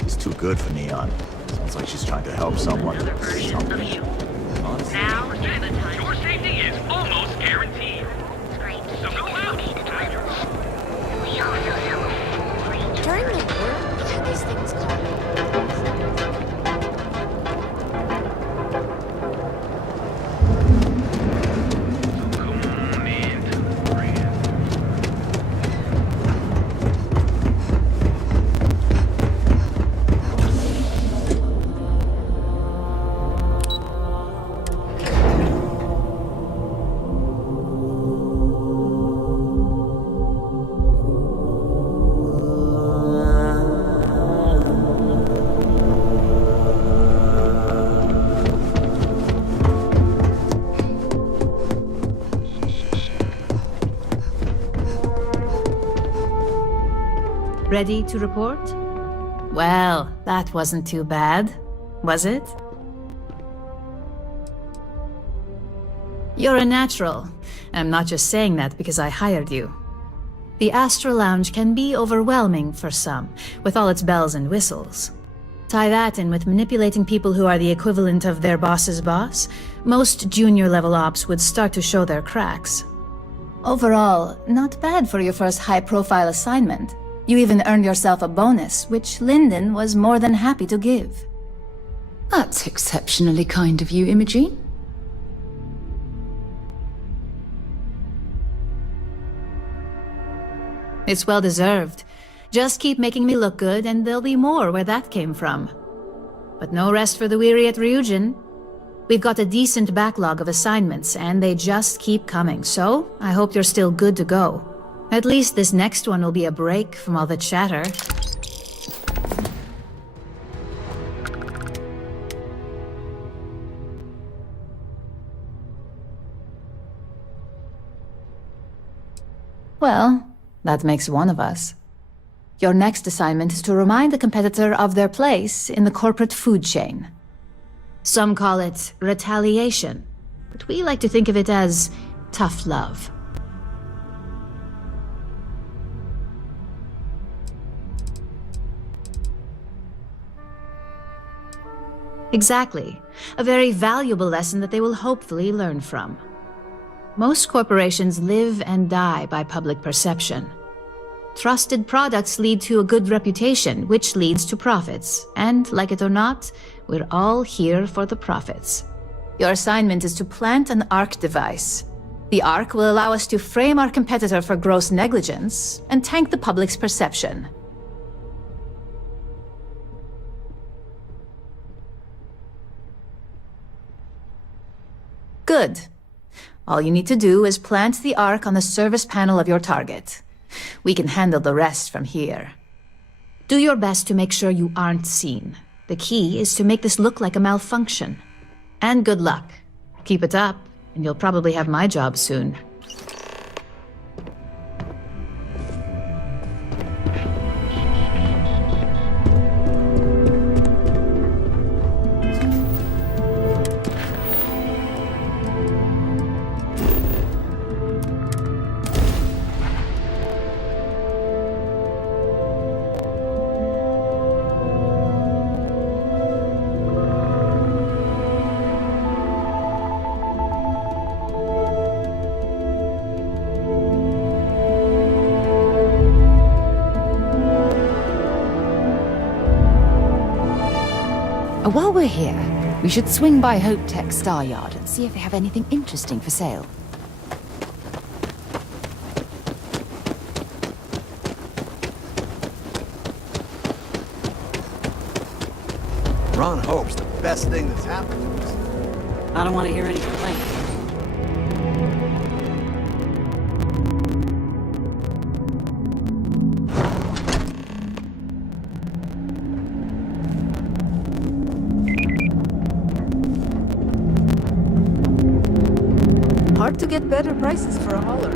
She's too good for Neon. Sounds like she's trying to help someone. Something. Honestly. Now is the time. Your safety is almost guaranteed. So go out. We also sell a full range. During the war, we had these things called... Ready to report? Well, that wasn't too bad, was it? You're a natural. I'm not just saying that because I hired you. The Astra Lounge can be overwhelming for some, with all its bells and whistles. Tie that in with manipulating people who are the equivalent of their boss's boss, most junior-level ops would start to show their cracks. Overall, not bad for your first high-profile assignment. You even earned yourself a bonus, which Lyndon was more than happy to give. That's exceptionally kind of you, Imogene. It's well deserved. Just keep making me look good, and there'll be more where that came from. But no rest for the weary at Ryujin. We've got a decent backlog of assignments, and they just keep coming, so I hope you're still good to go. At least this next one will be a break from all the chatter. Well, that makes one of us. Your next assignment is to remind the competitor of their place in the corporate food chain. Some call it retaliation, but we like to think of it as tough love. Exactly. A very valuable lesson that they will hopefully learn from. Most corporations live and die by public perception. Trusted products lead to a good reputation, which leads to profits. And, like it or not, we're all here for the profits. Your assignment is to plant an ARC device. The ARC will allow us to frame our competitor for gross negligence and tank the public's perception. Good. All you need to do is plant the ARC on the service panel of your target. We can handle the rest from here. Do your best to make sure you aren't seen. The key is to make this look like a malfunction. And good luck. Keep it up, and you'll probably have my job soon. While we're here, we should swing by Hope Tech Star Yard and see if they have anything interesting for sale. Ron Hope's the best thing that's happened to us. I don't want to hear any complaints. Hard to get better prices for a hauler.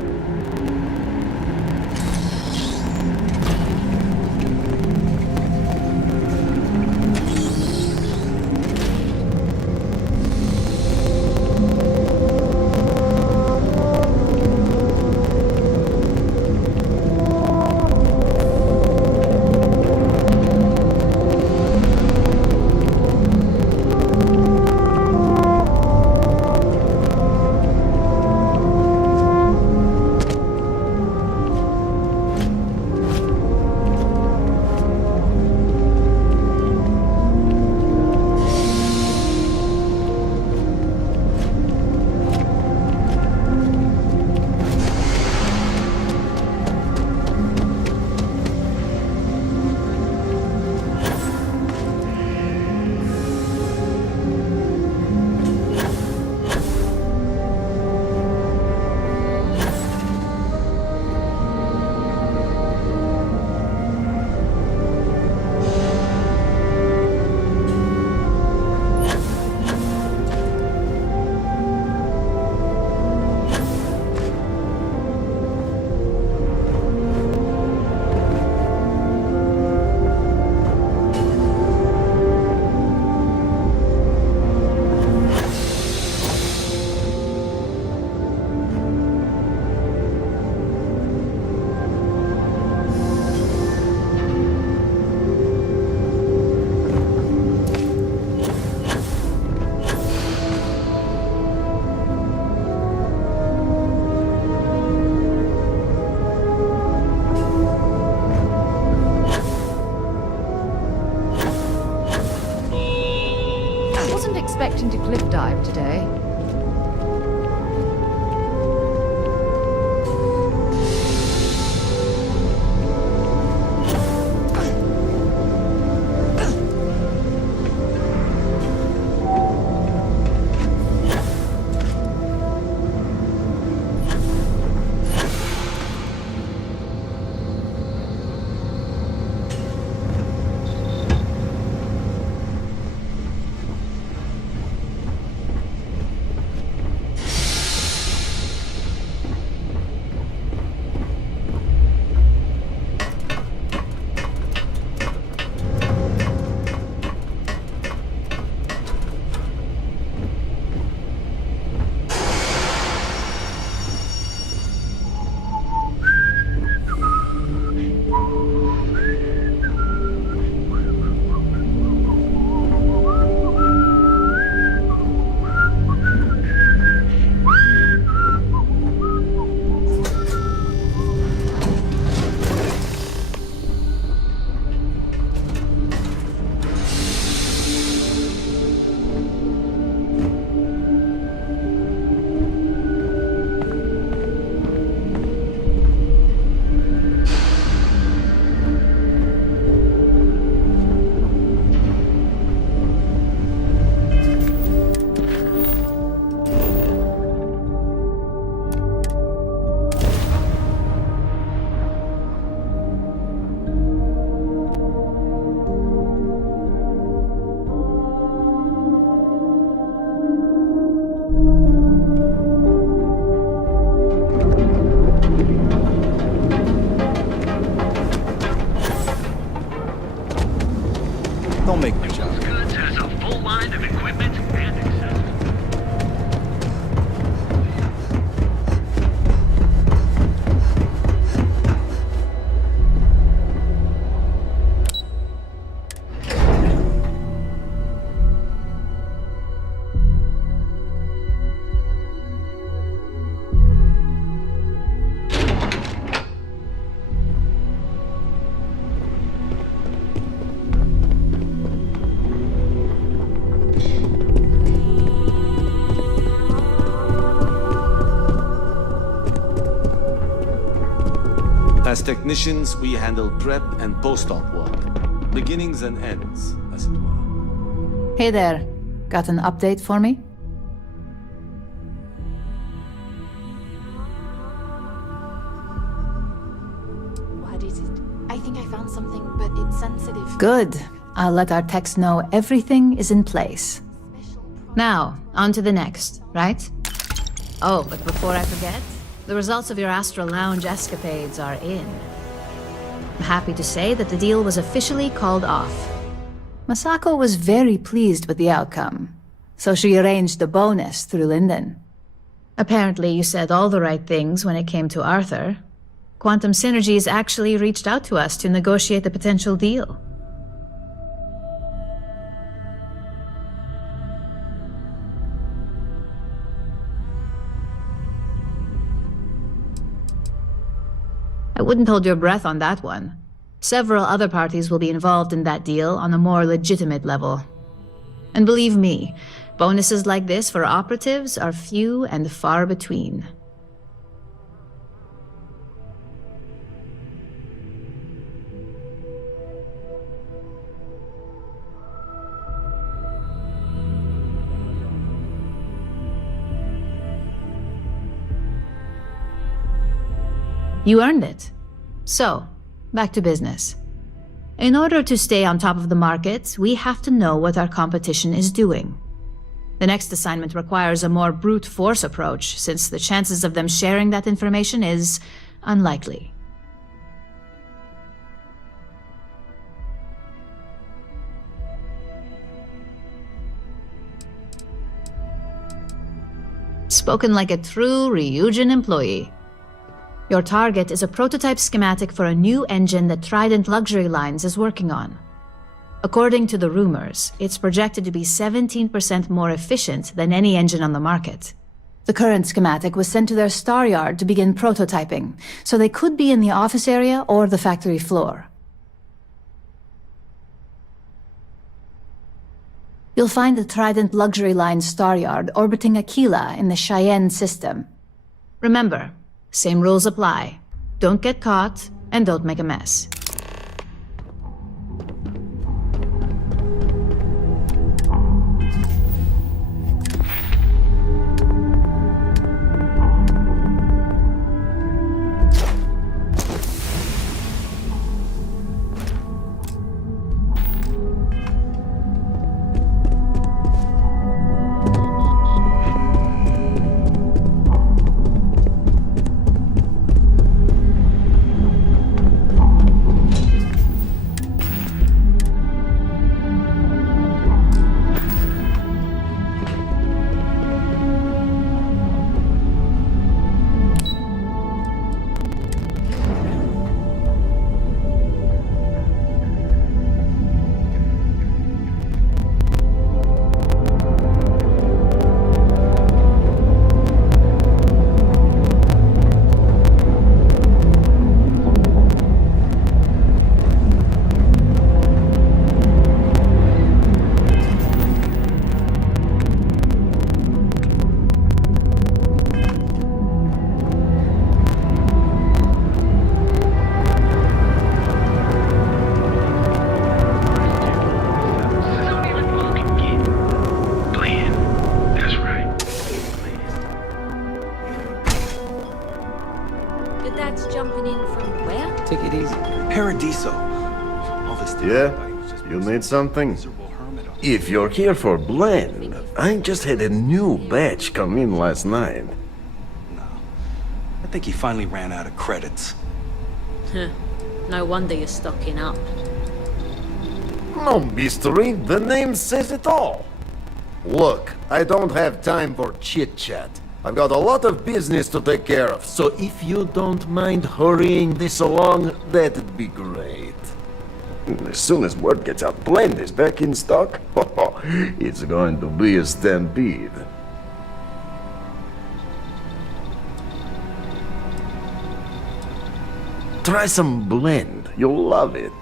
expecting to cliff dive today. Don't make me jump. Goods has a full line of equipment and accessories. As technicians, we handle prep and post-op work. Beginnings and ends, as it were. Hey there. Got an update for me? What is it? I think I found something, but it's sensitive. Good. I'll let our techs know everything is in place. Now, on to the next, right? Oh, but before I forget, the results of your Astral Lounge escapades are in. I'm happy to say that the deal was officially called off. Masako was very pleased with the outcome, so she arranged a bonus through Linden. Apparently you said all the right things when it came to Arthur. Quantum Synergies actually reached out to us to negotiate the potential deal. I wouldn't hold your breath on that one. Several other parties will be involved in that deal on a more legitimate level. And believe me, bonuses like this for operatives are few and far between. You earned it. So, back to business. In order to stay on top of the market, we have to know what our competition is doing. The next assignment requires a more brute force approach, since the chances of them sharing that information is unlikely. Spoken like a true Ryujin employee. Your target is a prototype schematic for a new engine that Trident Luxury Lines is working on. According to the rumors, it's projected to be 17% more efficient than any engine on the market. The current schematic was sent to their star yard to begin prototyping, so they could be in the office area or the factory floor. You'll find the Trident Luxury Line Star Yard orbiting Aquila in the Cheyenne system. Remember, same rules apply. Don't get caught, and don't make a mess. Your dad's jumping in from where? Take it easy. Paradiso. All this Yeah? You need something? If you're here for blend, I just had a new batch come in last night. I think he finally ran out of credits. No wonder you're stocking up. No mystery, the name says it all. Look, I don't have time for chit-chat. I've got a lot of business to take care of, so if you don't mind hurrying this along, that'd be great. As soon as word gets out Blend is back in stock, it's going to be a stampede. Try some Blend, you'll love it.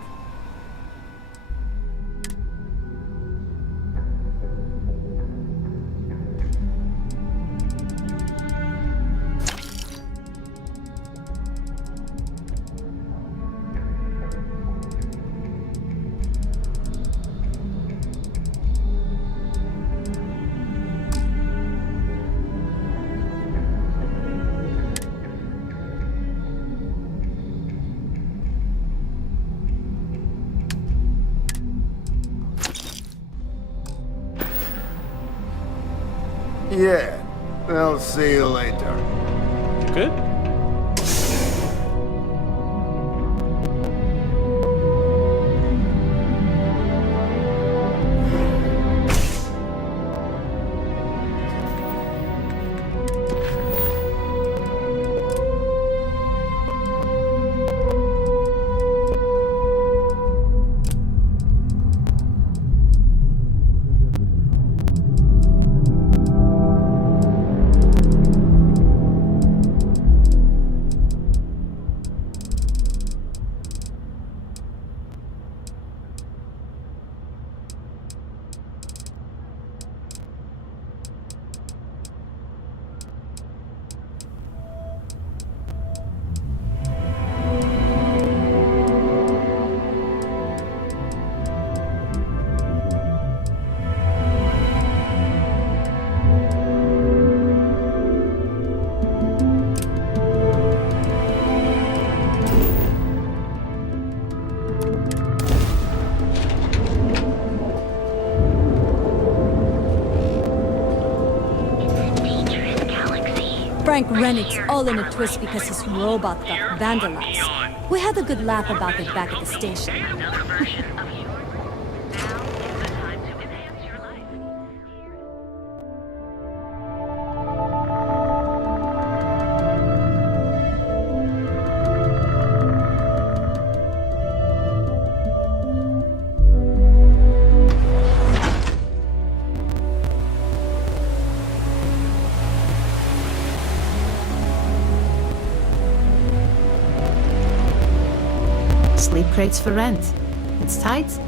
Yeah, I'll see you later. Good? Frank Rennick's all in a twist because his robot got vandalized. We had a good laugh about it back at the station. Sleep crates for rent. It's tight,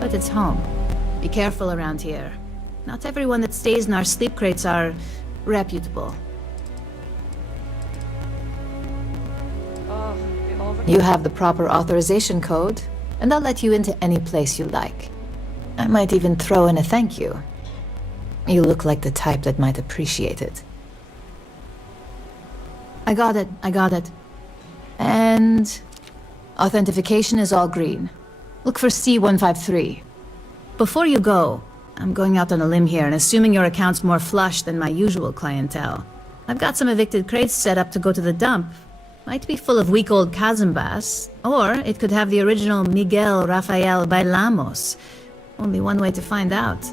but it's home. Be careful around here. Not everyone that stays in our sleep crates are reputable. You have the proper authorization code, and I'll let you into any place you like. I might even throw in a thank you. You look like the type that might appreciate it. I got it. And authentication is all green. Look for C153. Before you go, I'm going out on a limb here and assuming your account's more flush than my usual clientele. I've got some evicted crates set up to go to the dump. Might be full of weak old Cazimbas, or it could have the original Miguel Rafael Bailamos. Only one way to find out.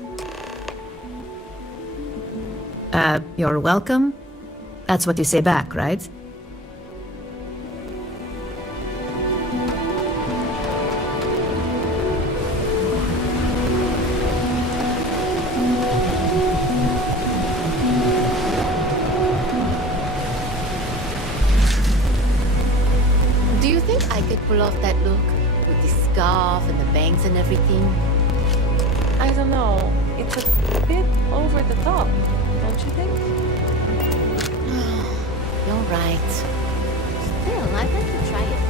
You're welcome? That's what you say back, right? Do you think I could pull off that look? With the scarf and the bangs and everything? I don't know. It's a bit over the top, don't you think? You're right. Still, I'd like to try it.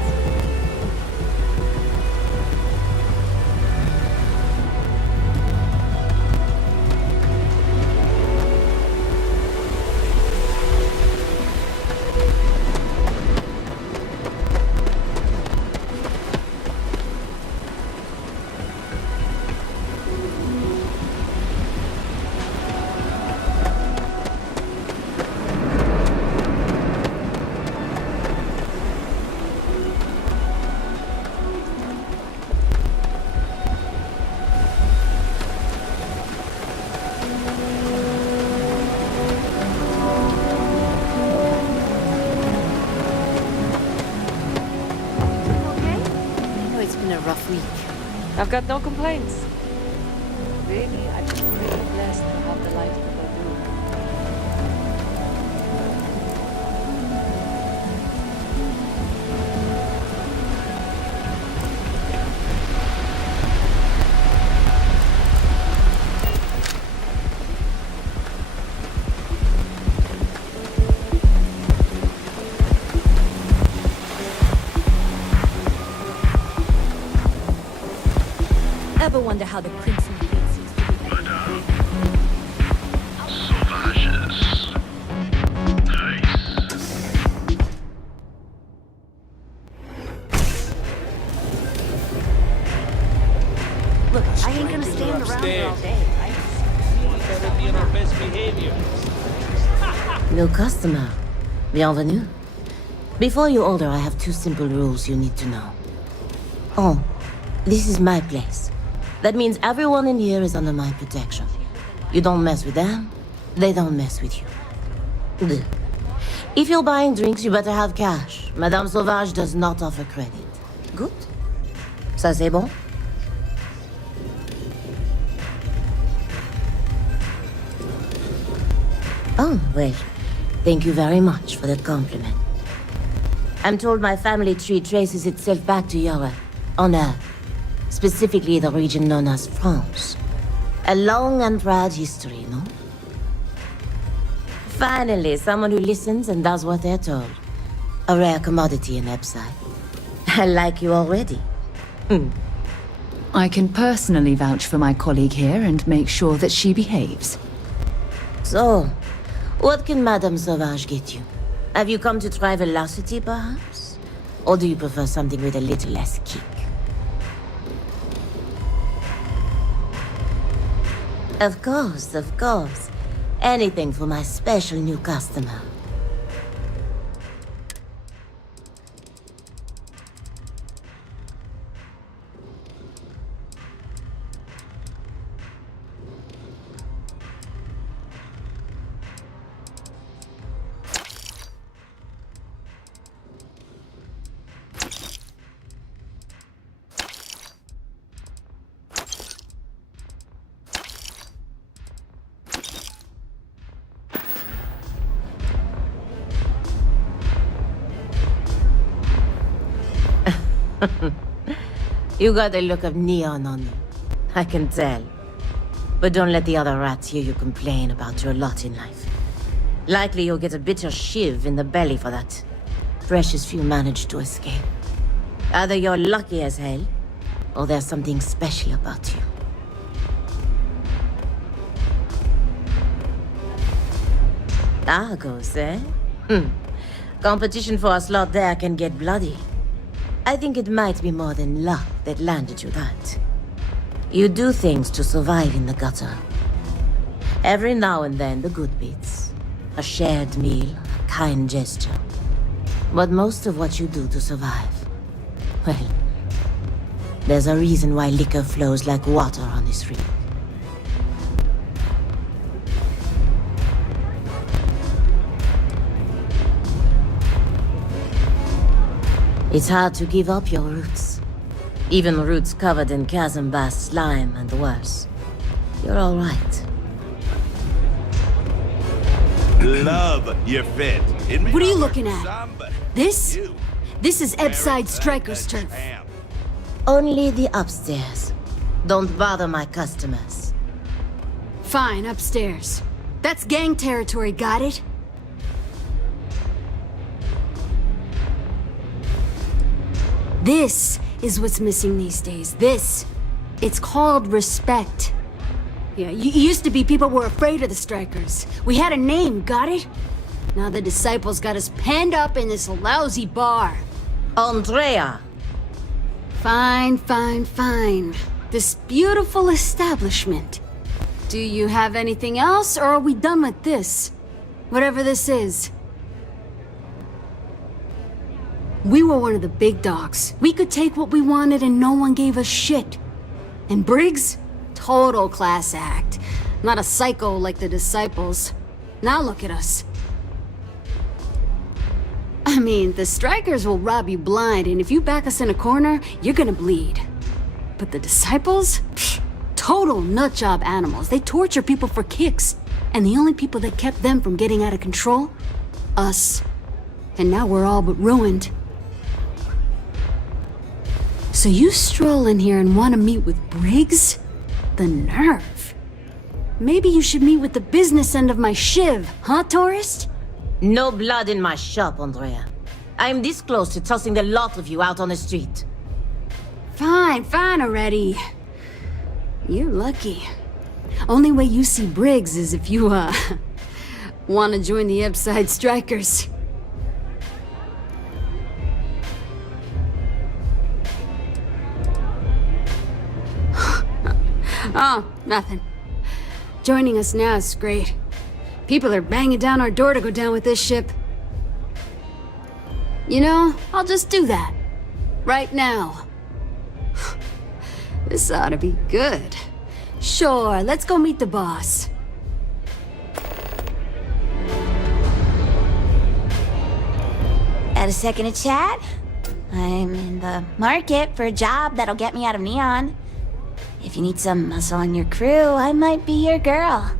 Rough week. I've got no complaints. Really, I feel really blessed to have the life that I do. Ever wonder how the Crimson Fleet seems to be? Sauvages. Nice. Look, I ain't gonna stand around here all day, right? Better be on our best behavior. New customer. Bienvenue. Before you order, I have two simple rules you need to know. Oh, this is my place. That means everyone in here is under my protection. You don't mess with them, they don't mess with you. Good. If you're buying drinks, you better have cash. Madame Sauvage does not offer credit. Good? Ça c'est bon? Oh, well, thank you very much for that compliment. I'm told my family tree traces itself back to Europe, on Earth. Specifically the region known as France. A long and proud history, no? Finally, someone who listens and does what they're told. A rare commodity in Epside. I like you already. I can personally vouch for my colleague here and make sure that she behaves. So, what can Madame Sauvage get you? Have you come to try velocity, perhaps? Or do you prefer something with a little less kick? Of course, of course. Anything for my special new customer. You got a look of neon on you. I can tell. But don't let the other rats hear you complain about your lot in life. Likely you'll get a bitter shiv in the belly for that. Precious few manage to escape. Either you're lucky as hell, or there's something special about you. Argos, eh? Competition for a slot there can get bloody. I think it might be more than luck that landed you that. You do things to survive in the gutter. Every now and then, the good bits. A shared meal, a kind gesture. But most of what you do to survive, well, there's a reason why liquor flows like water on this rig. It's hard to give up your roots. Even roots covered in chasm bass slime and worse. You're all right. Love your fit. What are you looking at? This? This is Ebside Striker's turf. Only the upstairs. Don't bother my customers. Fine, upstairs. That's gang territory, got it? This is what's missing these days. This. It's called respect. Yeah, used to be people were afraid of the Strikers. We had a name, got it? Now the disciples got us penned up in this lousy bar. Andrea! Fine, fine, fine. This beautiful establishment. Do you have anything else, or are we done with this? Whatever this is. We were one of the big dogs. We could take what we wanted and no one gave us shit. And Briggs? Total class act. Not a psycho like the disciples. Now look at us. I mean, the Strikers will rob you blind, and if you back us in a corner, you're gonna bleed. But the disciples? Pfft, total nutjob animals. They torture people for kicks. And the only people that kept them from getting out of control? Us. And now we're all but ruined. So you stroll in here and want to meet with Briggs? The nerve. Maybe you should meet with the business end of my shiv, huh, tourist? No blood in my shop, Andrea. I'm this close to tossing the lot of you out on the street. Fine, fine already. You're lucky. Only way you see Briggs is if you, want to join the Ebside Strikers. Oh, nothing. Joining us now is great. People are banging down our door to go down with this ship. You know, I'll just do that. Right now. This ought to be good. Sure, let's go meet the boss. Got a second to chat? I'm in the market for a job that'll get me out of Neon. If you need some muscle on your crew, I might be your girl.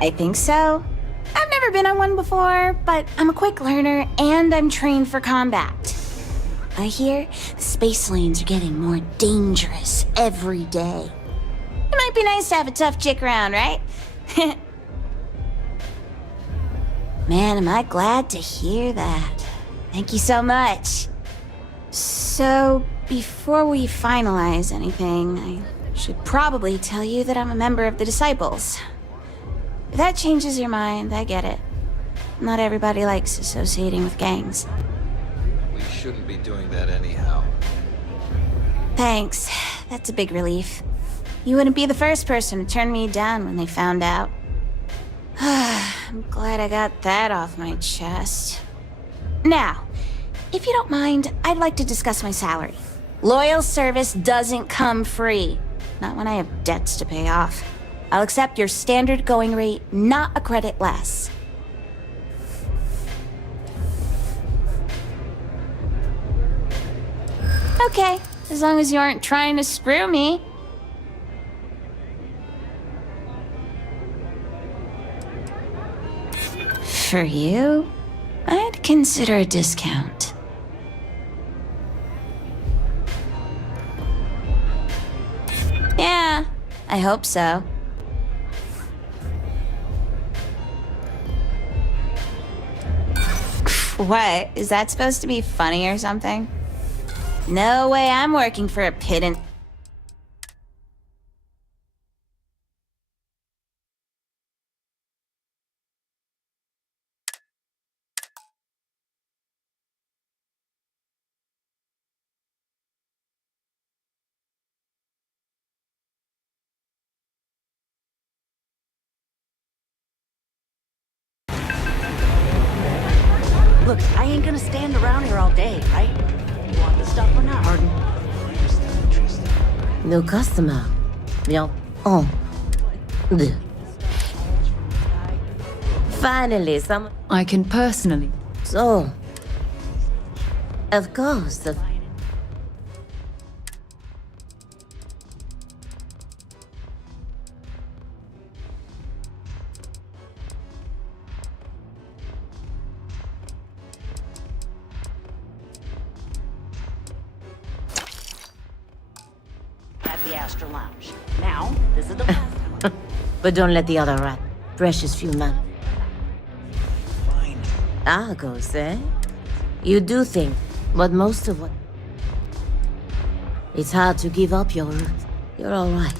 I think so. I've never been on one before, but I'm a quick learner and I'm trained for combat. I hear the space lanes are getting more dangerous every day. It might be nice to have a tough chick around, right? Man, am I glad to hear that. Thank you so much. So, before we finalize anything, I should probably tell you that I'm a member of the Disciples. If that changes your mind, I get it. Not everybody likes associating with gangs. We shouldn't be doing that anyhow. Thanks. That's a big relief. You wouldn't be the first person to turn me down when they found out. I'm glad I got that off my chest. Now, if you don't mind, I'd like to discuss my salary. Loyal service doesn't come free. Not when I have debts to pay off. I'll accept your standard going rate, not a credit less. Okay, as long as you aren't trying to screw me. For you, I'd consider a discount. I hope so. What? Is that supposed to be funny or something? No way I'm working for a pittance. Look, I ain't gonna stand around here all day, right? You want the stuff or not, Harden? No customer. Bien. Oh. Deux. Finally, someone. I can personally. So. Of course. At the Astor Lounge. Now, this is the last time. But don't let the other rat. Precious few men. Fine. Argos, eh? You do think, but most of what... It's hard to give up your roots. You're all right.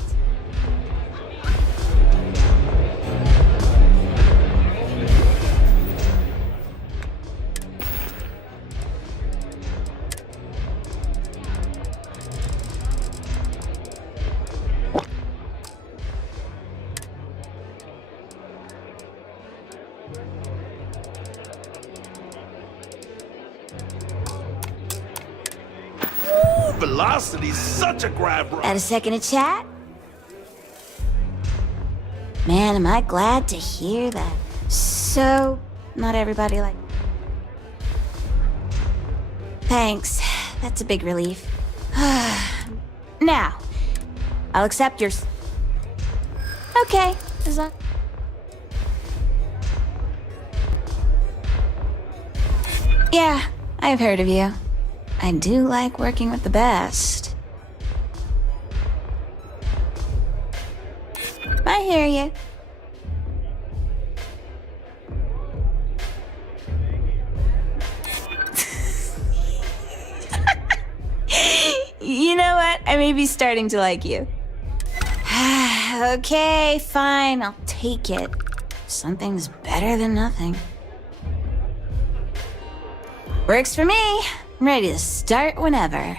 Velocity's such a grab rock. Got a second to chat? Man, am I glad to hear that. So, not everybody like... Thanks. That's a big relief. Now, I'll accept your... Okay, as long... Yeah, I've heard of you. I do like working with the best. I hear you. You know what? I may be starting to like you. Okay, fine. I'll take it. Something's better than nothing. Works for me. I'm ready to start whenever.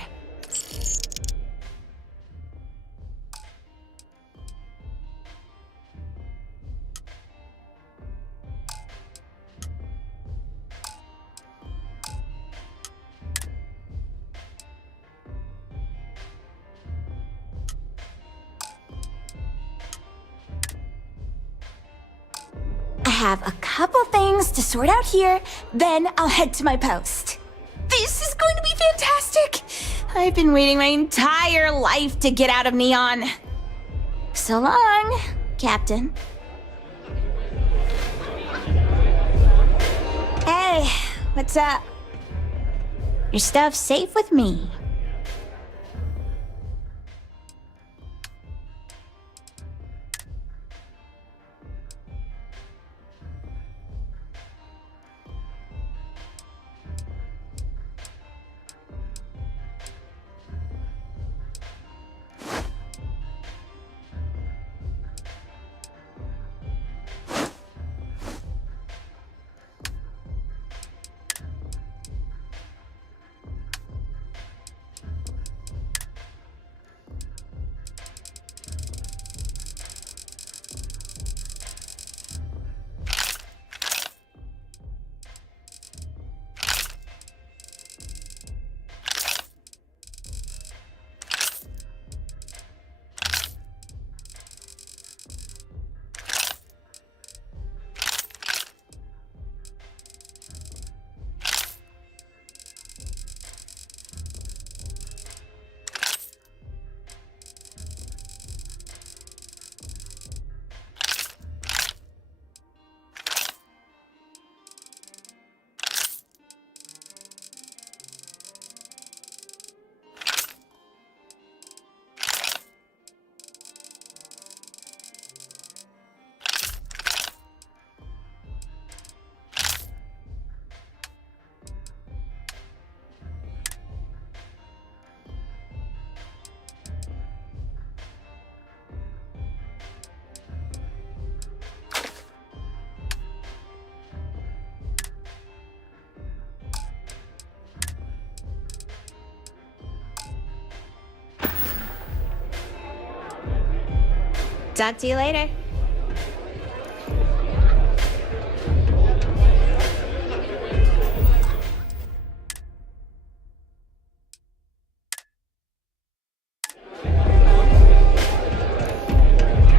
I have a couple things to sort out here, then I'll head to my post. This is going to be fantastic! I've been waiting my entire life to get out of Neon. So long, Captain. Hey, what's up? Your stuff's safe with me. Talk to you later.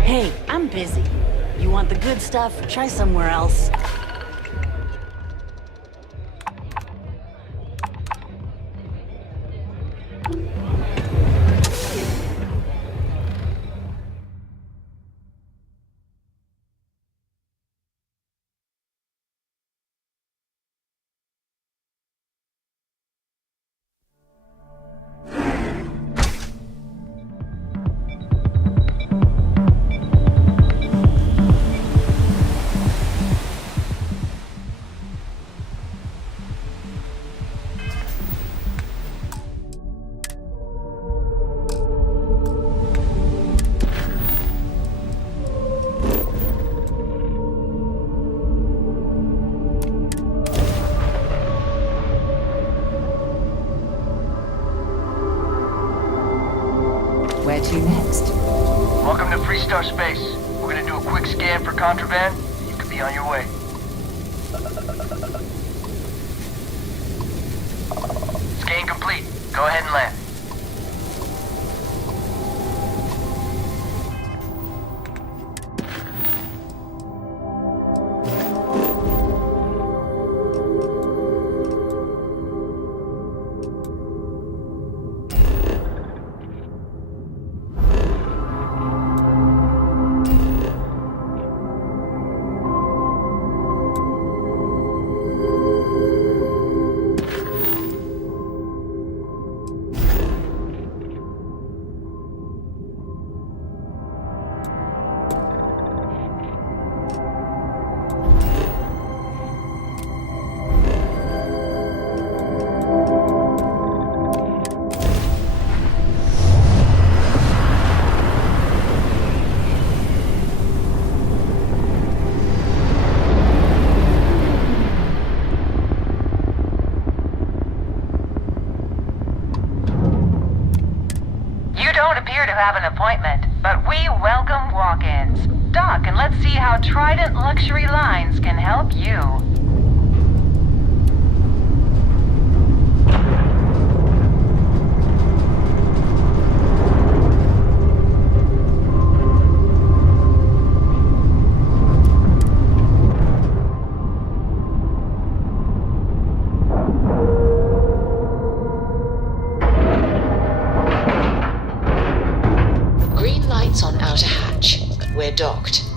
Hey, I'm busy. You want the good stuff? Try somewhere else. Where to next? Welcome to Freestar Space. We're gonna do a quick scan for contraband. You could be on your way. Scan complete. Go ahead and land. Have an appointment, but we welcome walk-ins. Dock and let's see how Trident Luxury Lines can help you. On outer hatch. We're docked.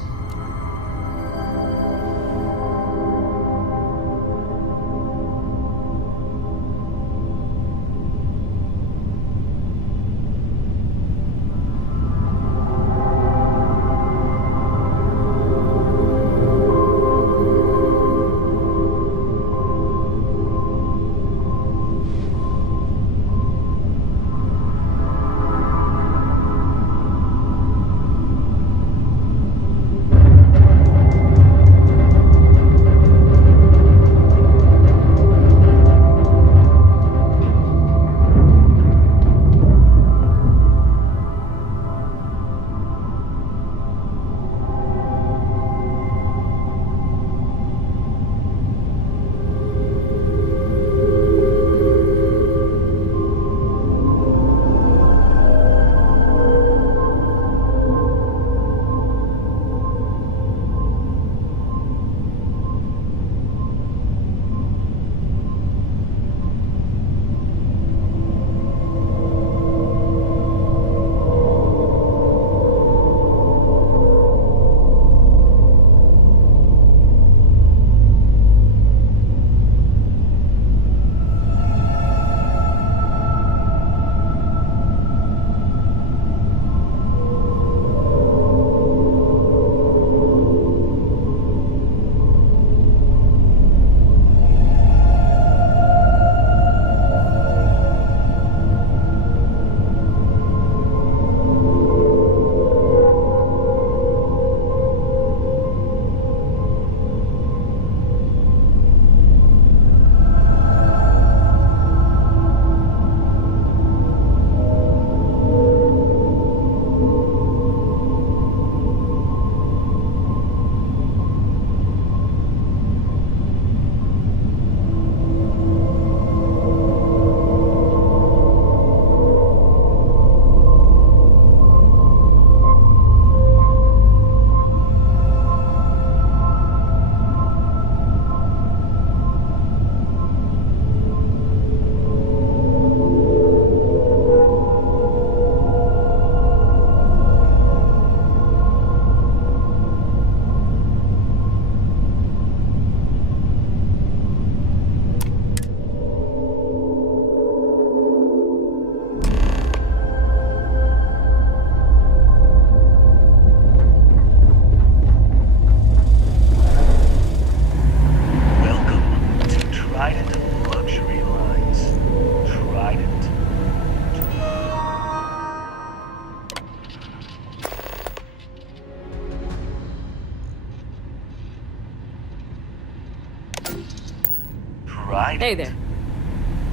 Trident. Hey there.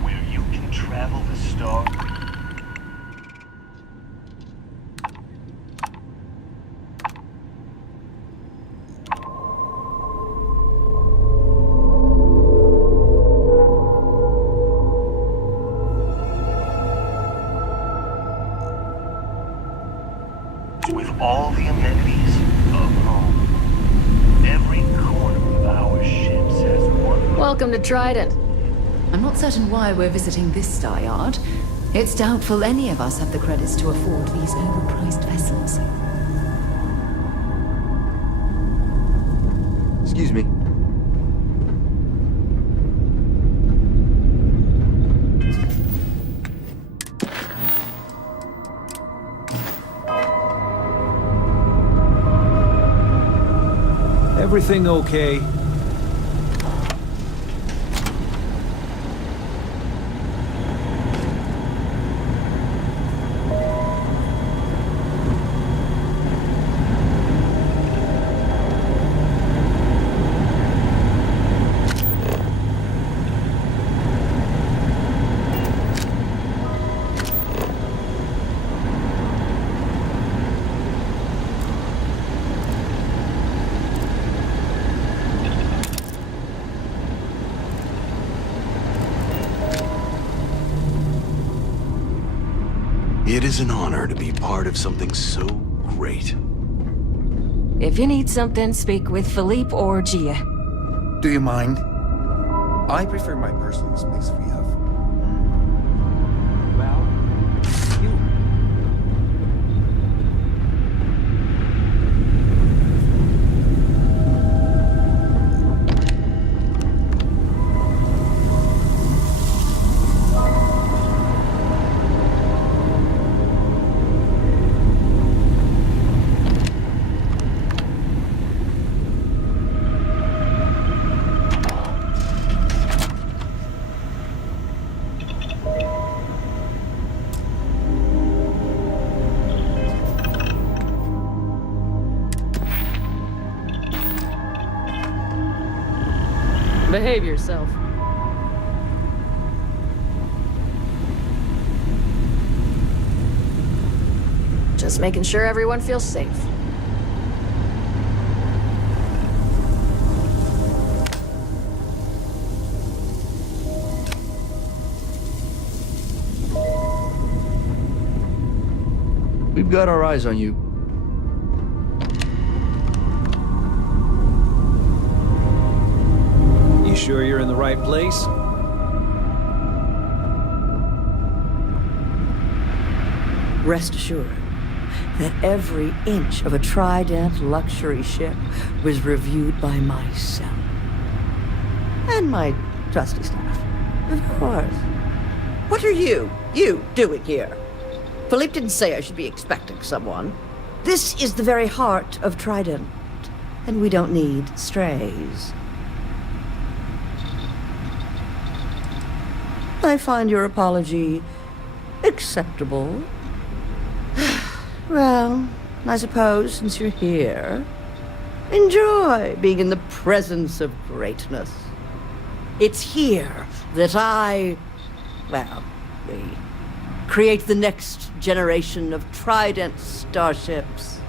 Where you can travel the stars. With all the amenities of home. Every corner of our ships has one. Welcome to Trident. I'm not certain why we're visiting this star yard. It's doubtful any of us have the credits to afford these overpriced vessels. Excuse me. Everything okay? It is an honor to be part of something so great. If you need something, speak with Philippe or Gia. Do you mind? I prefer my personal space if we have. Behave yourself. Just making sure everyone feels safe. We've got our eyes on you. You sure you're in the right place? Rest assured that every inch of a Trident luxury ship was reviewed by myself. And my trusty staff, of course. What are you doing here? Philippe didn't say I should be expecting someone. This is the very heart of Trident, and we don't need strays. I find your apology acceptable. Well, I suppose since you're here, enjoy being in the presence of greatness. It's here that we create the next generation of Trident starships.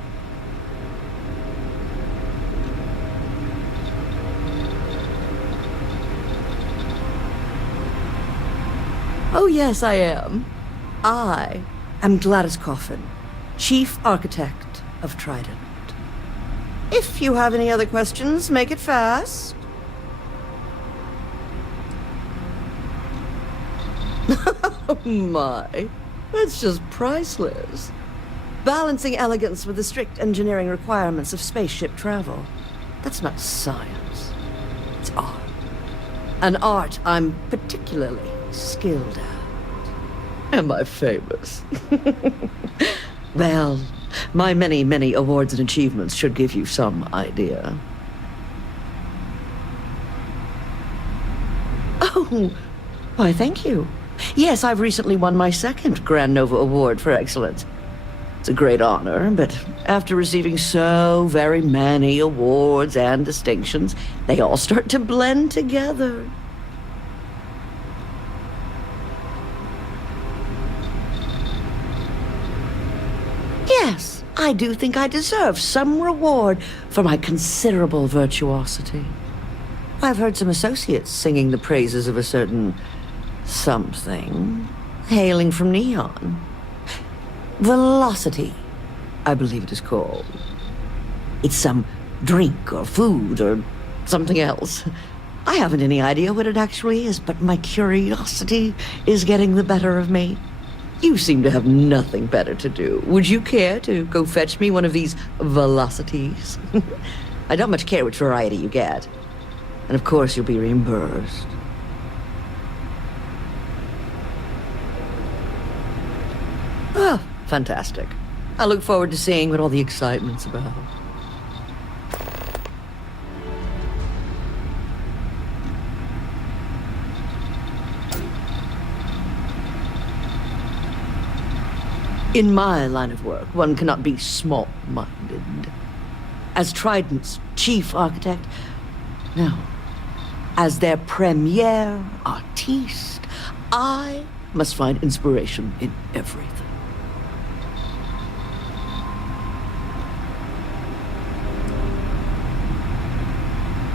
Oh, yes, I am. I am Gladys Coffin, Chief Architect of Trident. If you have any other questions, make it fast. Oh my, that's just priceless. Balancing elegance with the strict engineering requirements of spaceship travel. That's not science. It's art. An art I'm particularly skilled at. Am I famous? Well, my many, many awards and achievements should give you some idea. Oh, why, thank you. Yes, I've recently won my second Grand Nova Award for excellence. It's a great honor, but after receiving so very many awards and distinctions, they all start to blend together. I do think I deserve some reward for my considerable virtuosity. I've heard some associates singing the praises of a certain something hailing from Neon. Velocity, I believe it is called. It's some drink or food or something else. I haven't any idea what it actually is, but my curiosity is getting the better of me. You seem to have nothing better to do. Would you care to go fetch me one of these velocities? I don't much care which variety you get. And of course you'll be reimbursed. Ah, fantastic. I look forward to seeing what all the excitement's about. In my line of work, one cannot be small-minded. As Trident's chief architect, no. As their premier artiste, I must find inspiration in everything.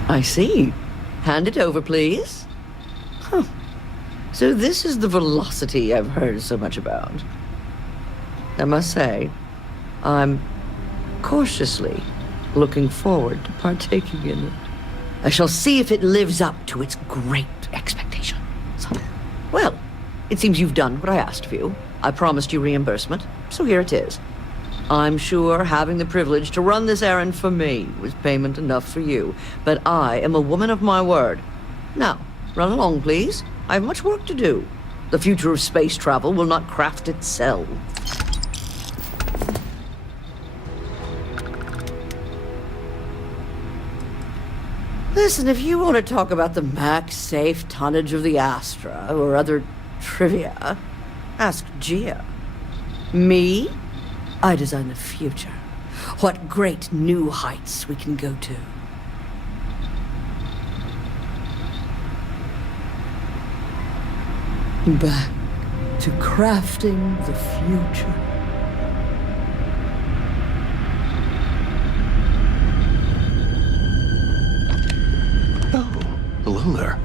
I see. Hand it over, please. Huh. So this is the velocity I've heard so much about. I must say, I'm cautiously looking forward to partaking in it. I shall see if it lives up to its great expectations. Well, it seems you've done what I asked of you. I promised you reimbursement, so here it is. I'm sure having the privilege to run this errand for me was payment enough for you, but I am a woman of my word. Now, run along, please. I have much work to do. The future of space travel will not craft itself. Listen, if you want to talk about the max safe tonnage of the Astra or other trivia, ask Gia. Me? I design the future. What great new heights we can go to. Back to crafting the future. Hello there.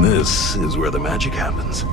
This is where the magic happens.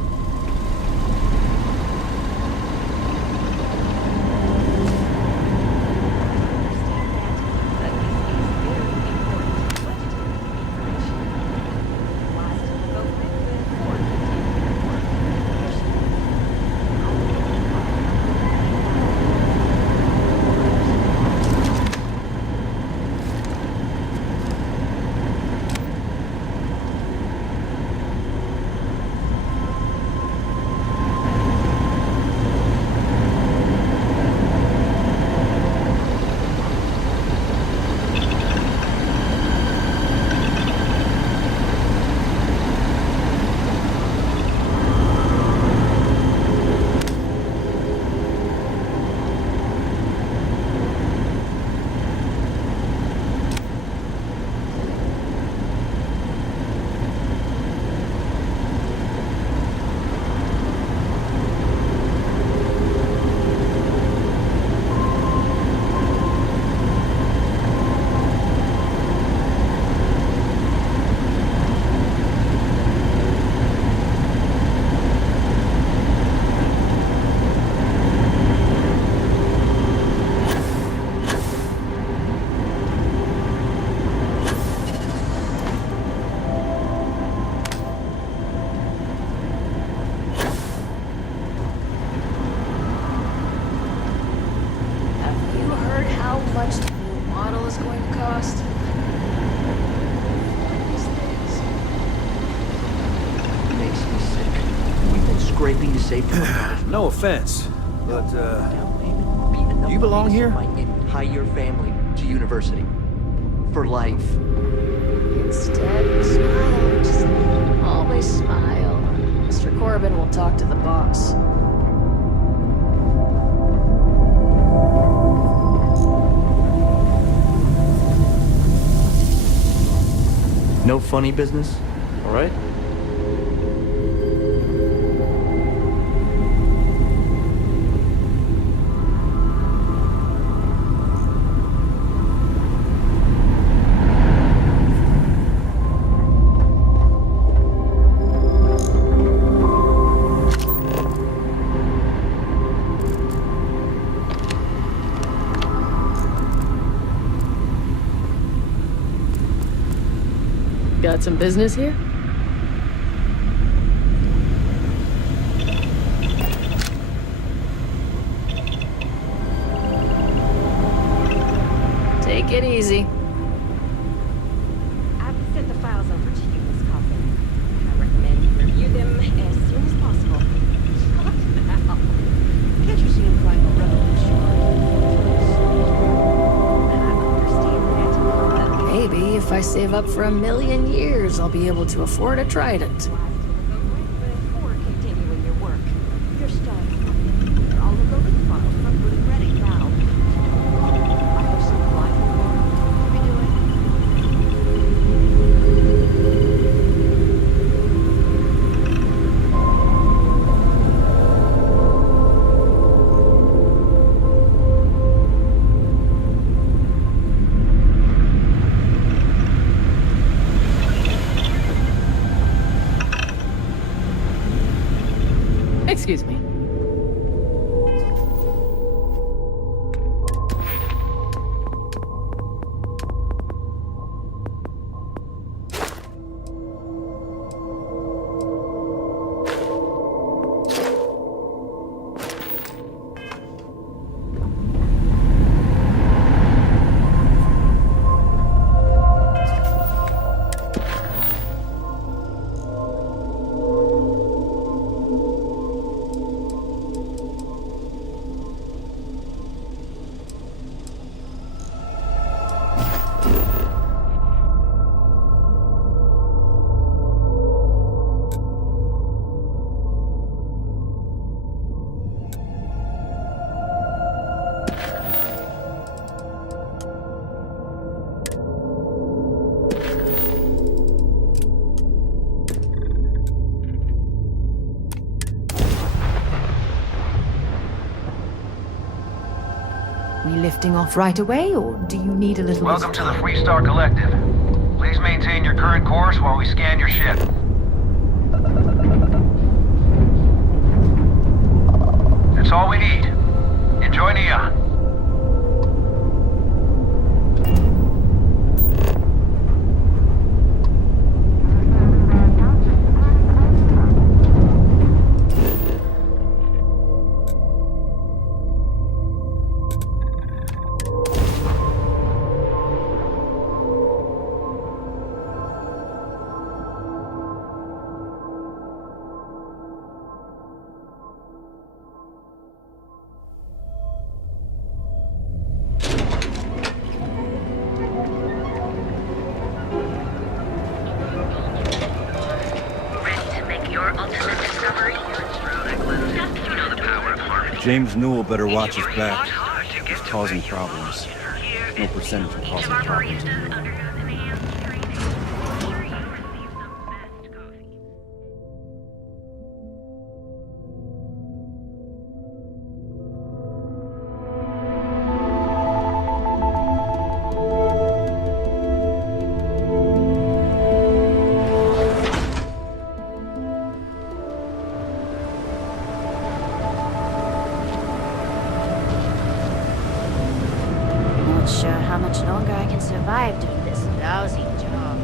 No offense, but, do you belong here? Hire your family to university. For life. Instead, smile. Just always smile. Mr. Corbin will talk to the boss. funny business, all right? Got some business here? Take it easy. I've sent the files over to you, Miss Coffin. I recommend you review them as soon as possible. What now? Can't you see I'm flying a revolution? And I understand that. Maybe if I save up for 1,000,000 years, I'll be able to afford a trident. Or continuing your work. Your stuff. All of the leak files are good and ready now. I have some flying to be doing. Excuse me. We lifting off right away, or do you need a little... Welcome to the Freestar Collective. Please maintain your current course while we scan your ship. That's all we need. Enjoy Neon. James Newell better watch his back. He's causing problems. No percentage of causing problems. Not sure how much longer I can survive doing this lousy job.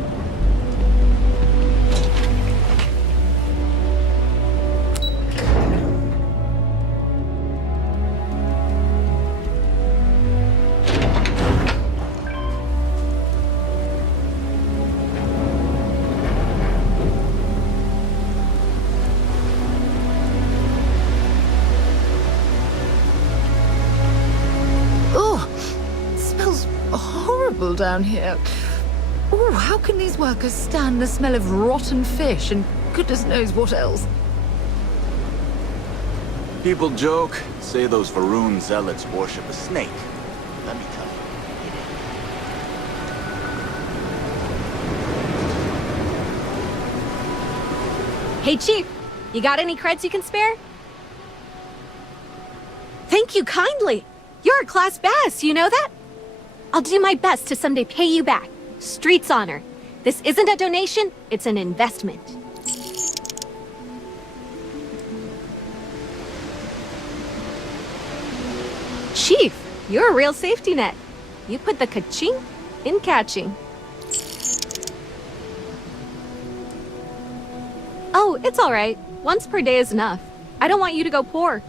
Down here. Oh, how can these workers stand the smell of rotten fish and goodness knows what else? People joke, say those Varun zealots worship a snake. Let me tell you, it Hey, Chief, you got any creds you can spare? Thank you kindly. You're a class bass, you know that? I'll do my best to someday pay you back. Street's honor. This isn't a donation, it's an investment. Chief, you're a real safety net. You put the ka-ching in catching. Oh, it's all right. Once per day is enough. I don't want you to go poor.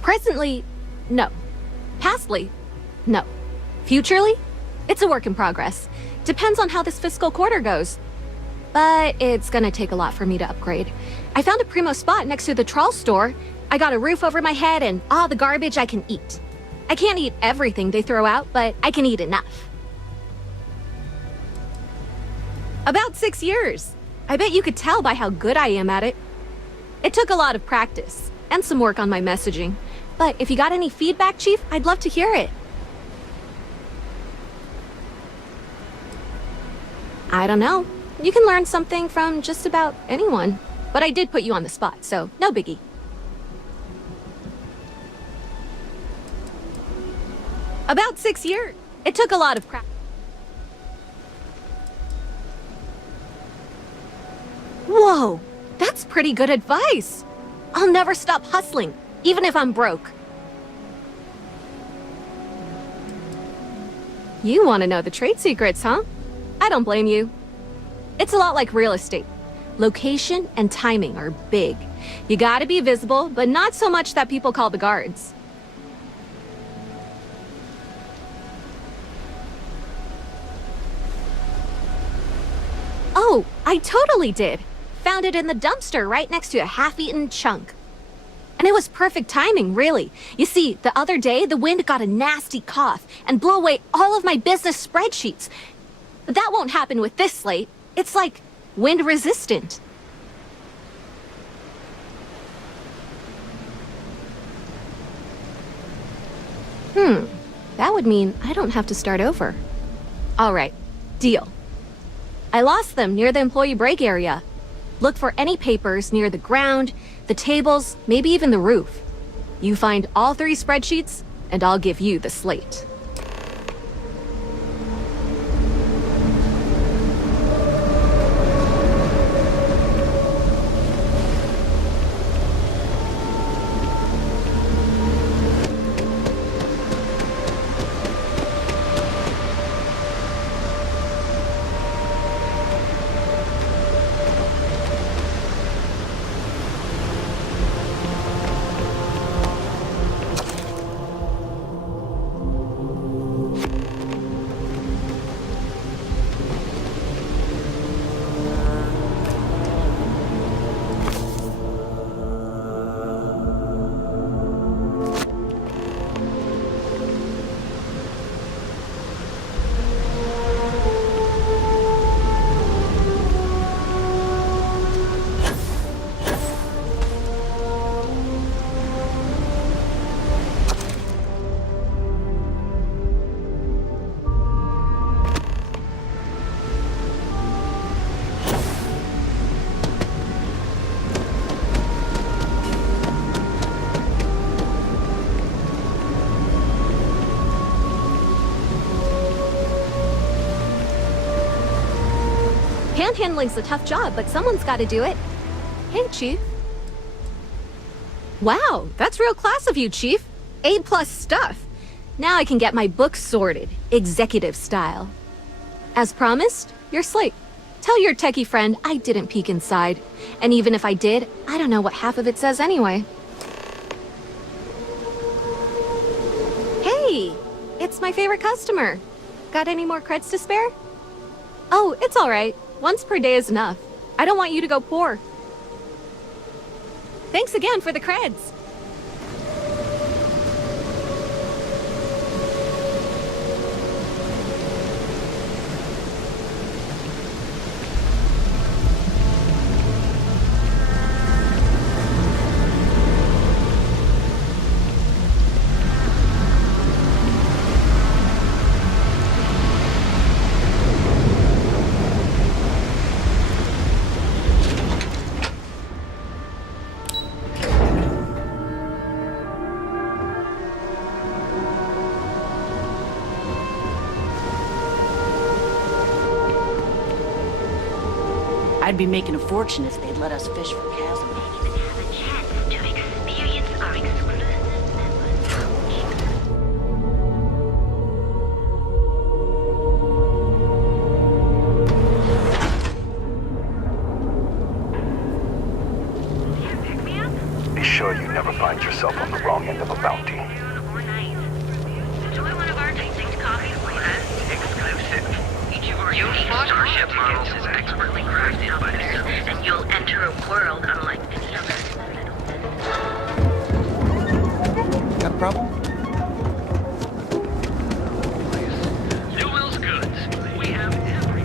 Presently, no. Pastly, no. Futurely, it's a work in progress. Depends on how this fiscal quarter goes. But it's gonna take a lot for me to upgrade. I found a primo spot next to the trawl store. I got a roof over my head and all the garbage I can eat. I can't eat everything they throw out, but I can eat enough. About 6 years. I bet you could tell by how good I am at it. It took a lot of practice and some work on my messaging. But if you got any feedback, Chief, I'd love to hear it. I don't know. You can learn something from just about anyone. But I did put you on the spot, so no biggie. About 6 years. It took a lot of practice. Whoa, that's pretty good advice. I'll never stop hustling, even if I'm broke. You want to know the trade secrets, huh? I don't blame you. It's a lot like real estate. Location and timing are big. You gotta be visible, but not so much that people call the guards. Oh, I totally did. Found it in the dumpster right next to a half-eaten chunk. And it was perfect timing, really. You see, the other day, the wind got a nasty cough and blew away all of my business spreadsheets. That won't happen with this slate. It's like wind resistant. That would mean I don't have to start over. All right, deal. I lost them near the employee break area. Look for any papers near the ground, the tables, maybe even the roof. You find all 3 spreadsheets, and I'll give you the slate. Panhandling's a tough job, but someone's got to do it. Hey, Chief. Wow, that's real class of you, Chief. A+ stuff. Now I can get my books sorted, executive style. As promised, your slate. Tell your techie friend I didn't peek inside. And even if I did, I don't know what half of it says anyway. Hey, it's my favorite customer. Got any more creds to spare? Oh, it's all right. Once per day is enough. I don't want you to go poor. Thanks again for the creds. I'd be making a fortune if they'd let us fish for chasm. Be sure you never find yourself on the wrong end of a bounty. Enjoy one of our tasting coffees with us. Exclusive. Each of our unique Starship models is expertly crafted by us, and you'll enter a world unlike any other. Got a problem? Newell's Goods. We have every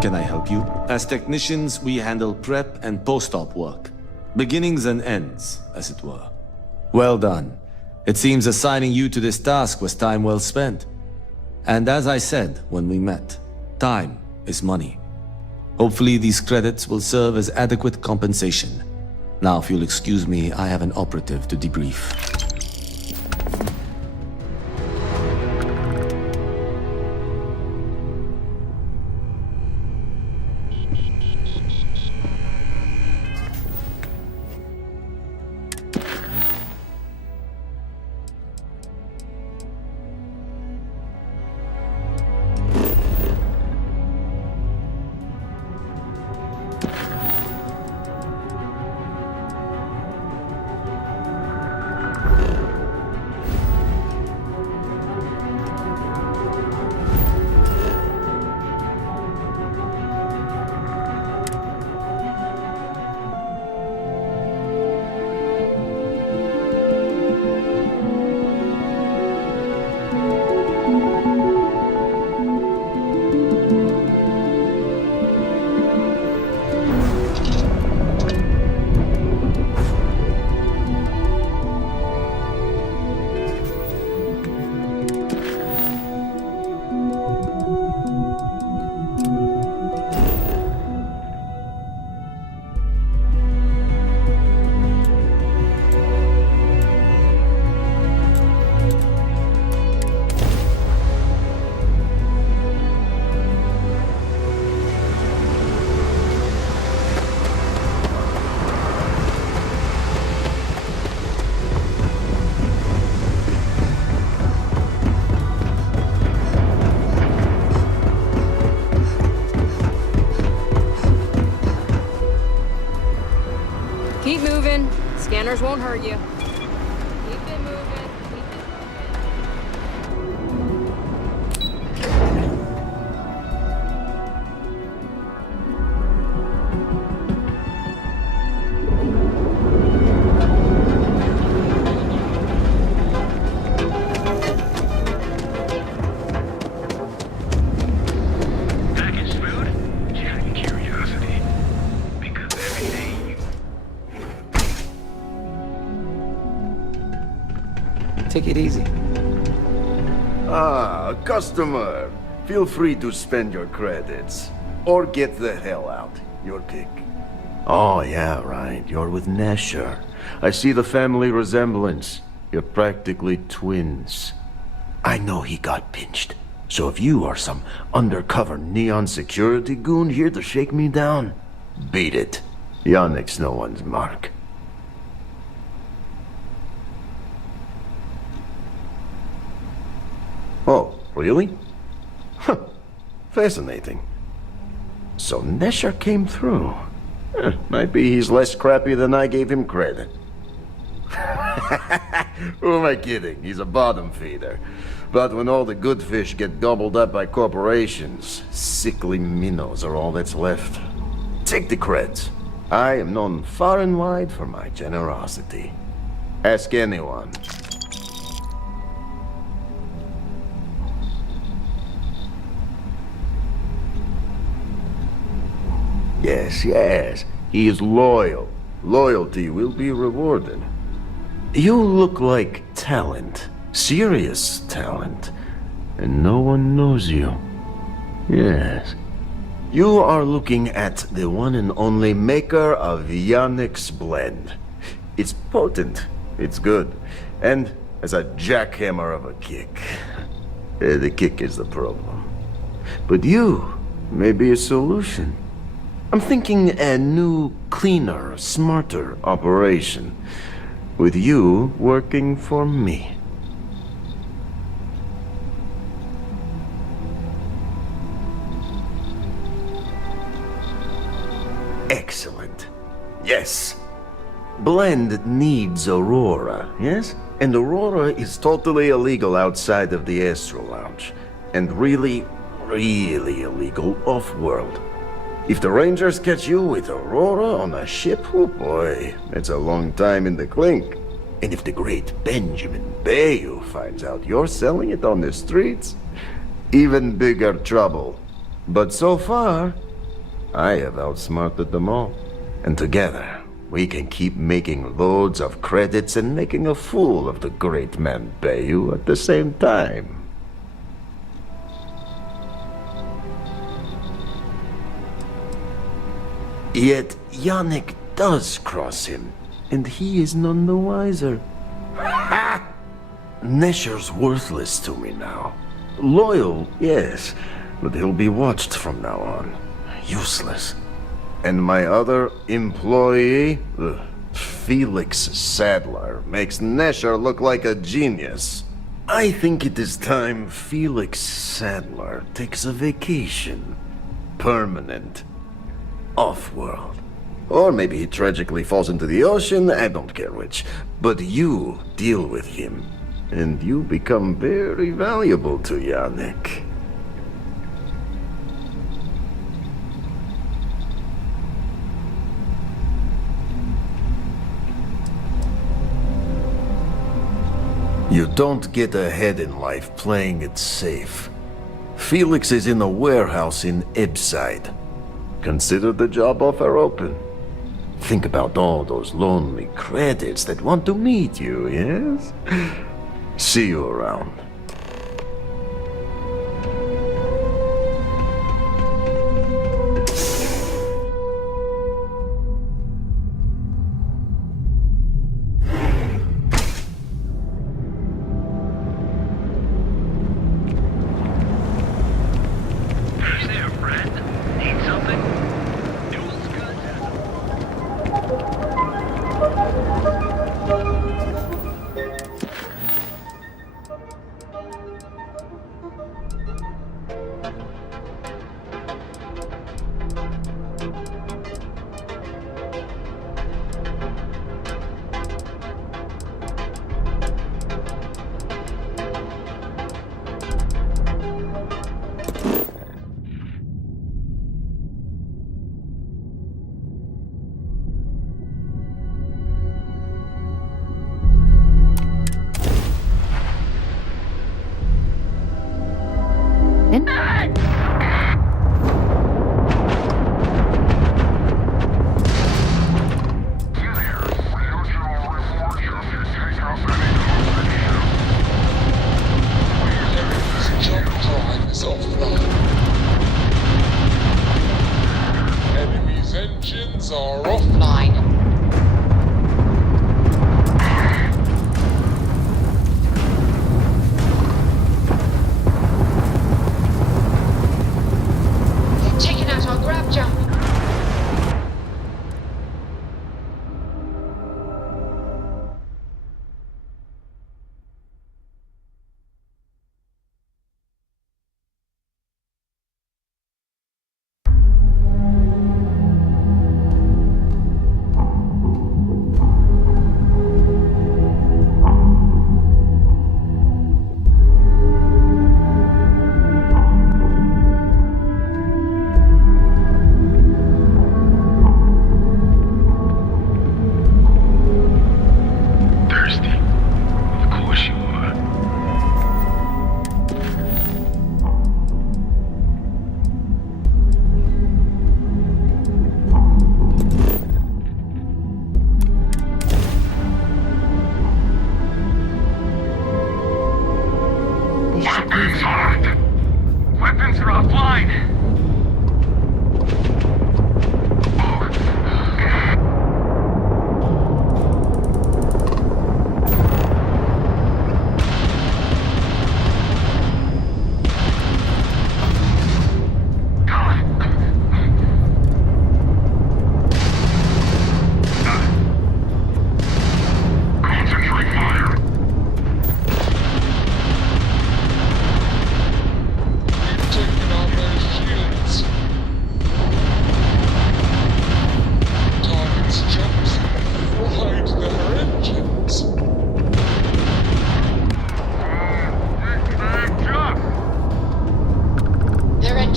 Can I help you? As technicians, we handle prep and post-op work. Beginnings and ends, as it were. Well done. It seems assigning you to this task was time well spent. And as I said when we met, time is money. Hopefully these credits will serve as adequate compensation. Now, if you'll excuse me, I have an operative to debrief. Keep moving. Scanners won't hurt you. Keep it moving. Packaged food? Jack curiosity. Because every day you... Take it easy. Ah, customer. Feel free to spend your credits. Or get the hell out. Your pick. Oh, yeah, right. You're with Nesher. I see the family resemblance. You're practically twins. I know he got pinched. So if you are some undercover neon security goon here to shake me down, beat it. Yannick's no one's mark. Oh, really? Huh. Fascinating. So Nesher came through. Might be he's less crappy than I gave him credit. Who am I kidding? He's a bottom feeder. But when all the good fish get gobbled up by corporations, sickly minnows are all that's left. Take the creds. I am known far and wide for my generosity. Ask anyone. Yes, yes. He is loyal. Loyalty will be rewarded. You look like talent. Serious talent. And no one knows you. Yes. You are looking at the one and only maker of Yannick's blend. It's potent. It's good. And as a jackhammer of a kick. The kick is the problem. But you may be a solution. I'm thinking a new, cleaner, smarter operation. With you working for me. Excellent. Yes. Blend needs Aurora, yes? And Aurora is totally illegal outside of the Astro Lounge. And really, really illegal off-world. If the Rangers catch you with Aurora on a ship, oh boy, it's a long time in the clink. And if the great Benjamin Bayou finds out you're selling it on the streets, even bigger trouble. But so far, I have outsmarted them all. And together, we can keep making loads of credits and making a fool of the great man Bayou at the same time. Yet Yannick does cross him, and he is none the wiser. Ha! Nesher's worthless to me now. Loyal, yes, but he'll be watched from now on. Useless. And my other employee, Felix Sadler, makes Nesher look like a genius. I think it is time Felix Sadler takes a vacation. Permanent. Off-world. Or maybe he tragically falls into the ocean, I don't care which. But you deal with him, and you become very valuable to Yannick. You don't get ahead in life playing it safe. Felix is in a warehouse in Ibside. Consider the job offer open. Think about all those lonely credits that want to meet you, yes? See you around.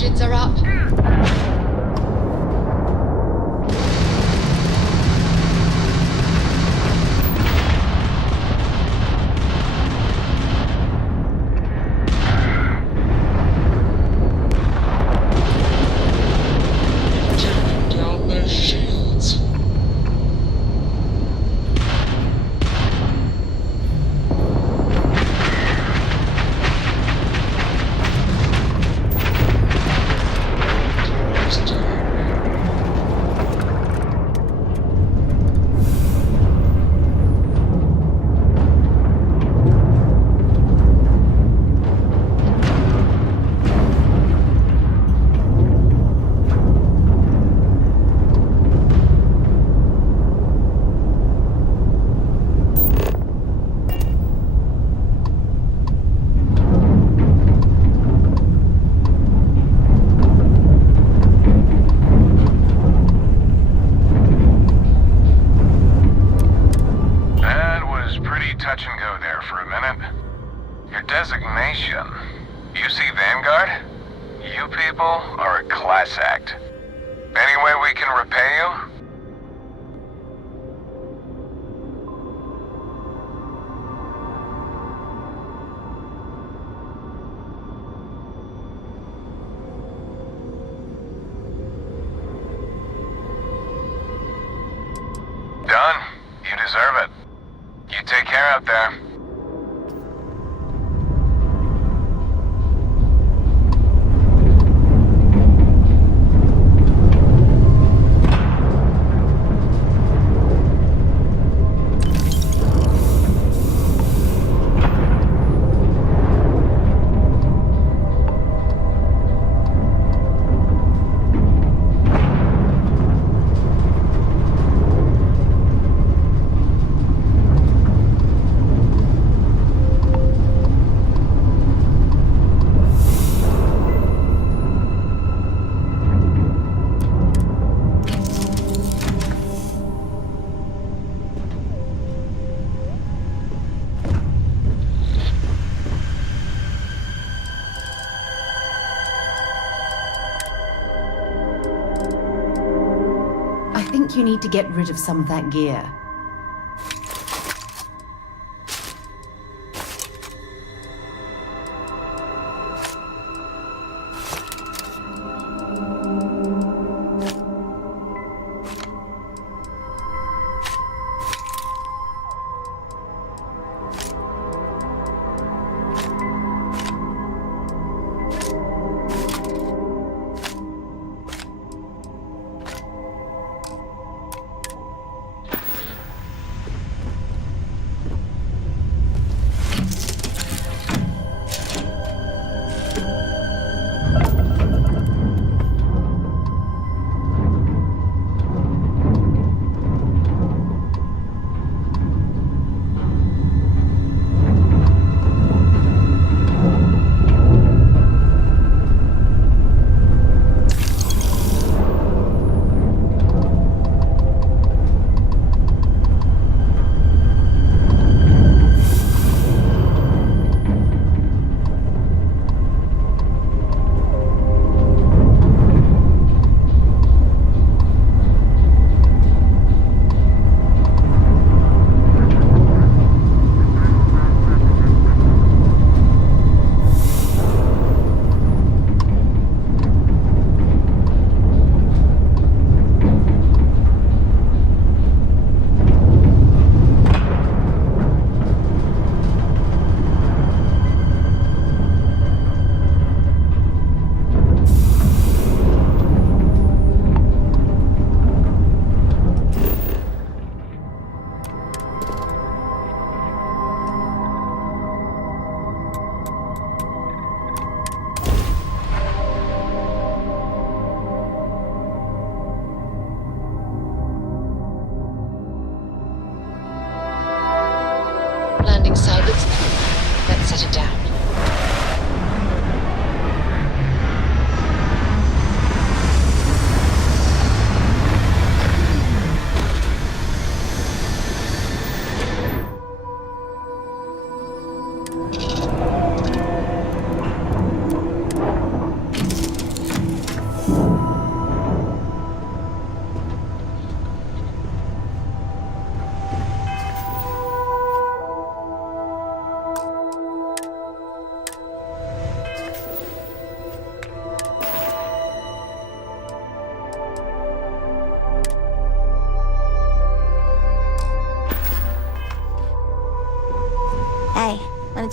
engines are up. Turn down their shields. Touch and go there for a minute. Your designation, UC Vanguard? You people are a class act. Any way we can repay you? Done. You deserve it. You take care out there. I think you need to get rid of some of that gear.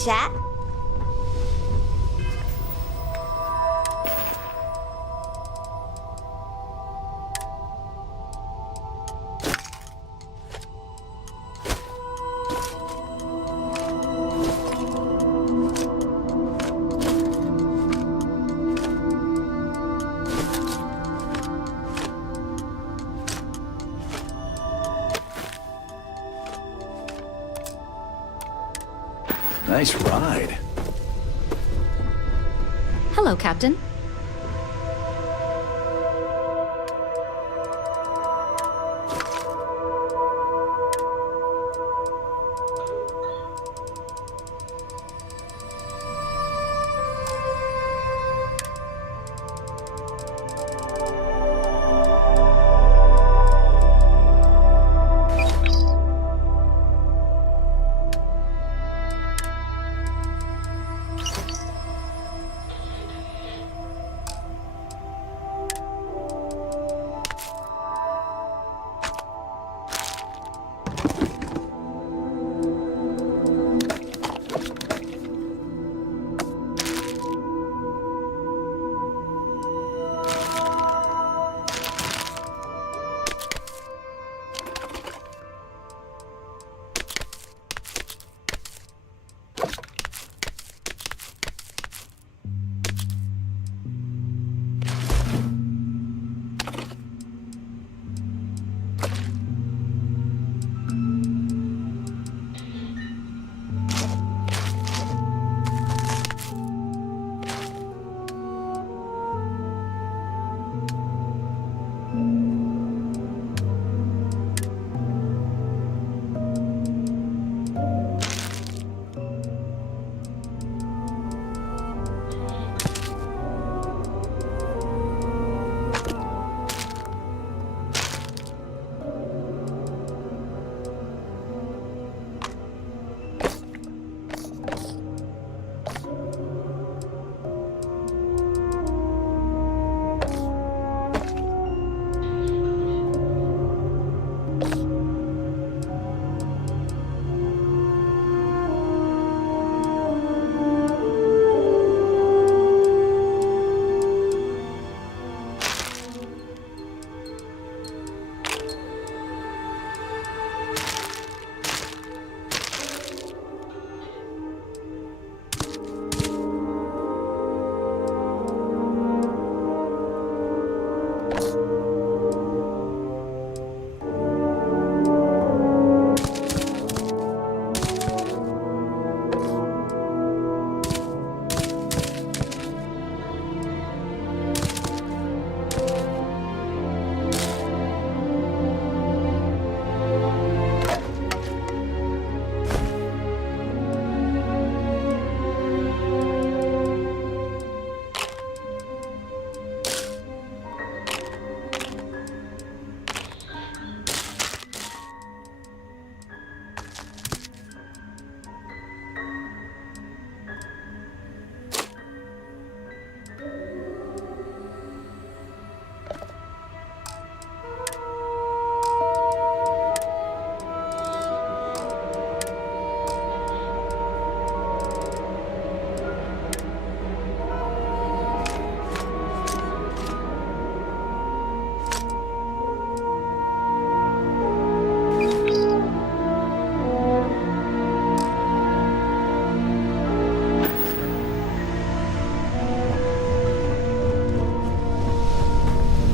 chat? Nice ride. Hello, Captain.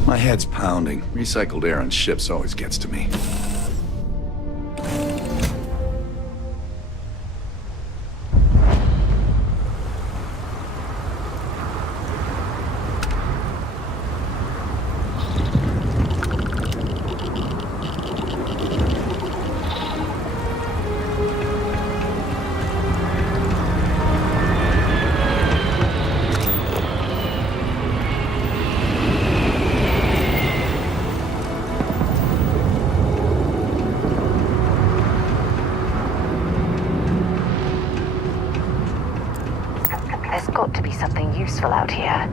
My head's pounding. Recycled air on ships always gets to me. There's got to be something useful out here.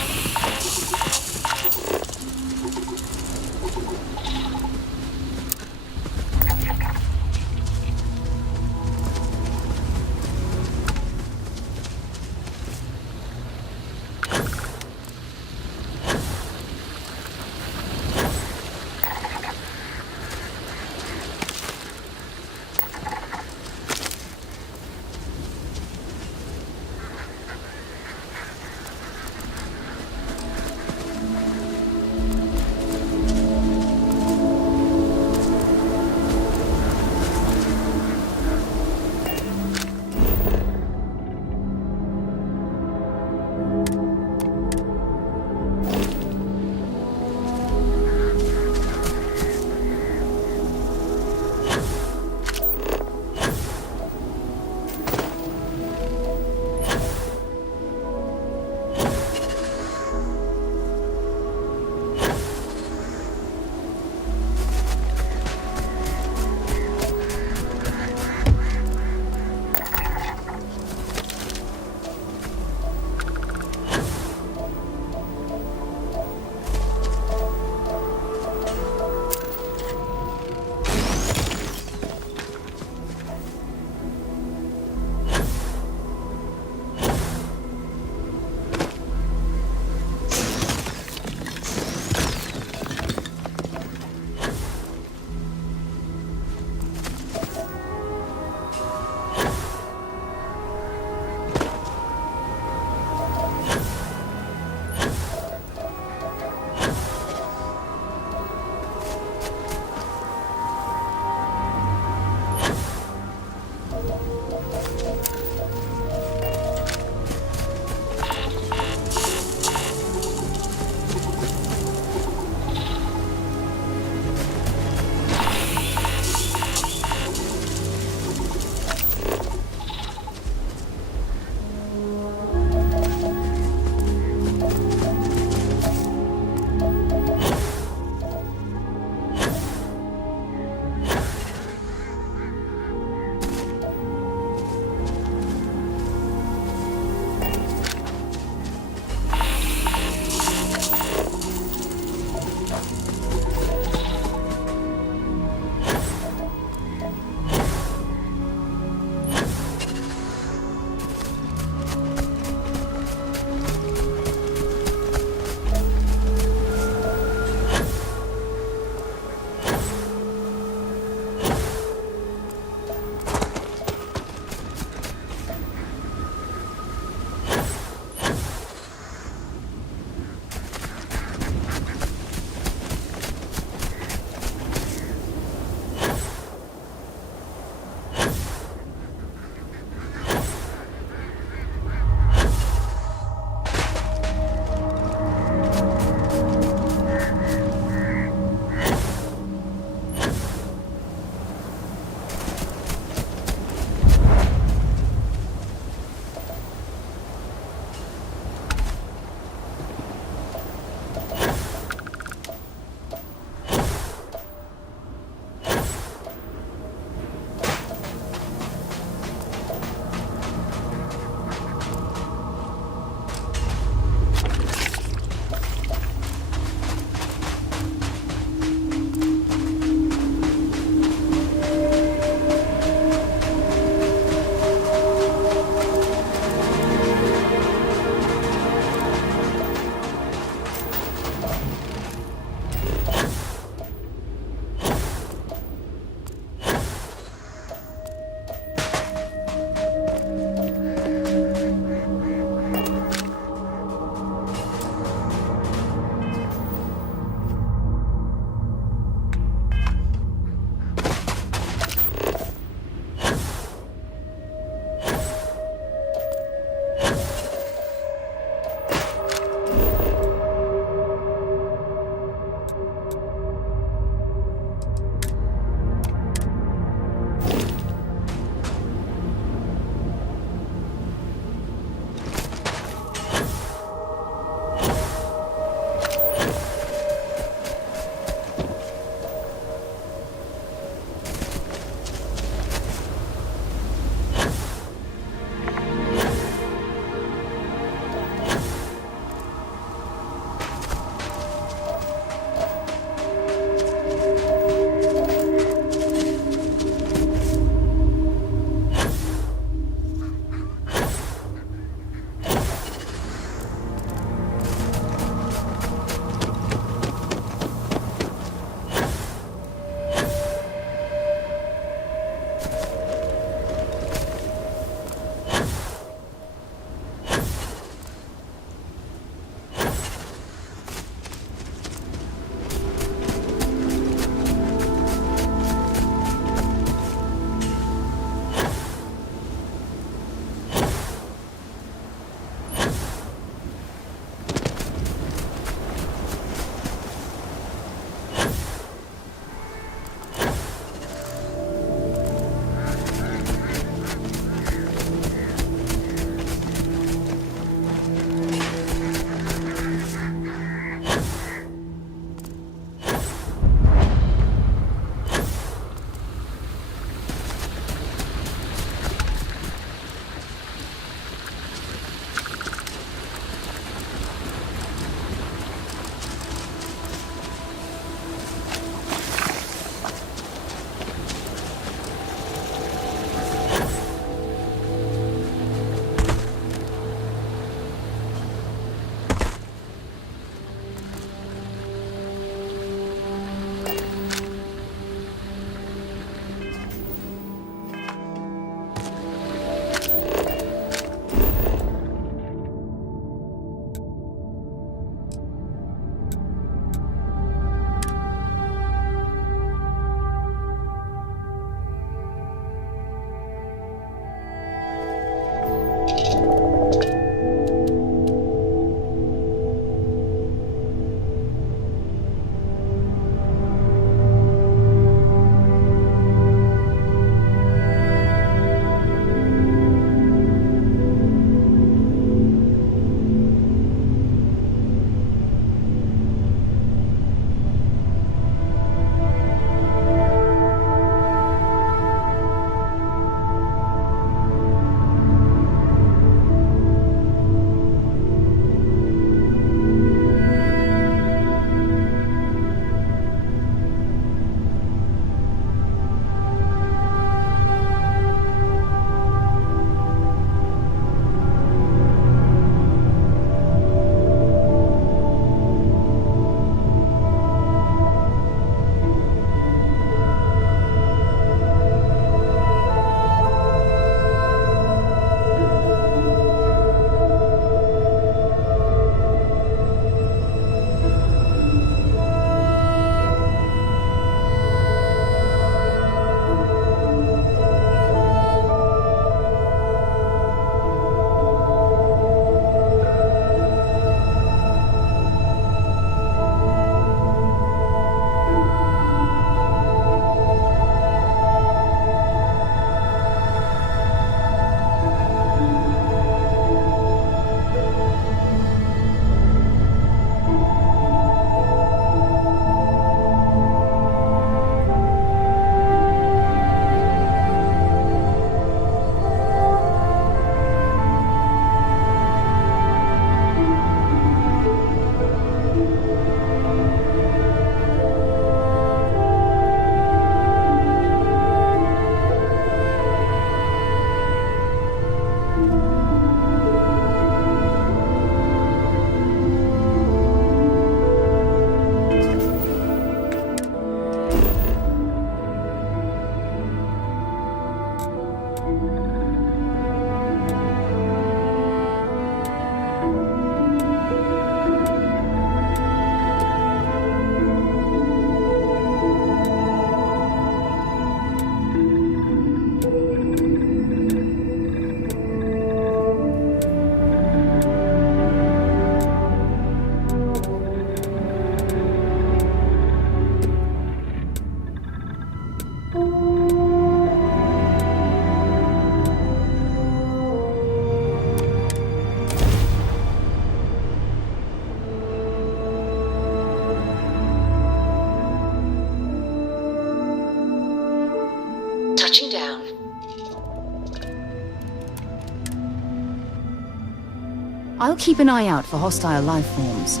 I'll keep an eye out for hostile life forms.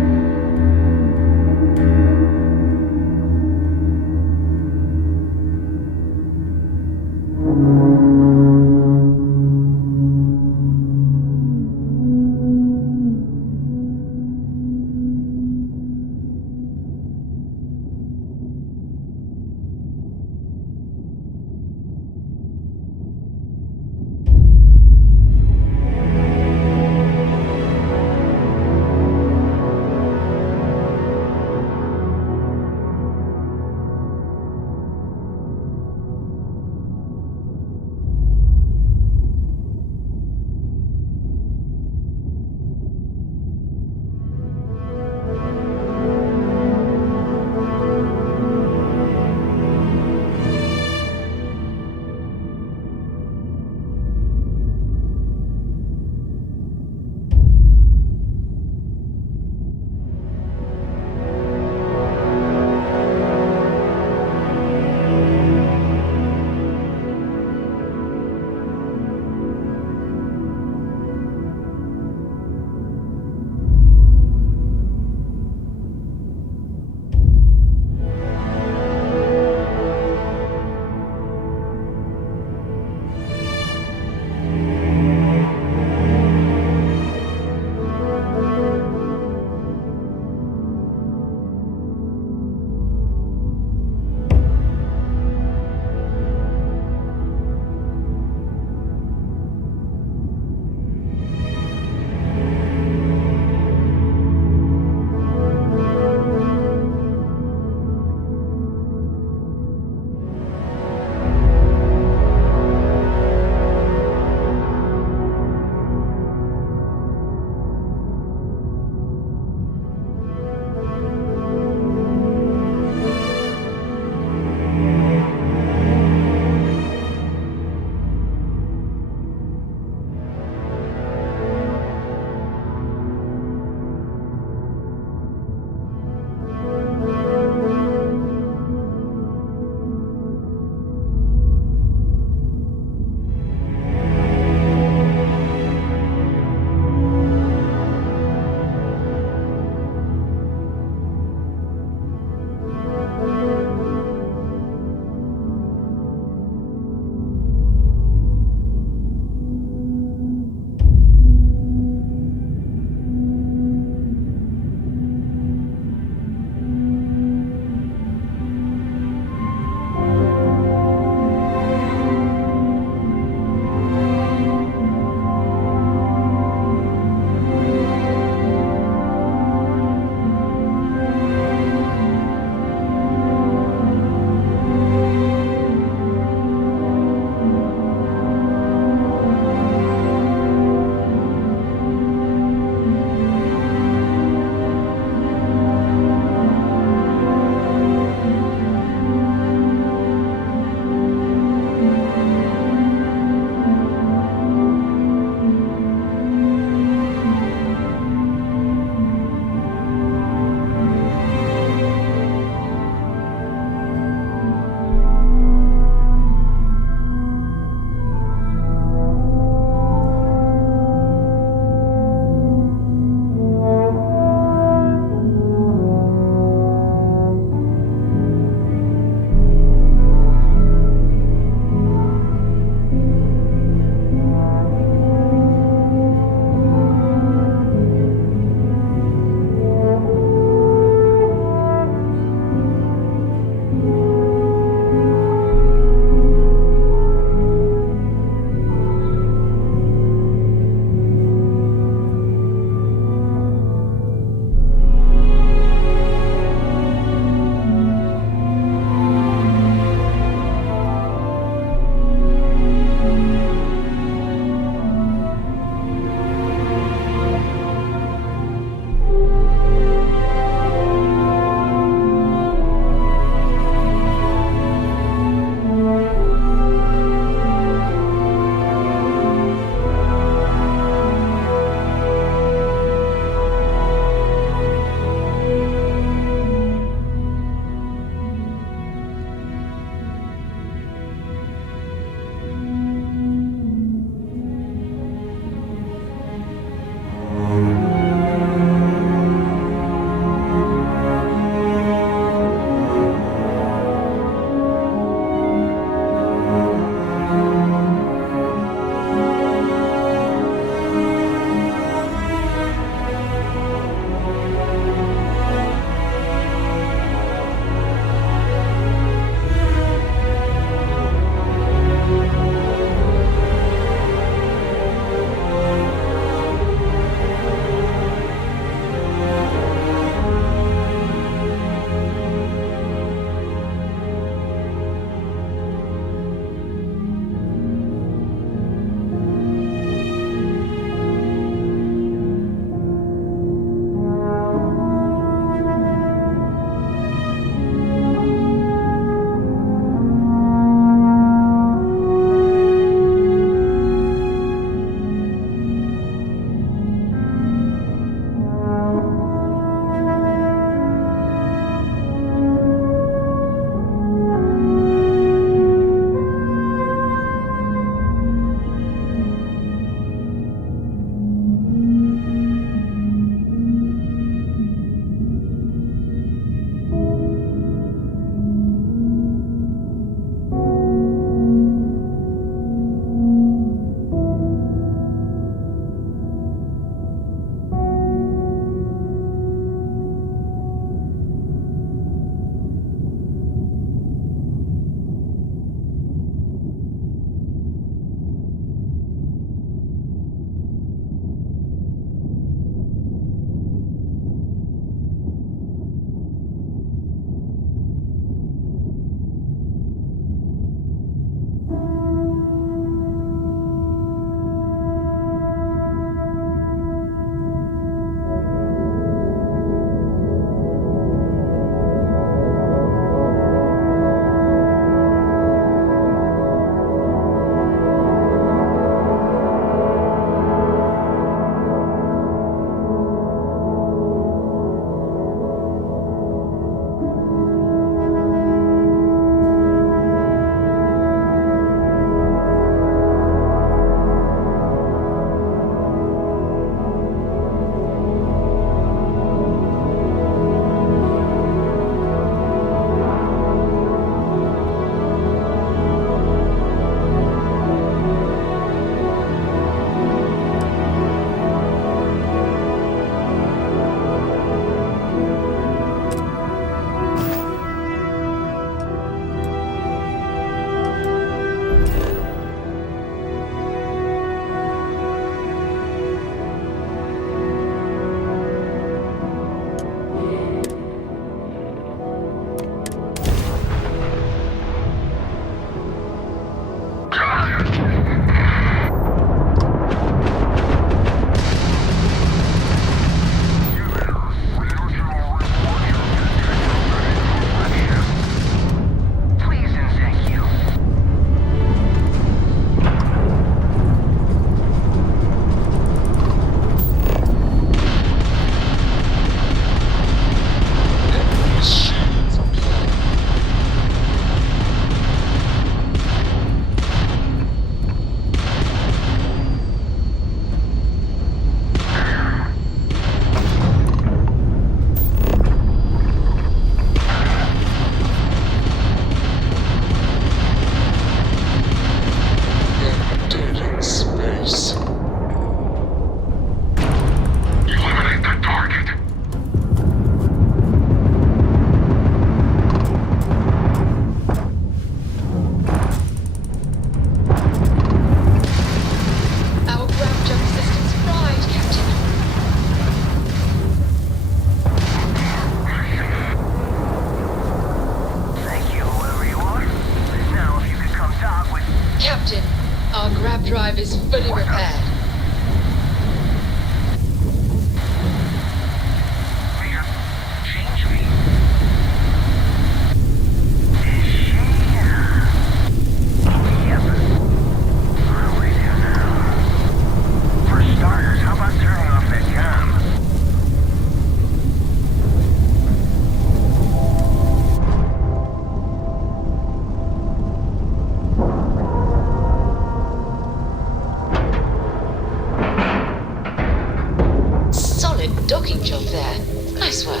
solid docking job there. Nice work.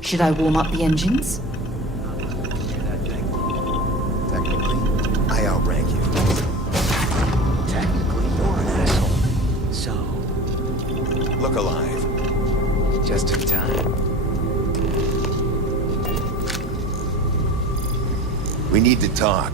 Should I warm up the engines? Technically, I outrank you. Technically, you're an asshole. So, look alive. Just in time. We need to talk.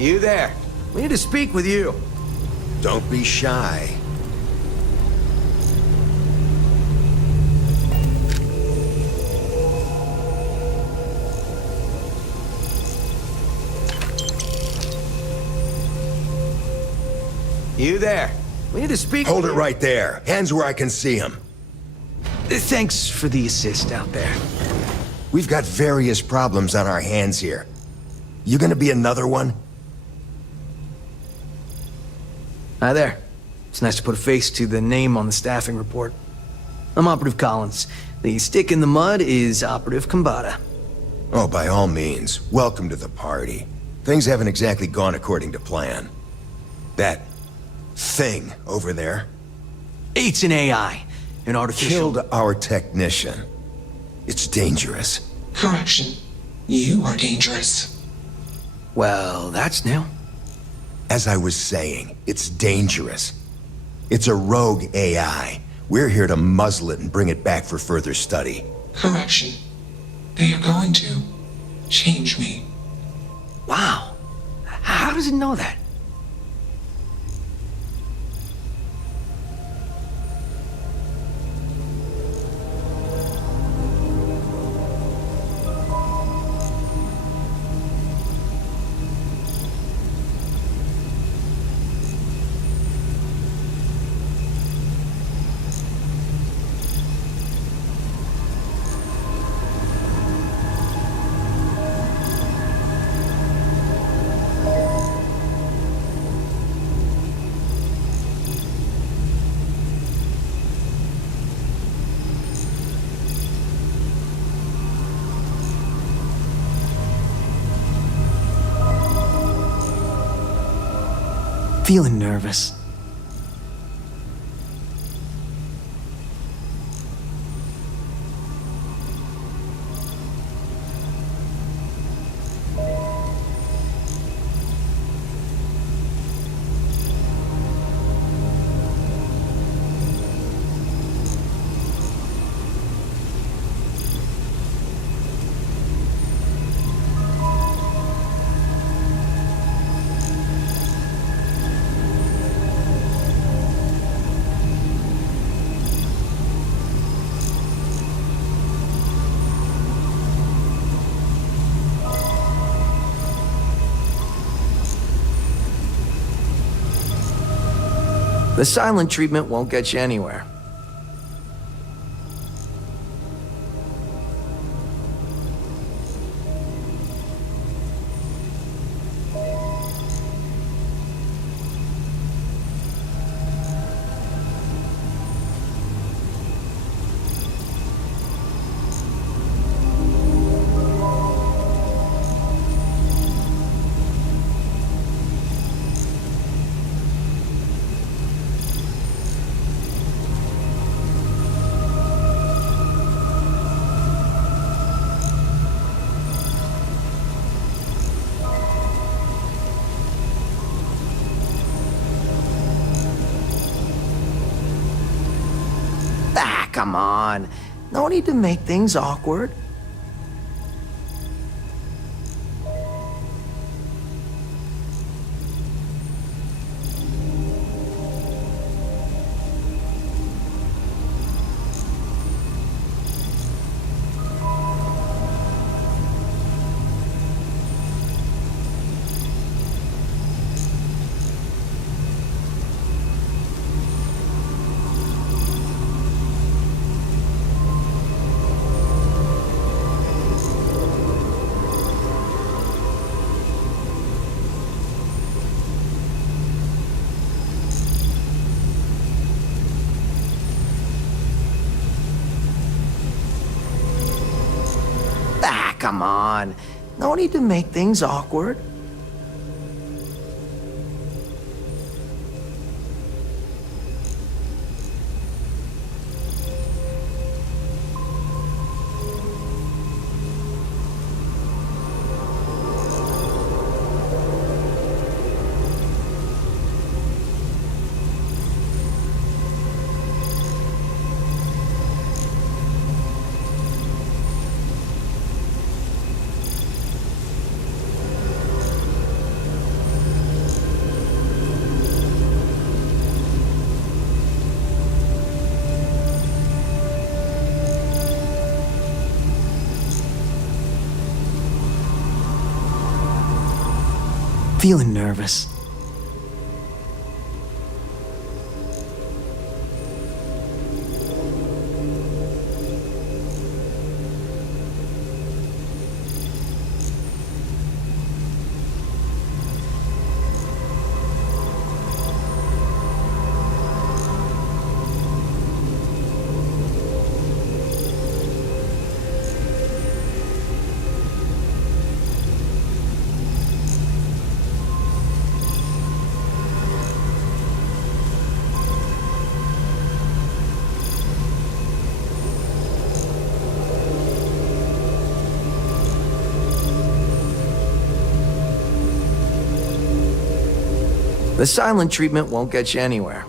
You there. We need to speak with you. Don't be shy. You there. We need to speak. Hold it right there. Hands where I can see them. Thanks for the assist out there. We've got various problems on our hands here. You gonna be another one? Hi there. It's nice to put a face to the name on the staffing report. I'm Operative Collins. The stick in the mud is Operative Kambata. Oh, by all means. Welcome to the party. Things haven't exactly gone according to plan. That thing over there It's an AI. An artificial... killed our technician. It's dangerous. Correction. You are dangerous. Well, that's new. As I was saying, it's dangerous. It's a rogue AI. We're here to muzzle it and bring it back for further study. Correction. They are going to change me. Wow. How does it know that? Feeling nervous. The silent treatment won't get you anywhere. Come on. No need to make things awkward. Come on. No need to make things awkward. Feeling nervous. The silent treatment won't get you anywhere.